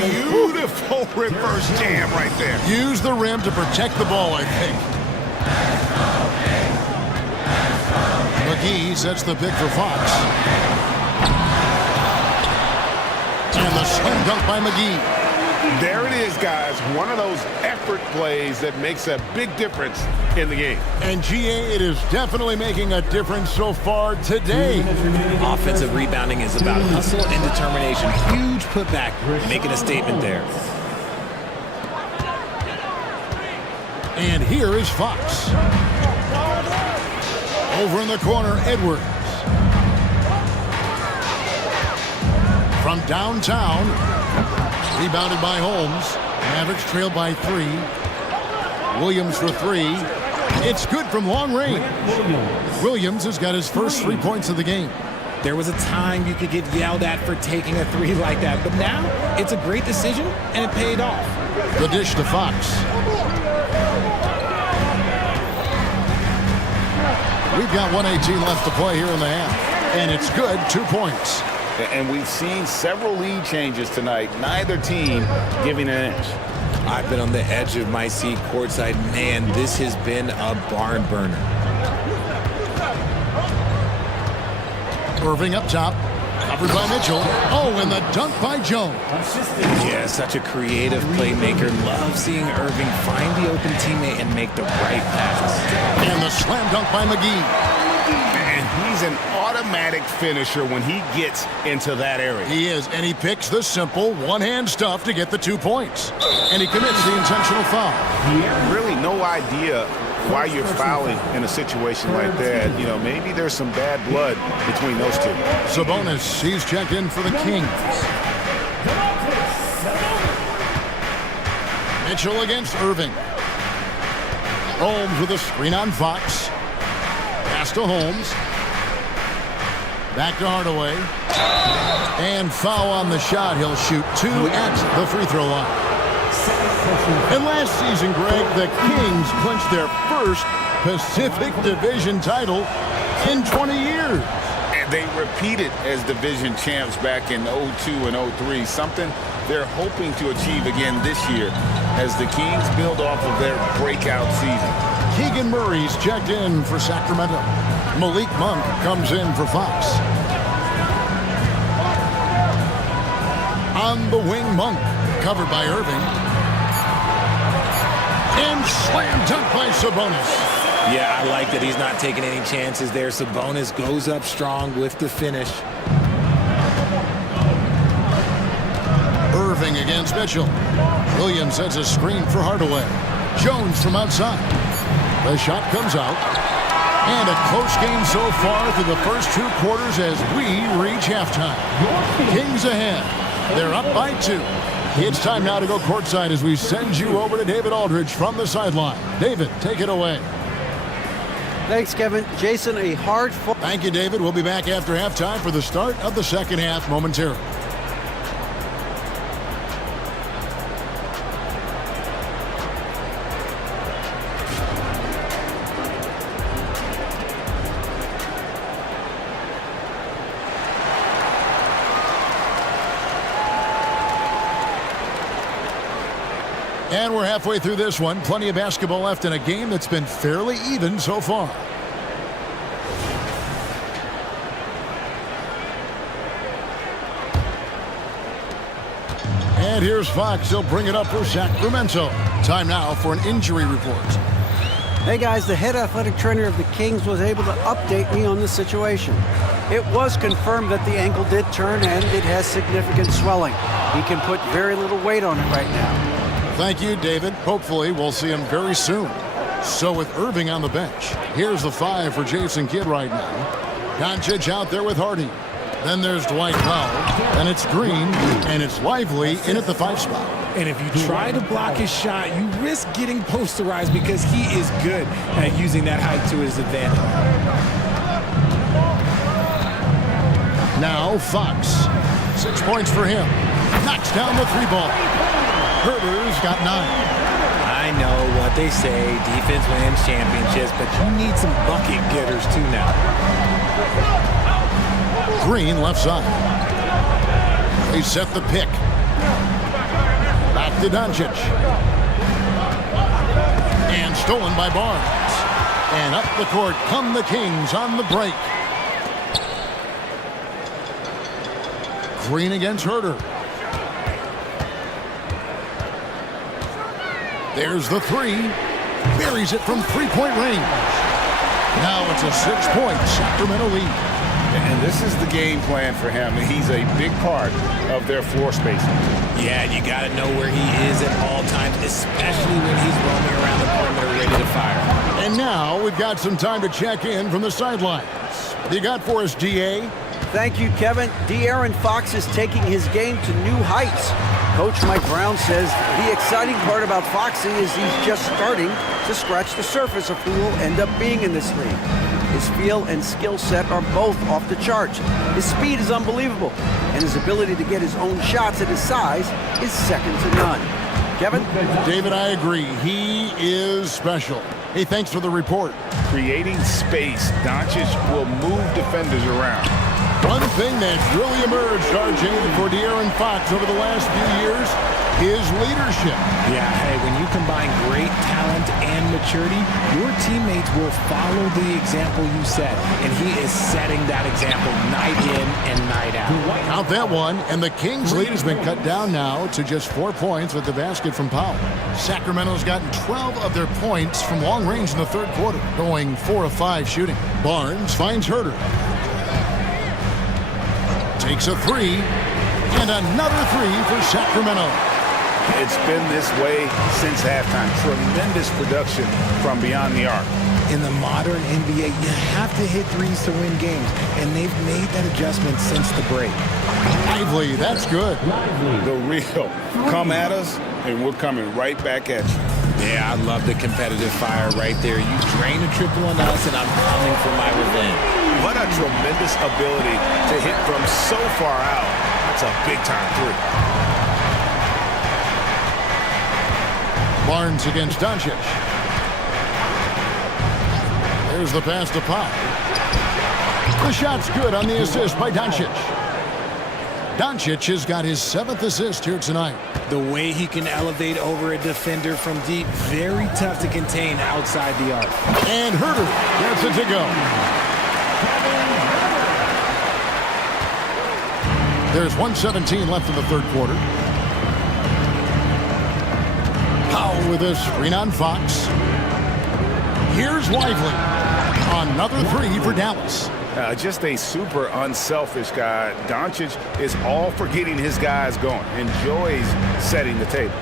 Beautiful reverse jam right there. Use the rim to protect the ball, I think. McGee sets the pick for Fox. And the slam dunk by McGee. There it is, guys. One of those effort plays that makes a big difference in the game. And GA, it is definitely making a difference so far today. Offensive rebounding is about hustle and determination. Huge putback, making a statement there. And here is Fox. Over in the corner, Edwards. From downtown, rebounded by Holmes. Mavericks trail by 3. Williams for 3. It's good from long range. Williams has got his first 3 points of the game. There was a time you could get yelled at for taking a 3 like that, but now it's a great decision and it paid off. The dish to Fox. We've got 1:18 left to play here in the half. And it's good, 2 points. And we've seen several lead changes tonight. Neither team giving an inch. I've been on the edge of my seat courtside. Man, this has been a barn burner. Irving up top. Covered by Mitchell. Oh, and the dunk by Jones. Yeah, such a creative playmaker. Love seeing Irving find the open teammate and make the right pass. And the slam dunk by McGee. And he's an automatic finisher when he gets into that area. He is, and he picks the simple one-hand stuff to get the 2 points. And he commits the intentional foul. Really no idea why you're fouling in a situation like that. You know, maybe there's some bad blood between those two. Sabonis, he's checked in for the Kings. Mitchell against Irving. Holmes with a screen on Fox. Pass to Holmes. Back to Hardaway. And foul on the shot. He'll shoot 2 at the free throw line. And last season, Greg, the Kings clinched their first Pacific Division title in 20 years. And they repeated as division champs back in 02 and 03, something they're hoping to achieve again this year as the Kings build off of their breakout season. Keegan Murray's checked in for Sacramento. Malik Monk comes in for Fox. On the wing, Monk, covered by Irving. And slam dunk by Sabonis. Yeah, I like that he's not taking any chances there. Sabonis goes up strong with the finish. Irving against Mitchell. Williams sets a screen for Hardaway. Jones from outside. The shot comes out. And a close game so far through the first 2 quarters as we reach halftime. Kings ahead. They're up by 2. It's time now to go courtside as we send you over to David Aldridge from the sideline. David, take it away. Thanks, Kevin. Jason, a hard... Thank you, David. We'll be back after halftime for the start of the second half momentarily. And we're halfway through this one. Plenty of basketball left in a game that's been fairly even so far. And here's Fox. He'll bring it up for Sacramento. Time now for an injury report. Hey guys, the head athletic trainer of the Kings was able to update me on the situation. It was confirmed that the ankle did turn and it has significant swelling. He can put very little weight on it right now. Thank you, David. Hopefully we'll see him very soon. So with Irving on the bench, here's the 5 for Jason Kidd right now. Doncic out there with Hardy. Then there's Dwight Powell. Then it's Green, and it's Lively in at the 5 spot. And if you try to block his shot, you risk getting posterized because he is good at using that height to his advantage. Now Fox. 6 points for him. Knocks down the 3 ball. Herter's got 9. I know what they say, defense wins championships, but you need some bucket getters too now. Green left side. They set the pick. Back to Doncic. And stolen by Barnes. And up the court come the Kings on the break. Green against Herter. There's the 3. Buries it from 3-point range. Now it's a 6-point Sacramento lead. And this is the game plan for him. He's a big part of their floor spacing. Yeah, you got to know where he is at all times, especially when he's roaming around the perimeter ready to fire. And now we've got some time to check in from the sidelines. What do you got for us, DA? Thank you, Kevin. De'Aaron Fox is taking his game to new heights. Coach Mike Brown says the exciting part about Foxy is he's just starting to scratch the surface of who will end up being in this league. His feel and skill set are both off the charts. His speed is unbelievable, and his ability to get his own shots at his size is second to none. Kevin? David, I agree. He is special. Hey, thanks for the report. Creating space, Doncic will move defenders around. One thing that's really emerged, RJ, for De'Aaron Fox over the last few years, his leadership. Yeah, hey, when you combine great talent and maturity, your teammates will follow the example you set. And he is setting that example night in and night out. Out that one, and the Kings' lead has been cut down now to just 4 points with the basket from Powell. Sacramento's gotten 12 of their points from long range in the third quarter, going 4 of 5 shooting. Barnes finds Herter. Takes a 3, and another 3 for Sacramento. It's been this way since halftime. Tremendous production from beyond the arc. In the modern NBA, you have to hit threes to win games, and they've made that adjustment since the break. Lively, that's good. The real. Come at us, and we're coming right back at you. Yeah, I love the competitive fire right there. You drain a triple on us, and I'm coming for my revenge. What a tremendous ability to hit from so far out. That's a big-time 3. Barnes against Doncic. There's the pass to Powell. The shot's good on the assist by Doncic. Doncic has got his 7th assist here tonight. The way he can elevate over a defender from deep, very tough to contain outside the arc. And Herter gets it to go. There's 1:17 left in the third quarter. Powell with a screen on Fox. Here's Lively. Another 3 for Dallas. Just a super unselfish guy. Doncic is all for getting his guys going. Enjoys setting the table.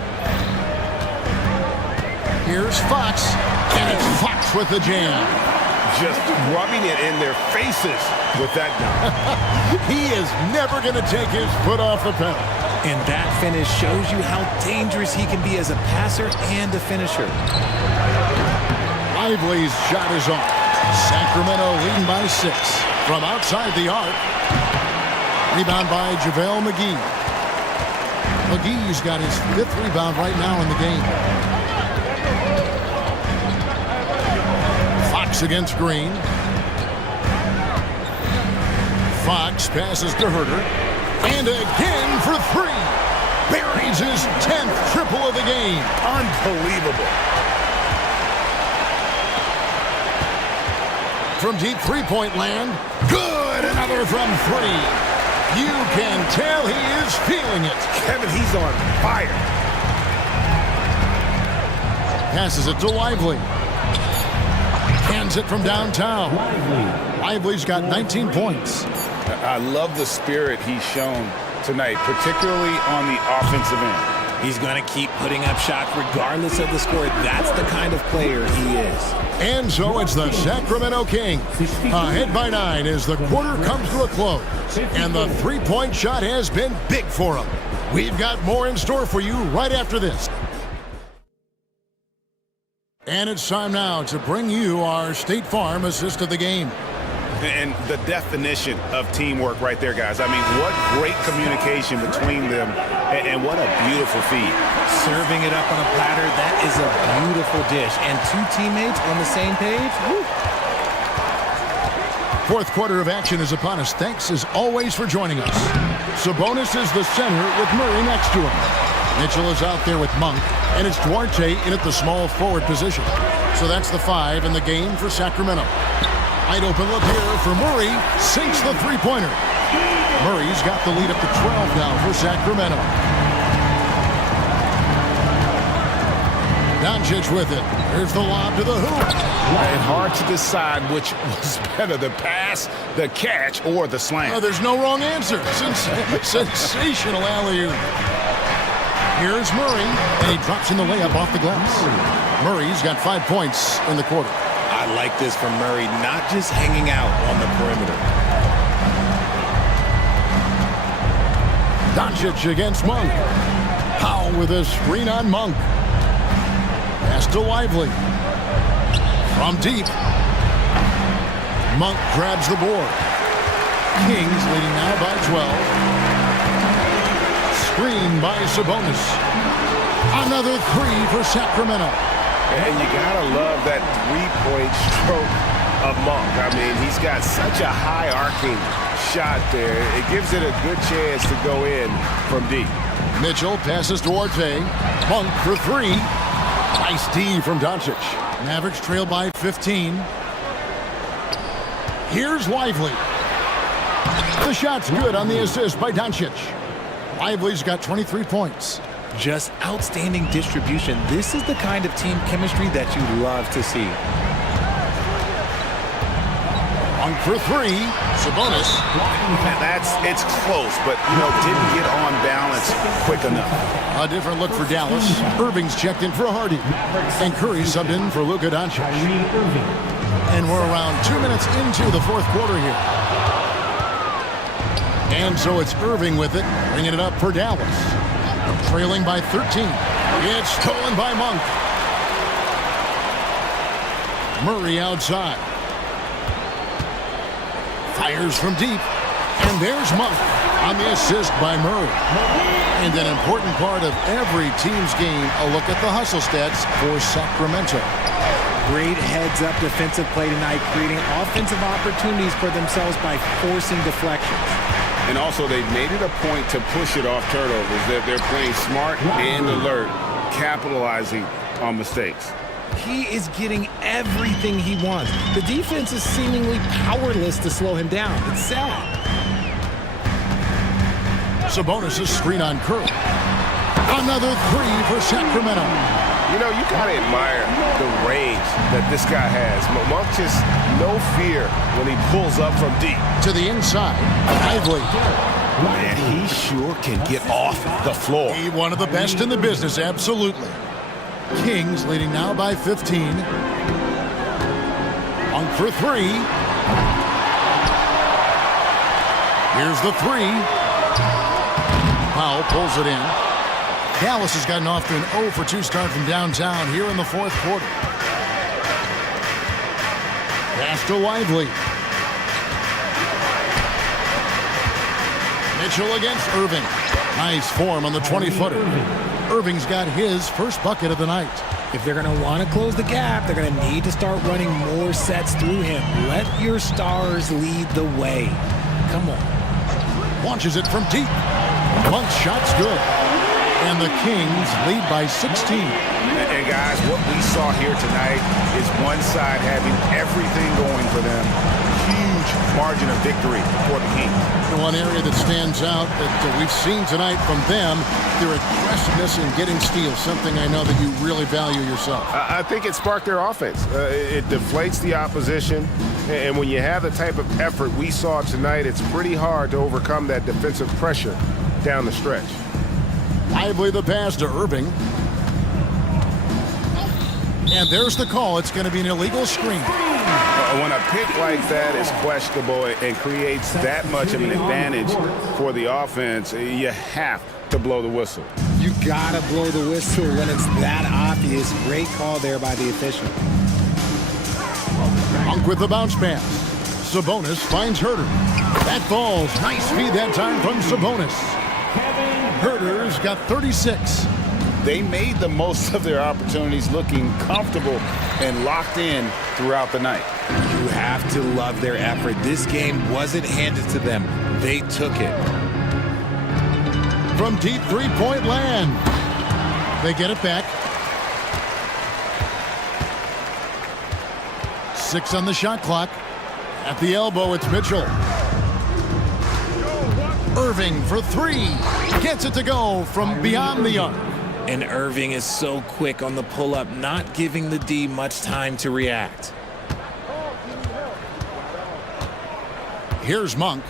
Here's Fox. And it's Fox with the jam. Just rubbing it in their faces with that dunk. He is never going to take his foot off the pedal. And that finish shows you how dangerous he can be as a passer and a finisher. Lively's shot is off. Sacramento leading by 6 from outside the arc. Rebound by JaVale McGee. McGee's got his 5th rebound right now in the game. Fox against Green. Fox passes to Herter. And again for 3. Buries his 10th triple of the game. Unbelievable. From deep 3-point land. Good. Another from 3. You can tell he is feeling it. Kevin, he's on fire. Passes it to Lively. Hands it from downtown. Lively's got 19 points. I love the spirit he's shown tonight, particularly on the offensive end. He's going to keep putting up shots regardless of the score. That's the kind of player he is. And so it's the Sacramento Kings ahead by 9 as the quarter comes to a close. And the three-point shot has been big for them. We've got more in store for you right after this. And it's time now to bring you our State Farm assist of the game. And the definition of teamwork right there, guys. I mean, what great communication between them, and what a beautiful feed. Serving it up on a platter, that is a beautiful dish. And two teammates on the same page. Woo. Fourth quarter of action is upon us. Thanks, as always, for joining us. Sabonis is the center with Murray next to him. Mitchell is out there with Monk, and it's Duarte in at the small forward position. So that's the 5 in the game for Sacramento. Wide open look here for Murray. Sinks the three-pointer. Murray's got the lead up to 12 now for Sacramento. Doncic with it. Here's the lob to the hoop. And hard to decide which was better, the pass, the catch, or the slam. Oh, there's no wrong answer. Sensational alley-oop. Here's Murray, and he drops in the layup off the glass. Murray's got 5 points in the quarter. I like this from Murray, not just hanging out on the perimeter. Doncic against Monk. Powell with a screen on Monk. Pass to Lively. From deep. Monk grabs the board. Kings leading now by 12. Screen by Sabonis. Another 3 for Sacramento. And you gotta love that three-point stroke of Monk. I mean, he's got such a high arcing shot there. It gives it a good chance to go in from deep. Mitchell passes to Duarte. Monk for 3. Nice D from Doncic. Mavericks trail by 15. Here's Lively. The shot's good on the assist by Doncic. Lively's got 23 points. Just outstanding distribution. This is the kind of team chemistry that you love to see. Monk for 3. Sabonis. It's close, but, didn't get on balance quick enough. A different look for Dallas. Irving's checked in for Hardy. And Curry subbed in for Luka Doncic. And we're around 2 minutes into the fourth quarter here. And so it's Irving with it, bringing it up for Dallas. Trailing by 13. It's stolen by Monk. Murray outside. Fires from deep. And there's Monk on the assist by Murray. And an important part of every team's game, a look at the hustle stats for Sacramento. Great heads-up defensive play tonight, creating offensive opportunities for themselves by forcing deflections. And also, they've made it a point to push it off turnovers. They're playing smart and alert, capitalizing on mistakes. He is getting everything he wants. The defense is seemingly powerless to slow him down. It's sad. Sabonis' screen on Curry. Another 3 for Sacramento. You got to admire the range that this guy has. Monk just no fear when he pulls up from deep. To the inside, Lively. Man, he sure can get off the floor. He one of the best in the business, absolutely. Kings leading now by 15. Monk for 3. Here's the 3. Powell pulls it in. Dallas has gotten off to an 0 for 2 start from downtown here in the fourth quarter. Pass to Lively. Mitchell against Irving. Nice form on the 20-footer. Irving's got his first bucket of the night. If they're going to want to close the gap, they're going to need to start running more sets through him. Let your stars lead the way. Come on. Launches it from deep. Monk's shot's good. And the Kings lead by 16. And guys, what we saw here tonight is one side having everything going for them. Huge margin of victory for the Kings. One area that stands out that we've seen tonight from them, their aggressiveness in getting steals, something I know that you really value yourself. I think it sparked their offense. It deflates the opposition, and when you have the type of effort we saw tonight, it's pretty hard to overcome that defensive pressure down the stretch. Lively the pass to Irving. And there's the call. It's going to be an illegal screen. When a pick like that is questionable and creates that much of an advantage for the offense, you have to blow the whistle. You gotta blow the whistle when it's that obvious. Great call there by the official. Monk with the bounce pass. Sabonis finds Herter. That falls. Nice feed that time from Sabonis. Herter's got 36. They made the most of their opportunities, looking comfortable and locked in throughout the night. You have to love their effort. This game wasn't handed to them. They took it. From deep three-point land. They get it back. 6 on the shot clock. At the elbow, it's Mitchell. Irving for 3. Gets it to go from beyond the arc. And Irving is so quick on the pull-up, not giving the D much time to react. Here's Monk.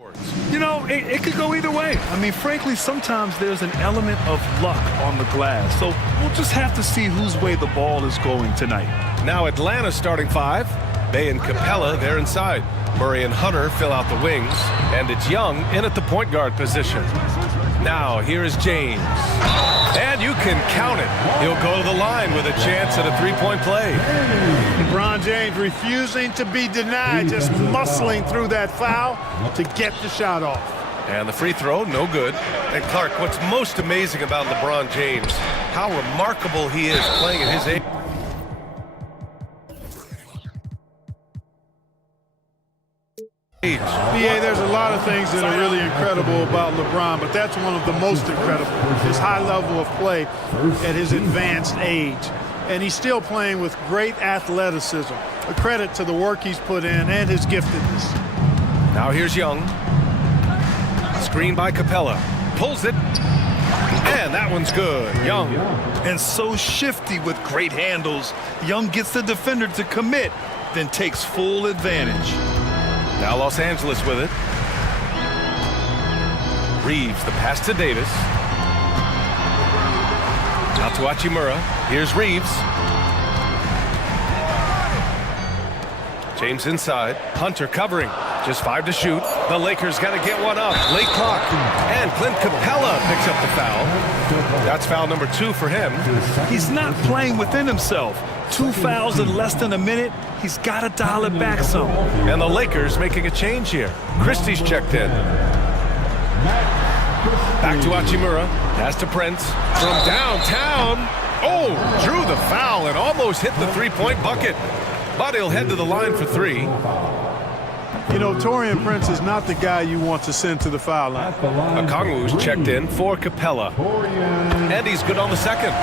You know, it could go either way. I mean, frankly, sometimes there's an element of luck on the glass. So we'll just have to see whose way the ball is going tonight. Now Atlanta's starting five. Bay and Capella, they're inside. Murray and Hunter fill out the wings. And it's Young in at the point guard position. Now, here is James. And you can count it. He'll go to the line with a chance at a three-point play. LeBron James refusing to be denied, just muscling through that foul to get the shot off. And the free throw, no good. And Clark, what's most amazing about LeBron James, how remarkable he is playing at his age. BA, there's a lot of things that are really incredible about LeBron, but that's one of the most incredible. His high level of play at his advanced age. And he's still playing with great athleticism. A credit to the work he's put in and his giftedness. Now here's Young. Screen by Capella. Pulls it. And that one's good. Young. And so shifty with great handles. Young gets the defender to commit, then takes full advantage. Now Los Angeles with it. Reeves, the pass to Davis. Out to Hachimura. Here's Reeves. James inside. Hunter covering. Just 5 to shoot. The Lakers got to get one up. Late clock. And Clint Capella picks up the foul. That's foul number 2 for him. He's not playing within himself. 2 fouls in less than a minute. He's got to dial it back some. And the Lakers making a change here. Christie's checked in. Back to Hachimura. Pass to Prince. From downtown. Oh, drew the foul and almost hit the three-point bucket. But he'll head to the line for 3. You know, Taurean Prince is not the guy you want to send to the foul line. Okongwu's checked in for Capella. And he's good on the second.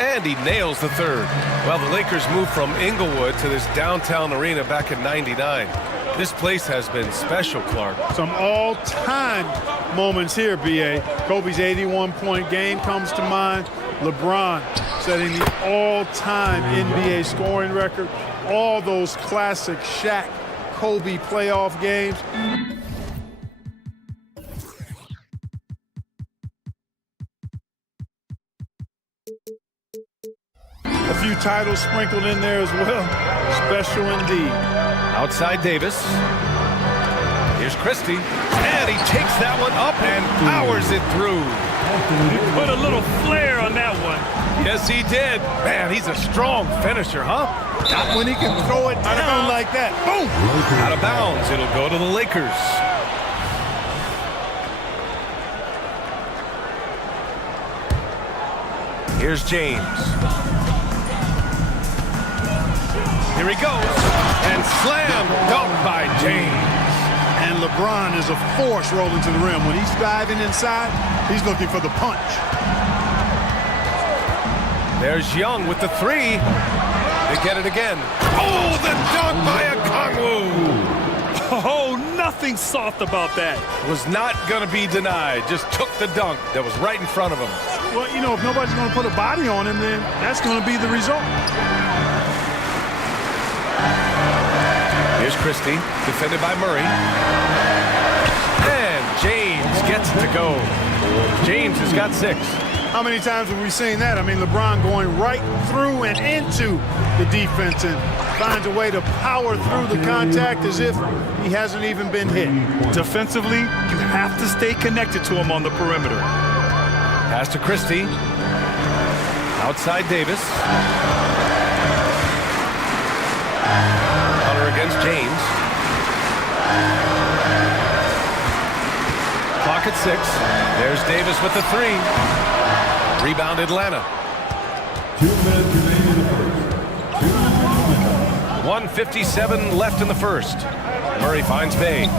And he nails the third. Well, the Lakers moved from Inglewood to this downtown arena back in '99. This place has been special, Clark. Some all-time moments here, B.A. Kobe's 81-point game comes to mind. LeBron setting the all-time NBA scoring record. All those classic Shaq, Kobe playoff games. A few titles sprinkled in there as well. Special indeed. Outside Davis. Here's Christie. And he takes that one up and powers it through. He put a little flair on that one. Yes, he did. Man, he's a strong finisher, huh? Not when he can throw it down like that. Boom! Out of bounds. It'll go to the Lakers. Here's James. Here he goes. And slam dunk by James. And LeBron is a force rolling to the rim. When he's diving inside, he's looking for the punch. There's Young with the 3. They get it again. Oh, the dunk by Okongwu. Oh, nothing soft about that. Was not going to be denied. Just took the dunk that was right in front of him. Well, you know, if nobody's going to put a body on him, then that's going to be the result. Here's Christie, defended by Murray. And James gets it to go. James has got 6. How many times have we seen that? I mean, LeBron going right through and into the defense and finds a way to power through the contact as if he hasn't even been hit. Defensively, you have to stay connected to him on the perimeter. Pass to Christie. Outside Davis. Hunter against James. Clock at 6. There's Davis with the 3. Rebound Atlanta. 2 minutes remaining in the first. 2 minutes. 1:57 left in the first. Murray finds Bay.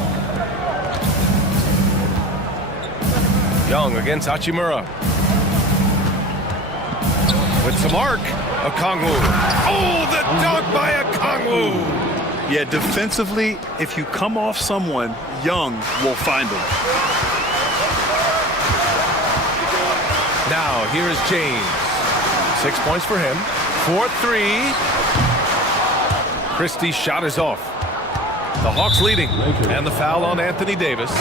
Young against Hachimura. With some arc, Okongwu. Oh, the dunk by Okongwu. Yeah, defensively, if you come off someone, Young will find him. Now, here is James. 6 points for him. 4-3. Christie's shot is off. The Hawks leading, and the foul on Anthony Davis.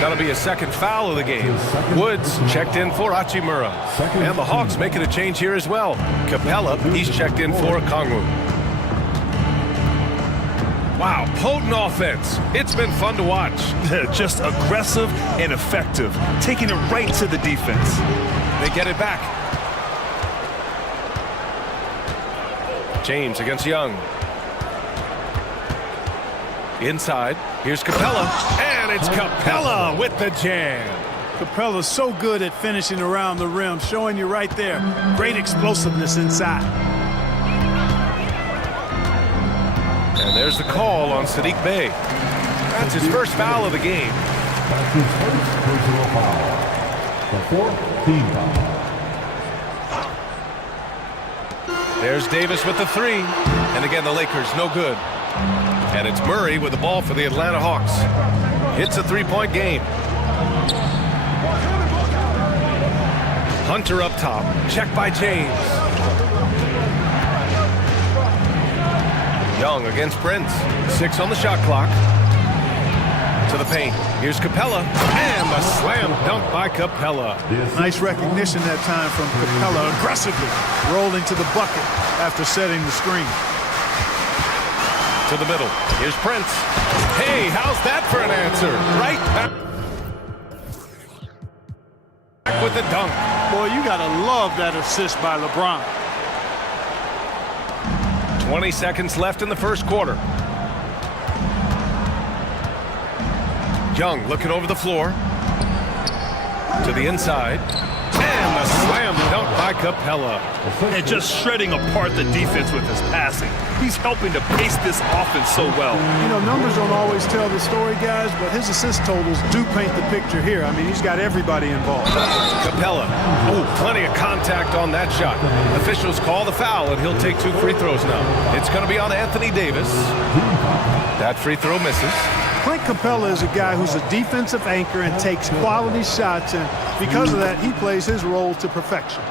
That'll be a second foul of the game. Woods checked in for Hachimura. And the Hawks making a change here as well. Capella, he's checked in for Kongwu. Wow, potent offense. It's been fun to watch. Just aggressive and effective, taking it right to the defense. They get it back. James against Young. Inside, here's Capella, and it's Capella with the jam. Capella's so good at finishing around the rim, showing you right there. Great explosiveness inside. And there's the call on Sadiq Bey. That's his first foul of the game. That's his first personal foul. The fourth team foul. There's Davis with the three. And again, the Lakers, no good. And it's Murray with the ball for the Atlanta Hawks. It's a three-point game. Hunter up top. Checked by James. Young against Prince. 6 on the shot clock. To the paint. Here's Capella. And the slam dunk by Capella. Nice recognition that time from Capella. Aggressively rolling to the bucket after setting the screen. To the middle. Here's Prince. Hey, how's that for an answer? Right back with the dunk. Boy, you gotta love that assist by LeBron. 20 seconds left in the first quarter. Young looking over the floor. To the inside. And the slam dunk by Capella. And just shredding apart the defense with his passing. He's helping to pace this offense so well. You know, numbers don't always tell the story, guys, but his assist totals do paint the picture here. I mean, he's got everybody involved. Capella. Oh, plenty of contact on that shot. Officials call the foul, and he'll take 2 free throws now. It's going to be on Anthony Davis. That free throw misses. Clint Capella is a guy who's a defensive anchor and takes quality shots, and because of that, he plays his role to perfection.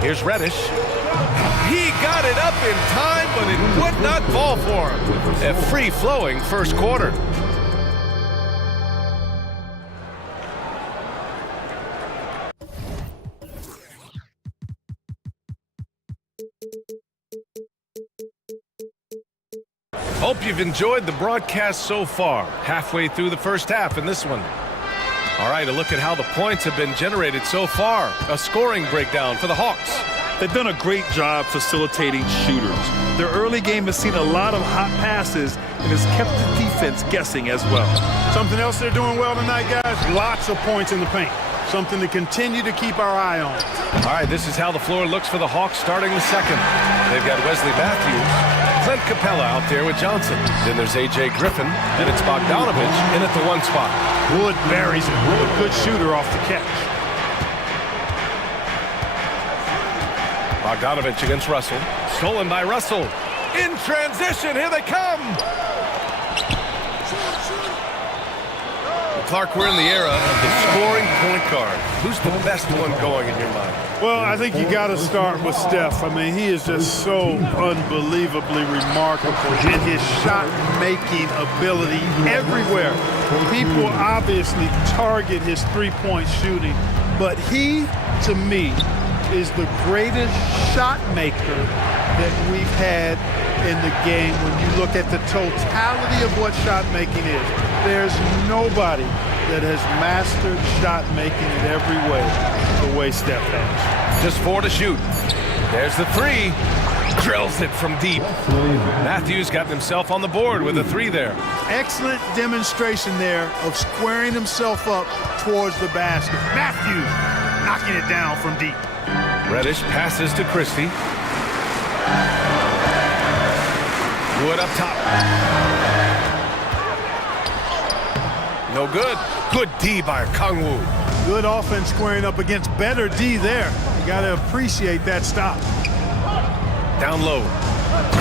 Here's Reddish. He got it up in time, but it would not fall for him. A free-flowing first quarter. Hope you've enjoyed the broadcast so far. Halfway through the first half in this one. All right, a look at how the points have been generated so far. A scoring breakdown for the Hawks. They've done a great job facilitating shooters. Their early game has seen a lot of hot passes and has kept the defense guessing as well. Something else they're doing well tonight, guys, lots of points in the paint. Something to continue to keep our eye on. All right, this is how the floor looks for the Hawks starting the second. They've got Wesley Matthews, Clint Capella out there with Johnson. Then there's A.J. Griffin, and it's Bogdanovich in at the 1 spot. Wood buries it. Wood, good shooter off the catch. Bogdanovich against Russell. Stolen by Russell. In transition, here they come. Clark, we're in the era of the scoring point guard. Who's the best one going in your mind? Well, I think you got to start with Steph. I mean, he is just so unbelievably remarkable in his shot-making ability everywhere. People obviously target his three-point shooting, but he, to me, is the greatest shot maker that we've had in the game when you look at the totality of what shot making is. There's nobody that has mastered shot making in every way the way Steph has. Just 4 to shoot. There's the 3. Drills it from deep. Matthews got himself on the board with a 3 there. Excellent demonstration there of squaring himself up towards the basket. Matthews knocking it down from deep. Reddish passes to Christie. Wood up top. No good. Good D by Kongwu. Good offense squaring up against better D there. You got to appreciate that stop. Down low.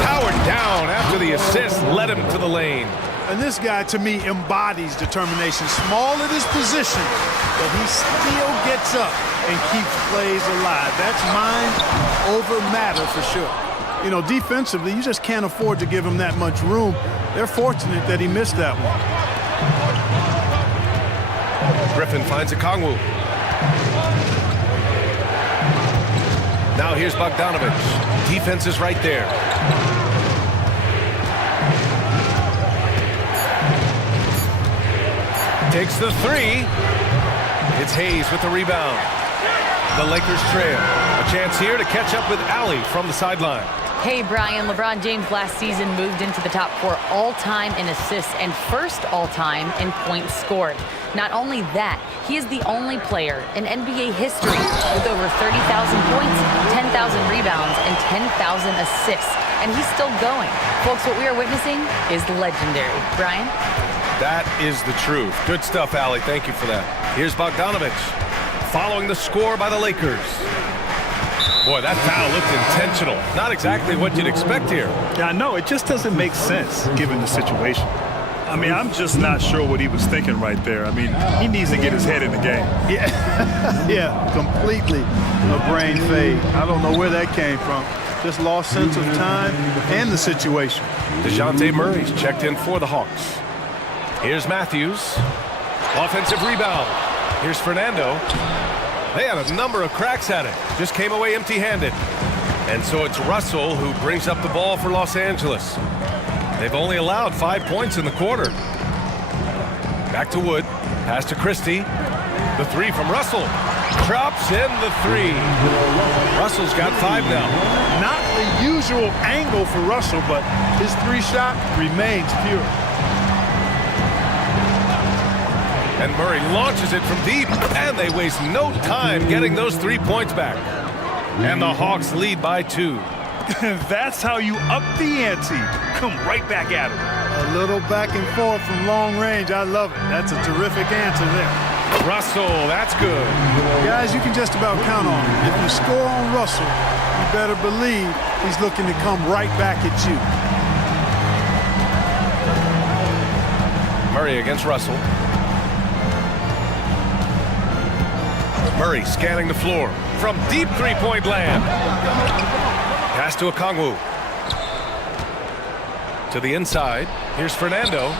Powered down after the assist led him to the lane. And this guy, to me, embodies determination. Small in his position, but he still gets up and keeps plays alive. That's mind over matter for sure. You know, defensively, you just can't afford to give him that much room. They're fortunate that he missed that one. Griffin finds a Kongwu. Now here's Bogdanovich. Defense is right there. Takes the three. It's Hayes with the rebound. The Lakers trail. A chance here to catch up with Allie from the sideline. Hey, Brian, LeBron James last season moved into the top 4 all-time in assists and first all-time in points scored. Not only that, he is the only player in NBA history with over 30,000 points, 10,000 rebounds, and 10,000 assists. And he's still going. Folks, what we are witnessing is legendary. Brian? That is the truth. Good stuff, Allie. Thank you for that. Here's Bogdanovich following the score by the Lakers. Boy, that foul looked intentional. Not exactly what you'd expect here. Yeah, I know. It just doesn't make sense given the situation. I mean, I'm just not sure what he was thinking right there. I mean, he needs to get his head in the game. Yeah, yeah, completely a brain fade. I don't know where that came from. Just lost sense of time and the situation. DeJounte Murray's checked in for the Hawks. Here's Matthews. Offensive rebound. Here's Fernando. They had a number of cracks at it. Just came away empty-handed. And so it's Russell who brings up the ball for Los Angeles. They've only allowed 5 points in the quarter. Back to Wood. Pass to Christie. The three from Russell. Drops in the three. Russell's got 5 now. Not the usual angle for Russell, but his 3-shot remains pure. And Murray launches it from deep, and they waste no time getting those 3 points back. And the Hawks lead by 2. That's how you up the ante. Come right back at him. A little back and forth from long range. I love it. That's a terrific answer there. Russell, that's good. Guys, you can just about count on him. If you score on Russell, you better believe he's looking to come right back at you. Murray against Russell. Murray scanning the floor from deep three-point land. Pass to Okongwu. To the inside. Here's Fernando.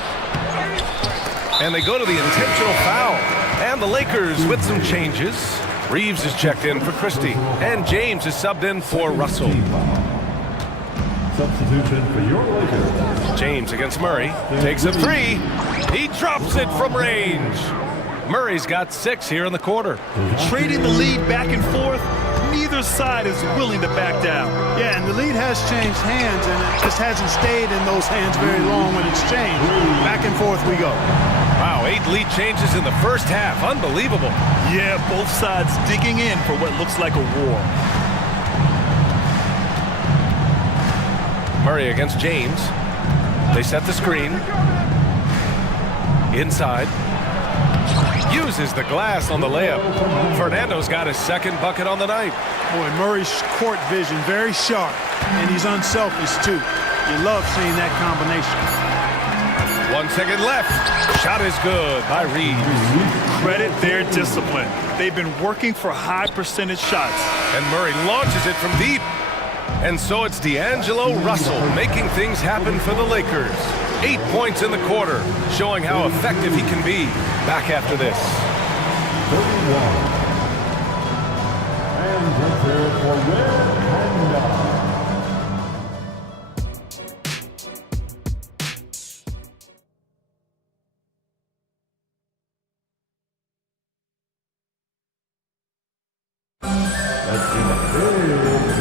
And they go to the intentional foul. And the Lakers with some changes. Reeves is checked in for Christie. And James is subbed in for Russell. Substitution for your Lakers. James against Murray. Takes a three. He drops it from range. Murray's got 6 here in the quarter. Trading the lead back and forth, neither side is willing to back down. Yeah, and the lead has changed hands, and it just hasn't stayed in those hands very long when it's changed. Back and forth we go. Wow, 8 lead changes in the first half. Unbelievable. Yeah, both sides digging in for what looks like a war. Murray against James. They set the screen. Inside. Uses the glass on the layup. Fernando's got his 2nd bucket on the night. Boy, Murray's court vision very sharp, and he's unselfish too. You love seeing that combination. 1 second left. Shot is good by Reeves. Credit their discipline. They've been working for high percentage shots. And Murray launches it from deep. And so it's D'Angelo Russell making things happen for the Lakers. 8 points in the quarter, showing how effective he can be. Back after this. 31. And let's hear it for Red Panda.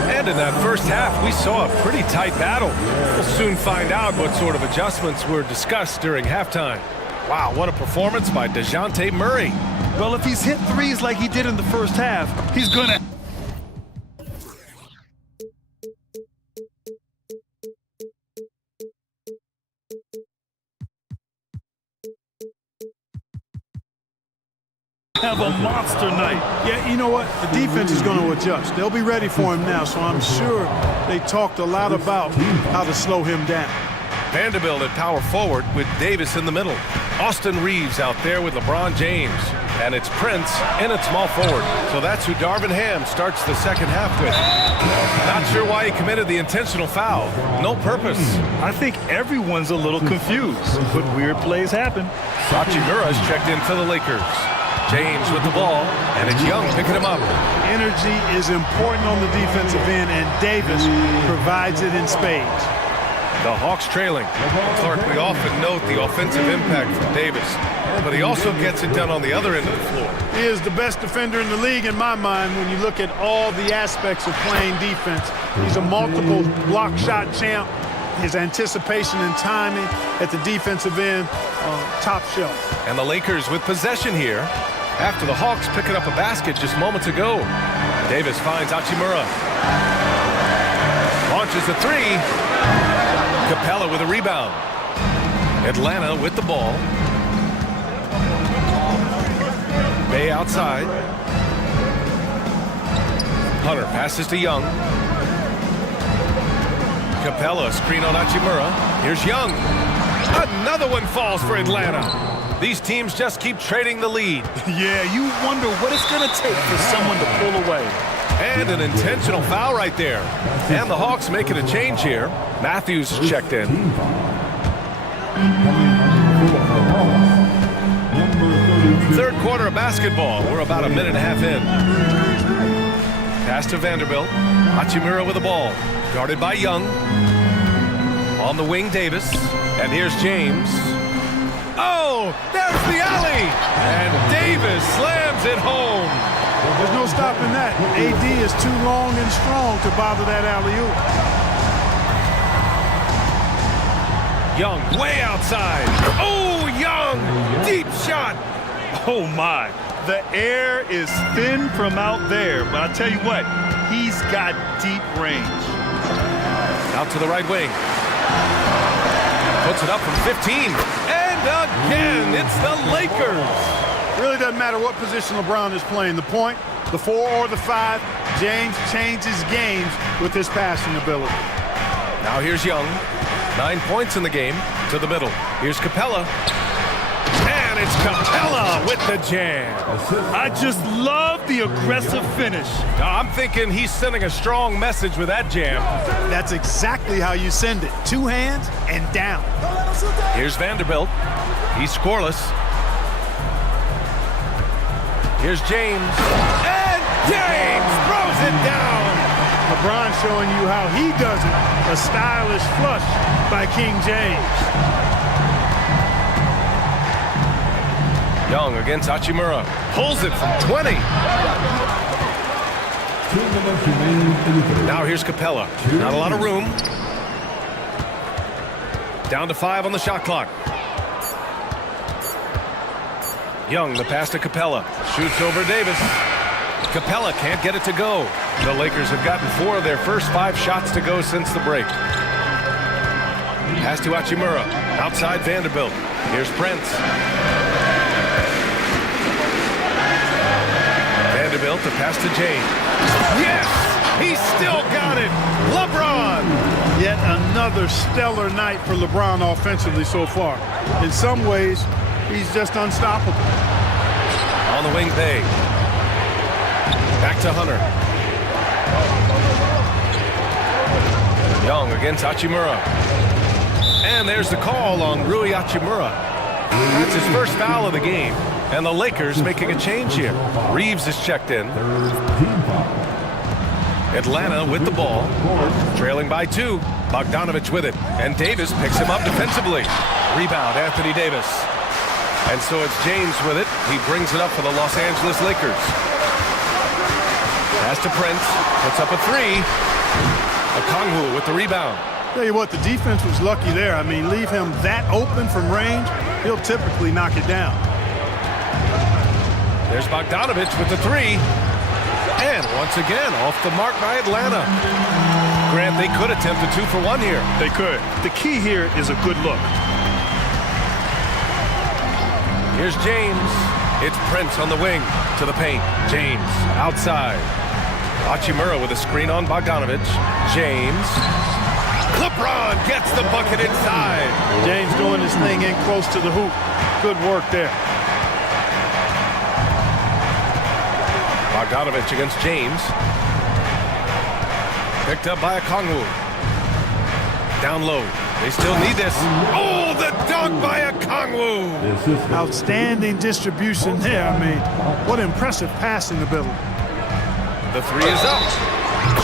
And in that first half, we saw a pretty tight battle. We'll soon find out what sort of adjustments were discussed during halftime. Wow, what a performance by DeJounte Murray. Well, if he's hit threes like he did in the first half, he's gonna have a monster night. Yeah, you know what? The defense is going to adjust. They'll be ready for him now, so I'm sure they talked a lot about how to slow him down. Vanderbilt at power forward with Davis in the middle. Austin Reeves out there with LeBron James. And it's Prince in at small forward. So that's who Darvin Ham starts the second half with. Not sure why he committed the intentional foul. No purpose. I think everyone's a little confused, but weird plays happen. Hachimura's checked in for the Lakers. James with the ball, and it's Young picking him up. Energy is important on the defensive end, and Davis provides it in spades. The Hawks trailing. Clark, we often note the offensive impact from Davis, but he also gets it done on the other end of the floor. He is the best defender in the league in my mind when you look at all the aspects of playing defense. He's a multiple block shot champ. His anticipation and timing at the defensive end, top shelf. And the Lakers with possession here after the Hawks picking up a basket just moments ago. Davis finds Hachimura. Launches the three. Capella with a rebound. Atlanta with the ball. Bay outside. Hunter passes to Young. Capella screen on Hachimura. Here's Young. Another one falls for Atlanta. These teams just keep trading the lead. Yeah, you wonder what it's going to take for someone to pull away. And an intentional foul right there. And the Hawks making a change here. Matthews checked in. Third quarter of basketball. We're about a minute and a half in. Pass to Vanderbilt. Hachimura with the ball. Guarded by Young. On the wing, Davis. And here's James. Oh, there's the alley. And Davis slams it home. There's no stopping that. AD is too long and strong to bother that alley-oop. Young way outside. Oh, Young. Deep shot. Oh, my. The air is thin from out there, but I tell you what, he's got deep range. Out to the right wing. Puts it up from 15. And again, it's the Lakers. Really doesn't matter what position LeBron is playing. The point, the 4 or the 5, James changes games with his passing ability. Now here's Young. 9 points in the game. To the middle. Here's Capella. And it's Capella with the jam. I just love the aggressive finish. I'm thinking he's sending a strong message with that jam. That's exactly how you send it. 2 hands and down. Here's Vanderbilt. He's scoreless. Here's James. And James throws it down. LeBron showing you how he does it. A stylish flush by King James. Young against Hachimura. Pulls it from 20. Now here's Capella. Not a lot of room. Down to 5 on the shot clock. Young, the pass to Capella. Shoots over Davis. Capella can't get it to go. The Lakers have gotten 4 of their first 5 shots to go since the break. Pass to Hachimura. Outside Vanderbilt. Here's Prince. Vanderbilt, the pass to James. Yes! He's still got it! LeBron! Yet another stellar night for LeBron offensively so far. In some ways, he's just unstoppable. On the wing, Bay. Back to Hunter. Young against Hachimura. And there's the call on Rui Hachimura. That's his first foul of the game. And the Lakers making a change here. Reeves is checked in. Atlanta with the ball. Trailing by 2. Bogdanovich with it. And Davis picks him up defensively. Rebound, Anthony Davis. And so it's James with it. He brings it up for the Los Angeles Lakers. Pass to Prince. Puts up a 3. Okongwu with the rebound. Tell you what, the defense was lucky there. I mean, leave him that open from range, he'll typically knock it down. There's Bogdanovich with the 3. And once again, off the mark by Atlanta. Grant, they could attempt a 2 for 1 here. They could. The key here is a good look. Here's James. It's Prince on the wing to the paint. James outside. Hachimura with a screen on Bogdanovich. James. LeBron gets the bucket inside. James doing his thing in close to the hoop. Good work there. Bogdanovich against James. Picked up by Okongwu. Down low. They still need this. Oh, the dunk by Okongwu. Outstanding distribution there. I mean, what impressive passing ability. The three is up.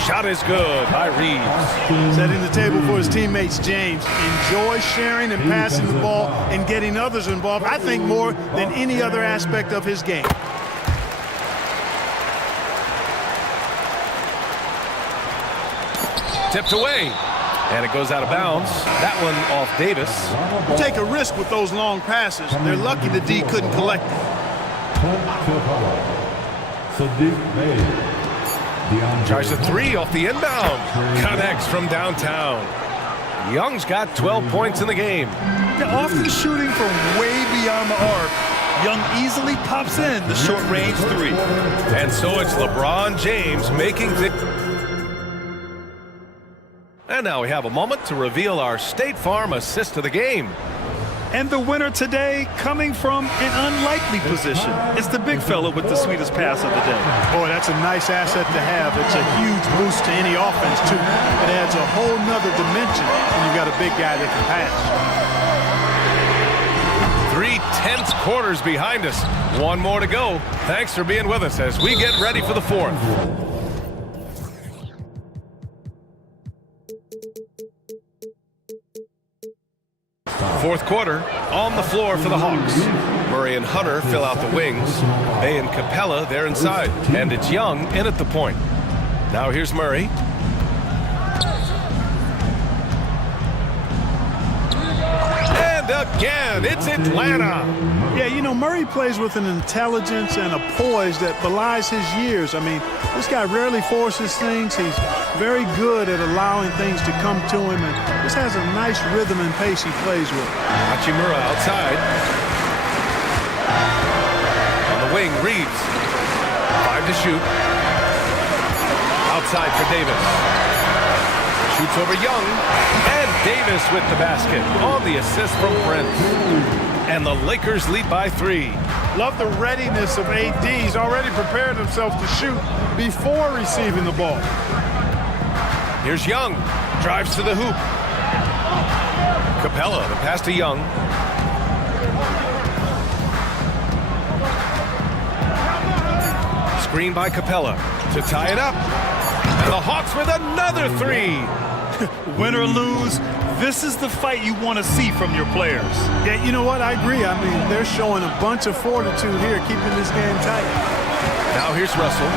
Shot is good by Reeves. Setting the table for his teammates, James. Enjoy sharing and passing the ball and getting others involved, I think, more than any other aspect of his game. Tipped away. And it goes out of bounds. That one off Davis. You take a risk with those long passes. They're lucky the D couldn't collect it. Tries a three off the inbound. Connects from downtown. Young's got 12 points in the game. They're often shooting from way beyond the arc. Young easily pops in the short-range three. And so it's LeBron James making the... And now we have a moment to reveal our State Farm assist of the game. And the winner today coming from an unlikely position. It's the big fella with the sweetest pass of the day. Boy, that's a nice asset to have. It's a huge boost to any offense, too. It adds a whole nother dimension when you've got a big guy that can pass. 3 tense quarters behind us. One more to go. Thanks for being with us as we get ready for the fourth. Fourth quarter, on the floor for the Hawks. Murray and Hunter fill out the wings. Bay and Capella, they're inside. And it's Young in at the point. Now here's Murray. And again, it's Atlanta. Yeah, you know, Murray plays with an intelligence and a poise that belies his years. I mean, this guy rarely forces things. He's very good at allowing things to come to him, and just has a nice rhythm and pace he plays with. Hachimura outside. On the wing, Reeves. 5 to shoot. Outside for Davis. Shoots over Young. And Davis with the basket on the assist from Prince. And the Lakers lead by 3. Love the readiness of AD. He's already prepared himself to shoot before receiving the ball. Here's Young. Drives to the hoop. Capella, the pass to Young. Screen by Capella to tie it up. And the Hawks with another 3. Win or lose, this is the fight you want to see from your players. Yeah, you know what? I agree. I mean, they're showing a bunch of fortitude here, keeping this game tight. Now here's Russell.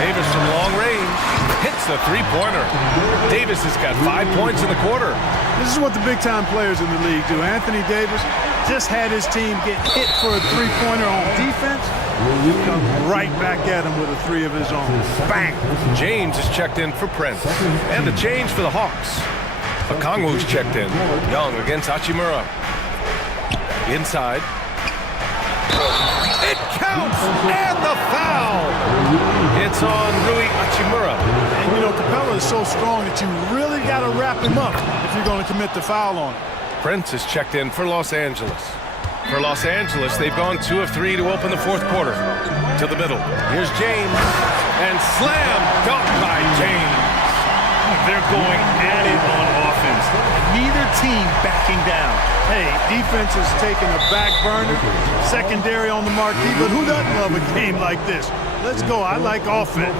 Davis from long range. Hits the three-pointer. Davis has got 5 points in the quarter. This is what the big-time players in the league do. Anthony Davis just had his team get hit for a three-pointer on defense. Come right back at him with a 3 of his own. Bang! James is checked in for Prince. And a change for the Hawks. Okongwu's checked in. Young against Hachimura. Inside. It counts! And the foul! It's on Rui Hachimura. And, you know, Capella is so strong that you really got to wrap him up if you're going to commit the foul on him. Prince is checked in for Los Angeles. For Los Angeles, they've gone 2 of 3 to open the fourth quarter. To the middle. Here's James. And slam dunk by James. They're going at it on offense. Neither team backing down. Hey, defense is taking a back burner. Secondary on the marquee, but who doesn't love a game like this? Let's go. I like offense.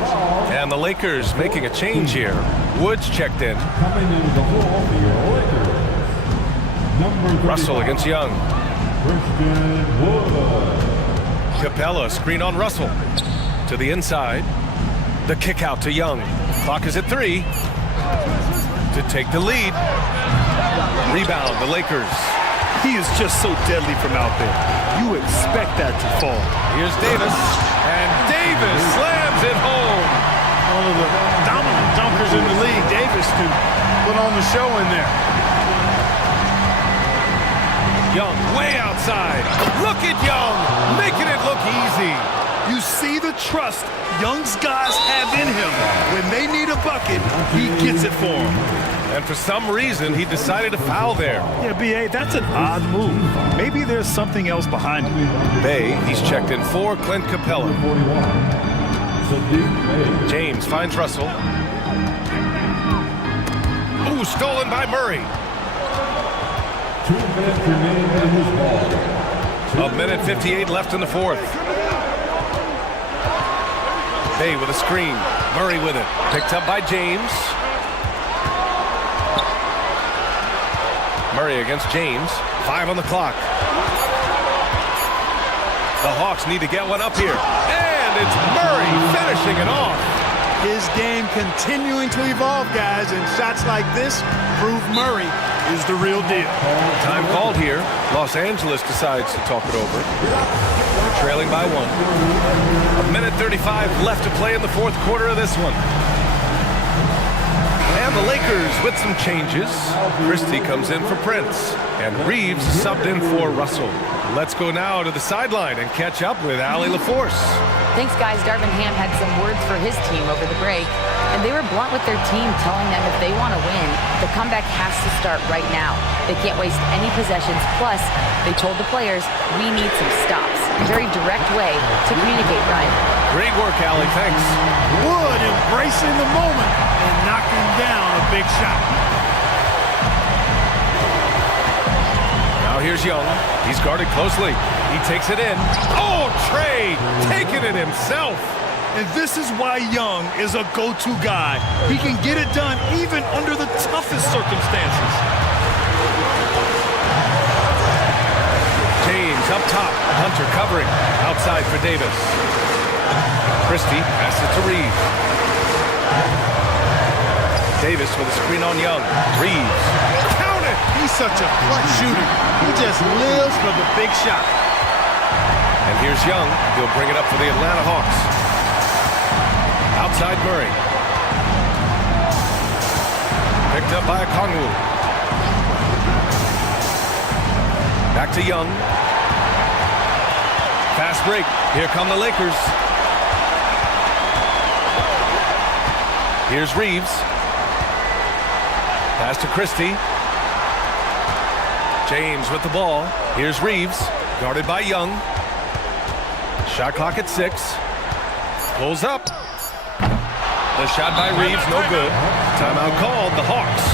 And the Lakers making a change here. Woods checked in. Coming into the floor for your Lakers. Number Russell against Young. Christian Wood. Capella, screen on Russell. To the inside. The kick out to Young. Clock is at 3. To take the lead. Rebound, the Lakers. He is just so deadly from out there. You expect that to fall. Here's Davis. And Davis slams it home. One of the dominant dunkers in the league. Davis can put on the show in there. Young way outside. Look at Young, making it look easy. You see the trust Young's guys have in him. When they need a bucket, he gets it for them. And for some reason, he decided to foul there. Yeah, B.A., that's an odd move. Maybe there's something else behind it. Bay, he's checked in for Clint Capella. James finds Russell. Ooh, stolen by Murray. 2 minutes remaining in this ball. 1:58 left in the fourth. Bay with a screen. Murray with it. Picked up by James. Murray against James. 5 on the clock. The Hawks need to get one up here. And it's Murray finishing it off. His game continuing to evolve, guys, and shots like this prove Murray is the real deal. Time called here. Los Angeles decides to talk it over. They're trailing by 1. 1:35 left to play in the fourth quarter of this one. And the Lakers with some changes. Christie comes in for Prince. And Reeves subbed in for Russell. Let's go now to the sideline and catch up with Allie LaForce. Thanks, guys. Darvin Ham had some words for his team over the break, and they were blunt with their team, telling them if they want to win, the comeback has to start right now. They can't waste any possessions. Plus, they told the players, we need some stops. A very direct way to communicate, Ryan. Great work, Allie. Thanks. Wood embracing the moment and knocking down a big shot. Now here's Young. He's guarded closely. He takes it in. Oh, Trey taking it himself. And this is why Young is a go-to guy. He can get it done even under the toughest circumstances. James up top. Hunter covering. Outside for Davis. Christie passes to Reeves. Davis with a screen on Young. Reeves. Count it! He's such a clutch shooter. He just lives for the big shot. And here's Young. He'll bring it up for the Atlanta Hawks. Outside Murray. Picked up by Okongwu. Back to Young. Fast break. Here come the Lakers. Here's Reeves. Pass to Christie. James with the ball. Here's Reeves. Guarded by Young. Shot clock at 6. Pulls up. The shot by Reeves, no good. Timeout called, the Hawks.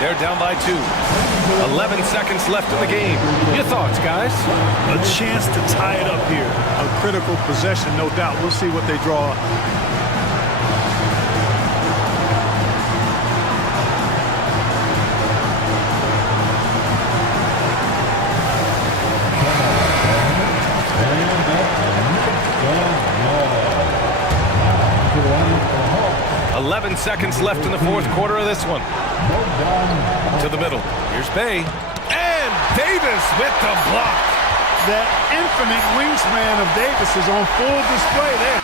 They're down by 2. 11 seconds left in the game. Your thoughts, guys? A chance to tie it up here. A critical possession, no doubt. We'll see what they draw. And 11 seconds left in the fourth quarter of this one. To the middle. Here's Bay. And Davis with the block. That infinite wingspan of Davis is on full display there.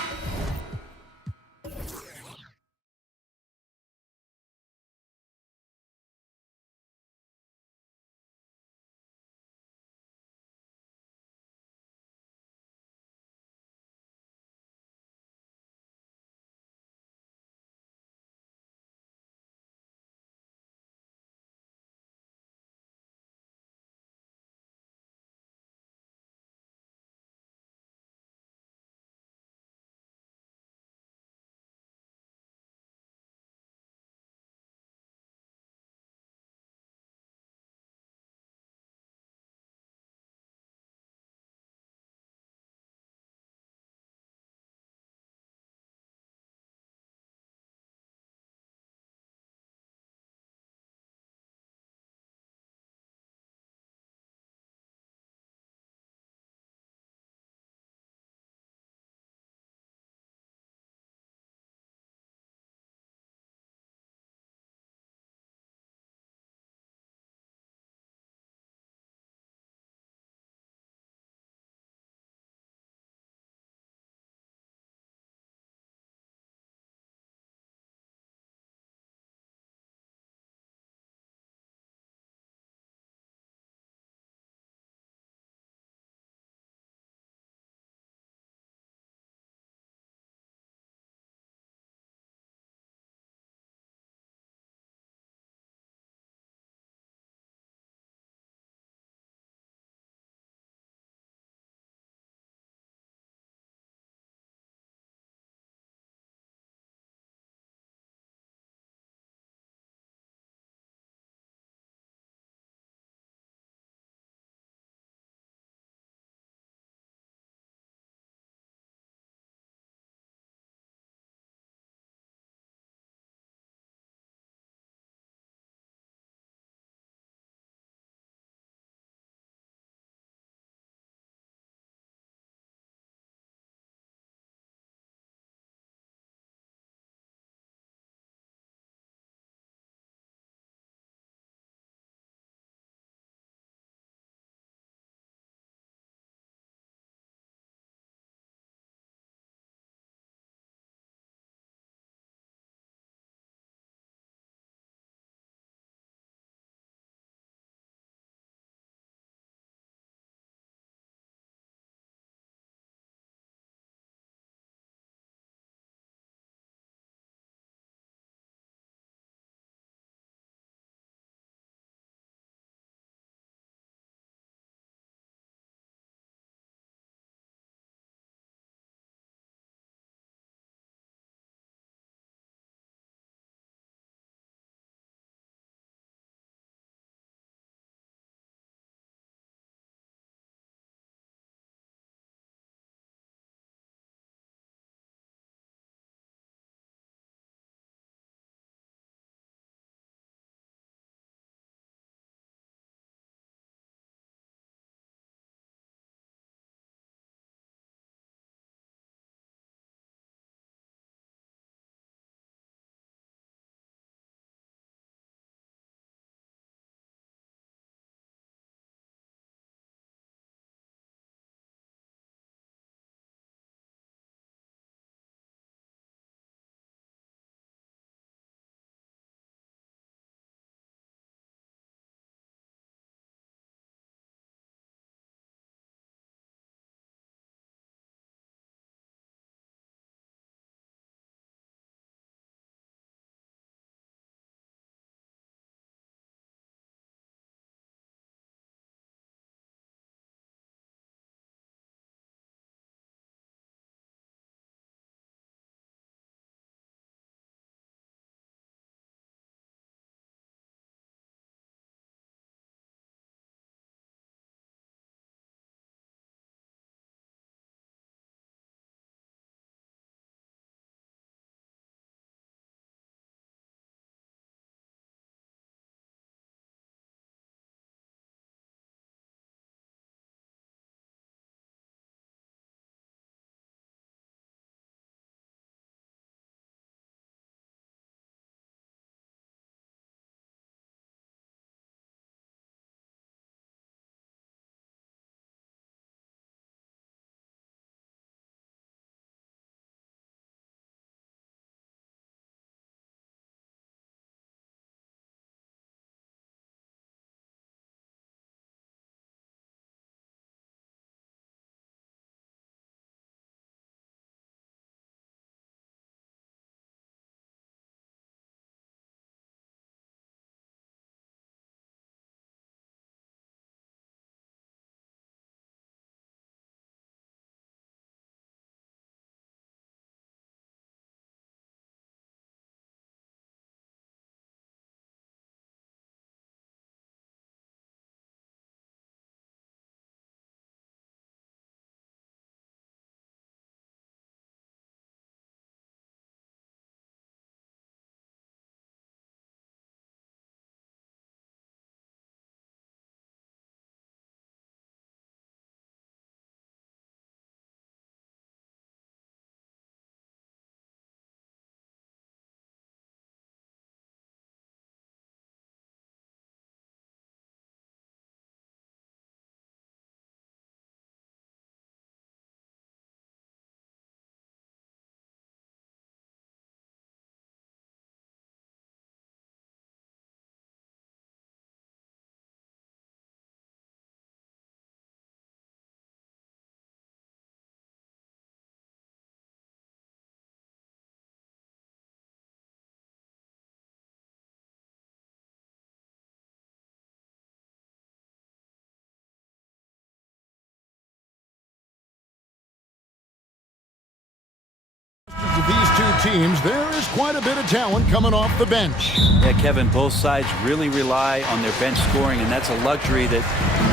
these two teams, there is quite a bit of talent coming off the bench. Yeah, Kevin, both sides really rely on their bench scoring, and that's a luxury that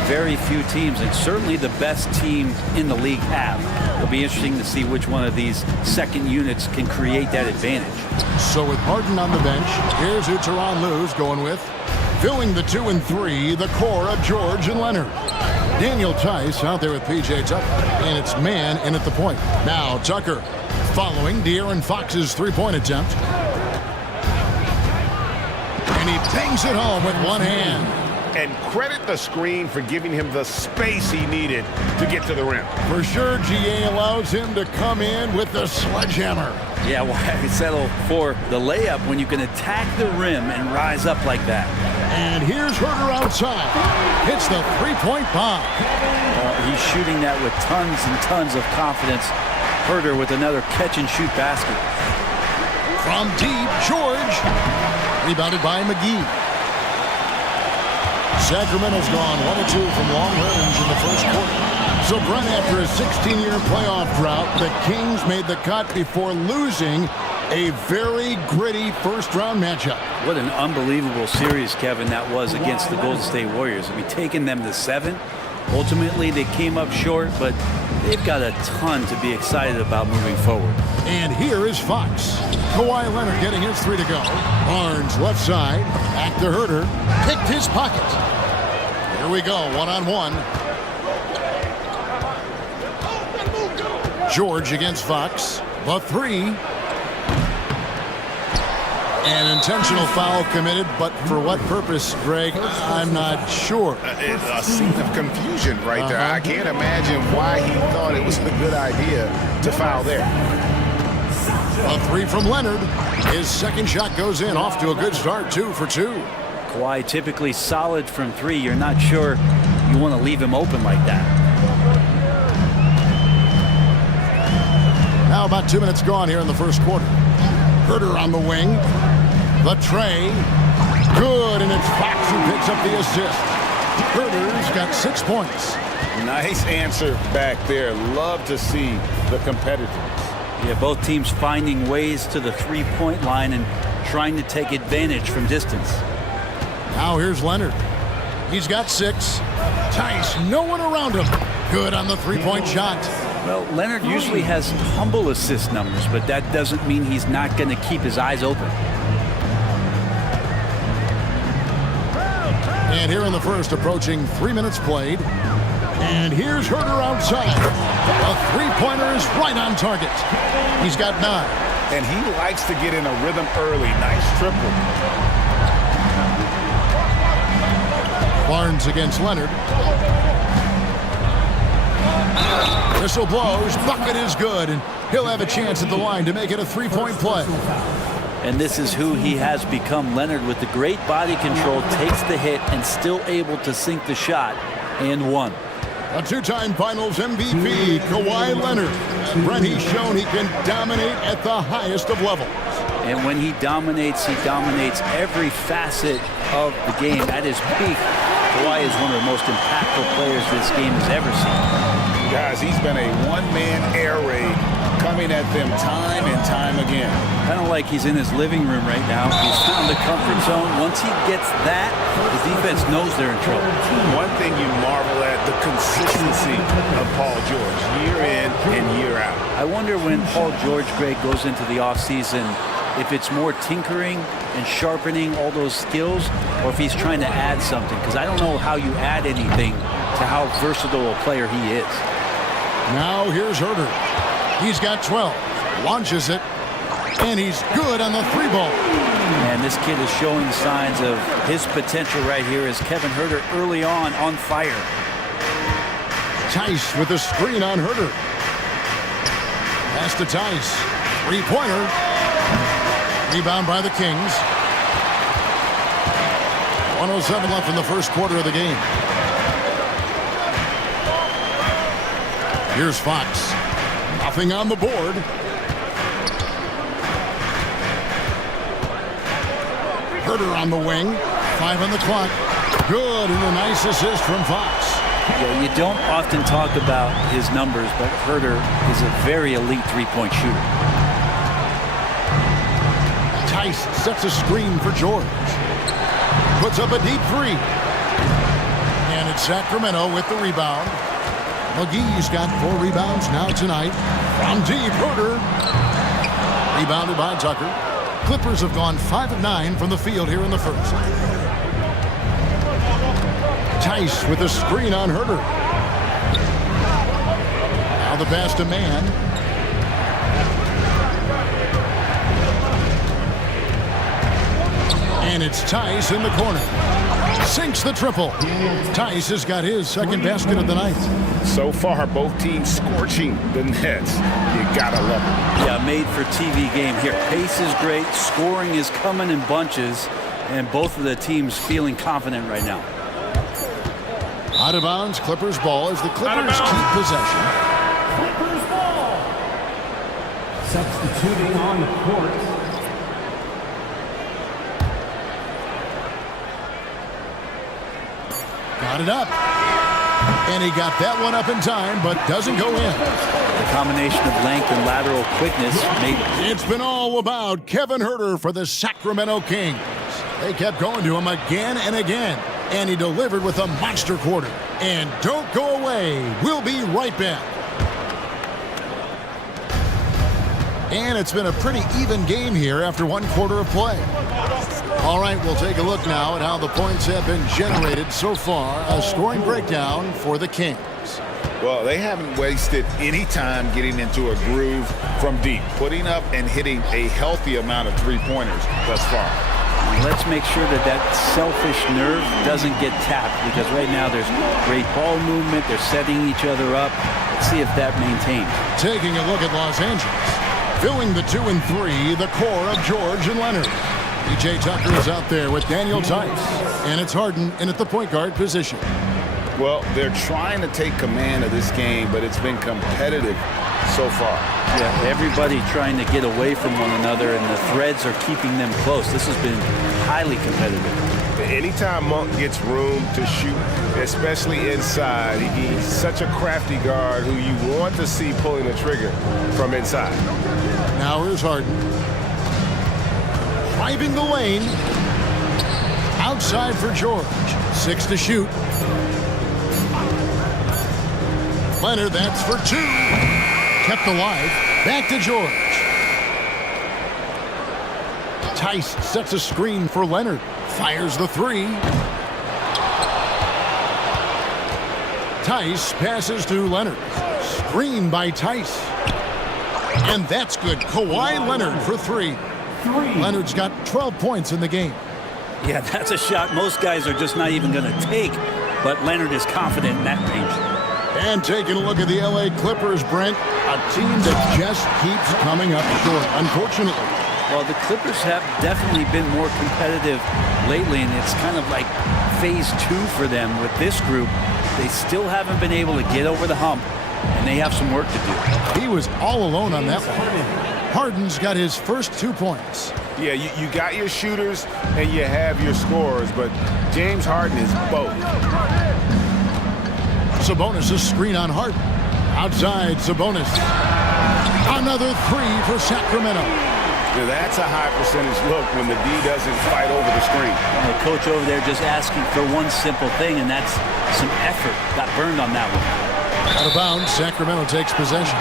very few teams, and certainly the best team in the league, have. It'll be interesting to see which one of these second units can create that advantage. So with Martin on the bench, here's who Teron Lou's going with. Filling the 2 and 3, the core of George and Leonard. Daniel Tice out there with PJ Tucker, and it's man in at the point. Now Tucker following De'Aaron Fox's three-point attempt. And he bangs it home with one hand. And credit the screen for giving him the space he needed to get to the rim. For sure, GA allows him to come in with the sledgehammer. Yeah, why settle for the layup when you can attack the rim and rise up like that? And here's Herter outside. Hits the three-point bomb. He's shooting that with tons and tons of confidence. Herter with another catch-and-shoot basket. From deep, George. Rebounded by McGee. Sacramento's gone 1-2 from long range in the first quarter. So, Brent, after a 16-year playoff drought, the Kings made the cut before losing a very gritty first-round matchup. What an unbelievable series, Kevin, that was against the Golden State Warriors. I mean, taking them to 7. Ultimately, they came up short, but they've got a ton to be excited about moving forward. And here is Fox. Kawhi Leonard getting his 3 to go. Barnes left side. Back to Herter. Picked his pocket. Here we go, one-on-one. George against Fox. The 3. An intentional foul committed, but for what purpose, Greg? I'm not sure. A scene of confusion right there. I can't imagine why he thought it was a good idea to foul there. A 3 from Leonard. His second shot goes in, off to a good start, 2 for 2. Kawhi typically solid from 3. You're not sure you want to leave him open like that. Now about 2 minutes gone here in the first quarter. Herter on the wing. The tray. Good, and it's Fox who picks up the assist. Herter's got 6 points. Nice answer back there. Love to see the competitiveness. Yeah, both teams finding ways to the three-point line and trying to take advantage from distance. Now here's Leonard. He's got 6. Tice, no one around him. Good on the three-point shot. Well, Leonard usually has humble assist numbers, but that doesn't mean he's not going to keep his eyes open. And here in the first, approaching 3 minutes played. And here's Herter outside. A three-pointer is right on target. He's got 9. And he likes to get in a rhythm early. Nice triple. Barnes against Leonard. Whistle blows. Bucket is good. And he'll have a chance at the line to make it a three-point play. And this is who he has become. Leonard, with the great body control, takes the hit and still able to sink the shot and one. A two-time finals MVP, Kawhi Leonard. Brent, he's shown he can dominate at the highest of levels. And when he dominates every facet of the game. At his peak, Kawhi is one of the most impactful players this game has ever seen. Guys, he's been a one-man air raid, coming at them time and time again. Kind of like he's in his living room right now. He's found the comfort zone. Once he gets that, the defense knows they're in trouble. One thing you marvel at, the consistency of Paul George, year in and year out. I wonder when Paul George, Greg, goes into the offseason, if it's more tinkering and sharpening all those skills, or if he's trying to add something. Because I don't know how you add anything to how versatile a player he is. Now here's Herter. He's got 12. Launches it. And he's good on the three ball. And this kid is showing signs of his potential right here as Kevin Herter early on fire. Tice with a screen on Herter. Pass to Tice. Three-pointer. Rebound by the Kings. 1:07 left in the first quarter of the game. Here's Fox. Nothing on the board. Herter on the wing. 5 on the clock. Good, and a nice assist from Fox. Yeah, you don't often talk about his numbers, but Herter is a very elite three-point shooter. Tice sets a screen for George. Puts up a deep three. And it's Sacramento with the rebound. McGee's got 4 rebounds now tonight. From deep, Herder. Rebounded by Tucker. Clippers have gone 5 of 9 from the field here in the first. Tice with a screen on Herder. Now the pass to Man. And it's Tice in the corner. Sinks the triple. Tice has got his second basket of the night. So far, both teams scorching the nets. You gotta love it. Yeah, made for TV game here. Pace is great. Scoring is coming in bunches. And both of the teams feeling confident right now. Out of bounds, Clippers ball as the Clippers keep possession. Clippers ball. Substituting on the court. Got it up. And he got that one up in time, but doesn't go in. The combination of length and lateral quickness made... It's been all about Kevin Herder for the Sacramento Kings. They kept going to him again and again, and he delivered with a monster quarter. And don't go away. We'll be right back. And it's been a pretty even game here after 1 quarter of play. All right, we'll take a look now at how the points have been generated so far. A scoring breakdown for the Kings. Well, they haven't wasted any time getting into a groove from deep, putting up and hitting a healthy amount of three-pointers thus far. Let's make sure that that selfish nerve doesn't get tapped, because right now there's great ball movement. They're setting each other up. Let's see if that maintains. Taking a look at Los Angeles. Filling the 2 and 3, the core of George and Leonard. P.J. Tucker is out there with Daniel Tice. And it's Harden in at the point guard position. Well, they're trying to take command of this game, but it's been competitive so far. Yeah, everybody trying to get away from one another, and the threads are keeping them close. This has been highly competitive. Anytime Monk gets room to shoot, especially inside, he's such a crafty guard who you want to see pulling the trigger from inside. Now here's Harden. Driving the lane. Outside for George. 6 to shoot. Leonard, that's for 2. Kept alive. Back to George. Tice sets a screen for Leonard. Fires the 3. Tice passes to Leonard. Screen by Tice. And that's good. Kawhi Leonard for 3. Leonard's got 12 points in the game. Yeah, that's a shot most guys are just not even going to take, but Leonard is confident in that range. And taking a look at the LA Clippers, Brent, a team that just keeps coming up short, unfortunately. Well, the Clippers have definitely been more competitive lately, and it's kind of like phase 2 for them with this group. They still haven't been able to get over the hump, and they have some work to do. He was all alone on that one. Harden's got his first 2 points. Yeah, you got your shooters and you have your scorers, but James Harden is both. Sabonis' screen on Harden. Outside, Sabonis. Another 3 for Sacramento. Yeah, that's a high percentage look when the D doesn't fight over the screen. And the coach over there just asking for one simple thing, and that's some effort. Got burned on that one. Out of bounds, Sacramento takes possession.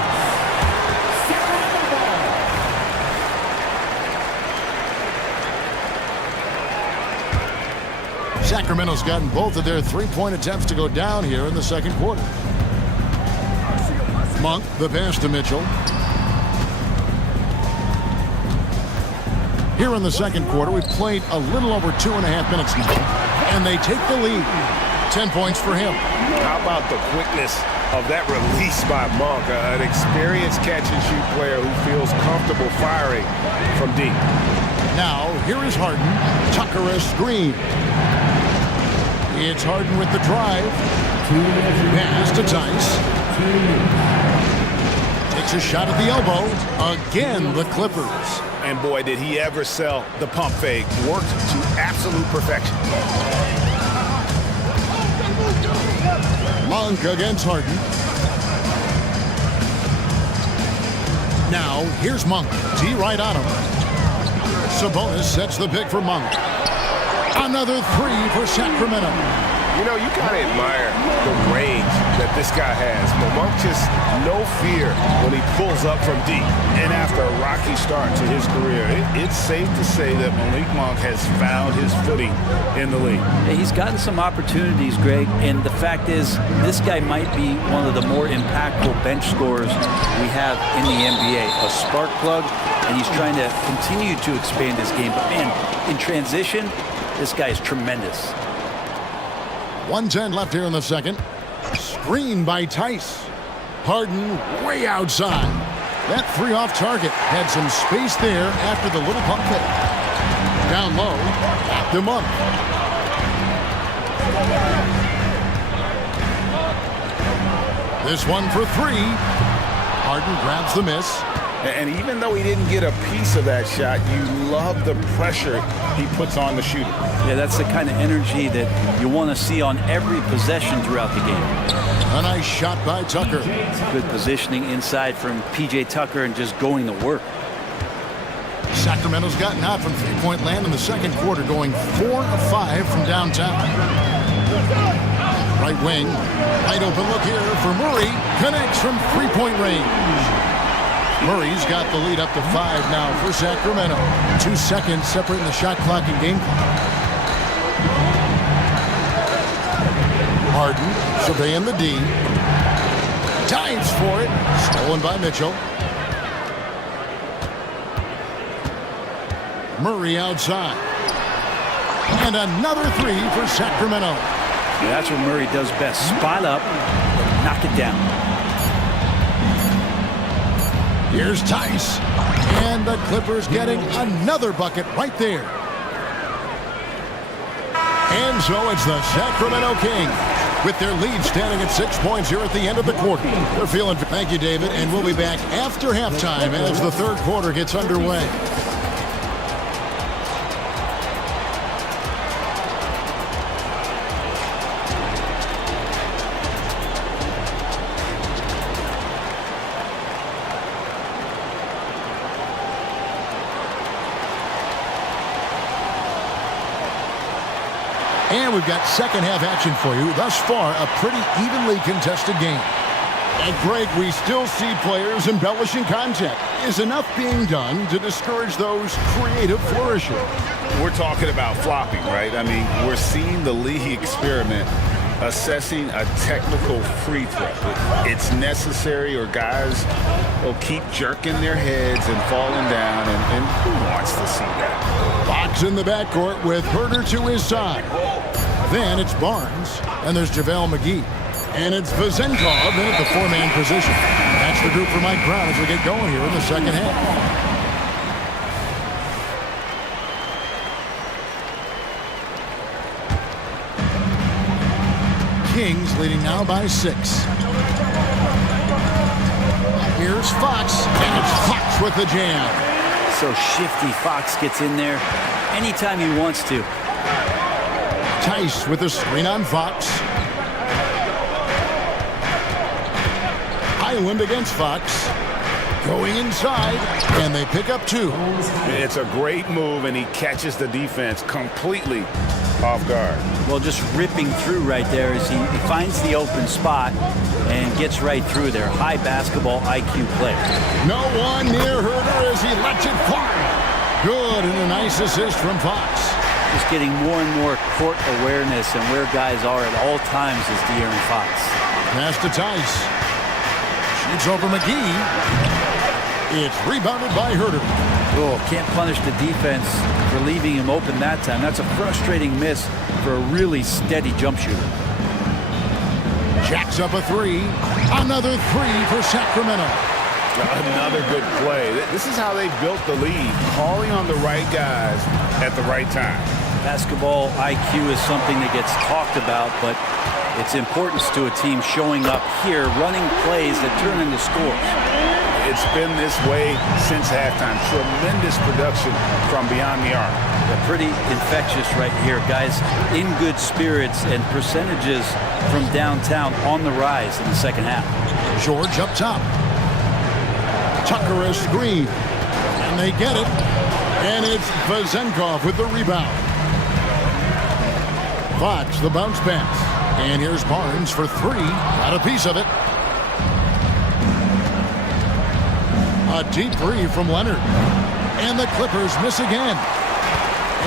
Sacramento's gotten both of their 3-point attempts to go down here in the second quarter. Monk, the pass to Mitchell. Here in the second quarter, we've played a little over 2.5 minutes now, and they take the lead. 10 points for him. How about the quickness of that release by Monk, an experienced catch-and-shoot player who feels comfortable firing from deep. Now, here is Harden. Tucker a screen. It's Harden with the drive. Pass to Tice. Takes a shot at the elbow. Again, the Clippers. And boy, did he ever sell the pump fake. Worked to absolute perfection. Monk against Harden. Now, here's Monk. D right on him. Sabonis sets the pick for Monk. Another three for Sacramento. You know, you gotta admire the range that this guy has. Monk just no fear when he pulls up from deep. And after a rocky start to his career, it's safe to say that Malik Monk has found his footing in the league. He's gotten some opportunities, Greg, and the fact is this guy might be one of the more impactful bench scorers we have in the NBA. A spark plug, and he's trying to continue to expand his game. But man, in transition, this guy is tremendous. 1:10 left here in the second. Screen by Tice. Harden way outside. That three off target. Had some space there after the little pump fake. Down low. Backed him up. This one for three. Harden grabs the miss. And even though he didn't get a piece of that shot, you love the pressure he puts on the shooter. Yeah, that's the kind of energy that you want to see on every possession throughout the game. A nice shot by Tucker. Good positioning inside from P.J. Tucker and just going to work. Sacramento's gotten out from three-point land in the second quarter, going 4 of 5 from downtown. Right wing, wide open look here for Murray. Connects from three-point range. Murray's got the lead up to 5 now for Sacramento. 2 seconds separating the shot clock and game clock. Harden surveying the D. Dives for it. Stolen by Mitchell. Murray outside. And another three for Sacramento. Yeah, that's what Murray does best. Spot up and knock it down. Here's Tice. And the Clippers getting another bucket right there. And so it's the Sacramento Kings with their lead standing at 6 points here at the end of the quarter. They're feeling. Thank you, David. And we'll be back after halftime as the third quarter gets underway. And we've got second half action for you. Thus far, a pretty evenly contested game. And Greg, we still see players embellishing content. Is enough being done to discourage those creative flourishes? We're talking about flopping, right? I mean, we're seeing the league experiment assessing a technical free throw. It's necessary or guys will keep jerking their heads and falling down, and who wants to see that? Fox in the backcourt with Herter to his side. Then it's Barnes, and there's JaVale McGee. And it's Vezenkov in at the four-man position. That's the group for Mike Brown as we get going here in the second half. Kings leading now by 6. Here's Fox, and it's Fox with the jam. So shifty. Fox gets in there anytime he wants to. Tice with a screen on Fox. Island against Fox. Going inside, and they pick up 2. It's a great move, and he catches the defense completely off guard. Well, just ripping through right there as he finds the open spot and gets right through there. High basketball IQ player. No one near Herter as he lets it fly. Good, and a nice assist from Fox. Just getting more and more court awareness and where guys are at all times is De'Aaron Fox. Pass to Tice. Shoots over McGee. It's rebounded by Herter. Oh, can't punish the defense for leaving him open that time. That's a frustrating miss for a really steady jump shooter. Jacks up a 3. Another 3 for Sacramento. Another good play. This is how they built the lead, calling on the right guys at the right time. Basketball IQ is something that gets talked about, but its importance to a team showing up here, running plays that turn into scores. It's been this way since halftime. Tremendous production from beyond the arc. They're pretty infectious right here. Guys in good spirits and percentages from downtown on the rise in the second half. George up top. Tucker a screen. And they get it. And it's Vezenkov with the rebound. Fox, the bounce pass. And here's Barnes for three. Got a piece of it. A deep three from Leonard. And the Clippers miss again.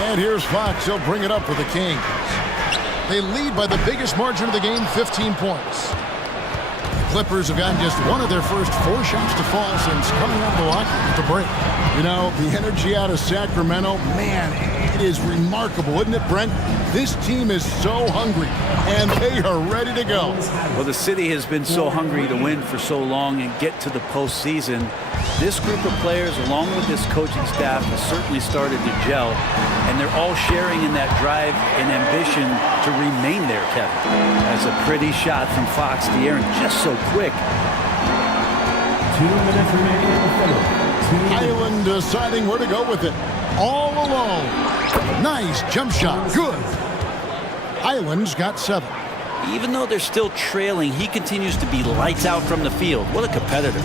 And here's Fox. He'll bring it up for the Kings. They lead by the biggest margin of the game, 15 points. The Clippers have gotten just one of their first 4 shots to fall since coming out of the locker room at the break. You know, the energy out of Sacramento, man, it is remarkable, isn't it, Brent? This team is so hungry, and they are ready to go. Well, the city has been so hungry to win for so long and get to the postseason. This group of players, along with this coaching staff, has certainly started to gel, and they're all sharing in that drive and ambition to remain there, Kevin. That's a pretty shot from Fox to Aaron, just so quick. 2 minutes remaining in the third. Highland deciding where to go with it. All alone. Nice jump shot. Good. Highland's got 7. Even though they're still trailing, he continues to be lights out from the field. What a competitor.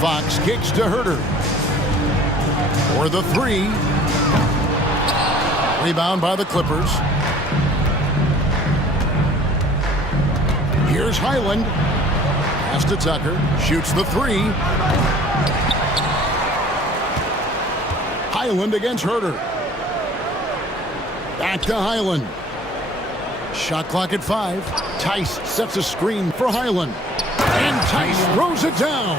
Fox kicks to Herter. For the 3. Rebound by the Clippers. Here's Highland. Pass to Tucker. Shoots the 3. Highland against Herter. Back to Highland. Shot clock at 5. Tice sets a screen for Highland. And Tice throws it down.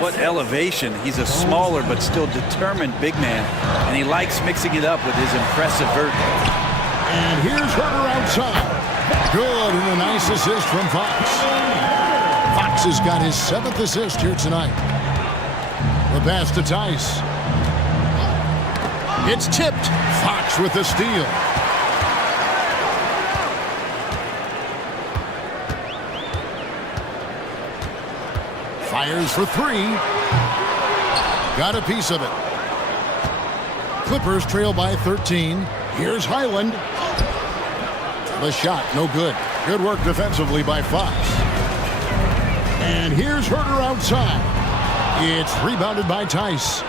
What elevation. He's a smaller but still determined big man, and he likes mixing it up with his impressive vert. And here's Herter outside. Good, and a nice assist from Fox. Fox has got his 7th assist here tonight. The pass to Tice. It's tipped. Fox with the steal. Fires for 3. Got a piece of it. Clippers trail by 13. Here's Highland. The shot, no good. Good work defensively by Fox. And here's Herter outside. It's rebounded by Tice.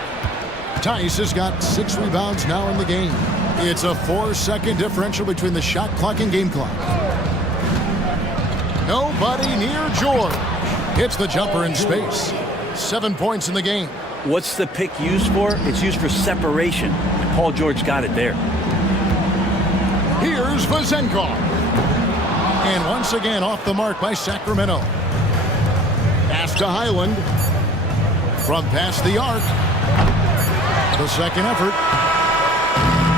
Tice has got 6 rebounds now in the game. It's a 4-second differential between the shot clock and game clock. Nobody near George. Hits the jumper in space. 7 points in the game. What's the pick used for? It's used for separation. And Paul George got it there. Here's Vezenkov. And once again off the mark by Sacramento. Pass to Highland. From past the arc. The second effort.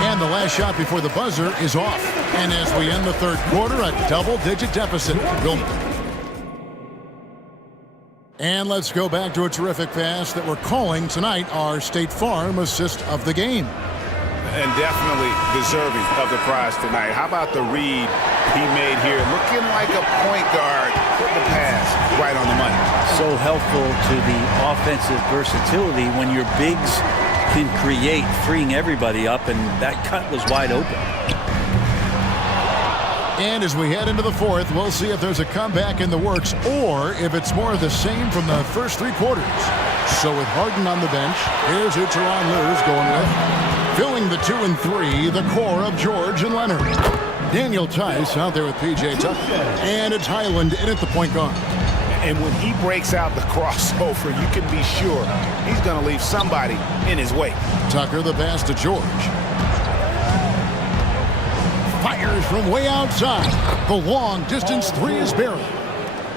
And the last shot before the buzzer is off. And as we end the third quarter, a double-digit deficit. And let's go back to a terrific pass that we're calling tonight our State Farm assist of the game. And definitely deserving of the prize tonight. How about the read he made here? Looking like a point guard. Put the pass right on the money. So helpful to the offensive versatility when your bigs can create, freeing everybody up, and that cut was wide open. And as we head into the fourth, we'll see if there's a comeback in the works or if it's more of the same from the first 3 quarters. So with Harden on the bench, here's who Teron Lue's going with. Filling the 2 and 3, the core of George and Leonard. Daniel Tice out there with P.J. Tucker. And it's Highland in at the point guard. And when he breaks out the crossover, you can be sure he's going to leave somebody in his wake. Tucker the pass to George. Fires from way outside. The long distance 3 is buried.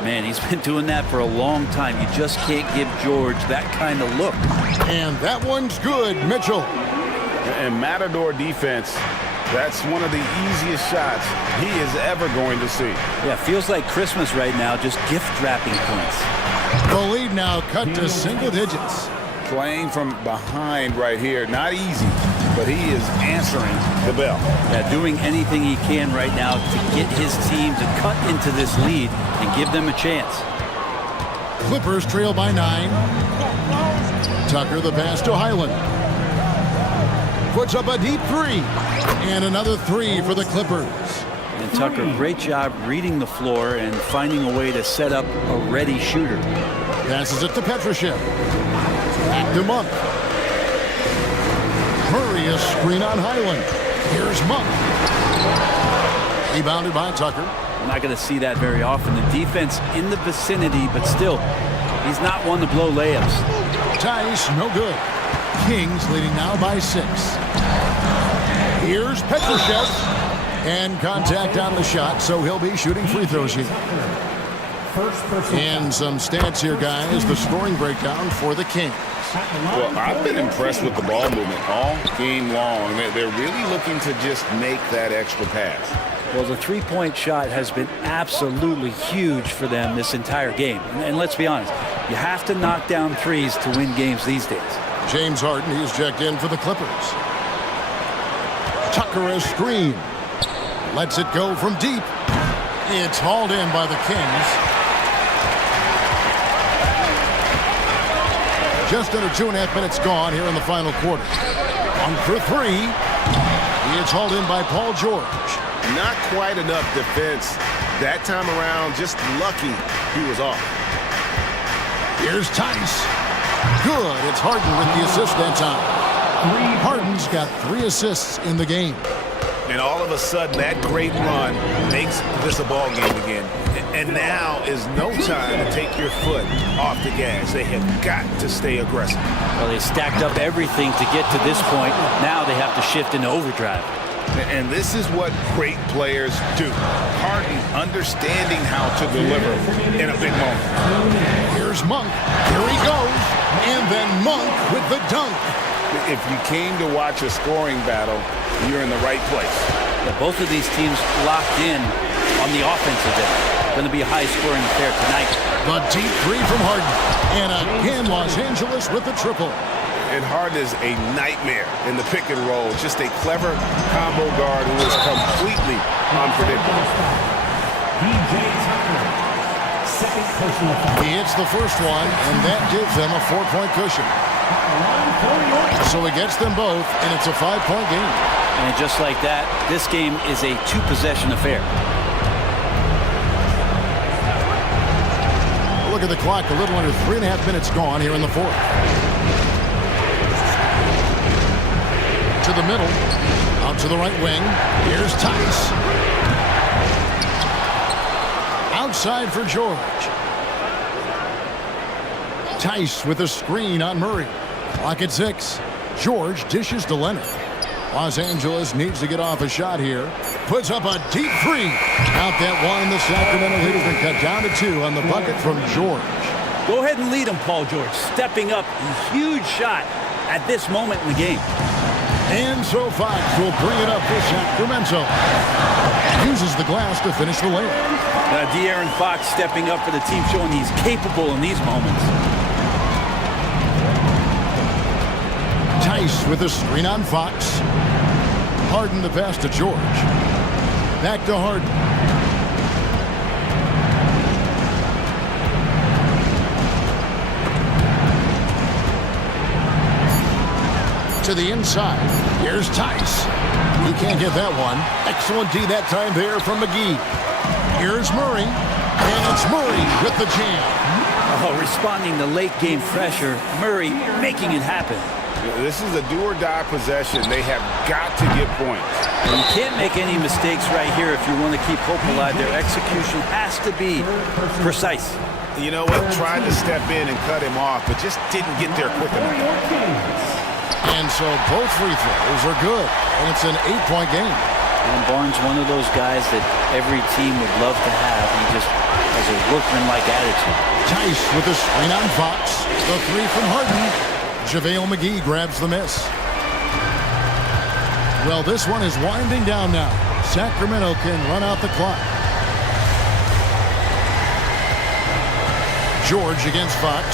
Man, he's been doing that for a long time. You just can't give George that kind of look. And that one's good, Mitchell. And Matador defense, that's one of the easiest shots he is ever going to see. Yeah, feels like Christmas right now, just gift wrapping points. The lead now cut to single digits. Playing from behind right here, not easy, but he is answering the bell. Yeah, doing anything he can right now to get his team to cut into this lead and give them a chance. Clippers trail by 9. Tucker the pass to Highland. Puts up a deep 3. And another 3 for the Clippers. And Tucker, great job reading the floor and finding a way to set up a ready shooter. Passes it to Petrushev. Back to Monk. Murray is screen on Highland. Here's Monk. Rebounded by Tucker. We're not going to see that very often. The defense in the vicinity, but still, he's not one to blow layups. Tice, no good. Kings leading now by 6. Here's Petrushev. And contact on the shot, so he'll be shooting free throws here. And some stats here, guys. The scoring breakdown for the Kings. Well, I've been impressed with the ball movement all game long. They're really looking to just make that extra pass. Well, the three-point shot has been absolutely huge for them this entire game. And let's be honest, you have to knock down threes to win games these days. James Harden, he's checked in for the Clippers. Tucker is screen. Lets it go from deep. It's hauled in by the Kings. Just under 2.5 minutes gone here in the final quarter. On for 3. It's hauled in by Paul George. Not quite enough defense that time around. Just lucky he was off. Here's Tice. Good. It's Harden with the assist that time. Harden's got 3 assists in the game. And all of a sudden, that great run makes this a ball game again. And now is no time to take your foot off the gas. They have got to stay aggressive. Well, they stacked up everything to get to this point. Now they have to shift into overdrive. And this is what great players do. Harden understanding how to deliver in a big moment. Here's Monk. Here he goes. And then Monk with the dunk. If you came to watch a scoring battle, you're in the right place. Yeah, both of these teams locked in on the offensive end. Going to be a high-scoring affair tonight. The deep 3 from Harden. And again, Los Angeles with the triple. And Harden is a nightmare in the pick and roll. Just a clever combo guard who is completely unpredictable. He hits the first one, and that gives them a 4-point cushion. So he gets them both, and it's a 5-point game. And just like that, this game is a 2-possession affair. Look at the clock, a little under 3.5 minutes gone here in the fourth. To the middle, out to the right wing. Here's Tice. Outside for George. Tice with a screen on Murray. Clock at 6. George dishes to Leonard. Los Angeles needs to get off a shot here. Puts up a deep 3. Out that one. The Sacramento Heat has been cut down to 2 on the bucket from George. Go ahead and lead him, Paul George. Stepping up, a huge shot at this moment in the game. And so Fox will bring it up for Sacramento. Uses the glass to finish the layup. De'Aaron Fox stepping up for the team, showing he's capable in these moments. Tice with a screen on Fox. Harden the pass to George. Back to Harden. To the inside. Here's Tice. He can't get that one. Excellent D that time there from McGee. Here's Murray. And it's Murray with the jam. Oh, responding to late game pressure. Murray making it happen. This is a do-or-die possession. They have got to get points. And you can't make any mistakes right here if you want to keep hope alive. Their execution has to be precise. You know what? Tried to step in and cut him off, but just didn't get there quick enough. And so both free throws are good. And it's an 8-point game. And Barnes, one of those guys that every team would love to have. He just has a workman-like attitude. Tice with a screen on Fox. The 3 from Harden. JaVale McGee grabs the miss. Well, this one is winding down now. Sacramento can run out the clock. George against Fox.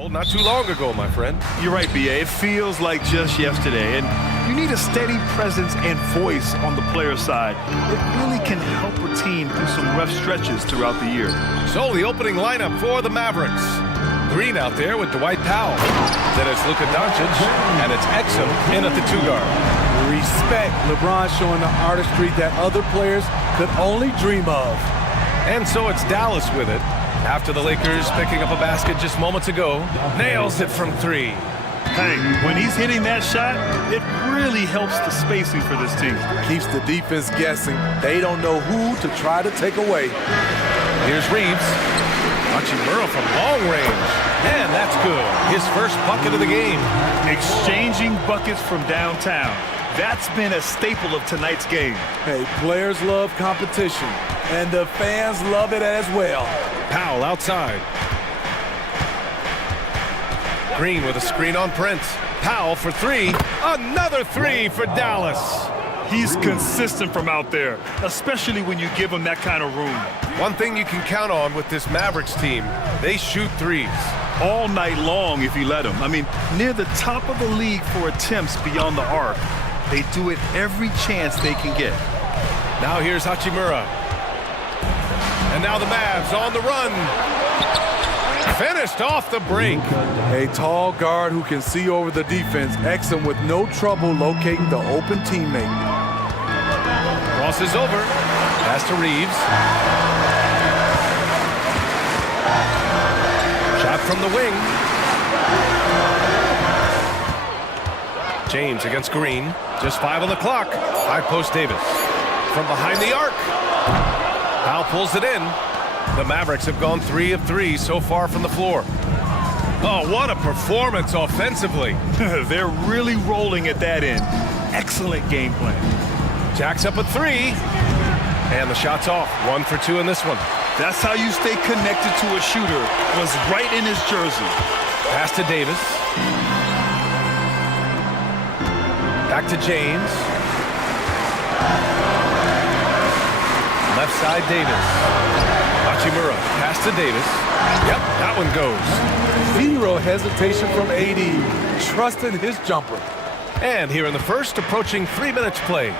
world not too long ago, my friend. You're right, BA. It feels like just yesterday. And you need a steady presence and voice on the player side. It really can help a team through some rough stretches throughout the year. So the opening lineup for the Mavericks. Green out there with Dwight Powell. Then it's Luka Doncic, and it's Exum in at the 2-guard. Respect. LeBron showing the artistry that other players could only dream of. And so it's Dallas with it. After the Lakers picking up a basket just moments ago, nails it from 3. Hey, when he's hitting that shot, it really helps the spacing for this team. Keeps the defense guessing. They don't know who to try to take away. Here's Reeves. Hachimura from long range. And that's good. His first bucket of the game. Exchanging buckets from downtown. That's been a staple of tonight's game. Hey, players love competition, and the fans love it as well. Powell outside. Green with a screen on Prince. Powell for 3. Another 3 for Dallas. He's consistent from out there, especially when you give him that kind of room. One thing you can count on with this Mavericks team, they shoot threes. All night long if you let them. I mean, near the top of the league for attempts beyond the arc. They do it every chance they can get. Now here's Hachimura. And now the Mavs on the run. Finished off the break. A tall guard who can see over the defense. Exum with no trouble locating the open teammate. Crosses over. Pass to Reeves. Shot from the wing. James against Green. Just 5 on the clock. High post Davis. From behind the arc. Powell pulls it in. The Mavericks have gone 3 of 3 so far from the floor. Oh, what a performance offensively. They're really rolling at that end. Excellent game plan. Jacks up a 3. And the shot's off. 1 for 2 in this one. That's how you stay connected to a shooter. Was right in his jersey. Pass to Davis. Back to James. Left side, Davis. Hachimura, pass to Davis. Yep, that one goes. Zero hesitation from AD, trusting his jumper. And here in the first, approaching 3 minutes play.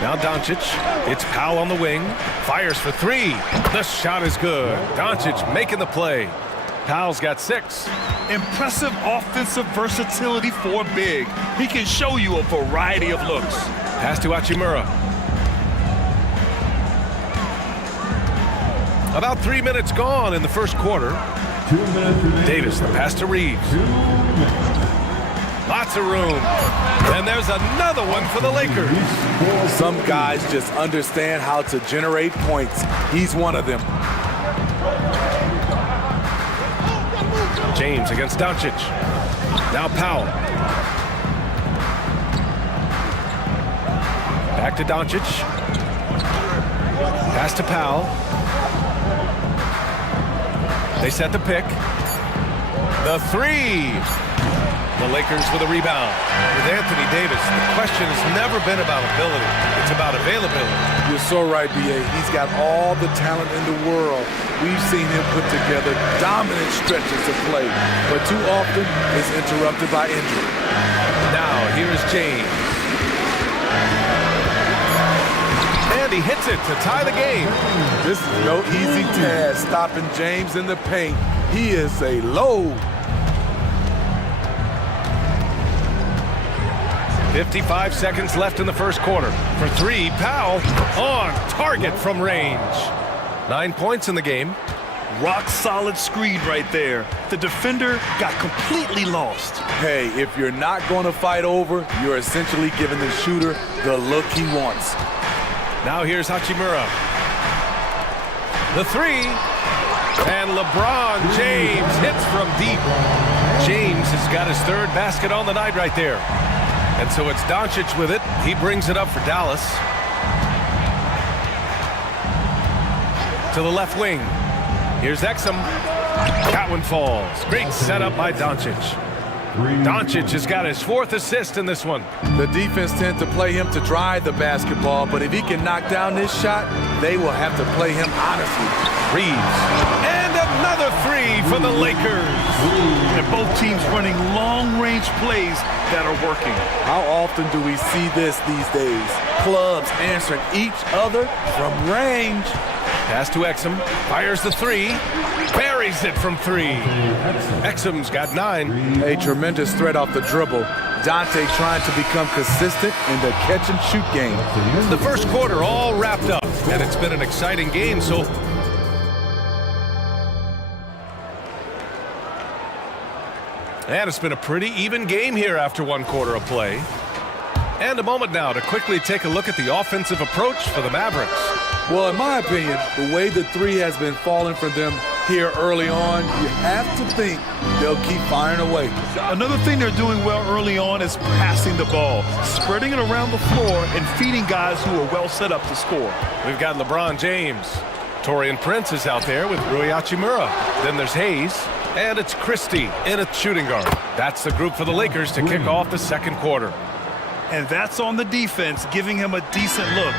Now Doncic, it's Powell on the wing, fires for 3. The shot is good. Doncic making the play. Powell's got 6. Impressive offensive versatility for big. He can show you a variety of looks. Pass to Hachimura. About 3 minutes gone in the first quarter. 2 minutes. Davis, the pass to Reeves. Lots of room. And there's another one for the Lakers. Some guys just understand how to generate points. He's one of them. James against Doncic. Now Powell. Back to Doncic. Pass to Powell. They set the pick. The 3. The Lakers with a rebound. With Anthony Davis, the question has never been about ability. It's about availability. You're so right, B.A. He's got all the talent in the world. We've seen him put together dominant stretches of play, but too often it's interrupted by injury. Now, here is James. And he hits it to tie the game. This is no easy task, stopping James in the paint. He is a load. 55 seconds left in the first quarter. For 3, Powell on target from range. 9 points in the game. Rock solid screen right there. The defender got completely lost. Hey, if you're not going to fight over, you're essentially giving the shooter the look he wants. Now here's Hachimura. The 3. And LeBron James hits from deep. James has got his 3rd basket on the night right there. And so it's Doncic with it. He brings it up for Dallas. To the left wing. Here's Exum. That one falls. Great setup by Doncic. Doncic has got his 4th assist in this one. The defense tends to play him to drive the basketball, but if he can knock down this shot, they will have to play him honestly. Reeves. And another 3 for the Lakers. And both teams running long-range plays that are working. How often do we see this these days? Clubs answering each other from range. Pass to Exum. Fires the 3. Buries it from 3. Exum's got 9. A tremendous threat off the dribble. Dante trying to become consistent in the catch-and-shoot game. The first quarter all wrapped up, and it's been an exciting game so and it's been a pretty even game here after 1 quarter of play. And a moment now to quickly take a look at the offensive approach for the Mavericks. Well, in my opinion, the way the 3 has been falling for them here early on, you have to think they'll keep firing away. Another thing they're doing well early on is passing the ball, spreading it around the floor and feeding guys who are well set up to score. We've got LeBron James. Torian Prince is out there with Rui Hachimura. Then there's Hayes. And it's Christie in a shooting guard. That's the group for the Lakers to kick off the second quarter. And that's on the defense, giving him a decent look.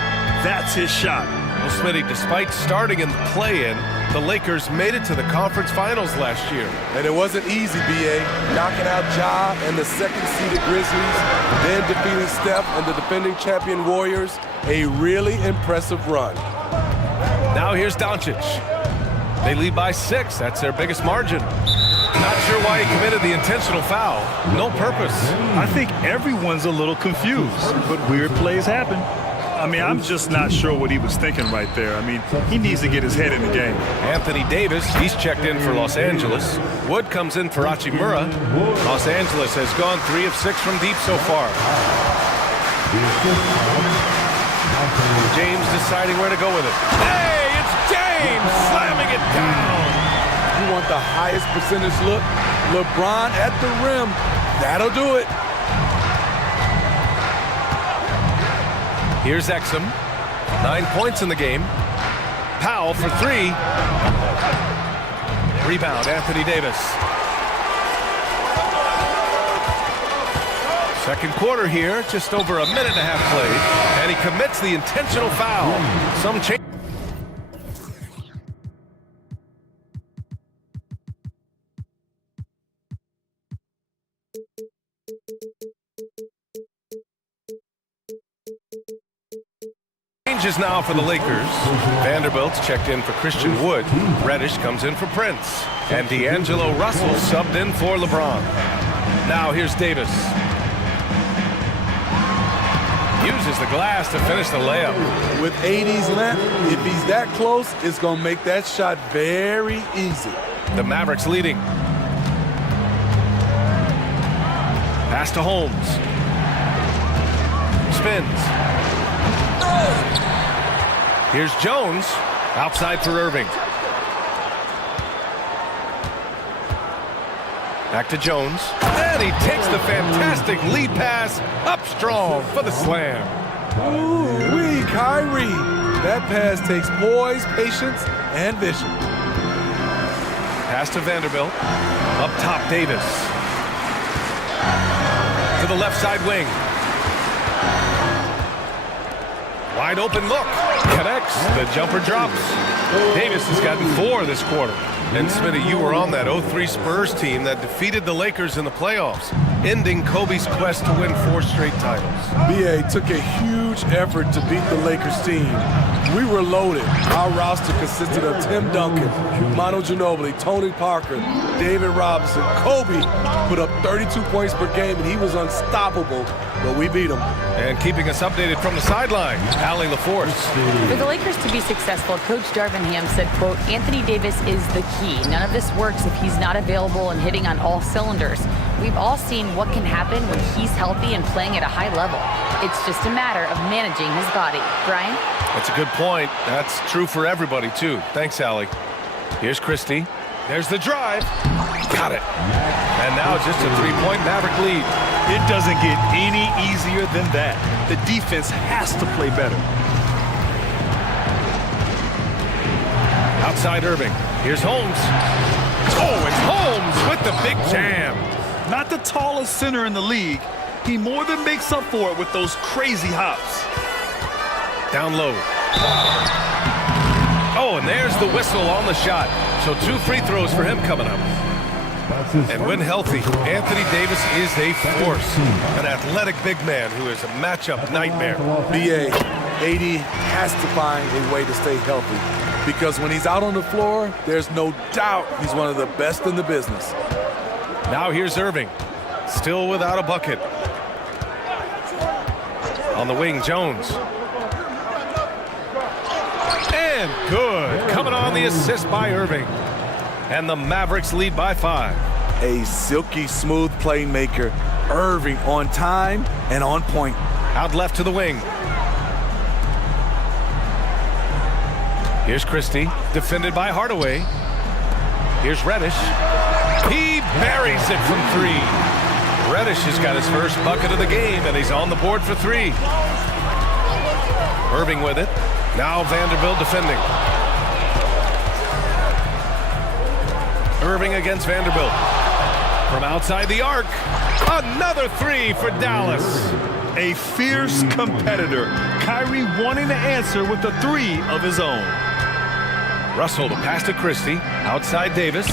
That's his shot. Well, Smitty, despite starting in the play-in, the Lakers made it to the conference finals last year. And it wasn't easy, B.A. Knocking out Ja and the second-seeded Grizzlies, then defeating Steph and the defending champion Warriors. A really impressive run. Now here's Doncic. They lead by 6. That's their biggest margin. Not sure why he committed the intentional foul. No purpose. I think everyone's a little confused, but weird plays happen. I mean, I'm just not sure what he was thinking right there. I mean, he needs to get his head in the game. Anthony Davis, he's checked in for Los Angeles. Wood comes in for Hachimura. Los Angeles has gone 3 of 6 from deep so far. James deciding where to go with it. Hey, it's James slamming it down. You want the highest percentage look? LeBron at the rim. That'll do it. Here's Exum. 9 points in the game. Powell for 3. Rebound, Anthony Davis. Second quarter here, just over a minute and a half played, and he commits the intentional foul. Some change. Changes now for the Lakers. Vanderbilt's checked in for Christian Wood. Reddish comes in for Prince. And D'Angelo Russell subbed in for LeBron. Now here's Davis. Uses the glass to finish the layup. With 80's length, if he's that close, it's going to make that shot very easy. The Mavericks leading. Pass to Holmes. Spins. Here's Jones. Outside for Irving. Back to Jones. And he takes the fantastic lead pass up strong for the slam. Ooh-wee, Kyrie. That pass takes poise, patience, and vision. Pass to Vanderbilt. Up top, Davis. To the left side wing. Wide open look. Connects. The jumper drops. Davis has gotten 4 this quarter. And Smitty, you were on that 0-3 Spurs team that defeated the Lakers in the playoffs, ending Kobe's quest to win 4 straight titles. BA took a huge effort to beat the Lakers team. We were loaded. Our roster consisted of Tim Duncan, Manu Ginobili, Tony Parker, David Robinson. Kobe put up 32 points per game, and he was unstoppable, but we beat him. And keeping us updated from the sideline, Allie LaForce. For the Lakers to be successful, Coach Darvin Ham said, quote, Anthony Davis is the key. None of this works if he's not available and hitting on all cylinders. We've all seen what can happen when he's healthy and playing at a high level. It's just a matter of managing his body. Brian? That's a good point. That's true for everybody, too. Thanks, Allie. Here's Christie. There's the drive. Got it. And now just a 3-point Maverick lead. It doesn't get any easier than that. The defense has to play better. Outside Irving. Here's Holmes. Oh, it's Holmes with the big jam. Not the tallest center in the league. He more than makes up for it with those crazy hops. Down low. Oh, and there's the whistle on the shot. So 2 free throws for him coming up. And when healthy, Anthony Davis is a force. An athletic big man who is a matchup nightmare. BA, AD has to find a way to stay healthy, because when he's out on the floor, there's no doubt he's one of the best in the business. Now here's Irving, still without a bucket. On the wing, Jones. And good. Coming on the assist by Irving. And the Mavericks lead by 5. A silky smooth playmaker. Irving on time and on point. Out left to the wing. Here's Christie, defended by Hardaway. Here's Reddish. He buries it from 3. Reddish has got his first bucket of the game, and he's on the board for 3. Irving with it. Now Vanderbilt defending. Irving against Vanderbilt. From outside the arc. Another 3 for Dallas. A fierce competitor. Kyrie wanting to answer with a 3 of his own. Russell, the pass to Christie. Outside Davis.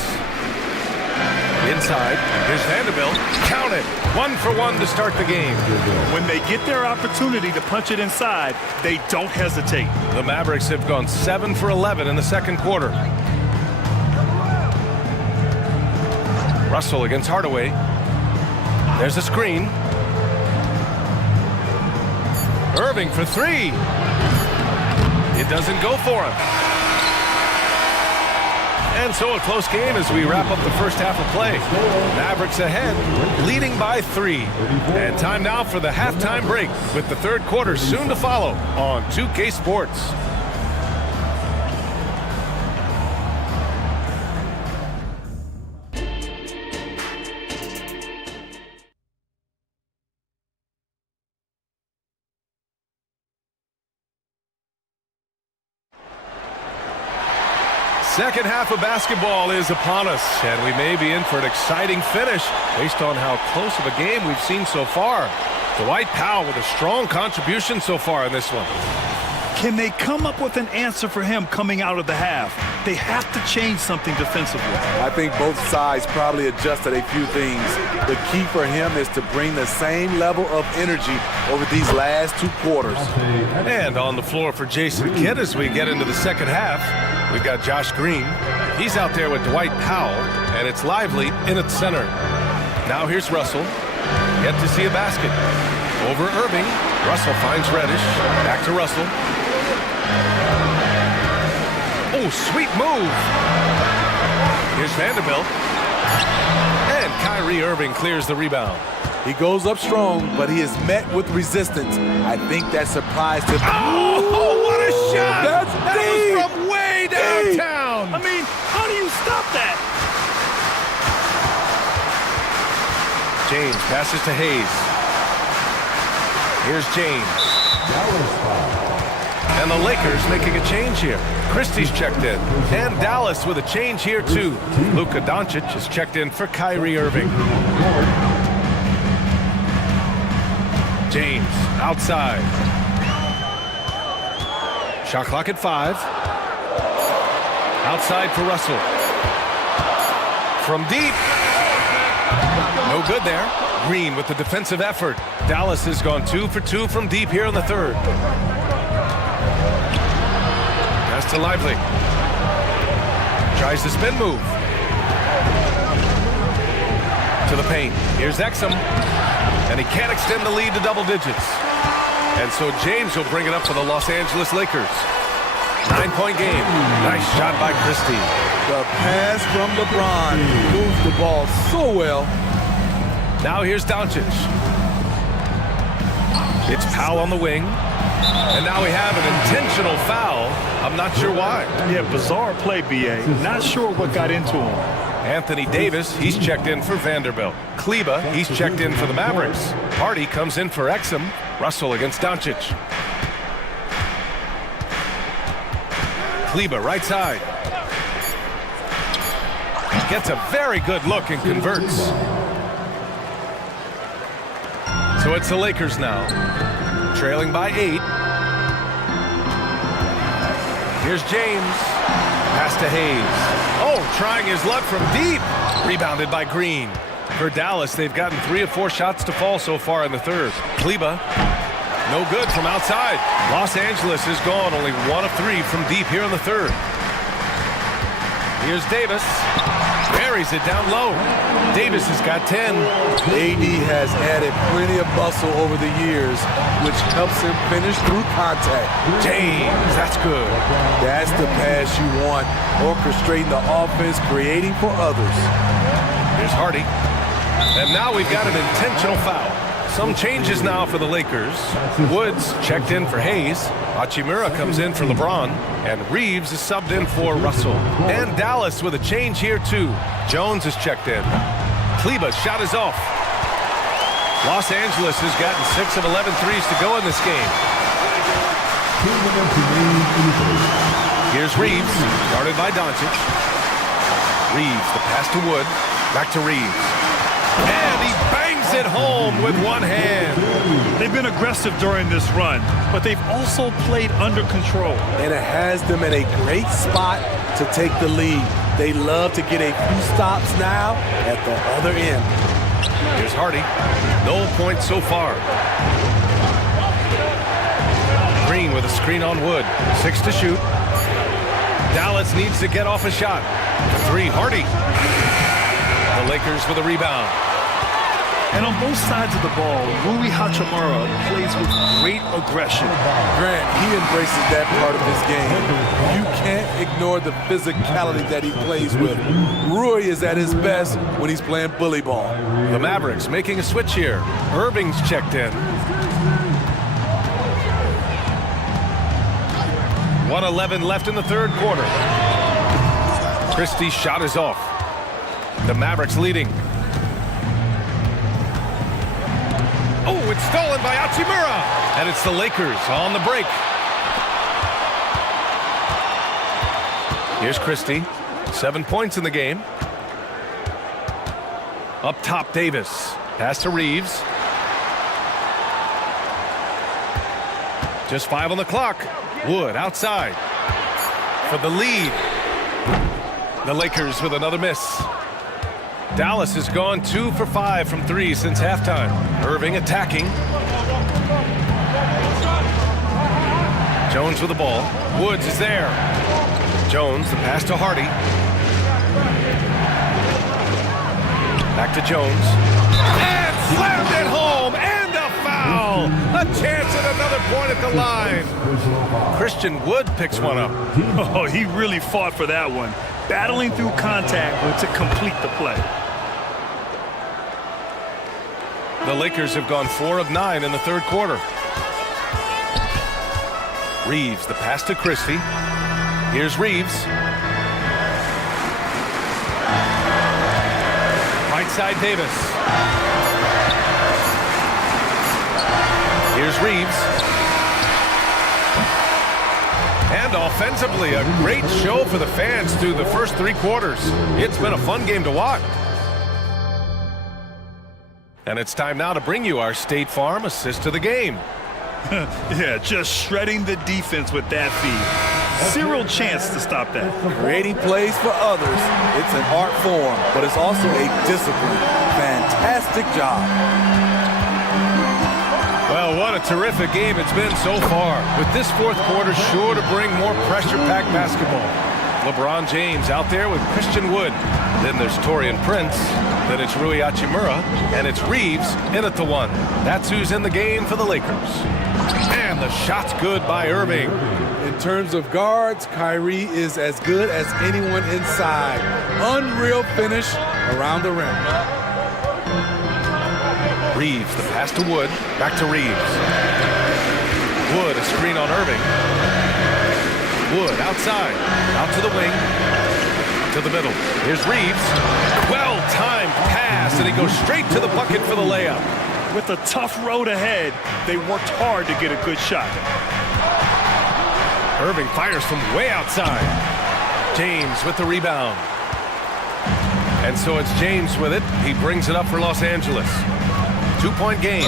Inside. Here's Vanderbilt. Count it. 1 for 1 to start the game. When they get their opportunity to punch it inside, they don't hesitate. The Mavericks have gone 7 for 11 in the second quarter. Russell against Hardaway. There's a screen. Irving for 3. It doesn't go for him. And so a close game as we wrap up the first half of play. Mavericks ahead, leading by 3. And time now for the halftime break, with the third quarter soon to follow on 2K Sports. Second half of basketball is upon us, and we may be in for an exciting finish based on how close of a game we've seen so far. Dwight Powell with a strong contribution so far in this one. Can they come up with an answer for him coming out of the half? They have to change something defensively. I think both sides probably adjusted a few things. The key for him is to bring the same level of energy over these last 2 quarters. And on the floor for Jason Kidd as we get into the second half, we've got Josh Green. He's out there with Dwight Powell, and it's Lively in its center. Now here's Russell. Yet to see a basket. Over Irving. Russell finds Reddish. Back to Russell. Oh, sweet move. Here's Vanderbilt. And Kyrie Irving clears the rebound. He goes up strong, but he is met with resistance. I think that surprised him. Oh, what a shot! That was from way downtown. I mean, how do you stop that? James passes to Hayes. Here's James. And the Lakers making a change here. Christie's checked in. And Dallas with a change here too. Luka Doncic is checked in for Kyrie Irving. James outside. Shot clock at 5. Outside for Russell. From deep. No good there. Green with the defensive effort. Dallas has gone 2 for 2 from deep here in the third. Pass to Lively. Tries the spin move. To the paint. Here's Exum. And he can't extend the lead to double digits. And so James will bring it up for the Los Angeles Lakers. 9-point game. Nice shot by Christie. The pass from LeBron moves the ball so well. Now here's Doncic. It's Powell on the wing. And now we have an intentional foul. I'm not sure why. Yeah, bizarre play, B.A. Not sure what got into him. Anthony Davis, he's checked in for Vanderbilt. Kleba, he's checked in for the Mavericks. Hardy comes in for Exum. Russell against Doncic. Kleba, right side. Gets a very good look and converts. So it's the Lakers now, trailing by 8. Here's James. Pass to Hayes. Oh, trying his luck from deep. Rebounded by Green. For Dallas, they've gotten 3 of 4 shots to fall so far in the third. Kleba, no good from outside. Los Angeles is gone, only 1 of 3 from deep here in the third. Here's Davis. Buries it down low. Davis has got 10. AD has added plenty of muscle over the years, which helps him finish through contact. James, that's good. That's the pass you want, orchestrating the offense, creating for others. Here's Hardy. And now we've got an intentional foul. Some changes now for the Lakers. Woods checked in for Hayes. Hachimura comes in for LeBron. And Reeves is subbed in for Russell. And Dallas with a change here too. Jones is checked in. Kleba's shot is off. Los Angeles has gotten 6 of 11 threes to go in this game. Here's Reeves, guarded by Doncic. Reeves, the pass to Wood. Back to Reeves. And he bangs it home with one hand. They've been aggressive during this run, but they've also played under control. And it has them in a great spot to take the lead. They love to get a few stops now at the other end. Here's Hardy. No points so far. Green with a screen on Wood. 6 to shoot. Dallas needs to get off a shot. 3, Hardy. The Lakers with a rebound. And on both sides of the ball, Rui Hachimura plays with great aggression. Grant, he embraces that part of his game. You can't ignore the physicality that he plays with. Rui is at his best when he's playing bully ball. The Mavericks making a switch here. Irving's checked in. 1:11 left in the third quarter. Christie's shot is off. The Mavericks leading. Oh, it's stolen by Hachimura. And it's the Lakers on the break. Here's Christie. 7 points in the game. Up top, Davis. Pass to Reeves. Just 5 on the clock. Wood outside for the lead. The Lakers with another miss. Dallas has gone 2 for 5 from 3 since halftime. Irving attacking. Jones with the ball. Woods is there. Jones, the pass to Hardy. Back to Jones. And slammed it home. And a foul. A chance at another point at the line. Christian Wood picks one up. Oh, he really fought for that one. Battling through contact to complete the play. The Lakers have gone 4 of 9 in the third quarter. Reeves, the pass to Christie. Here's Reeves. Right side, Davis. Here's Reeves. And offensively, a great show for the fans through the first 3 quarters. It's been a fun game to watch. And it's time now to bring you our State Farm assist of the game. Yeah, just shredding the defense with that feed. Zero chance to stop that. Creating plays for others. It's an art form, but it's also a discipline. Fantastic job. Well, what a terrific game it's been so far. With this fourth quarter sure to bring more pressure-packed basketball. LeBron James out there with Christian Wood. Then there's Taurean Prince. Then it's Rui Hachimura. And it's Reeves in at the 1. That's who's in the game for the Lakers. And the shot's good by Irving. In terms of guards, Kyrie is as good as anyone inside. Unreal finish around the rim. Reeves, the pass to Wood. Back to Reeves. Wood, a screen on Irving. Wood outside, out to the wing, to the middle. Here's Reeves. Well-timed pass, and he goes straight to the bucket for the layup. With a tough road ahead, they worked hard to get a good shot. Irving fires from way outside. James with the rebound. And so it's James with it. He brings it up for Los Angeles. 2-point game.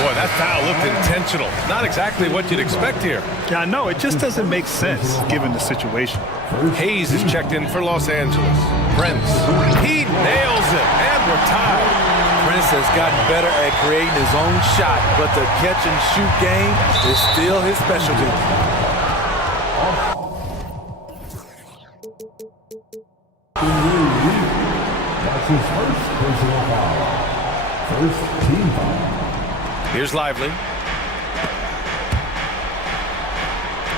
Boy, that foul looked intentional. Not exactly what you'd expect here. Yeah, I know. It just doesn't make sense given the situation. Hayes is checked in for Los Angeles. Prince, he nails it, and we're tied. Prince has gotten better at creating his own shot, but the catch-and-shoot game is still his specialty. That's his first personal foul. First team foul. Here's Lively.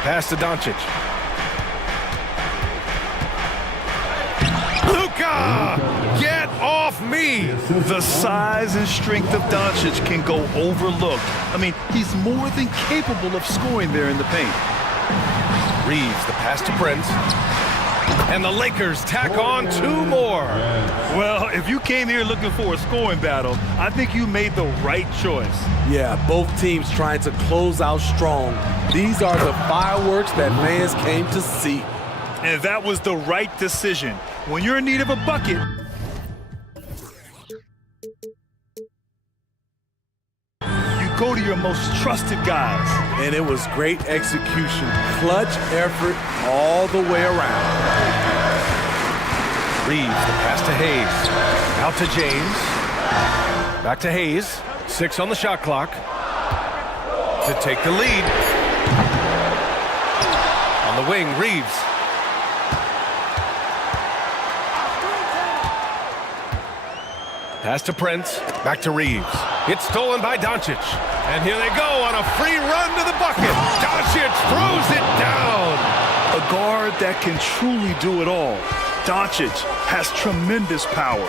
Pass to Doncic. Luka! Get off me! The size and strength of Doncic can go overlooked. I mean, he's more than capable of scoring there in the paint. Reeves, the pass to Prince. And the Lakers tack on 2 more. Well, if you came here looking for a scoring battle, I think you made the right choice. Yeah, both teams trying to close out strong. These are the fireworks that fans came to see. And that was the right decision. When you're in need of a bucket, you go to your most trusted guys. And it was great execution. Clutch effort all the way around. Reeves, the pass to Hayes. Out to James. Back to Hayes. 6 on the shot clock. To take the lead. On the wing, Reeves. Pass to Prince. Back to Reeves. It's stolen by Doncic. And here they go on a free run to the bucket. Doncic throws it down. A guard that can truly do it all. Doncic has tremendous power.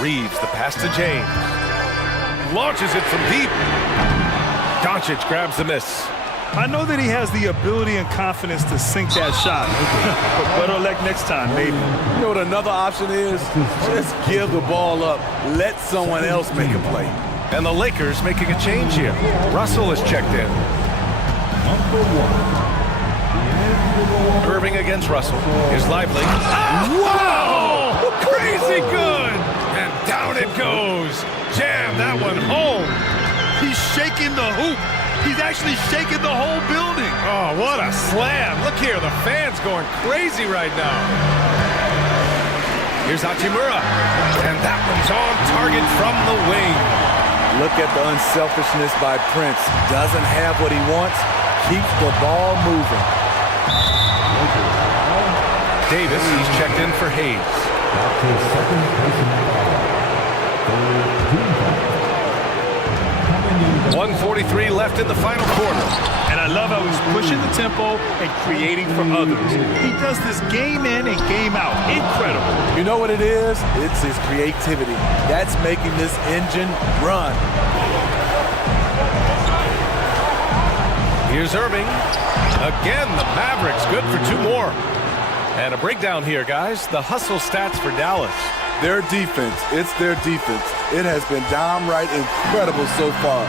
Reeves, the pass to James. Launches it from deep. Doncic grabs the miss. I know that he has the ability and confidence to sink that shot. But better luck next time, maybe. You know what another option is? Just give the ball up. Let someone else make a play. And the Lakers making a change here. Russell is checked in. Irving against Russell. Here's Lively. Wow! Crazy good! And down it goes. Jam that one home. He's shaking the hoop. He's actually shaking the whole building. Oh, what a slam. Look here, the fans going crazy right now. Here's Hachimura. And that one's on target from the wing. Look at the unselfishness by Prince. Doesn't have what he wants. Keeps the ball moving. Davis, he's checked in for Hayes. 1:43 left in the final quarter. And I love how he's pushing the tempo and creating for others. He does this game in and game out. Incredible. You know what it is? It's his creativity. That's making this engine run. Here's Irving. Again, the Mavericks good for 2 more. And a breakdown here, guys. The hustle stats for Dallas. Their defense, it's their defense. It has been downright incredible so far.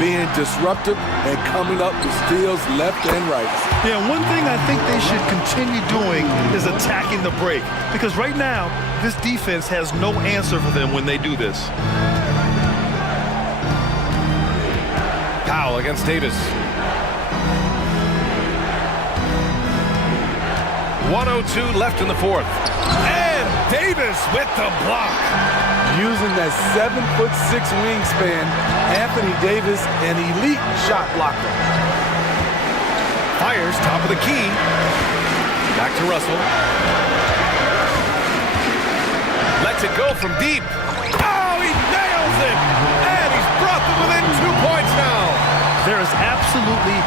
Being disruptive and coming up with steals left and right. Yeah, one thing I think they should continue doing is attacking the break. Because right now, this defense has no answer for them when they do this. Powell against Davis. 1:02 left in the fourth. And Davis with the block. Using that 7'6" wingspan, Anthony Davis, an elite shot blocker. Fires top of the key. Back to Russell. Lets it go from deep. Oh, he nails it! And he's brought them within 2 points now. There is absolutely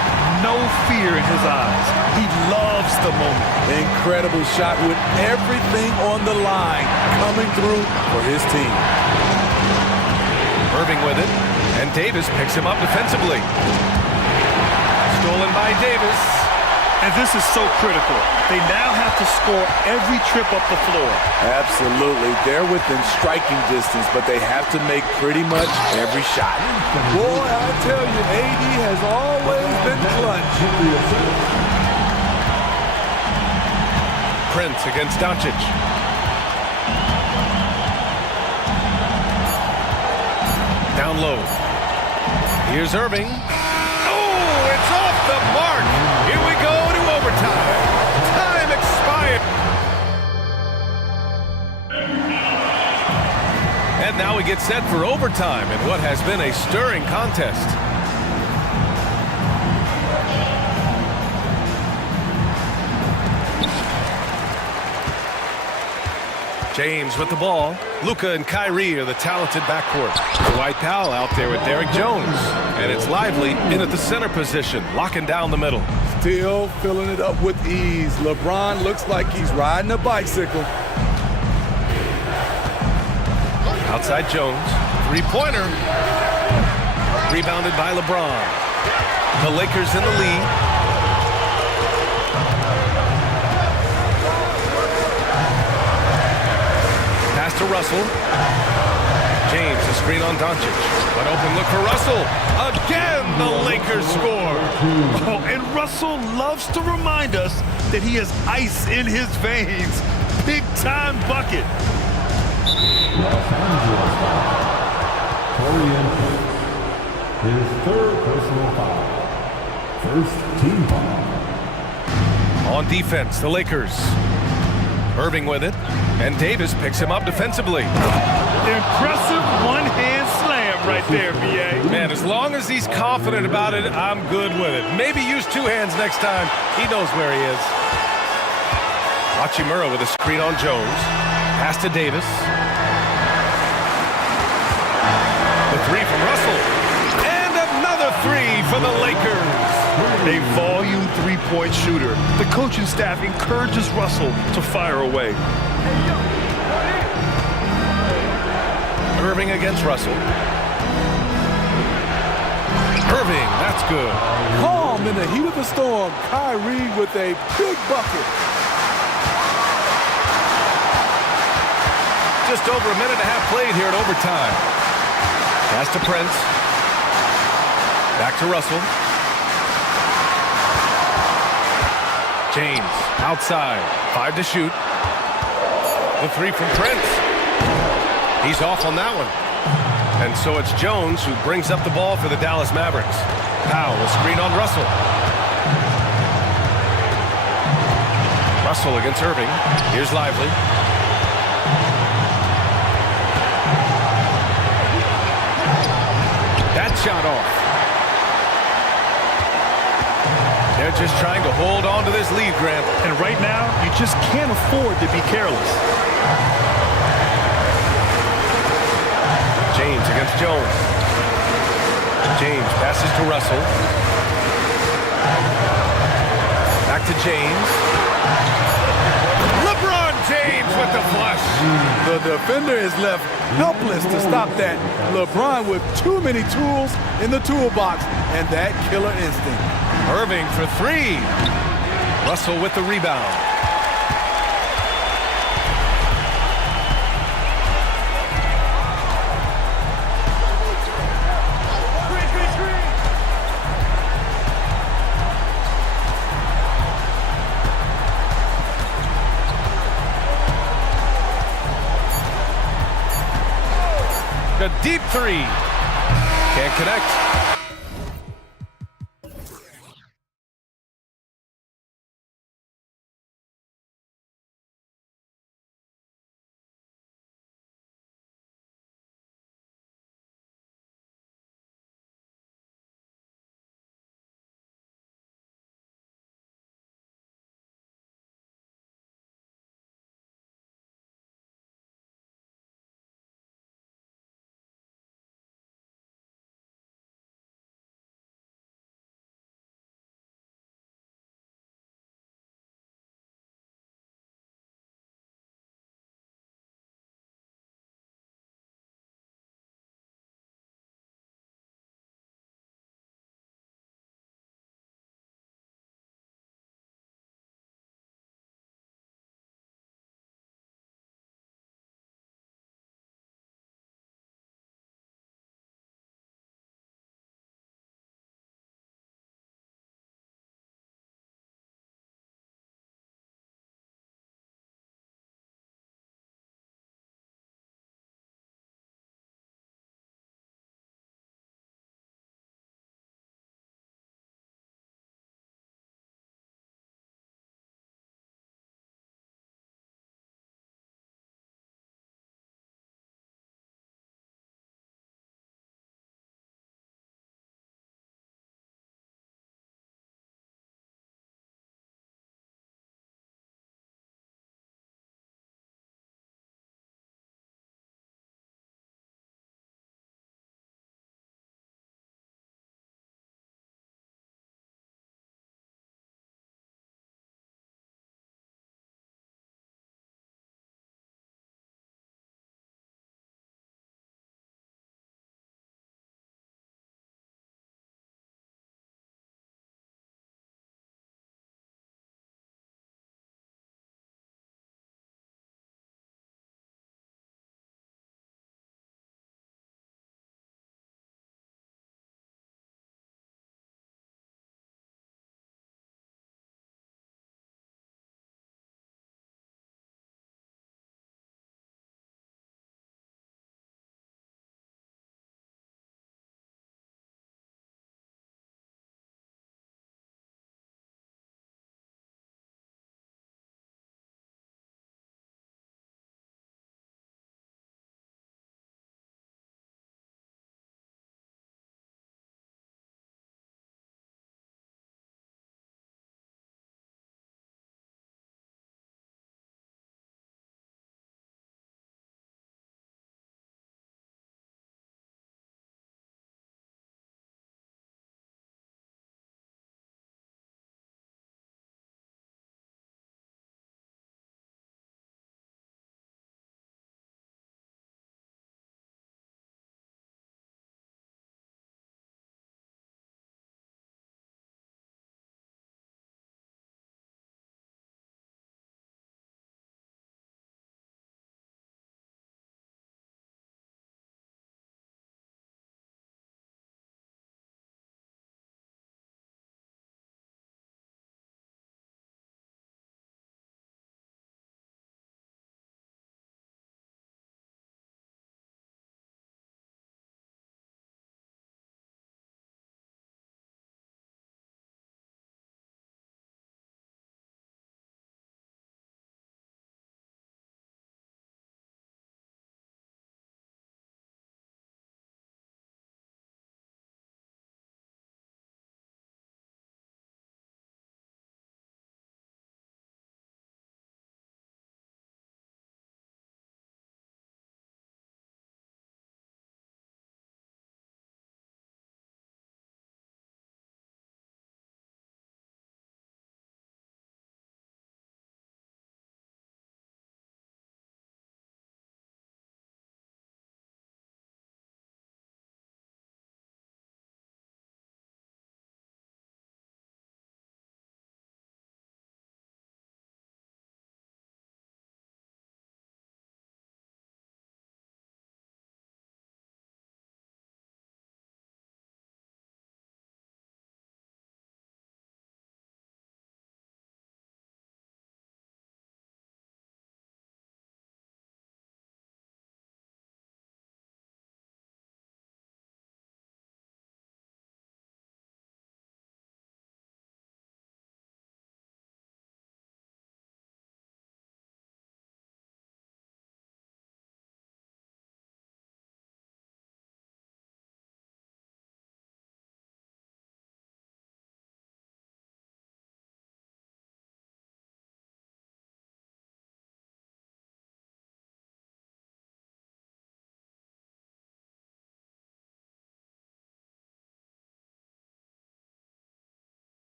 no fear in his eyes. He loves the moment. Incredible shot with everything on the line coming through for his team. Irving with it, and Davis picks him up defensively. Stolen by Davis. And this is so critical. They now have to score every trip up the floor. Absolutely. They're within striking distance, but they have to make pretty much every shot. Boy, I tell you, AD has always been clutch. Prince against Doncic. down low. Here's Irving. Oh, it's off the mark. Here we go to overtime. Time expired. And now we get set for overtime in what has been a stirring contest. James with the ball. Luka and Kyrie are the talented backcourt. Dwight Powell out there with Derek Jones. And it's Lively in at the center position, locking down the middle. Still filling it up with ease. LeBron looks like he's riding a bicycle. Outside Jones. Three-pointer. Rebounded by LeBron. The Lakers in the lead. Pass to Russell. James, a screen on Doncic. An open look for Russell. Again, the Lakers score. Oh, and Russell loves to remind us that he has ice in his veins. Big-time bucket. Los Angeles foul. Torian his third personal foul. First team foul. On defense, the Lakers. Irving with it, and Davis picks him up defensively. Impressive one-hand slam right there, B.A. Man, as long as he's confident about it, I'm good with it. Maybe use two hands next time. He knows where he is. Hachimura with a screen on Jones. Pass to Davis. The three from Russell. And another three for the Lakers. A volume three-point shooter. The coaching staff encourages Russell to fire away. Irving against Russell. Irving, that's good. Calm in the heat of the storm. Kyrie with a big bucket. Just over a minute and a half played here at overtime. Pass to Prince. Back to Russell. James, outside, 5 to shoot. The three from Prince. He's off on that one. And so it's Jones who brings up the ball for the Dallas Mavericks. Powell, a screen on Russell. Russell against Irving. Here's Lively. That shot off. They're just trying to hold on to this lead, Grant. And right now, you just can't afford to be careless. James against Jones. James passes to Russell. Back to James. LeBron James with the flush. The defender is left helpless to stop that. LeBron with too many tools in the toolbox and that killer instinct. Irving for three. Russell with the rebound. A deep three. Can't connect.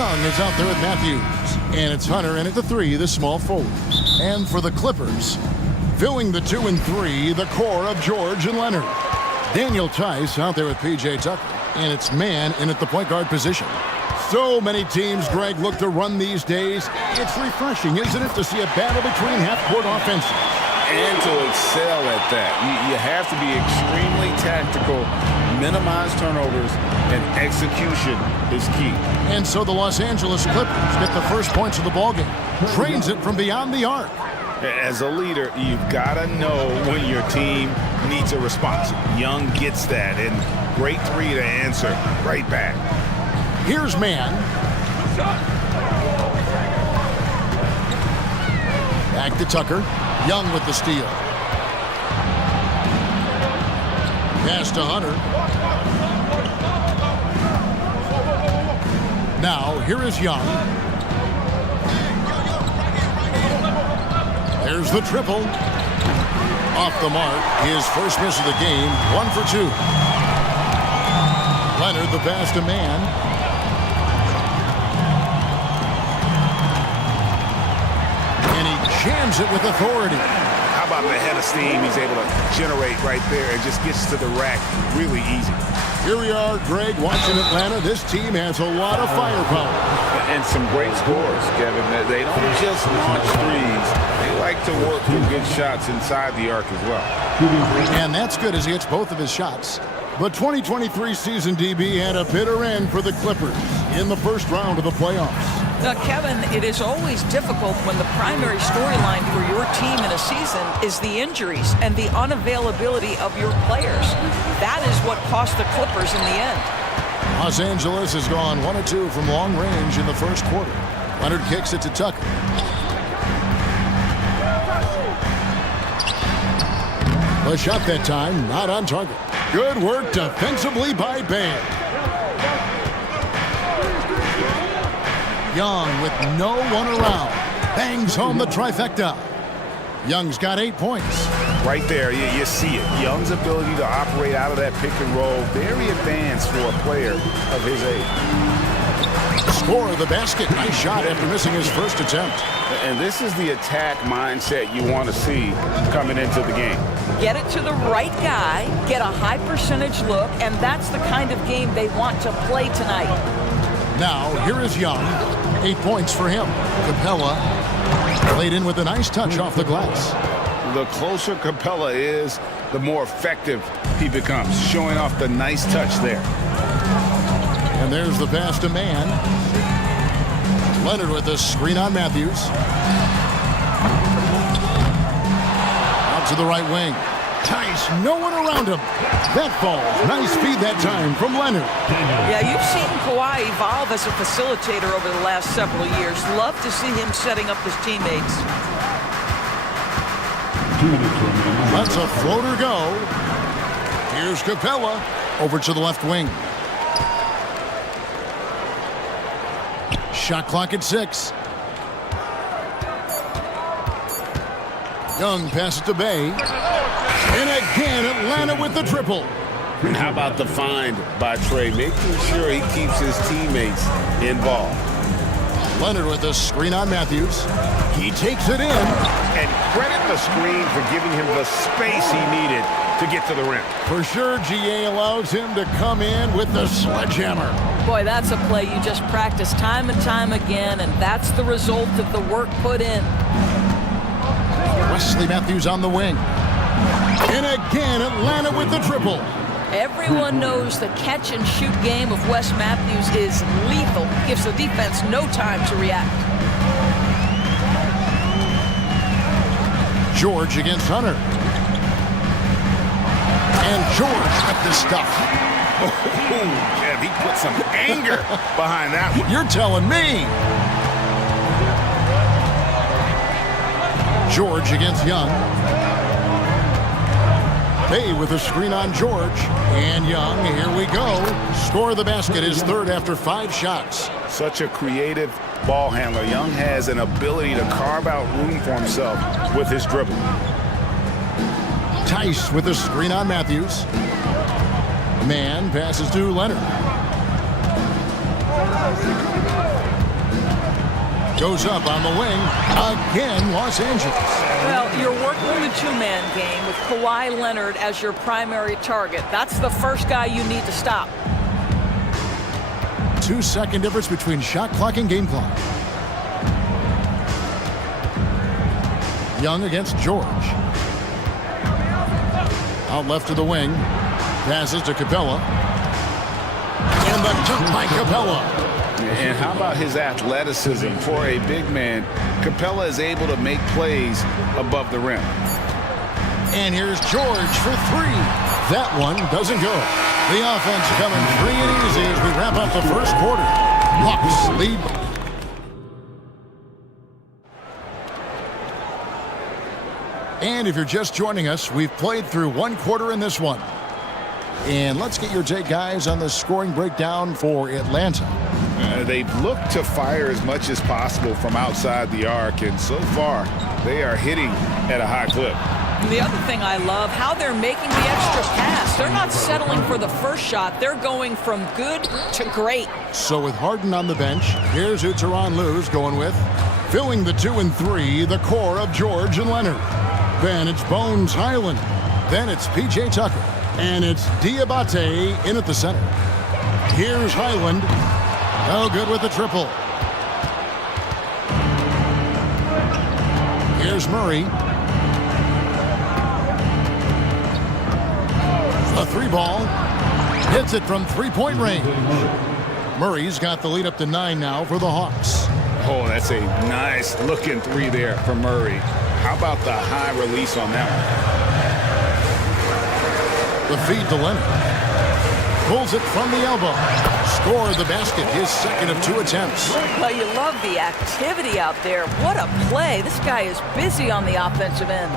Young is out there with Matthews. And it's Hunter in at the 3, the small forward. And for the Clippers, filling the 2 and 3, the core of George and Leonard. Daniel Tice out there with P.J. Tucker. And it's man in at the point guard position. So many teams, Greg, look to run these days. It's refreshing, isn't it, to see a battle between half-court offenses? And to excel at that. You have to be extremely tactical, minimize turnovers, and execution is key. And so the Los Angeles Clippers get the first points of the ballgame. Trains it from beyond the arc. As a leader, you've got to know when your team needs a response. Young gets that, and great 3 to answer right back. Here's man. Back to Tucker. Young with the steal. Pass to Hunter. Now, here is Young. There's the triple. Off the mark. His first miss of the game. 1 for 2. Leonard, the pass to man. And he jams it with authority. How about the head of steam he's able to generate right there and just gets to the rack really easy. Here we are, Greg, watching Atlanta. This team has a lot of firepower. And some great scores, Kevin. They don't just launch threes. They like to work with good shots inside the arc as well. And that's good as he hits both of his shots. The 2023 season, DB, had a bitter end for the Clippers in the first round of the playoffs. Now, Kevin, it is always difficult when the primary storyline for your team in a season is the injuries and the unavailability of your players. That is what cost the Clippers in the end. Los Angeles has gone 1 of 2 from long range in the first quarter. Leonard kicks it to Tucker. The shot that time, not on target. Good work defensively by Bam. Young with no one around. Bangs home the trifecta. Young's got 8 points. Right there, you see it. Young's ability to operate out of that pick and roll, very advanced for a player of his age. Score of the basket. Nice shot after missing his first attempt. And this is the attack mindset you want to see coming into the game. Get it to the right guy, get a high percentage look, and that's the kind of game they want to play tonight. Now, here is Young. 8 points for him. Capella played in with a nice touch off the glass. The closer Capella is, the more effective he becomes, showing off the nice touch there. And there's the pass to man. Leonard with the screen on Matthews. Out to the right wing. Tice, no one around him. That falls. Nice feed that time from Leonard. Yeah, you've seen Kawhi evolve as a facilitator over the last several years. Love to see him setting up his teammates. Lets a floater go. Here's Capella over to the left wing. Shot clock at 6. Young passes to Bay. And again, Atlanta with the triple. And how about the find by Trey, making sure he keeps his teammates involved. Leonard with the screen on Matthews. He takes it in. And credit the screen for giving him the space he needed to get to the rim. For sure, GA allows him to come in with the sledgehammer. Boy, that's a play you just practice time and time again, and that's the result of the work put in. Wesley Matthews on the wing. And again, Atlanta with the triple. Everyone knows the catch-and-shoot game of Wes Matthews is lethal. Gives the defense no time to react. George against Hunter. And George with the stuff. Yeah, he put some anger behind that one. You're telling me. George against Young. Bay with a screen on George. And Young, here we go. Score of the basket, his third after 5 shots. Such a creative ball handler. Young has an ability to carve out room for himself with his dribble. Tice with a screen on Matthews. Man passes to Leonard. Goes up on the wing. Again, Los Angeles. Well, you're working the two-man game with Kawhi Leonard as your primary target. That's the first guy you need to stop. 2-second difference between shot clock and game clock. Young against George. Out left to the wing. Passes to Capella. And the dunk by Capella. And how about his athleticism? For a big man, Capella is able to make plays above the rim. And here's George for three. That one doesn't go. The offense coming free and easy as we wrap up the first quarter. Hawks lead. And if you're just joining us, we've played through one quarter in this one. And let's get your take, guys, on the scoring breakdown for Atlanta. They've looked to fire as much as possible from outside the arc, and so far, they are hitting at a high clip. The other thing I love, how they're making the extra pass. They're not settling for the first shot. They're going from good to great. So with Harden on the bench, here's who Tyronn Lue's going with. Filling the 2 and 3, the core of George and Leonard. Then it's Bones Highland. Then it's P.J. Tucker. And it's Diabate in at the center. Here's Highland. No good with the triple. Here's Murray. A three ball. Hits it from three-point range. Murray's got the lead up to 9 now for the Hawks. Oh, that's a nice looking three there for Murray. How about the high release on that one? The feed to Leonard. Pulls it from the elbow. Scored the basket, his second of 2 attempts. Well, you love the activity out there. What a play. This guy is busy on the offensive end.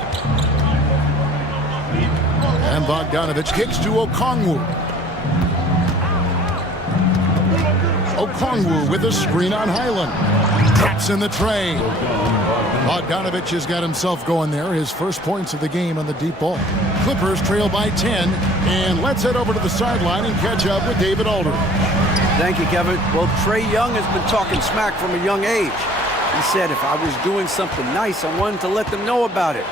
And Bogdanovich kicks to Okongwu. Okongwu with a screen on Highland. Traps in the tray. Bogdanovich has got himself going there. His first points of the game on the deep ball. Clippers trail by 10. And let's head over to the sideline and catch up with David Aldridge. Thank you, Kevin. Well, Trae Young has been talking smack from a young age. He said if I was doing something nice, I wanted to let them know about it.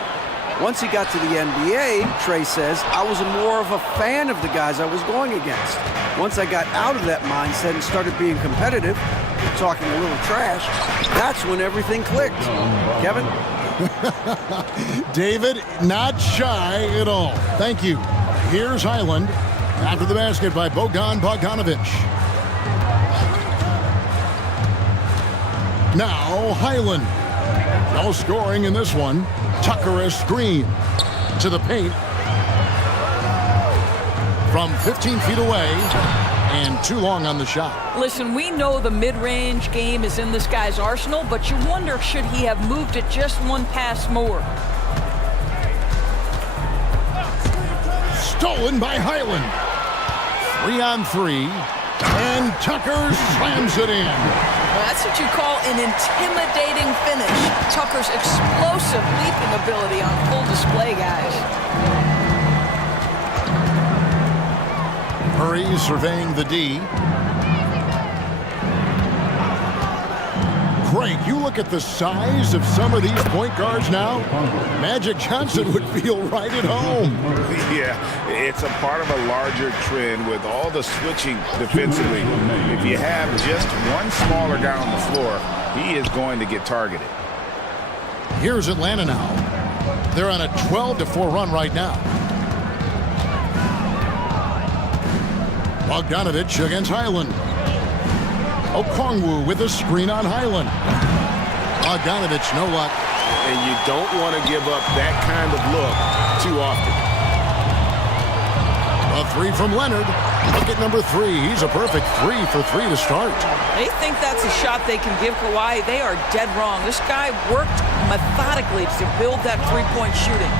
Once he got to the NBA, Trae says, I was more of a fan of the guys I was going against. Once I got out of that mindset and started being competitive, talking a little trash, that's when everything clicked. Kevin? David, not shy at all. Thank you. Here's Highland. After the basket by Bogdanovich. Now Highland. No scoring in this one. Tucker a screen to the paint. From 15 feet away. And too long on the shot. Listen, we know the mid-range game is in this guy's arsenal, but you wonder, should he have moved it just one pass more? Stolen by Highland. 3-on-3. And Tucker slams it in. Well, that's what you call an intimidating finish. Tucker's explosive leaping ability on full display, guys. Murray surveying the D. Craig, you look at the size of some of these point guards now. Magic Johnson would feel right at home. Yeah, it's a part of a larger trend with all the switching defensively. If you have just one smaller guy on the floor, he is going to get targeted. Here's Atlanta now. They're on a 12-4 run right now. Bogdanovich against Highland. Okongwu with a screen on Highland. Bogdanovich, no luck. And you don't want to give up that kind of look too often. A three from Leonard. Look at number 3. He's a perfect 3 for 3 to start. They think that's a shot they can give Kawhi. They are dead wrong. This guy worked methodically to build that three-point shooting.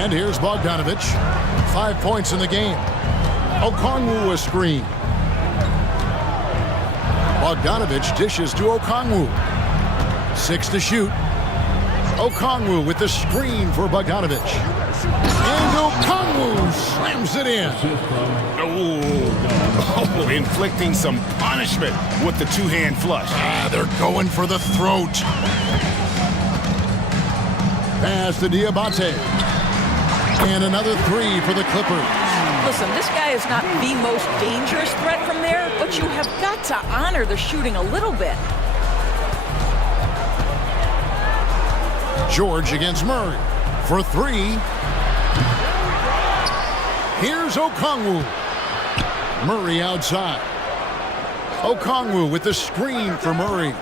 And here's Bogdanovich. 5 points in the game. Okongwu a screen. Bogdanovich dishes to Okongwu. 6 to shoot. Okongwu with the screen for Bogdanovic. And Okongwu slams it in. Oh, inflicting some punishment with the two-hand flush. They're going for the throat. Pass to Diabate. And another three for the Clippers. Listen, this guy is not the most dangerous threat from there, but you have got to honor the shooting a little bit. George against Murray for three. Here's Okongwu. Murray outside. Okongwu with the screen for Murray.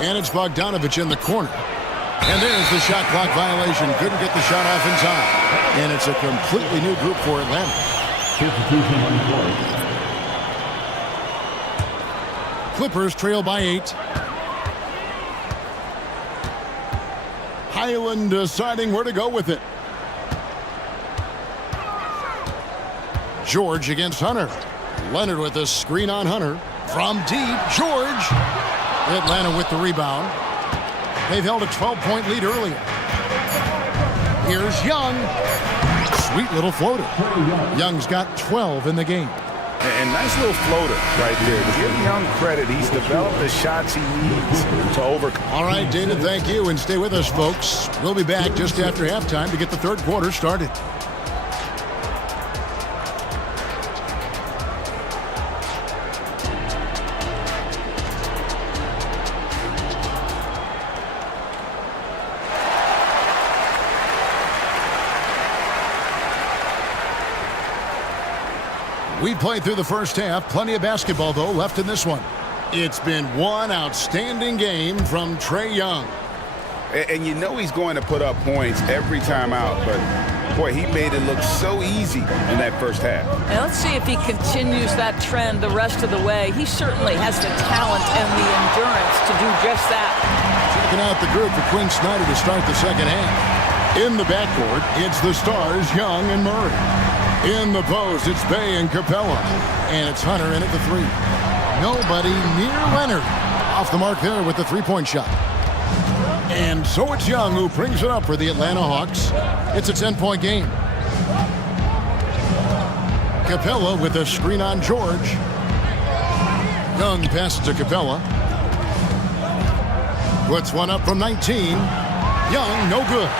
And it's Bogdanovic in the corner. And there's the shot clock violation. Couldn't get the shot off in time. And it's a completely new group for Atlanta. Clippers trail by 8. Highland deciding where to go with it. George against Hunter. Leonard with a screen on Hunter. From deep, George. Atlanta with the rebound. They've held a 12-point lead earlier. Here's Young. Sweet little floater. Young's got 12 in the game. And nice little floater right there. Give Young credit. He's developed the shots he needs to overcome. All right, David, thank you. And stay with us, folks. We'll be back just after halftime to get the third quarter started. We played through the first half. Plenty of basketball, though, left in this one. It's been one outstanding game from Trae Young. And you know he's going to put up points every time out, but boy, he made it look so easy in that first half. And let's see if he continues that trend the rest of the way. He certainly has the talent and the endurance to do just that. Checking out the group for Quinn Snyder to start the second half. In the backcourt, it's the stars, Young and Murray. In the post, it's Bay and Capella. And it's Hunter in at the three. Nobody near Leonard. Off the mark there with the three-point shot. And so it's Young who brings it up for the Atlanta Hawks. It's a 10-point game. Capella with a screen on George. Young passes to Capella. Puts one up from 19. Young, no good.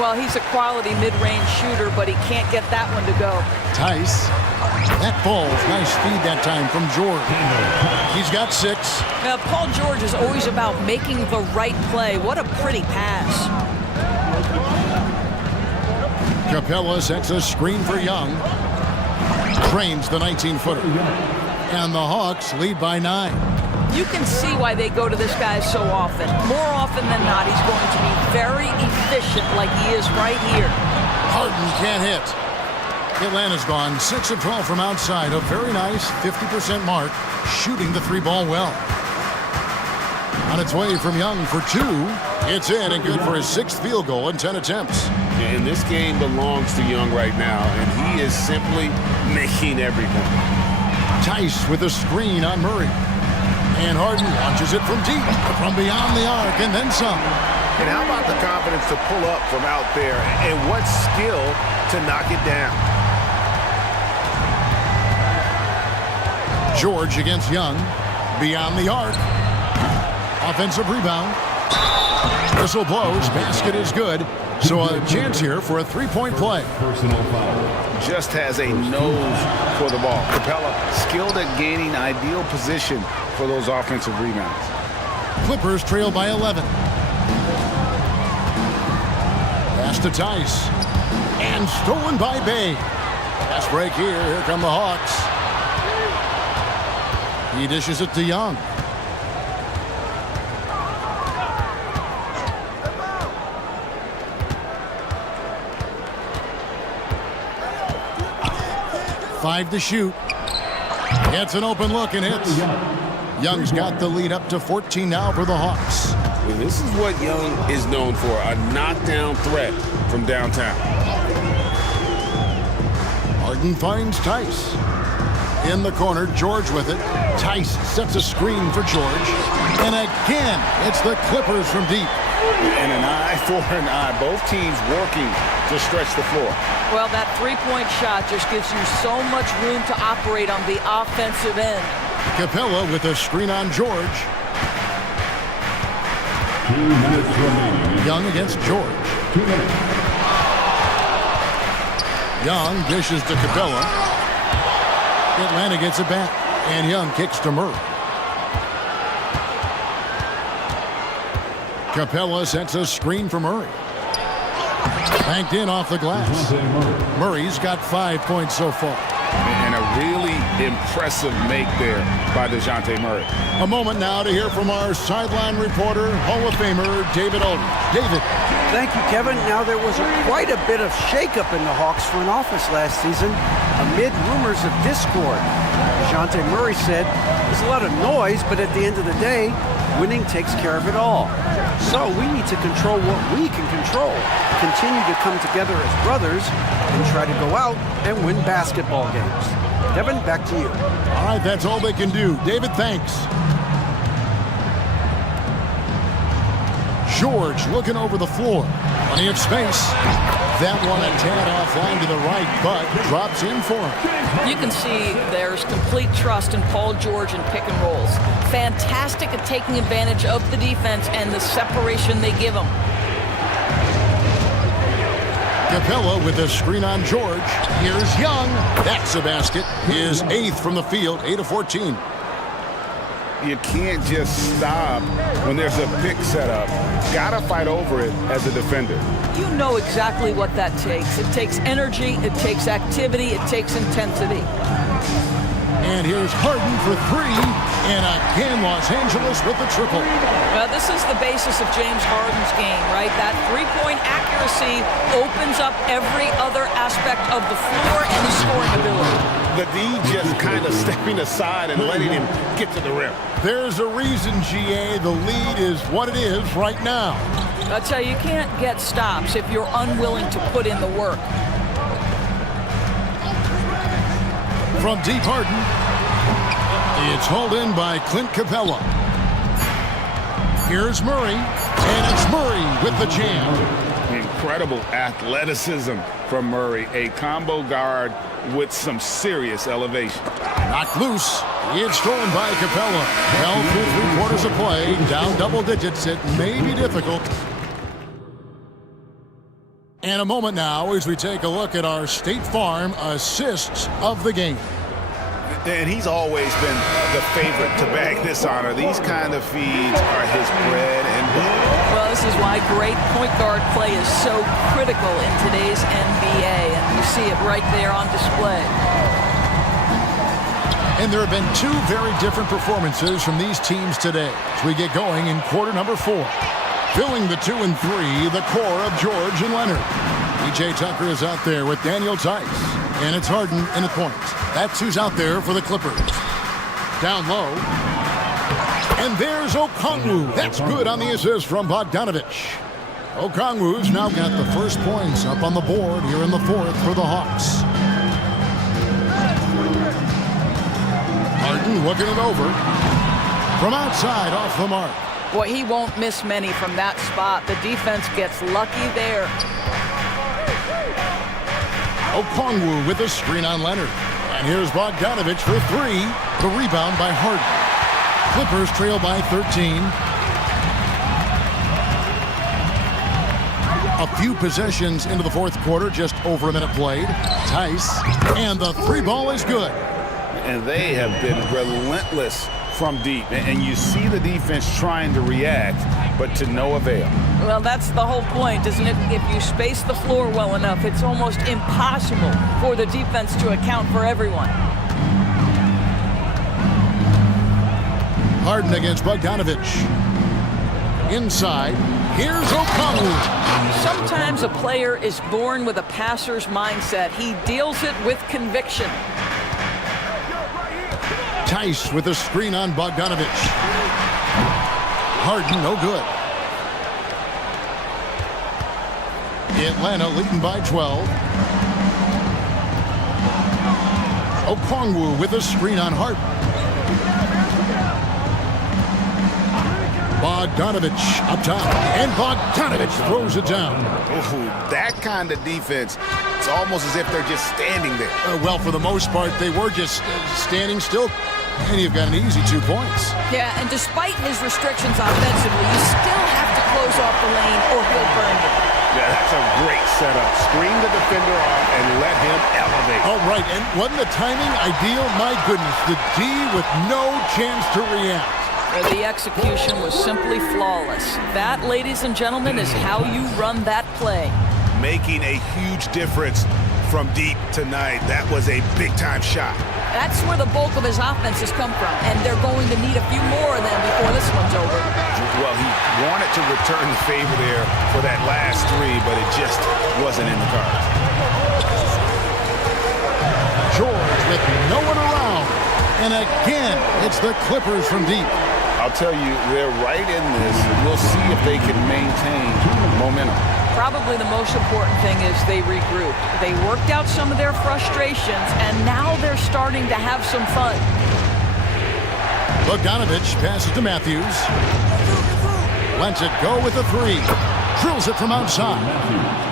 Well, he's a quality mid-range shooter, but he can't get that one to go. Tice. That ball's nice speed that time from George. He's got 6. Now, Paul George is always about making the right play. What a pretty pass. Capella sets a screen for Young. Trains the 19-footer. And the Hawks lead by 9. You can see why they go to this guy so often. More often than not, he's going to be very efficient like he is right here. Harden can't hit. Atlanta's gone 6 of 12 from outside. A very nice 50% mark, shooting the three ball well. On its way from Young for 2. It's in and good for his 6th field goal in 10 attempts. And this game belongs to Young right now, and he is simply making every point. Tice with a screen on Murray. And Harden launches it from deep, from beyond the arc, and then some. And how about the confidence to pull up from out there, and what skill to knock it down. George against Young, beyond the arc. Offensive rebound. Whistle blows, basket is good. So a chance here for a three-point play. Personal foul. Just has a nose for the ball. Capella skilled at gaining ideal position for those offensive rebounds. Clippers trail by 11. Pass to Tice. And stolen by Bay. Pass break here. Here come the Hawks. He dishes it to Young. Five to shoot. Gets an open look and hits. Young's got the lead up to 14 now for the Hawks. Well, this is what Young is known for, a knockdown threat from downtown. Harden finds Tice. In the corner, George with it. Tice sets a screen for George. And again, it's the Clippers from deep. And an eye for an eye. Both teams working to stretch the floor. Well, that three-point shot just gives you so much room to operate on the offensive end. Capella with a screen on George. 2 minutes remaining. Young against George. 2 minutes. Young dishes to Capella. Atlanta gets it back. And Young kicks to Murray. Capella sets a screen for Murray. Banked in off the glass. Murray's got 5 points so far. And a really impressive make there by DeJounte Murray. A moment now to hear from our sideline reporter, Hall of Famer David Aldridge. David. Thank you, Kevin. Now, there was quite a bit of shakeup in the Hawks front office last season amid rumors of discord. DeJounte Murray said, there's a lot of noise, but at the end of the day, winning takes care of it all. So we need to control what we can control, continue to come together as brothers, and try to go out and win basketball games. Kevin, back to you. All right, that's all they can do. David, thanks. George looking over the floor. Plenty of space. That one a tad offline to the right, but drops in for him. You can see there's complete trust in Paul George in pick and rolls. Fantastic at taking advantage of the defense and the separation they give him. Capella with a screen on George. Here's Young. That's a basket. His 8th from the field, 8 of 14. You can't just stop when there's a pick set up. Gotta fight over it as a defender. You know exactly what that takes. It takes energy, it takes activity, it takes intensity. And here's Harden for 3. And again, Los Angeles with the triple. Well, this is the basis of James Harden's game, right? That three-point accuracy opens up every other aspect of the floor and his scoring ability. The D just kind of stepping aside and letting him get to the rim. There's a reason, GA, the lead is what it is right now. I tell you, you can't get stops if you're unwilling to put in the work. From deep, Harden. It's hauled in by Clint Capella. Here's Murray, and it's Murray with the jam. Incredible athleticism from Murray, a combo guard with some serious elevation. Knocked loose. It's stolen by Capella. Well, through 3/4 of play, down double digits. It may be difficult. And a moment now as we take a look at our State Farm assists of the game. And he's always been the favorite to bag this honor. These kind of feeds are his bread and butter. Well, this is why great point guard play is so critical in today's NBA, and you see it right there on display. And there have been 2 very different performances from these teams today as we get going in quarter number 4. Filling the 2 and 3, the core of George and Leonard. PJ Tucker is out there with Daniel Tice. And it's Harden in the point. That's who's out there for the Clippers. Down low. And there's Okongwu. That's good on the assist from Bogdanovich. Okongwu's now got the first points up on the board here in the 4th for the Hawks. Harden looking it over. From outside, off the mark. Boy, he won't miss many from that spot. The defense gets lucky there. Okongwu with a screen on Leonard. And here's Bogdanovich for 3. The rebound by Harden. Clippers trail by 13. A few possessions into the 4th quarter, just over a minute played. Tice, and the 3 ball is good. And they have been relentless from deep. And you see the defense trying to react, but to no avail. Well, that's the whole point, isn't it? If you space the floor well enough, it's almost impossible for the defense to account for everyone. Harden against Bogdanovich. Inside, here's Okongwu. Sometimes a player is born with a passer's mindset. He deals it with conviction. Tice with a screen on Bogdanovich. Harden, no good. Atlanta leading by 12. Okongwu with a screen on Harden. Bogdanovich up top, and Bogdanovich throws it down. Ooh, that kind of defense, it's almost as if they're just standing there. Well, for the most part, they were just standing still, and you've got an easy 2 points. Yeah, and despite his restrictions offensively, you still have to close off the lane or he'll burn you. Yeah, that's a great setup. Screen the defender off and let him elevate. All right, and wasn't the timing ideal? My goodness, the D with no chance to react. The execution was simply flawless. That, ladies and gentlemen, is how you run that play. Making a huge difference from deep tonight. That was a big-time shot. That's where the bulk of his offense has come from, and they're going to need a few more of them before this one's over. Well, he wanted to return the favor there for that last three, but it just wasn't in the cards. George with no one around. And again, it's the Clippers from deep. I'll tell you, they're right in this. We'll see if they can maintain momentum. Probably the most important thing is they regrouped. They worked out some of their frustrations, and now they're starting to have some fun. Bogdanovich passes to Matthews. Lets it go with a three. Drills it from outside.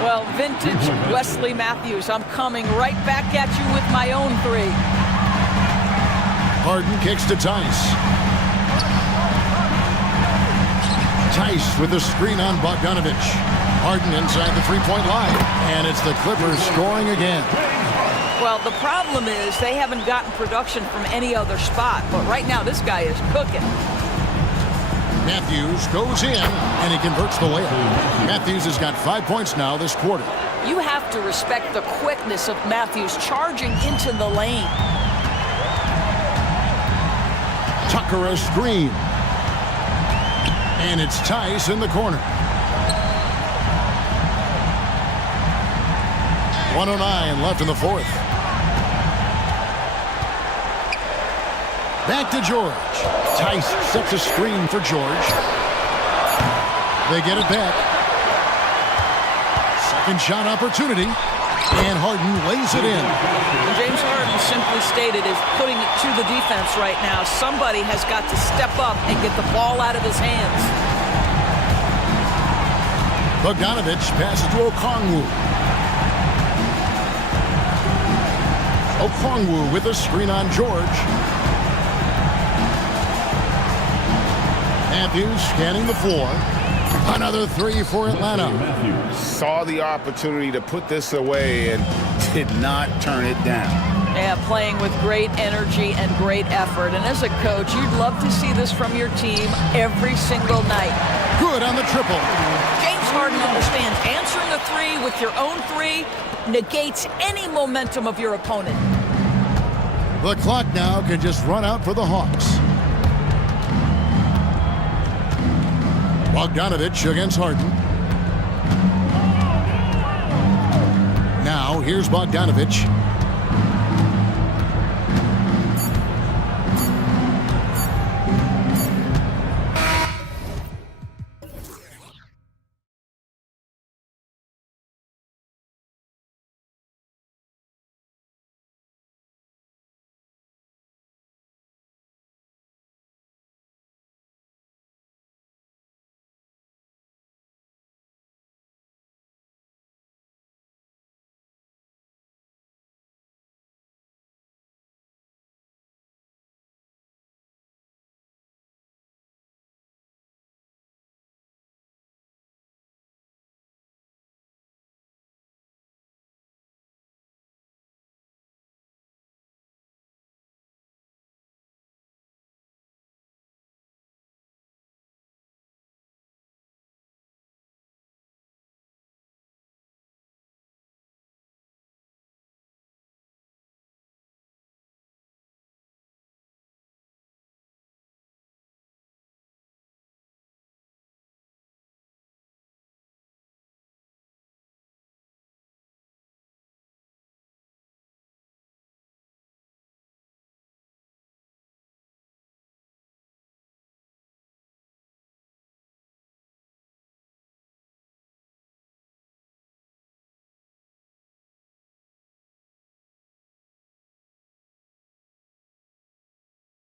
Well, vintage Wesley Matthews, I'm coming right back at you with my own three. Harden kicks to Tice. Tice with the screen on Bogdanovich. Harden inside the three-point line. And it's the Clippers scoring again. Well, the problem is they haven't gotten production from any other spot. But right now, this guy is cooking. Matthews goes in, and he converts the layup. Matthews has got 5 points now this quarter. You have to respect the quickness of Matthews charging into the lane. Tucker a screen. And it's Tice in the corner. 1:09 left in the fourth. Back to George. Tice sets a screen for George. They get it back. Second shot opportunity. And Harden lays it in. James Harden simply stated is putting it to the defense right now. Somebody has got to step up and get the ball out of his hands. Bogdanovich passes to Okongwu. Okongwu with a screen on George. Matthews scanning the floor. Another three for Atlanta. Saw the opportunity to put this away and did not turn it down. Yeah, playing with great energy and great effort. And as a coach, you'd love to see this from your team every single night. Good on the triple. James Harden understands answering a three with your own three negates any momentum of your opponent. The clock now can just run out for the Hawks. Bogdanovich against Harden. Now here's Bogdanovich.